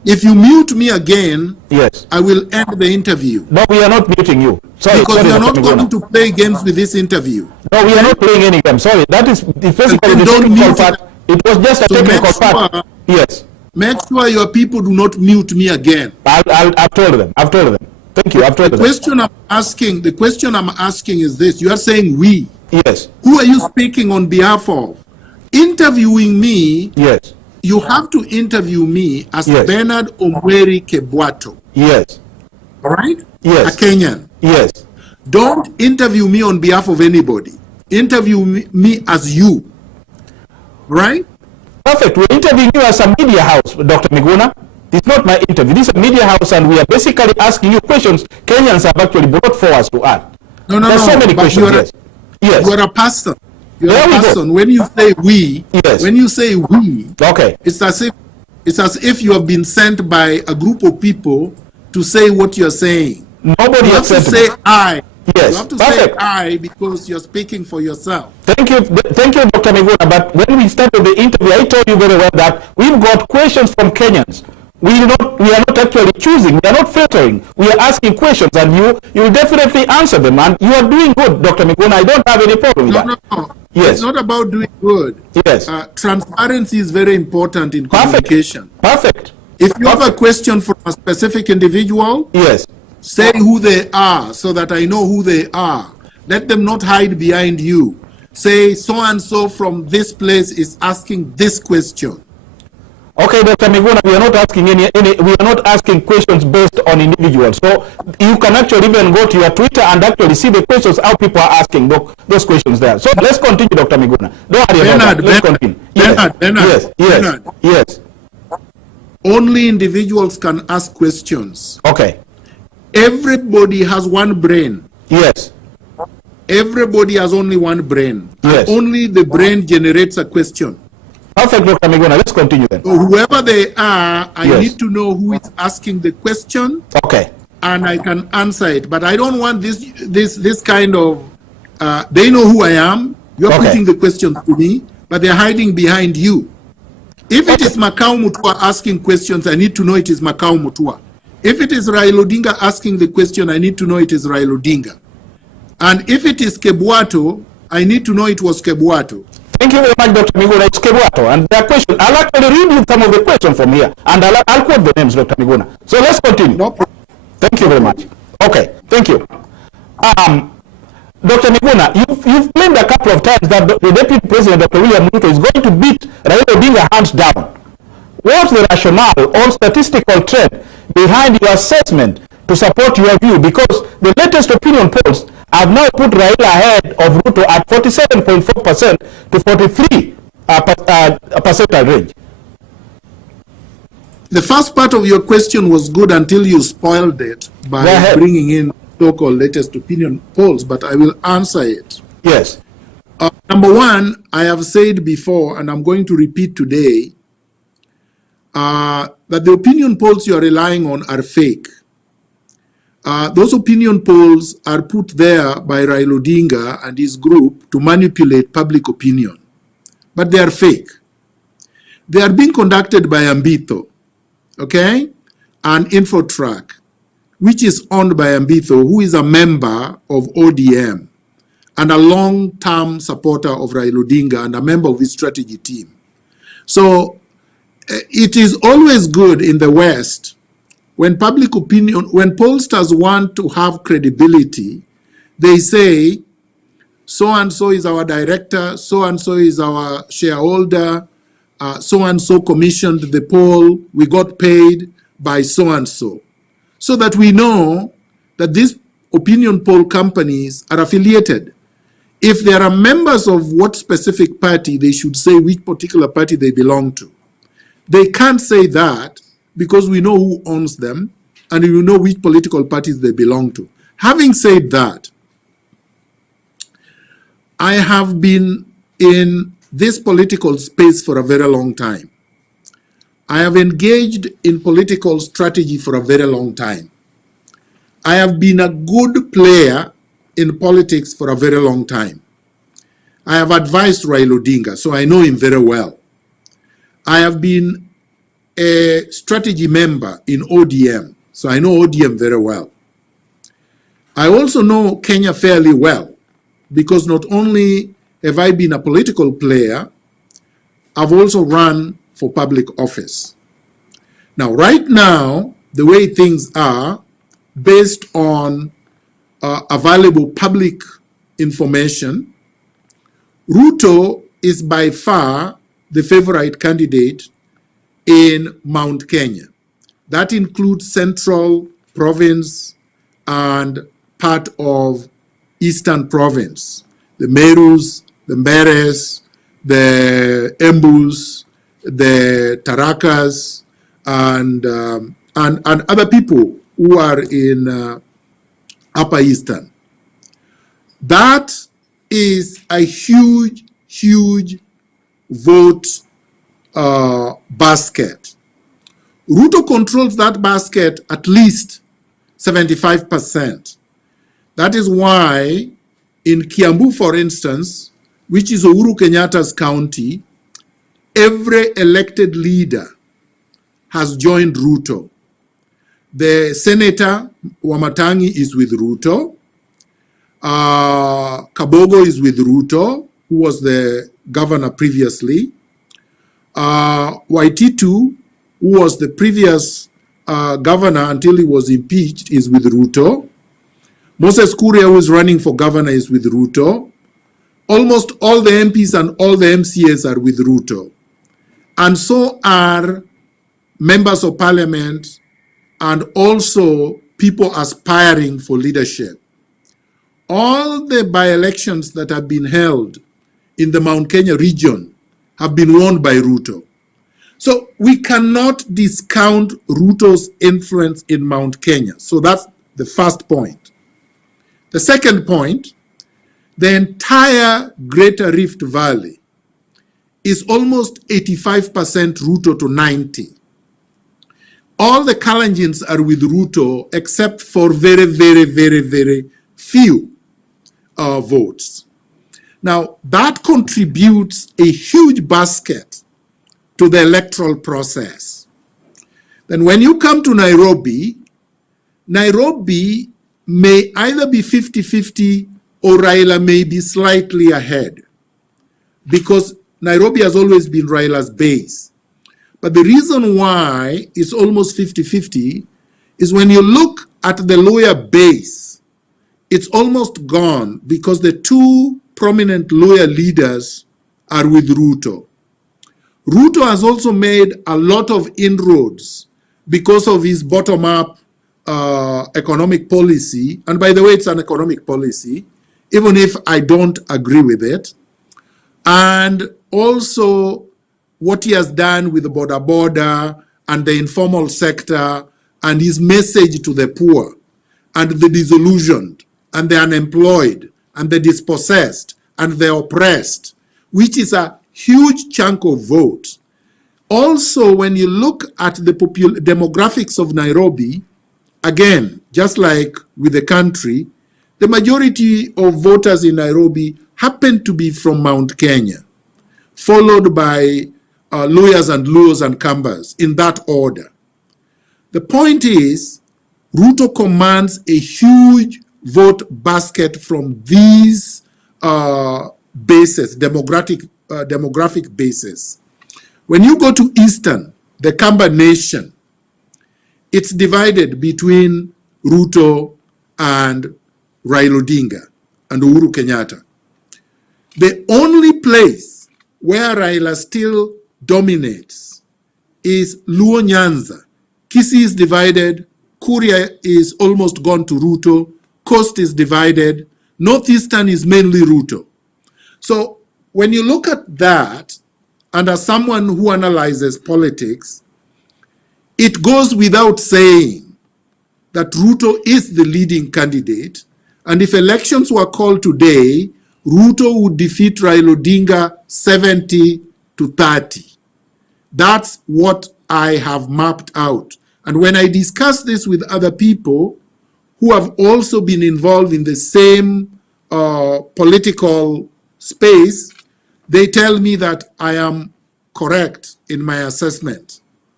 If you mute me again, Yes. I will end the interview. No, we are not muting you. Sorry, Because sorry, you are Dr. not Miguna. going to play games with this interview. No, we are not playing any game. Sorry, that is basically then the don't technical mute part. It was just a So technical make part. sure- Yes. Make sure your people do not mute me again. I've told them. I've told them. Thank you. I've told The them. question I'm asking is this. You are saying we. Yes. Who are you speaking on behalf of? Interviewing me, Yes. you have to interview me as Yes. Bernard Omweri Kebwato. Yes. All right? Yes. A Kenyan. Yes. Don't interview me on behalf of anybody. Interview me as you. Right? Perfect. We're interviewing you as a media house, Dr. Miguna. It's not my interview. This is a media house, and we are basically asking you questions Kenyans have actually brought forward to us. No. There's so many but questions. Yes. Yes. You are a person. You There are a we go. person. When you say we, Yes. when you say we, Okay. it's as if you have been sent by a group of people to say what you're saying. Nobody You have to accepted say me. I. Yes. You have to Perfect. say I because you're speaking for yourself. Thank you, Dr. Miguna. But when we started the interview, I told you very well that we've got questions from Kenyans. We are not actually choosing. We are not filtering. We are asking questions, and you will definitely answer them. And you are doing good, Dr. Miguna. I don't have any problem with that. No. Yes. It's not about doing good. Yes. Transparency is very important in communication. Perfect. If you have a question from a specific individual, Yes. say who they are so that I know who they are. Let them not hide behind you. Say so-and-so from this place is asking this question. Okay, Dr. Miguna, we are not asking we are not asking questions based on individuals. So you can actually even go to your Twitter and actually see the questions, how people are asking those questions there. So let's continue, Dr. Miguna. Don't worry about that. Let's continue. Bernard, Yes. Only individuals can ask questions. Okay. Everybody has one brain. Yes. Everybody has only one brain. Yes. And only the brain generates a question. Perfect, Dr. Miguna. Let's continue then. So whoever they are, I Yes. need to know who is asking the question, Okay. and I can answer it. But I don't want this kind of. They know who I am. You're Okay. putting the question to me, but they're hiding behind you. If it is Makau Mutua asking questions, I need to know it is Makau Mutua. If it is Raila Odinga asking the question, I need to know it is Raila Odinga. And if it is Kebwato, I need to know it was Kebwato. Thank you very much, Dr. Miguna. It's Kebwato. And the question, I'll actually read you some of the questions from here. And I'll quote the names, Dr. Miguna. So let's continue. No problem. Thank you very much. Okay, thank you. Dr. Miguna, you've claimed a couple of times that the Deputy President, Dr. William Ruto, is going to beat Raila Odinga hands down. What's the rationale or statistical trend behind your assessment to support your view? Because the latest opinion polls have now put Raila ahead of Ruto at 47.4% to 43% range. The first part of your question was good until you spoiled it by bringing in so-called latest opinion polls, but I will answer it. Yes. Number one, I have said before, and I'm going to repeat today, that the opinion polls you are relying on are fake. Those opinion polls are put there by Raila Odinga and his group to manipulate public opinion, but they are fake. They are being conducted by Ambito, okay, and Infotrack, which is owned by Ambito, who is a member of ODM and a long-term supporter of Raila Odinga and a member of his strategy team. So it is always good in the West when public opinion, when pollsters want to have credibility, they say, so-and-so is our director, so-and-so is our shareholder, so-and-so commissioned the poll, we got paid by so-and-so. So that we know that these opinion poll companies are affiliated. If there are members of what specific party, they should say which particular party they belong to. They can't say that because we know who owns them and we know which political parties they belong to. Having said that, I have been in this political space for a very long time. I have engaged in political strategy for a very long time. I have been a good player in politics for a very long time. I have advised Raila Odinga, so I know him very well. I have been a strategy member in ODM, so I know ODM very well. I also know Kenya fairly well, because not only have I been a political player, I've also run for public office. Now, right now, the way things are, based on available public information, Ruto is by far the favorite candidate in Mount Kenya. That includes Central Province and part of Eastern Province, the Merus, the Mberes, the Embus, the Tarakas, and other people who are in Upper Eastern. That is a huge, huge vote basket. Ruto controls that basket at least 75%. That is why in Kiambu, for instance, which is Uhuru Kenyatta's county, every elected leader has joined Ruto. The Senator Wamatangi is with Ruto. Kabogo is with Ruto, who was the governor previously. Waititu, who was the previous governor until he was impeached, is with Ruto. Moses Kuria, who is running for governor, is with Ruto. Almost all the MPs and all the MCAs are with Ruto. And so are members of parliament and also people aspiring for leadership. All the by-elections that have been held in the Mount Kenya region have been won by Ruto. So we cannot discount Ruto's influence in Mount Kenya. So that's the first point. The second point, the entire Greater Rift Valley is almost 85% Ruto to 90%. All the Kalenjins are with Ruto except for very, very, very, very few votes. Now, that contributes a huge basket to the electoral process. Then when you come to Nairobi, Nairobi may either be 50-50 or Raila may be slightly ahead, because Nairobi has always been Raila's base. But the reason why it's almost 50-50 is when you look at the lower base, it's almost gone because the two prominent lower leaders are with Ruto. Ruto has also made a lot of inroads because of his bottom-up economic policy. And by the way, it's an economic policy, even if I don't agree with it. And also what he has done with the border and the informal sector and his message to the poor and the disillusioned and the unemployed and the dispossessed and the oppressed, which is a huge chunk of vote. Also, when you look at the demographics of Nairobi, again, just like with the country, the majority of voters in Nairobi happen to be from Mount Kenya, followed by lawyers and Luos and Kambas, in that order. The point is, Ruto commands a huge vote basket from these bases, demographic bases. When you go to Eastern, the Kamba Nation, it's divided between Ruto and Raila Odinga and Uhuru Kenyatta. The only place where Raila still dominates is Luo Nyanza. Kisii is divided, Kuria is almost gone to Ruto, Coast is divided, Northeastern is mainly Ruto. So when you look at that, and as someone who analyzes politics, it goes without saying that Ruto is the leading candidate, and if elections were called today, Ruto would defeat Raila Odinga 70-30. That's what I have mapped out. And when I discuss this with other people who have also been involved in the same political space, they tell me that I am correct in my assessment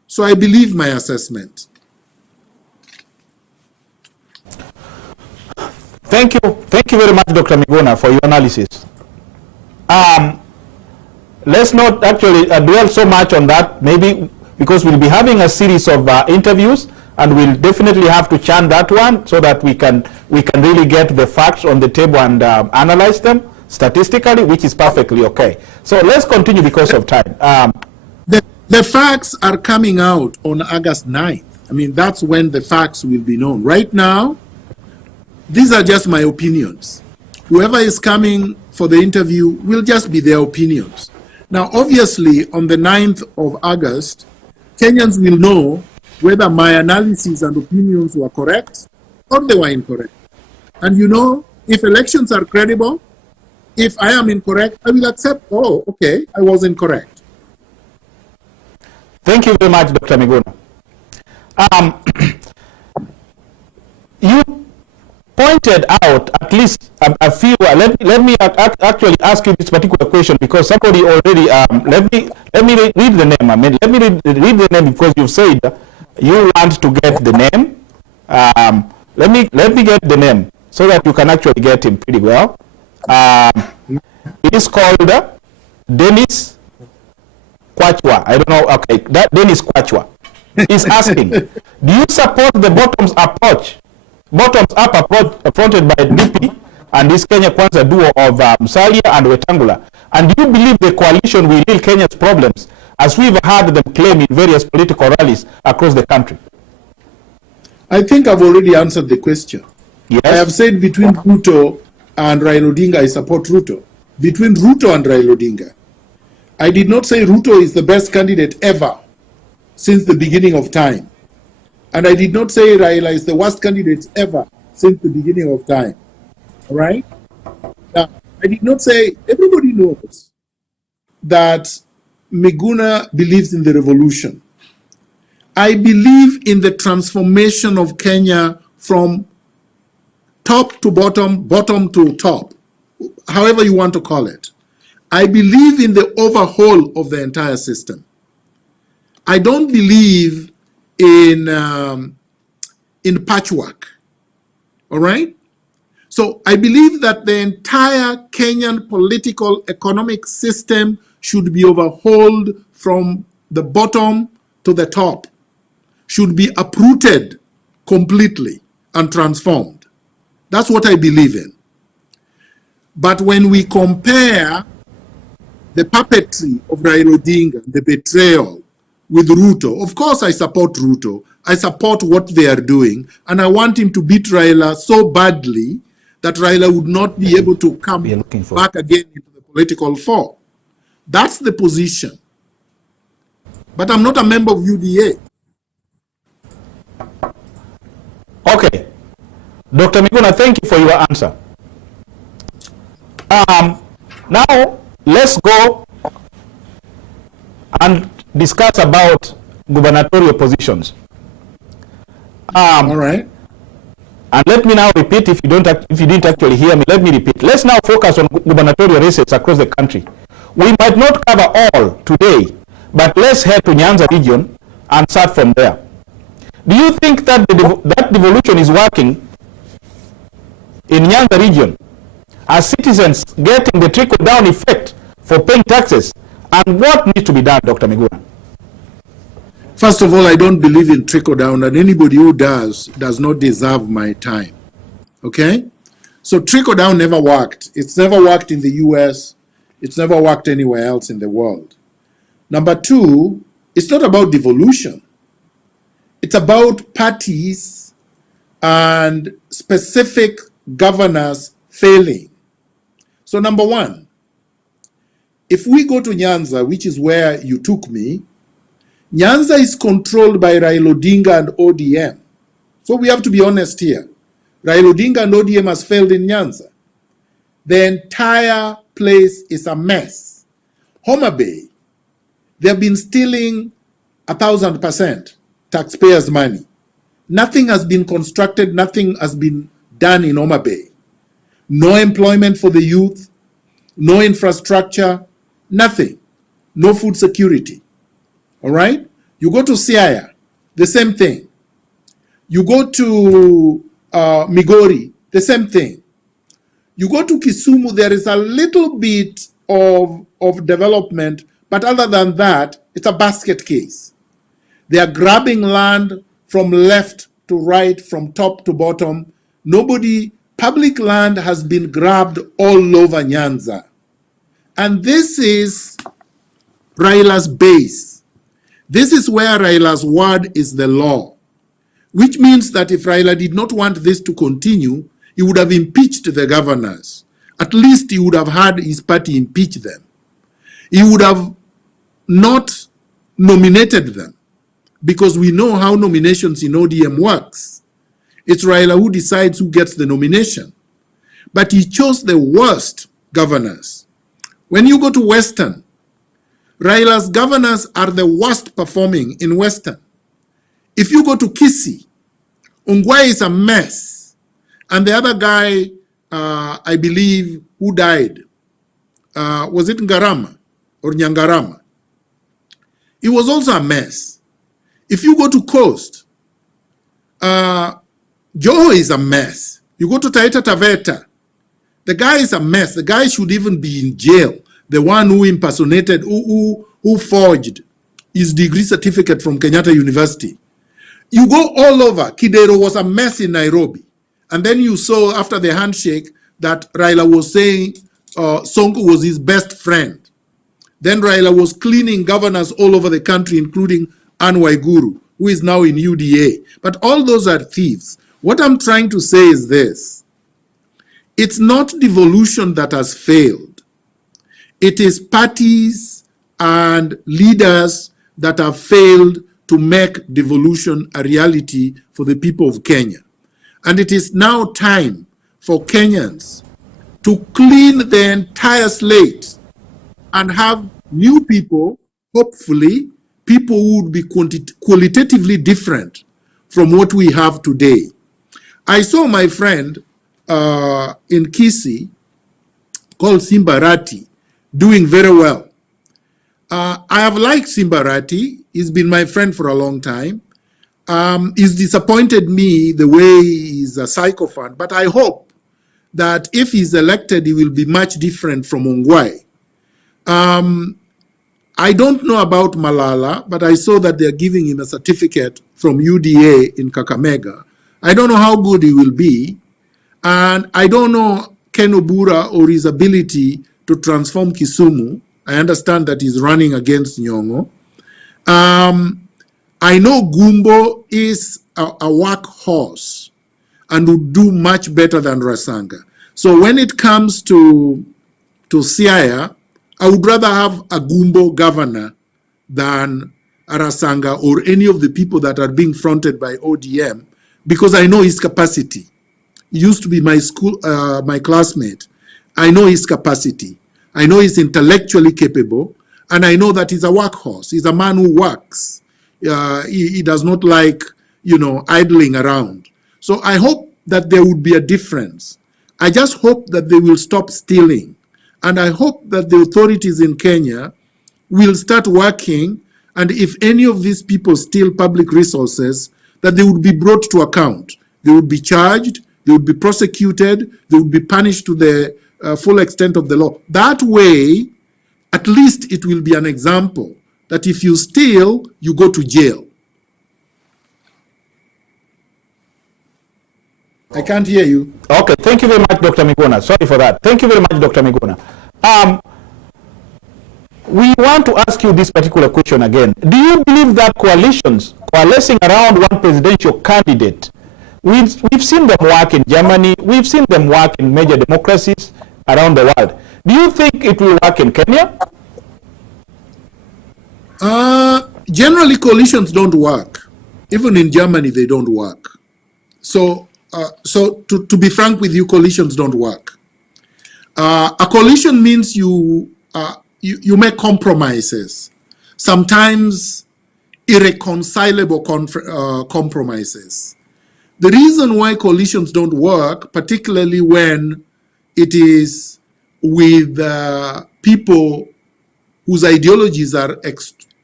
So I believe my assessment. Thank you very much, Dr. Miguna, for your analysis. Let's not actually dwell so much on that, maybe because we'll be having a series of interviews, and we'll definitely have to chant that one so that we can really get the facts on the table and analyze them statistically, which is perfectly okay. So let's continue because of time. The facts are coming out on August 9th. I mean, that's when the facts will be known. Right now, these are just my opinions. Whoever is coming for the interview will just be their opinions. Now, obviously, on the 9th of August, Kenyans will know whether my analysis and opinions were correct or they were incorrect. And you know, if elections are credible, if I am incorrect, I will accept, oh, okay, I was incorrect. Thank you very much, Dr. Miguna. You pointed out at least a few. Let me actually ask you this particular question, because somebody already. Let me read the name. I mean, let me read the name, because you said you want to get the name. Let me get the name so that you can actually get him pretty well. It is called Dennis Kwachwa. I don't know. Okay, that Dennis Kwachwa is asking, do you support the bottoms-up approach affronted by DP and this Kenya Kwanza duo of Musalia and Wetangula? And do you believe the coalition will heal Kenya's problems, as we've heard them claim in various political rallies across the country? I think I've already answered the question. Yes. I have said between Ruto and Raila Odinga, I support Ruto. Between Ruto and Raila Odinga. I did not say Ruto is the best candidate ever since the beginning of time. And I did not say Raila is the worst candidate ever since the beginning of time. All right? Now, I did not say, everybody knows that Miguna believes in the revolution. I believe in the transformation of Kenya from top to bottom, bottom to top, however you want to call it. I believe in the overhaul of the entire system. I don't believe in patchwork. All right? So I believe that the entire Kenyan political economic system should be overhauled from the bottom to the top, should be uprooted completely and transformed. That's what I believe in. But when we compare the puppetry of Raila Odinga, the betrayal with Ruto, of course I support Ruto. I support what they are doing, and I want him to beat Raila so badly that Raila would not be able to come back again into the political fore. That's the position. But I'm not a member of UDA. Okay. Dr. Miguna, thank you for your answer. Now, let's go and discuss about gubernatorial positions. All right. And let me now repeat, if you didn't actually hear me, let me repeat. Let's now focus on gubernatorial races across the country. We might not cover all today, but let's head to Nyanza region and start from there. Do you think that that devolution is working in Nyanza region? Are citizens getting the trickle-down effect for paying taxes? And what needs to be done, Dr. Miguna? First of all, I don't believe in trickle-down, and anybody who does not deserve my time. Okay? So trickle-down never worked. It's never worked in the US. It's never worked anywhere else in the world. Number two, it's not about devolution. It's about parties and specific governors failing. So number one, if we go to Nyanza, which is where you took me, Nyanza is controlled by Raila Odinga and ODM. So we have to be honest here. Raila Odinga and ODM has failed in Nyanza. The entire place is a mess. Homa Bay, they've been stealing 1,000% taxpayers' money. Nothing has been constructed, nothing has been done in Homa Bay. No employment for the youth, no infrastructure, nothing. No food security. All right? You go to Siaya, the same thing. You go to Migori, the same thing. You go to Kisumu, there is a little bit of development, but other than that, it's a basket case. They are grabbing land from left to right, from top to bottom. Public land has been grabbed all over Nyanza. And this is Raila's base. This is where Raila's word is the law, which means that if Raila did not want this to continue, he would have impeached the governors. At least he would have had his party impeach them. He would have not nominated them, because we know how nominations in ODM works. It's Raila who decides who gets the nomination. But he chose the worst governors. When you go to Western, Raila's governors are the worst performing in Western. If you go to Kisii, Ongwae is a mess. And the other guy, I believe, who died, was it Ngarama or Nyangarama? It was also a mess. If you go to Coast, Joho is a mess. You go to Taita Taveta, the guy is a mess. The guy should even be in jail. The one who impersonated, who forged his degree certificate from Kenyatta University. You go all over. Kidero was a mess in Nairobi. And then you saw after the handshake that Raila was saying Sonko was his best friend. Then Raila was cleaning governors all over the country, including Anne Waiguru, who is now in UDA. But all those are thieves. What I'm trying to say is this. It's not devolution that has failed. It is parties and leaders that have failed to make devolution a reality for the people of Kenya. And it is now time for Kenyans to clean the entire slate and have new people, hopefully, people who would be qualitatively different from what we have today. I saw my friend in Kisii called Simbarati doing very well. I have liked Simbarati. He's been my friend for a long time. He's disappointed me the way he's a sycophant, but I hope that if he's elected, he will be much different from Ongwae. I don't know about Malala, but I saw that they're giving him a certificate from UDA in Kakamega. I don't know how good he will be, and I don't know Ken Obura or his ability to transform Kisumu. I understand that he's running against Nyong'o. I know Gumbo is a workhorse and would do much better than Rasanga. So when it comes to Siaya, I would rather have a Gumbo governor than a Rasanga or any of the people that are being fronted by ODM, because I know his capacity. He used to be my my classmate. I know his capacity. I know he's intellectually capable, and I know that he's a workhorse. He's a man who works. He does not like, idling around. So I hope that there would be a difference. I just hope that they will stop stealing. And I hope that the authorities in Kenya will start working, and if any of these people steal public resources, that they would be brought to account. They would be charged, they would be prosecuted, they would be punished to the full extent of the law. That way, at least it will be an example that if you steal, you go to jail. I can't hear you. Okay, thank you very much, Dr. Miguna. Sorry for that. Thank you very much, Dr. Miguna. We want to ask you this particular question again. Do you believe that coalitions coalescing around one presidential candidate, we've seen them work in Germany, we've seen them work in major democracies around the world. Do you think it will work in Kenya? Generally, coalitions don't work. Even in Germany, they don't work. So to be frank with you, coalitions don't work. A coalition means you make compromises, sometimes irreconcilable compromises. The reason why coalitions don't work, particularly when it is with people whose ideologies are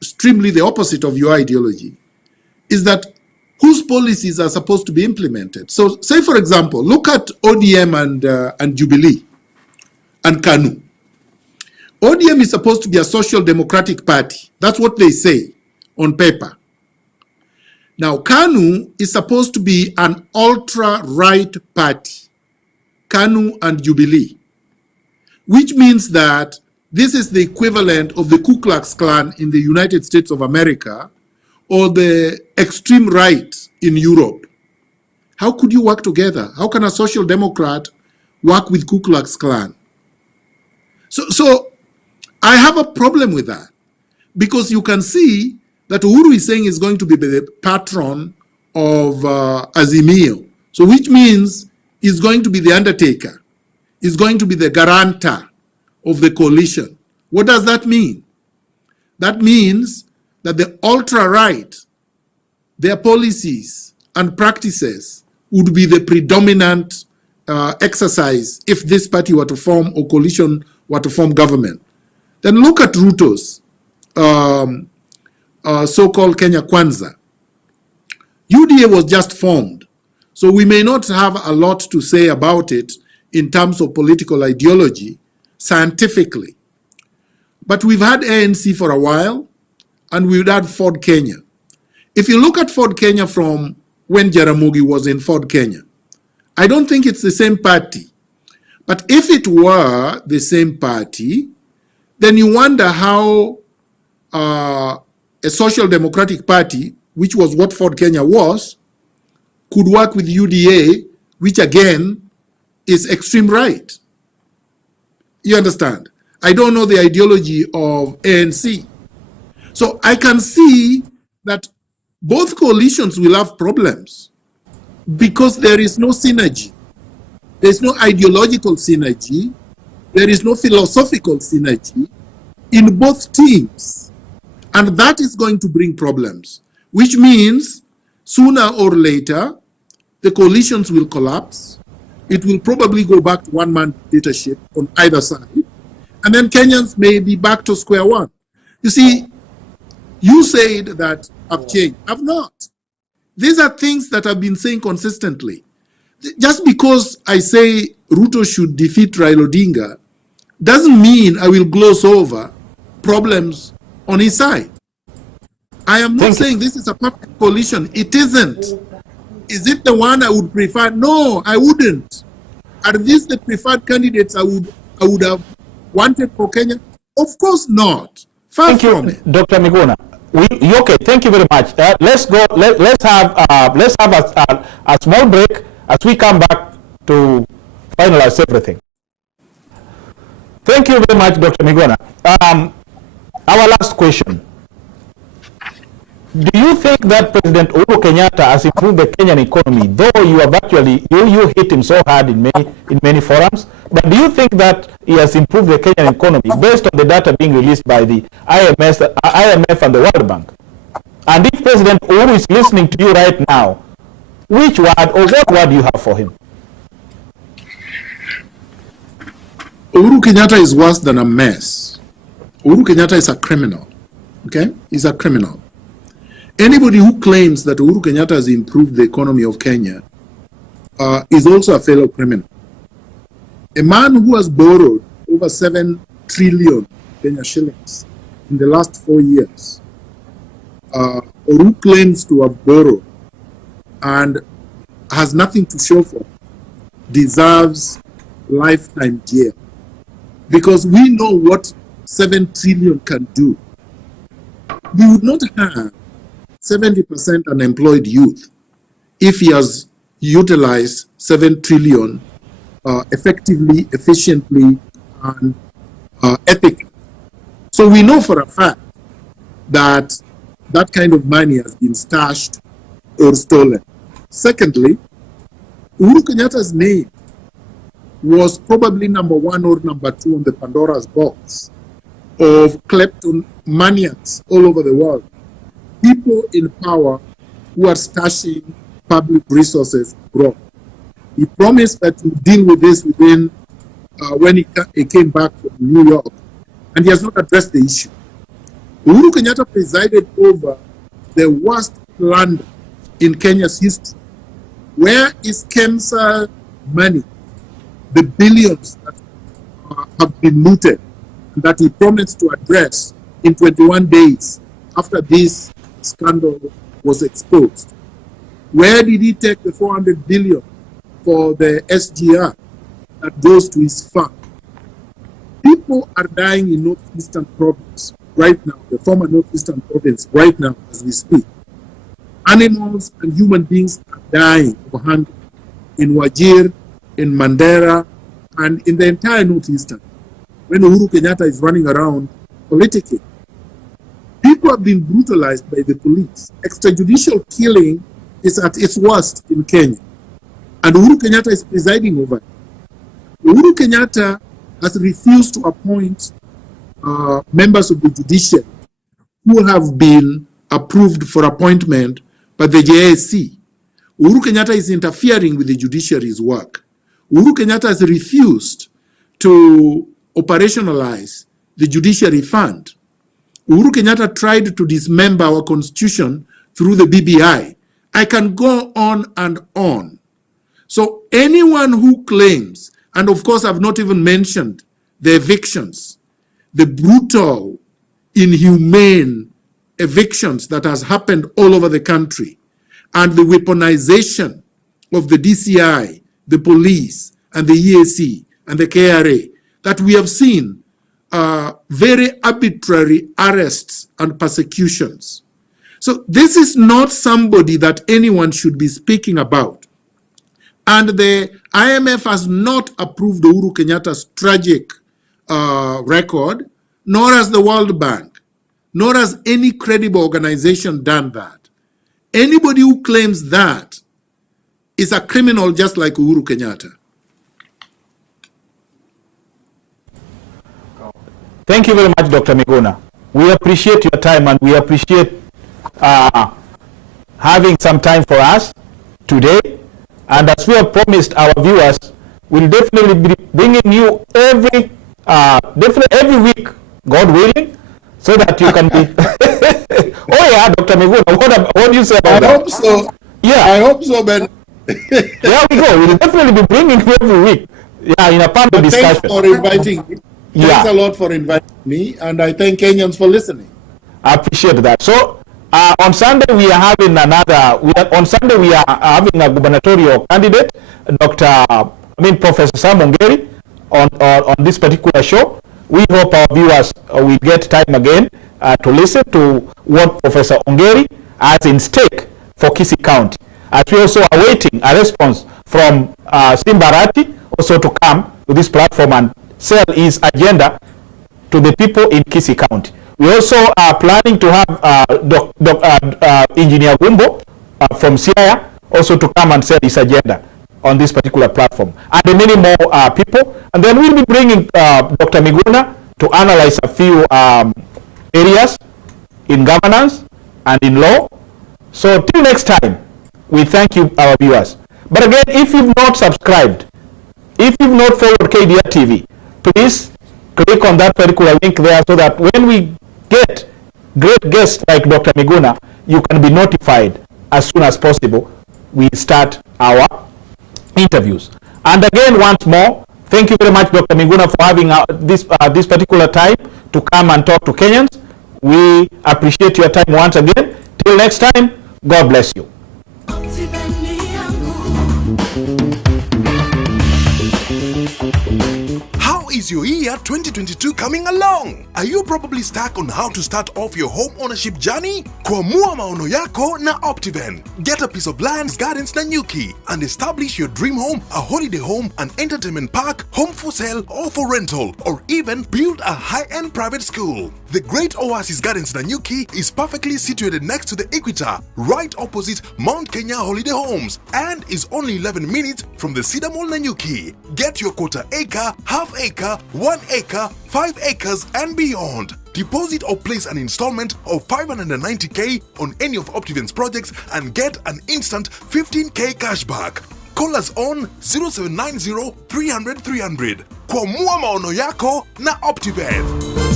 extremely the opposite of your ideology, is that whose policies are supposed to be implemented. So say, for example, look at ODM and Jubilee and KANU. ODM is supposed to be a social democratic party. That's what they say on paper. Now, KANU is supposed to be an ultra-right party, KANU and Jubilee, which means that this is the equivalent of the Ku Klux Klan in the United States of America or the extreme right in Europe. How could you work together? How can a social democrat work with Ku Klux Klan? So I have a problem with that, because you can see that Uhuru is saying is going to be the patron of Azimio. So which means he's going to be the undertaker. He's going to be the guarantor of the coalition. What does that mean? That means that the ultra-right, their policies and practices would be the predominant exercise if this party were to form, or coalition were to form government. Then look at Ruto's so-called Kenya Kwanza. UDA was just formed, so we may not have a lot to say about it in terms of political ideology, scientifically. But we've had ANC for a while, and we've had Ford Kenya. If you look at Ford Kenya from when Jaramogi was in Ford Kenya, I don't think it's the same party. But if it were the same party, then you wonder how a social democratic party, which was what Ford Kenya was, could work with UDA, which again is extreme right. You understand? I don't know the ideology of ANC. So I can see that both coalitions will have problems because there is no synergy. There's no ideological synergy. There is no philosophical synergy in both teams. And that is going to bring problems, which means sooner or later, the coalitions will collapse. It will probably go back to one-man dictatorship on either side. And then Kenyans may be back to square one. You see, you said that I've changed. I've not. These are things that I've been saying consistently. Just because I say Ruto should defeat Raila Odinga doesn't mean I will gloss over problems on his side. I am not saying this is a perfect coalition. It isn't. Is it the one I would prefer? No, I wouldn't. Are these the preferred candidates I would have wanted for Kenya? Of course not. Far from it. Dr. Miguna. Okay, thank you very much. Let's go. Let's have a small break as we come back to finalize everything. Thank you very much, Dr. Miguna. Our last question. Do you think that President Uhuru Kenyatta has improved the Kenyan economy, though you have actually, you hit him so hard in many forums, but do you think that he has improved the Kenyan economy based on the data being released by the IMF and the World Bank? And if President Uhuru is listening to you right now, which word or what word do you have for him? Uhuru Kenyatta is worse than a mess. Uhuru Kenyatta is a criminal. Okay? He's a criminal. Anybody who claims that Uhuru Kenyatta has improved the economy of Kenya is also a fellow criminal. A man who has borrowed over 7 trillion Kenya shillings in the last 4 years, or who claims to have borrowed and has nothing to show for it, deserves lifetime jail. Because we know what 7 trillion can do. We would not have 70% unemployed youth if he has utilized 7 trillion effectively, efficiently, and ethically. So we know for a fact that that kind of money has been stashed or stolen. Secondly, Uhuru Kenyatta's name was probably number 1 or number 2 on the Pandora's box of kleptomaniacs all over the world. People in power who are stashing public resources abroad. He promised that he would deal with this within when he came back from New York, and he has not addressed the issue. Uhuru Kenyatta presided over the worst plunder in Kenya's history. Where is KEMSA money, the billions that have been looted and that he promised to address in 21 days after this scandal was exposed? Where did he take the 400 billion for the SGR that goes to his farm? People are dying in Northeastern Province right now, the former Northeastern Province right now as we speak. Animals and human beings are dying of hunger in Wajir, in Mandera, and in the entire Northeastern. When Uhuru Kenyatta is running around politicking, people have been brutalized by the police. Extrajudicial killing is at its worst in Kenya, and Uhuru Kenyatta is presiding over it. Uhuru Kenyatta has refused to appoint members of the judiciary who have been approved for appointment by the JSC. Uhuru Kenyatta is interfering with the judiciary's work. Uhuru Kenyatta has refused to operationalize the judiciary fund. Uhuru Kenyatta tried to dismember our constitution through the BBI. I can go on and on. So anyone who claims, and of course I've not even mentioned the evictions, the brutal, inhumane evictions that has happened all over the country, and the weaponization of the DCI, the police, and the EAC, and the KRA, that we have seen very arbitrary arrests and persecutions. So this is not somebody that anyone should be speaking about. And the IMF has not approved Uhuru Kenyatta's tragic record, nor has the World Bank, nor has any credible organization done that. Anybody who claims that is a criminal just like Uhuru Kenyatta. Thank you very much, Dr. Miguna. We appreciate your time, and we appreciate having some time for us today. And as we have promised our viewers, we'll definitely be bringing you every week, God willing, so that you can be. Oh yeah, Dr. Miguna, what do you say about that? I hope so. Yeah, I hope so, Ben. There we go. We'll definitely be bringing you every week. Yeah, in a panel discussion. Thanks for inviting me. Thanks a lot for inviting me, and I thank Kenyans for listening. I appreciate that. So on Sunday we are having having a gubernatorial candidate, Professor Sam Ongeri, on this particular show. We hope our viewers will get time again to listen to what Professor Ongeri has in stake for Kisii County. As we also are awaiting a response from Simbarati also to come to this platform and sell his agenda to the people in Kisii County. We also are planning to have Engineer Gumbo from Siaya also to come and sell his agenda on this particular platform, and many more people. And then we'll be bringing Dr. Miguna to analyze a few areas in governance and in law. So till next time, we thank you, our viewers. But again, if you've not subscribed, if you've not followed KDR TV, please click on that particular link there so that when we get great guests like Dr. Miguna, you can be notified as soon as possible we start our interviews. And again, once more, thank you very much, Dr. Miguna, for having this particular time to come and talk to Kenyans. We appreciate your time once again. Till next time, God bless you. How is your year 2022 coming along? Are you probably stuck on how to start off your home ownership journey? Kwamua maono yako na Optiven. Get a piece of land, gardens Nanyuki, and establish your dream home, a holiday home, an entertainment park, home for sale or for rental, or even build a high-end private school. The Great Oasis Gardens Nanyuki is perfectly situated next to the equator, right opposite Mount Kenya Holiday Homes, and is only 11 minutes from the Cedar Mall Nanyuki. Get your quarter acre, half acre, 1 acre, 5 acres and beyond. Deposit or place an installment of 590k on any of Optiven's projects and get an instant 15k cashback. Call us on 0790 300 300. Kwamua maono yako na Optiven.